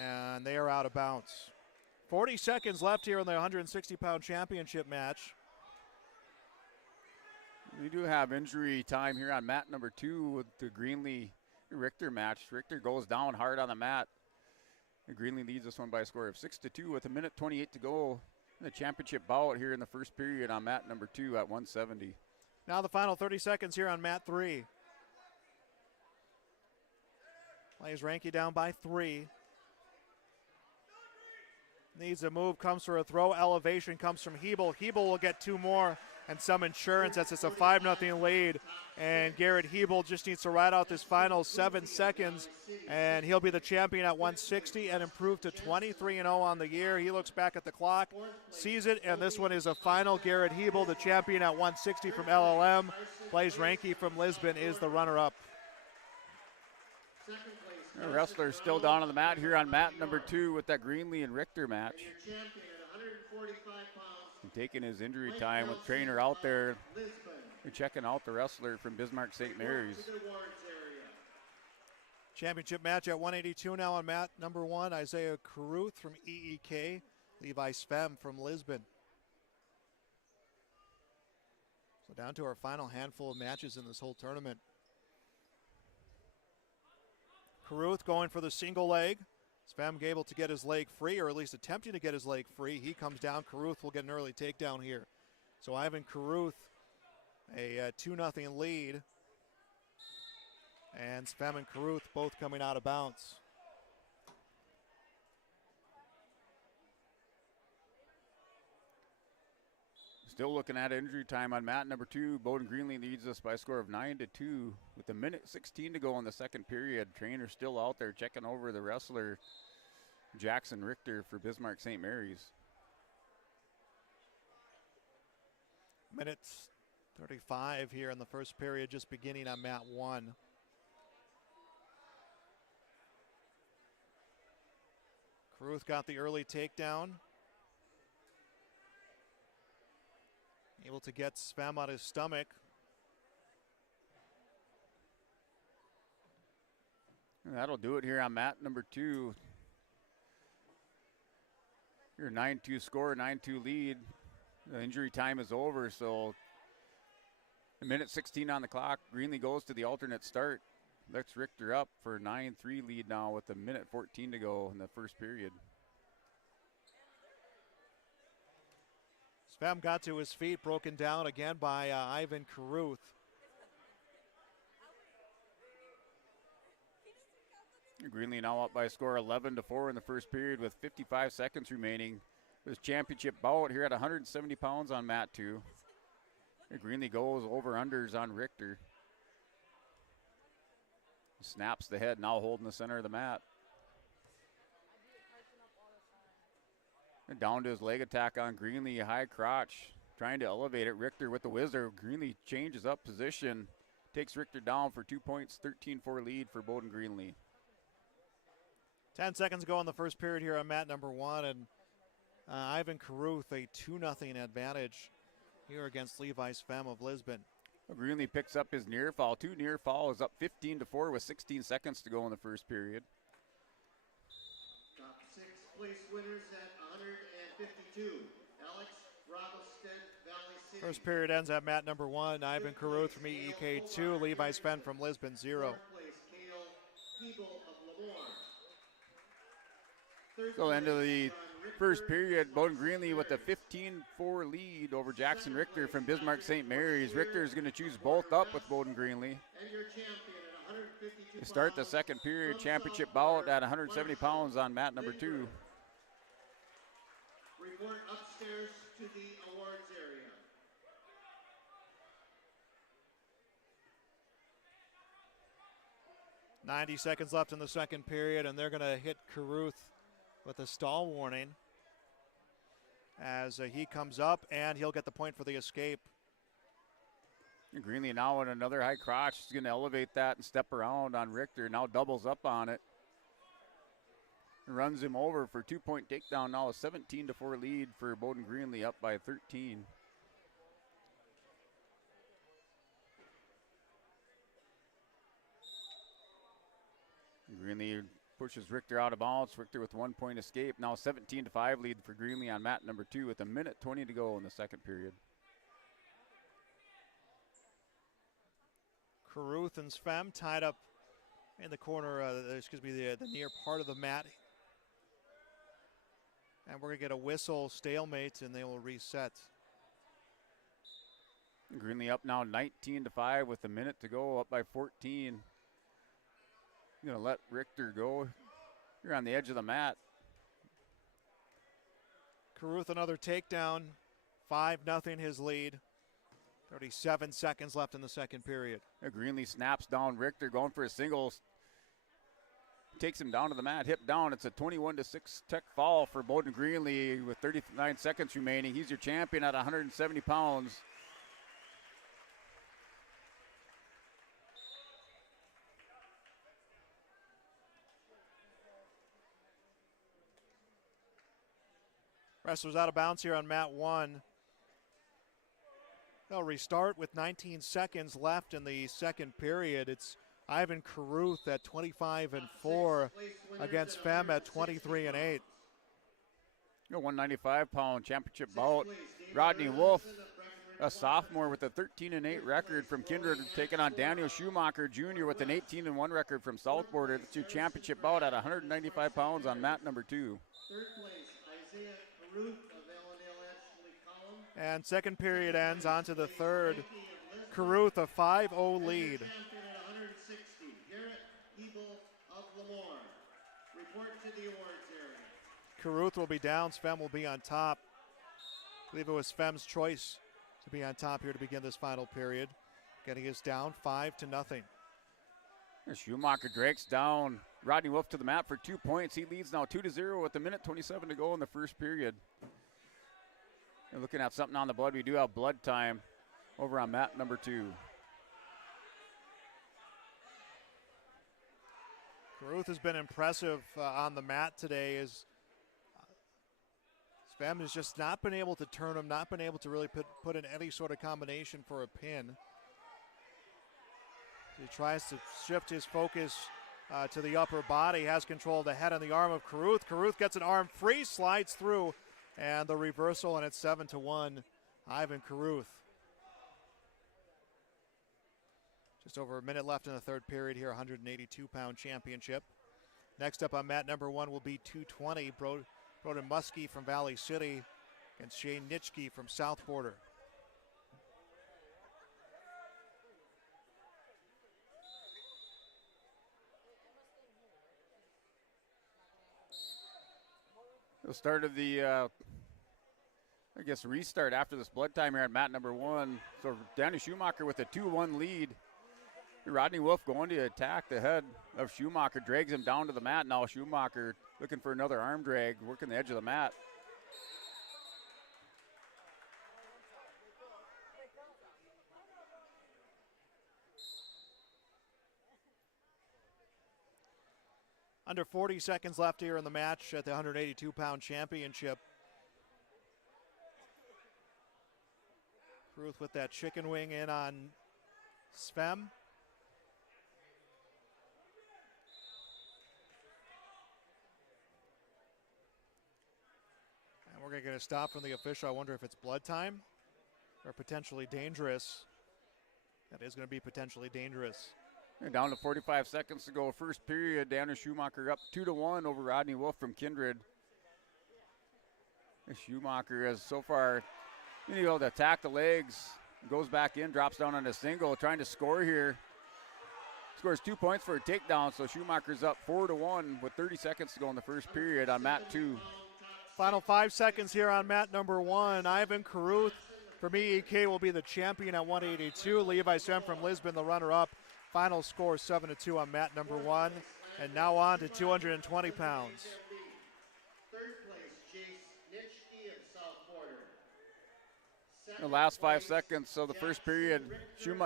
and they are out of bounds. 40 seconds left here in the 160-pound championship match. We do have injury time here on mat number 2 with the Greenlee-Richter match. Richter goes down hard on the mat. Greenlee leads this one by a score of 6-2 with 1:28 to go in the championship bout here in the first period on mat number 2 at 170. Now the final 30 seconds here on mat 3. Plays Ranky down by 3. Needs a move, comes for a throw. Elevation comes from Hebel. Hebel will get 2 more and some insurance. That's just a 5-0 lead. And Garrett Hebel just needs to ride out this final 7 seconds, and he'll be the champion at 160 and improve to 23-0 on the year. He looks back at the clock, sees it, and this one is a final. Garrett Hebel, the champion at 160 from LLM. Blaze Ranky from Lisbon is the runner-up. The wrestler's still down on the mat here on mat number 2 with that Greenlee and Richter match. And taking his injury time with trainer out there. We're checking out the wrestler from Bismarck St. Mary's. Championship match at 182 now on mat number 1. Isaiah Caruth from EEK. Levi Svem from Lisbon. So down to our final handful of matches in this whole tournament. Caruth going for the single leg. Svem able to get his leg free, or at least attempting to get his leg free. He comes down. Caruth will get an early takedown here. So Ivan Caruth, a 2-0 lead. And Svem and Caruth both coming out of bounds. Still looking at injury time on mat number 2. Bowden Greenlee leads us by a score of 9-2 with 1:16 to go in the second period. Trainer still out there checking over the wrestler Jackson Richter for Bismarck St. Mary's. Minutes 35 here in the first period, just beginning on mat 1. Caruth got the early takedown. Able to get Svem on his stomach. And that'll do it here on mat number 2. Your 9-2 score, 9-2 lead. The injury time is over, so 1:16 on the clock. Greenlee goes to the alternate start. Lex Richter up for 9-3 lead now with 1:14 to go in the first period. Svem got to his feet, broken down again by Ivan Caruth. Greenlee now up by a score 11-4 in the first period with 55 seconds remaining. This championship bout here at 170 pounds on mat 2. Greenlee goes over-unders on Richter. Snaps the head, now holding the center of the mat. And down to his leg attack on Greenlee, high crotch, trying to elevate it. Richter with the whizzer. Greenlee changes up position, takes Richter down for 2 points, 13-4 lead for Bowden Greenlee. 10 seconds ago in the first period here on mat number 1, and Ivan Caruth a 2-0 advantage here against Levi Svem of Lisbon. Greenlee picks up his near fall. 2 near fall is up 15-4 with 16 seconds to go in the first period. Top 6 place winners at 152. Alex Robelstead, Valley City. First period ends at mat number 1. Ivan Caruth from EEK 2, Levi Svem from Lisbon 0. Fourth place, Cale Hebel of Lemoore. So end of the first period, Bowden Greenlee with a 15-4 lead over Jackson Richter from Bismarck St. Mary's. Richter is going to choose both up with Bowden Greenlee. And your champion at 152 To start the second period, championship bout at 170 pounds on mat number 2. Report upstairs to the awards area. .90 seconds left in the second period, and they're going to hit Caruth with a stall warning as he comes up, and he'll get the point for the escape. Greenlee now in another high crotch. He's going to elevate that and step around on Richter. Now doubles up on it. Runs him over for 2-point takedown. Now a 17-4 lead for Bowden Greenlee, up by 13. Greenlee pushes Richter out of bounds. Richter with 1-point escape. Now 17-5 lead for Greenlee on mat number 2 with 1:20 to go in the second period. Caruth and Svem tied up in the corner, the near part of the mat. And we're going to get a whistle stalemate, and they will reset. Greenlee up now 19-5 with a minute to go, up by 14. Going to let Richter go. You're on the edge of the mat. Caruth another takedown. 5-0 his lead. 37 seconds left in the second period. Greenlee snaps down Richter, going for a single. Takes him down to the mat, hip down. It's a 21-6 tech fall for Bowden Greenlee with 39 seconds remaining. He's your champion at 170 pounds. Wrestlers out of bounds here on mat 1. They'll restart with 19 seconds left in the second period. It's Ivan Caruth at 25-4 against Fem at 23-8. 195-pound championship bout. Rodney Wolf, a sophomore with a 13-8 record from Kindred, taking on Daniel Schumacher Jr. with an 18-1 record from South Border. That's your championship bout at 195 pounds on mat number 2. Third place, Isaiah Caruth of Allendale Ashley Collin. And second period ends on to the third. Caruth a 5-0 lead. Caruth will be down. Svem will be on top. I believe it was Svem's choice to be on top here to begin this final period. Getting us down 5-0. Schumacher drags down Rodney Wolf to the mat for 2 points. He leads now 2-0 with a minute 27 to go in the first period. And looking at something on the blood, we do have blood time over on mat number 2. Caruth has been impressive on the mat today as Svem has just not been able to turn him, not been able to really put in any sort of combination for a pin. He tries to shift his focus to the upper body, has control of the head and the arm of Caruth. Caruth gets an arm free, slides through, and the reversal, and it's 7-1, Ivan Caruth. Just over a minute left in the third period here, 182-pound championship. Next up on mat number 1 will be 220, Broden Muskie from Valley City against Shane Nitschke from South Border. The start of the, restart after this blood time here at mat number 1. So Danny Schumacher with a 2-1 lead. Rodney Wolf going to attack the head of Schumacher, drags him down to the mat. Now Schumacher looking for another arm drag, working the edge of the mat. Under 40 seconds left here in the match at the 182-pound championship. Caruth with that chicken wing in on Svem. And we're going to get a stop from the official. I wonder if it's blood time or potentially dangerous. That is going to be potentially dangerous. And down to 45 seconds to go. First period, Daniel Schumacher up 2-1 over Rodney Wolf from Kindred. Schumacher has so far been able to attack the legs. Goes back in, drops down on a single, trying to score here. Scores 2 points for a takedown, so Schumacher's up 4-1 with 30 seconds to go in the first period on mat 2. Final 5 seconds here on mat number 1. Ivan Caruth from EEK will be the champion at 182. Levi Svem from Lisbon, the runner-up. Final score 7-2 on mat number 1. And now on to 220 pounds. Third place, Jace Nitschke of South Border. The last 5 seconds of the first period,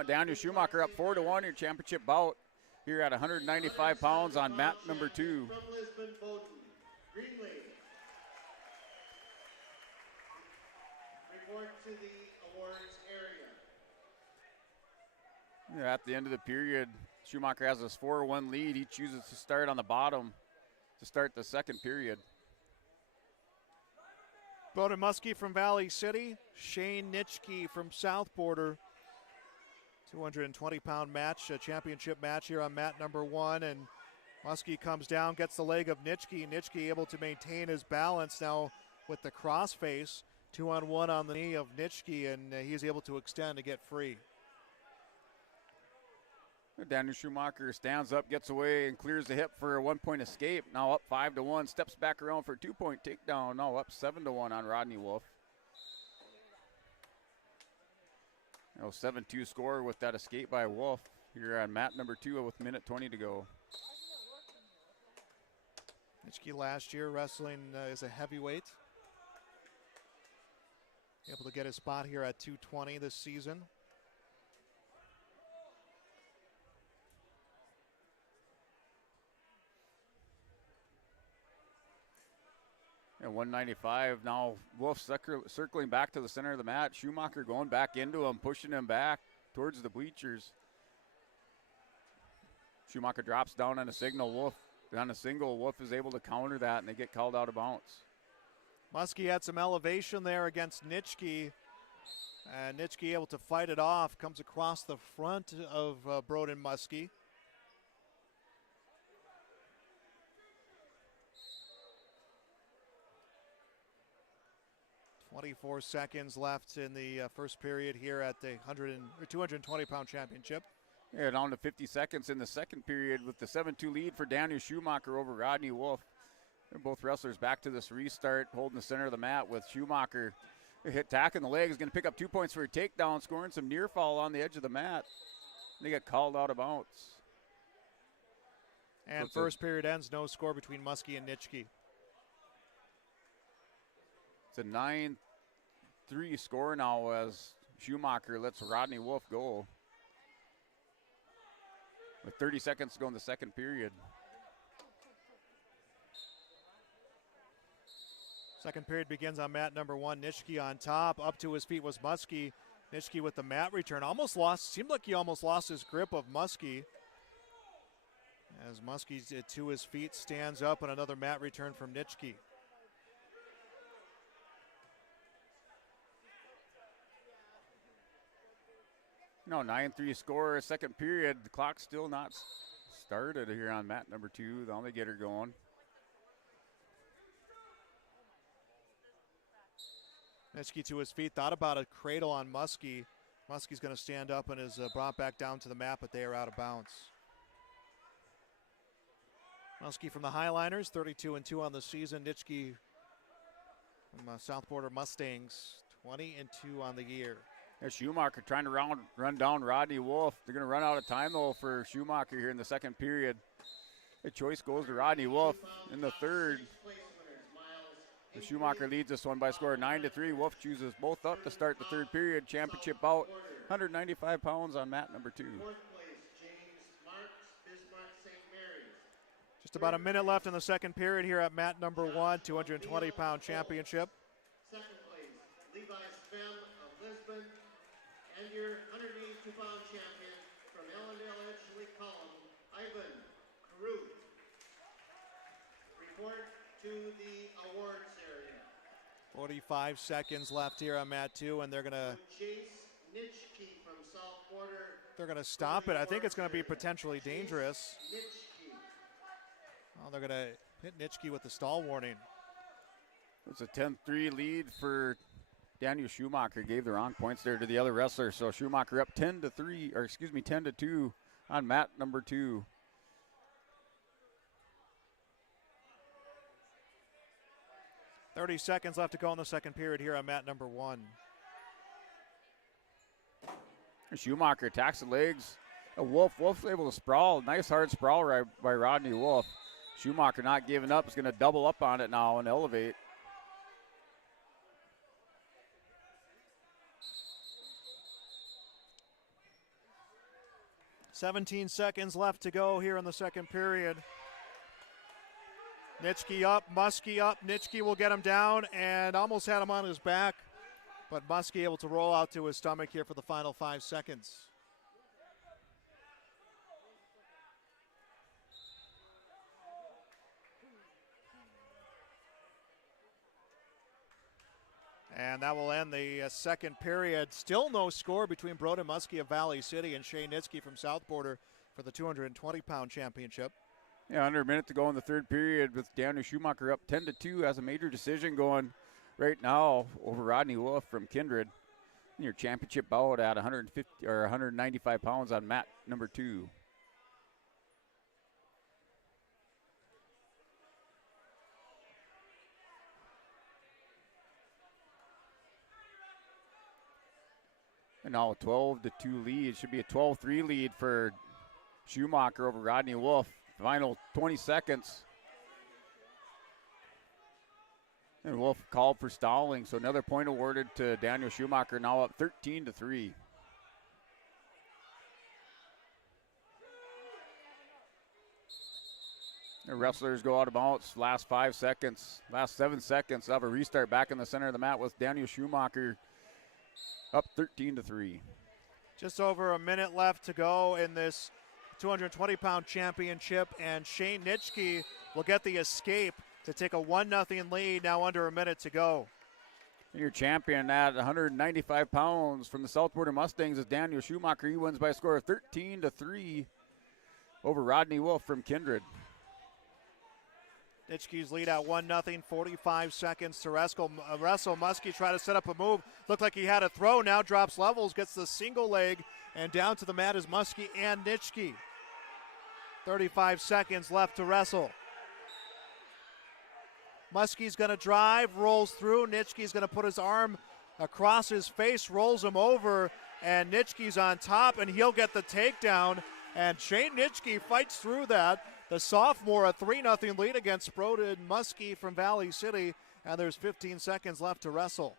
Daniel Schumacher up 4-1 your championship bout here at 195 pounds on mat number 2. From Lisbon, Bowden, Greenlee. Report to the awards area. At the end of the period, Schumacher has a 4-1 lead. He chooses to start on the bottom to start the second period. Broden Muskie from Valley City, Shane Nitschke from South Border. 220-pound match, a championship match here on mat number 1, and Muskie comes down, gets the leg of Nitschke. Nitschke able to maintain his balance now with the crossface. 2-on-1 on the knee of Nitschke, and he's able to extend to get free. Daniel Schumacher stands up, gets away, and clears the hip for a 1-point escape. Now up 5-1, steps back around for a 2-point takedown. Now up 7-1 on Rodney Wolf. 7-2 score with that escape by Wolf here on mat number 2 with minute 20 to go. Nitschke last year wrestling as a heavyweight. Able to get his spot here at 220 this season. And 195 now. Wolf circling back to the center of the mat. Schumacher going back into him, pushing him back towards the bleachers. Schumacher drops down on a signal. Wolf on a single. Wolf is able to counter that, and they get called out of bounds. Muskie had some elevation there against Nitschke, and Nitschke able to fight it off. Comes across the front of Broden Muskie. .24 seconds left in the first period here at the 220-pound championship. Yeah, down to 50 seconds in the second period with the 7-2 lead for Daniel Schumacher over Rodney Wolf. They're both wrestlers back to this restart, holding the center of the mat with Schumacher. Hit tack in the leg, is going to pick up 2 points for a takedown, scoring some near fall on the edge of the mat. They get called out of bounds. And so first period ends, no score between Muskie and Nitschke. It's a 9-3 score now as Schumacher lets Rodney Wolf go. With 30 seconds to go in the second period. Second period begins on mat number 1. Nitschke on top. Up to his feet was Muskie. Nitschke with the mat return. Seemed like he almost lost his grip of Muskie. As Muskie to his feet stands up, and another mat return from Nitschke. No, 9-3 score, second period. The clock's still not started here on mat number 2. They only get her going. Nitschke to his feet, thought about a cradle on Muskie. Muskie's going to stand up and is brought back down to the mat, but they are out of bounds. Muskie from the Highliners, 32-2 on the season. Nitschke from South Border Mustangs, 20-2 on the year. Yeah, Schumacher trying to run down Rodney Wolf. They're going to run out of time, though, for Schumacher here in the second period. The choice goes to Rodney Wolf in the third. The Schumacher leads this one by score 9-3. Wolf chooses both up to start the third period. Championship bout, 195 pounds on mat number 2. Just about a minute left in the second period here at mat number 1, 220-pound championship. Second place, Levi Spem of Lisbon, and your 182-pound champion from Ellendale Edgeley Column, Ivan Karut. Report to the awards area. 45 seconds left here on mat 2, and they're going to Chase Nitschke from South Border. They're going to stop it. I think it's going to be potentially dangerous. Well, they're going to hit Nitschke with the stall warning. It's a 10-3 lead for Daniel Schumacher. Gave the wrong points there to the other wrestler. So Schumacher up 10-2 on mat number 2. .30 seconds left to go in the second period here on mat number 1. Schumacher attacks the legs. Wolf's able to sprawl. Nice hard sprawl right by Rodney Wolf. Schumacher not giving up. Is going to double up on it now and elevate. .17 seconds left to go here in the second period. Nitschke up, Muskie up. Nitschke will get him down and almost had him on his back. But Muskie able to roll out to his stomach here for the final 5 seconds. And that will end the second period. Still no score between Broden Muskie of Valley City and Shane Nitsky from South Border for the 220-pound championship. Yeah, under a minute to go in the third period with Daniel Schumacher up 10-2. Has a major decision going right now over Rodney Wolf from Kindred. In your championship bout at 150 or 195 pounds on mat number 2. And now a 12-2 lead. Should be a 12-3 lead for Schumacher over Rodney Wolf. Final 20 seconds. And Wolf called for stalling, so another point awarded to Daniel Schumacher, now up 13-3. The wrestlers go out of bounds. Last 7 seconds. They'll have a restart back in the center of the mat with Daniel Schumacher up 13-3. Just over a minute left to go in this 220-pound championship, and Shane Nitschke will get the escape to take a 1-0 lead now under a minute to go. And your champion at 195 pounds from the South Border Mustangs is Daniel Schumacher. He wins by a score of 13-3 over Rodney Wolf from Kindred. Nitschke's lead at 1-0, 45 seconds to wrestle. Muskie try to set up a move. Looked like he had a throw, now drops levels, gets the single leg, and down to the mat is Muskie and Nitschke. 35 seconds left to wrestle. Muskie's going to drive, rolls through. Nitschke's going to put his arm across his face, rolls him over, and Nitschke's on top, and he'll get the takedown. And Shane Nitschke fights through that. The sophomore, a 3-0 lead against Broden Muskie from Valley City, and there's 15 seconds left to wrestle.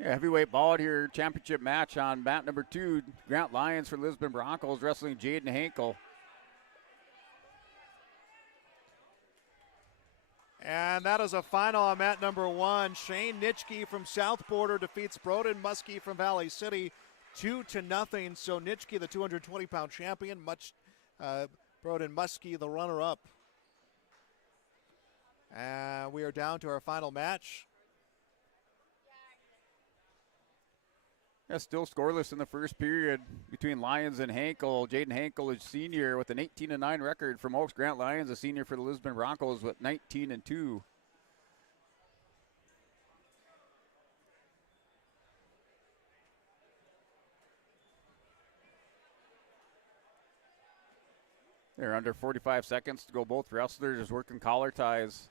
Yeah, heavyweight bout here, championship match on mat number 2. Grant Lyons for Lisbon Broncos wrestling Jaden Hankel. And that is a final on mat number 1. Shane Nitschke from South Border defeats Broden Muskie from Valley City 2-0. So Nitschke, the 220-pound champion, Broden Muskie, the runner-up. And we are down to our final match. Yeah, still scoreless in the first period between Lyons and Hankel. Jaden Hankel is senior with an 18-9 record from Oaks. Grant Lyons, a senior for the Lisbon Broncos with 19-2. They're under 45 seconds to go. Both wrestlers is working collar ties.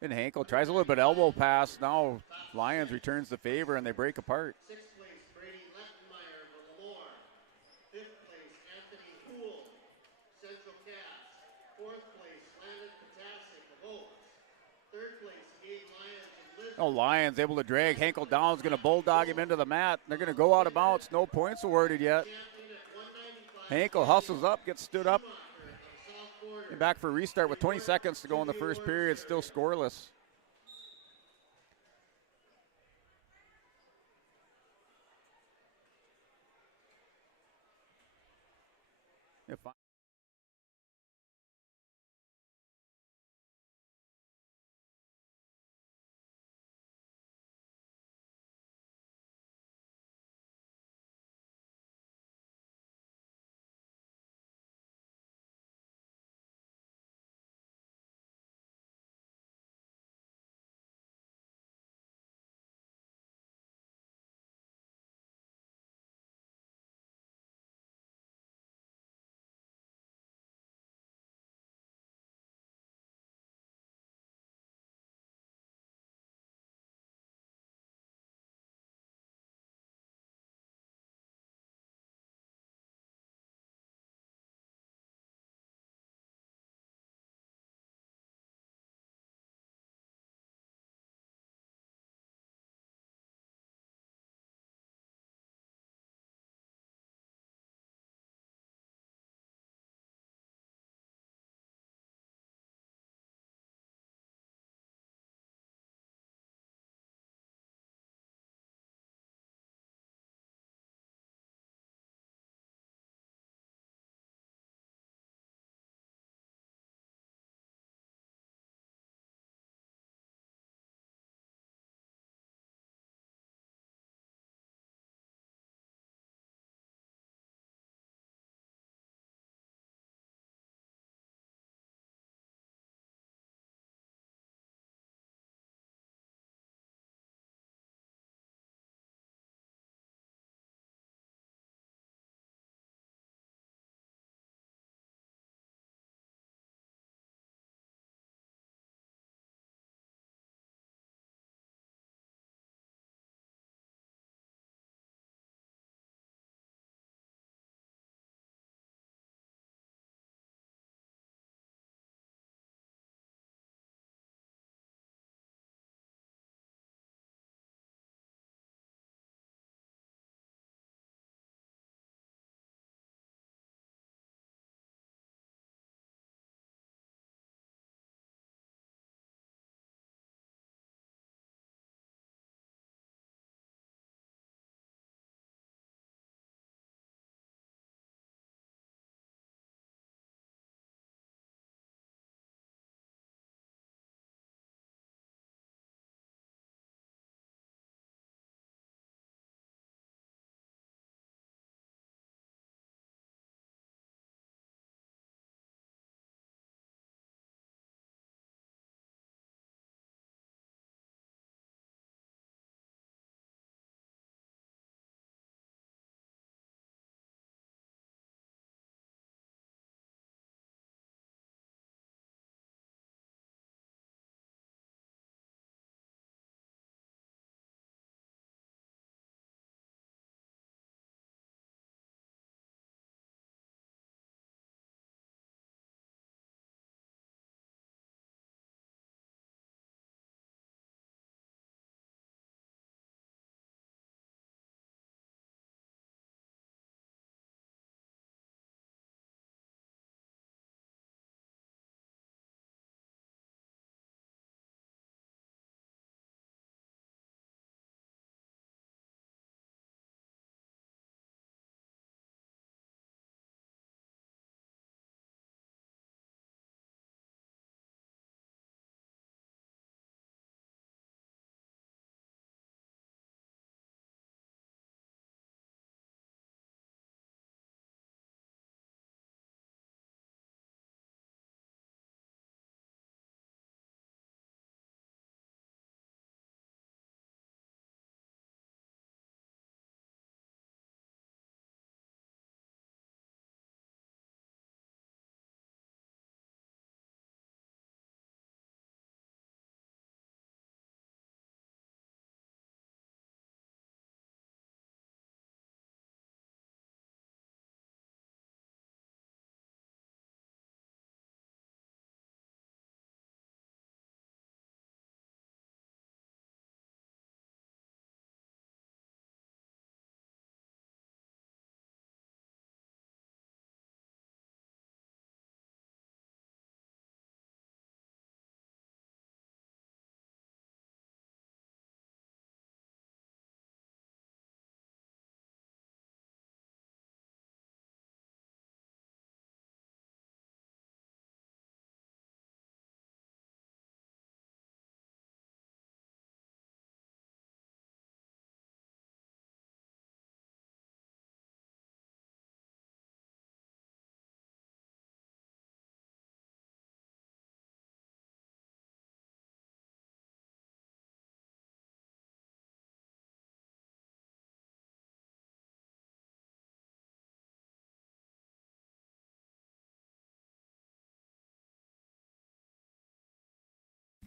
And Hankel tries a little bit elbow pass. Now Lyons returns the favor and they break apart. Oh, Lyons able to drag Hankel down. Is going to bulldog him into the mat. They're going to go out of bounds. No points awarded yet. Hankel hustles up, gets stood up. And back for a restart with 20 seconds to go in the first period. Still scoreless.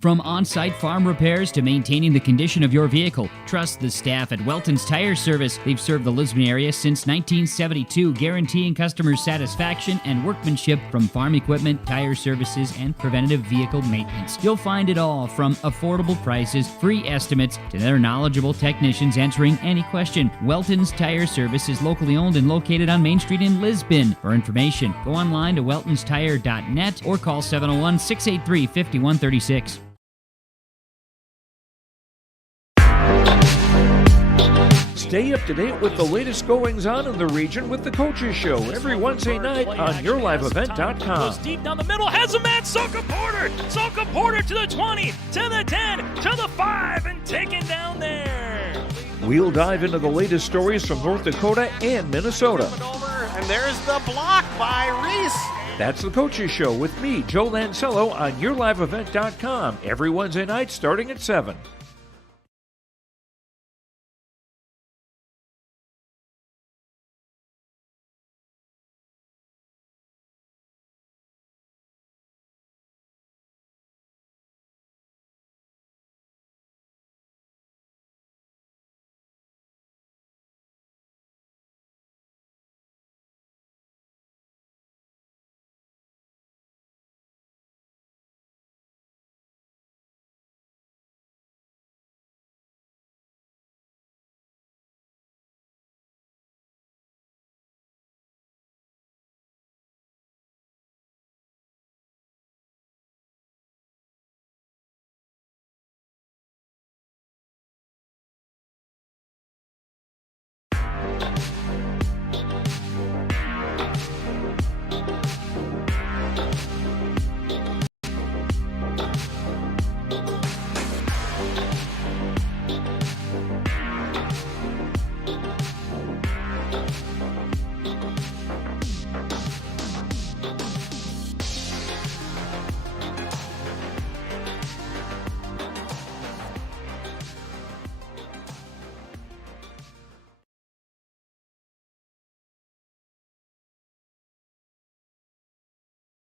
From on-site farm repairs to maintaining the condition of your vehicle, trust the staff at Welton's Tire Service. They've served the Lisbon area since 1972, guaranteeing customers satisfaction and workmanship from farm equipment, tire services, and preventative vehicle maintenance. You'll find it all from affordable prices, free estimates, to their knowledgeable technicians answering any question. Welton's Tire Service is locally owned and located on Main Street in Lisbon. For information, go online to weltonstire.net or call 701-683-5136. Stay up to date with the latest goings-on in the region with the Coaches Show every Wednesday night on YourLiveEvent.com. Goes deep down the middle, has a man, Soka Porter! Soka Porter to the 20, to the 10, to the 5, and taken down there. We'll dive into the latest stories from North Dakota and Minnesota. And there's the block by Reese. That's the Coaches Show with me, Joe Lancello, on YourLiveEvent.com every Wednesday night starting at 7.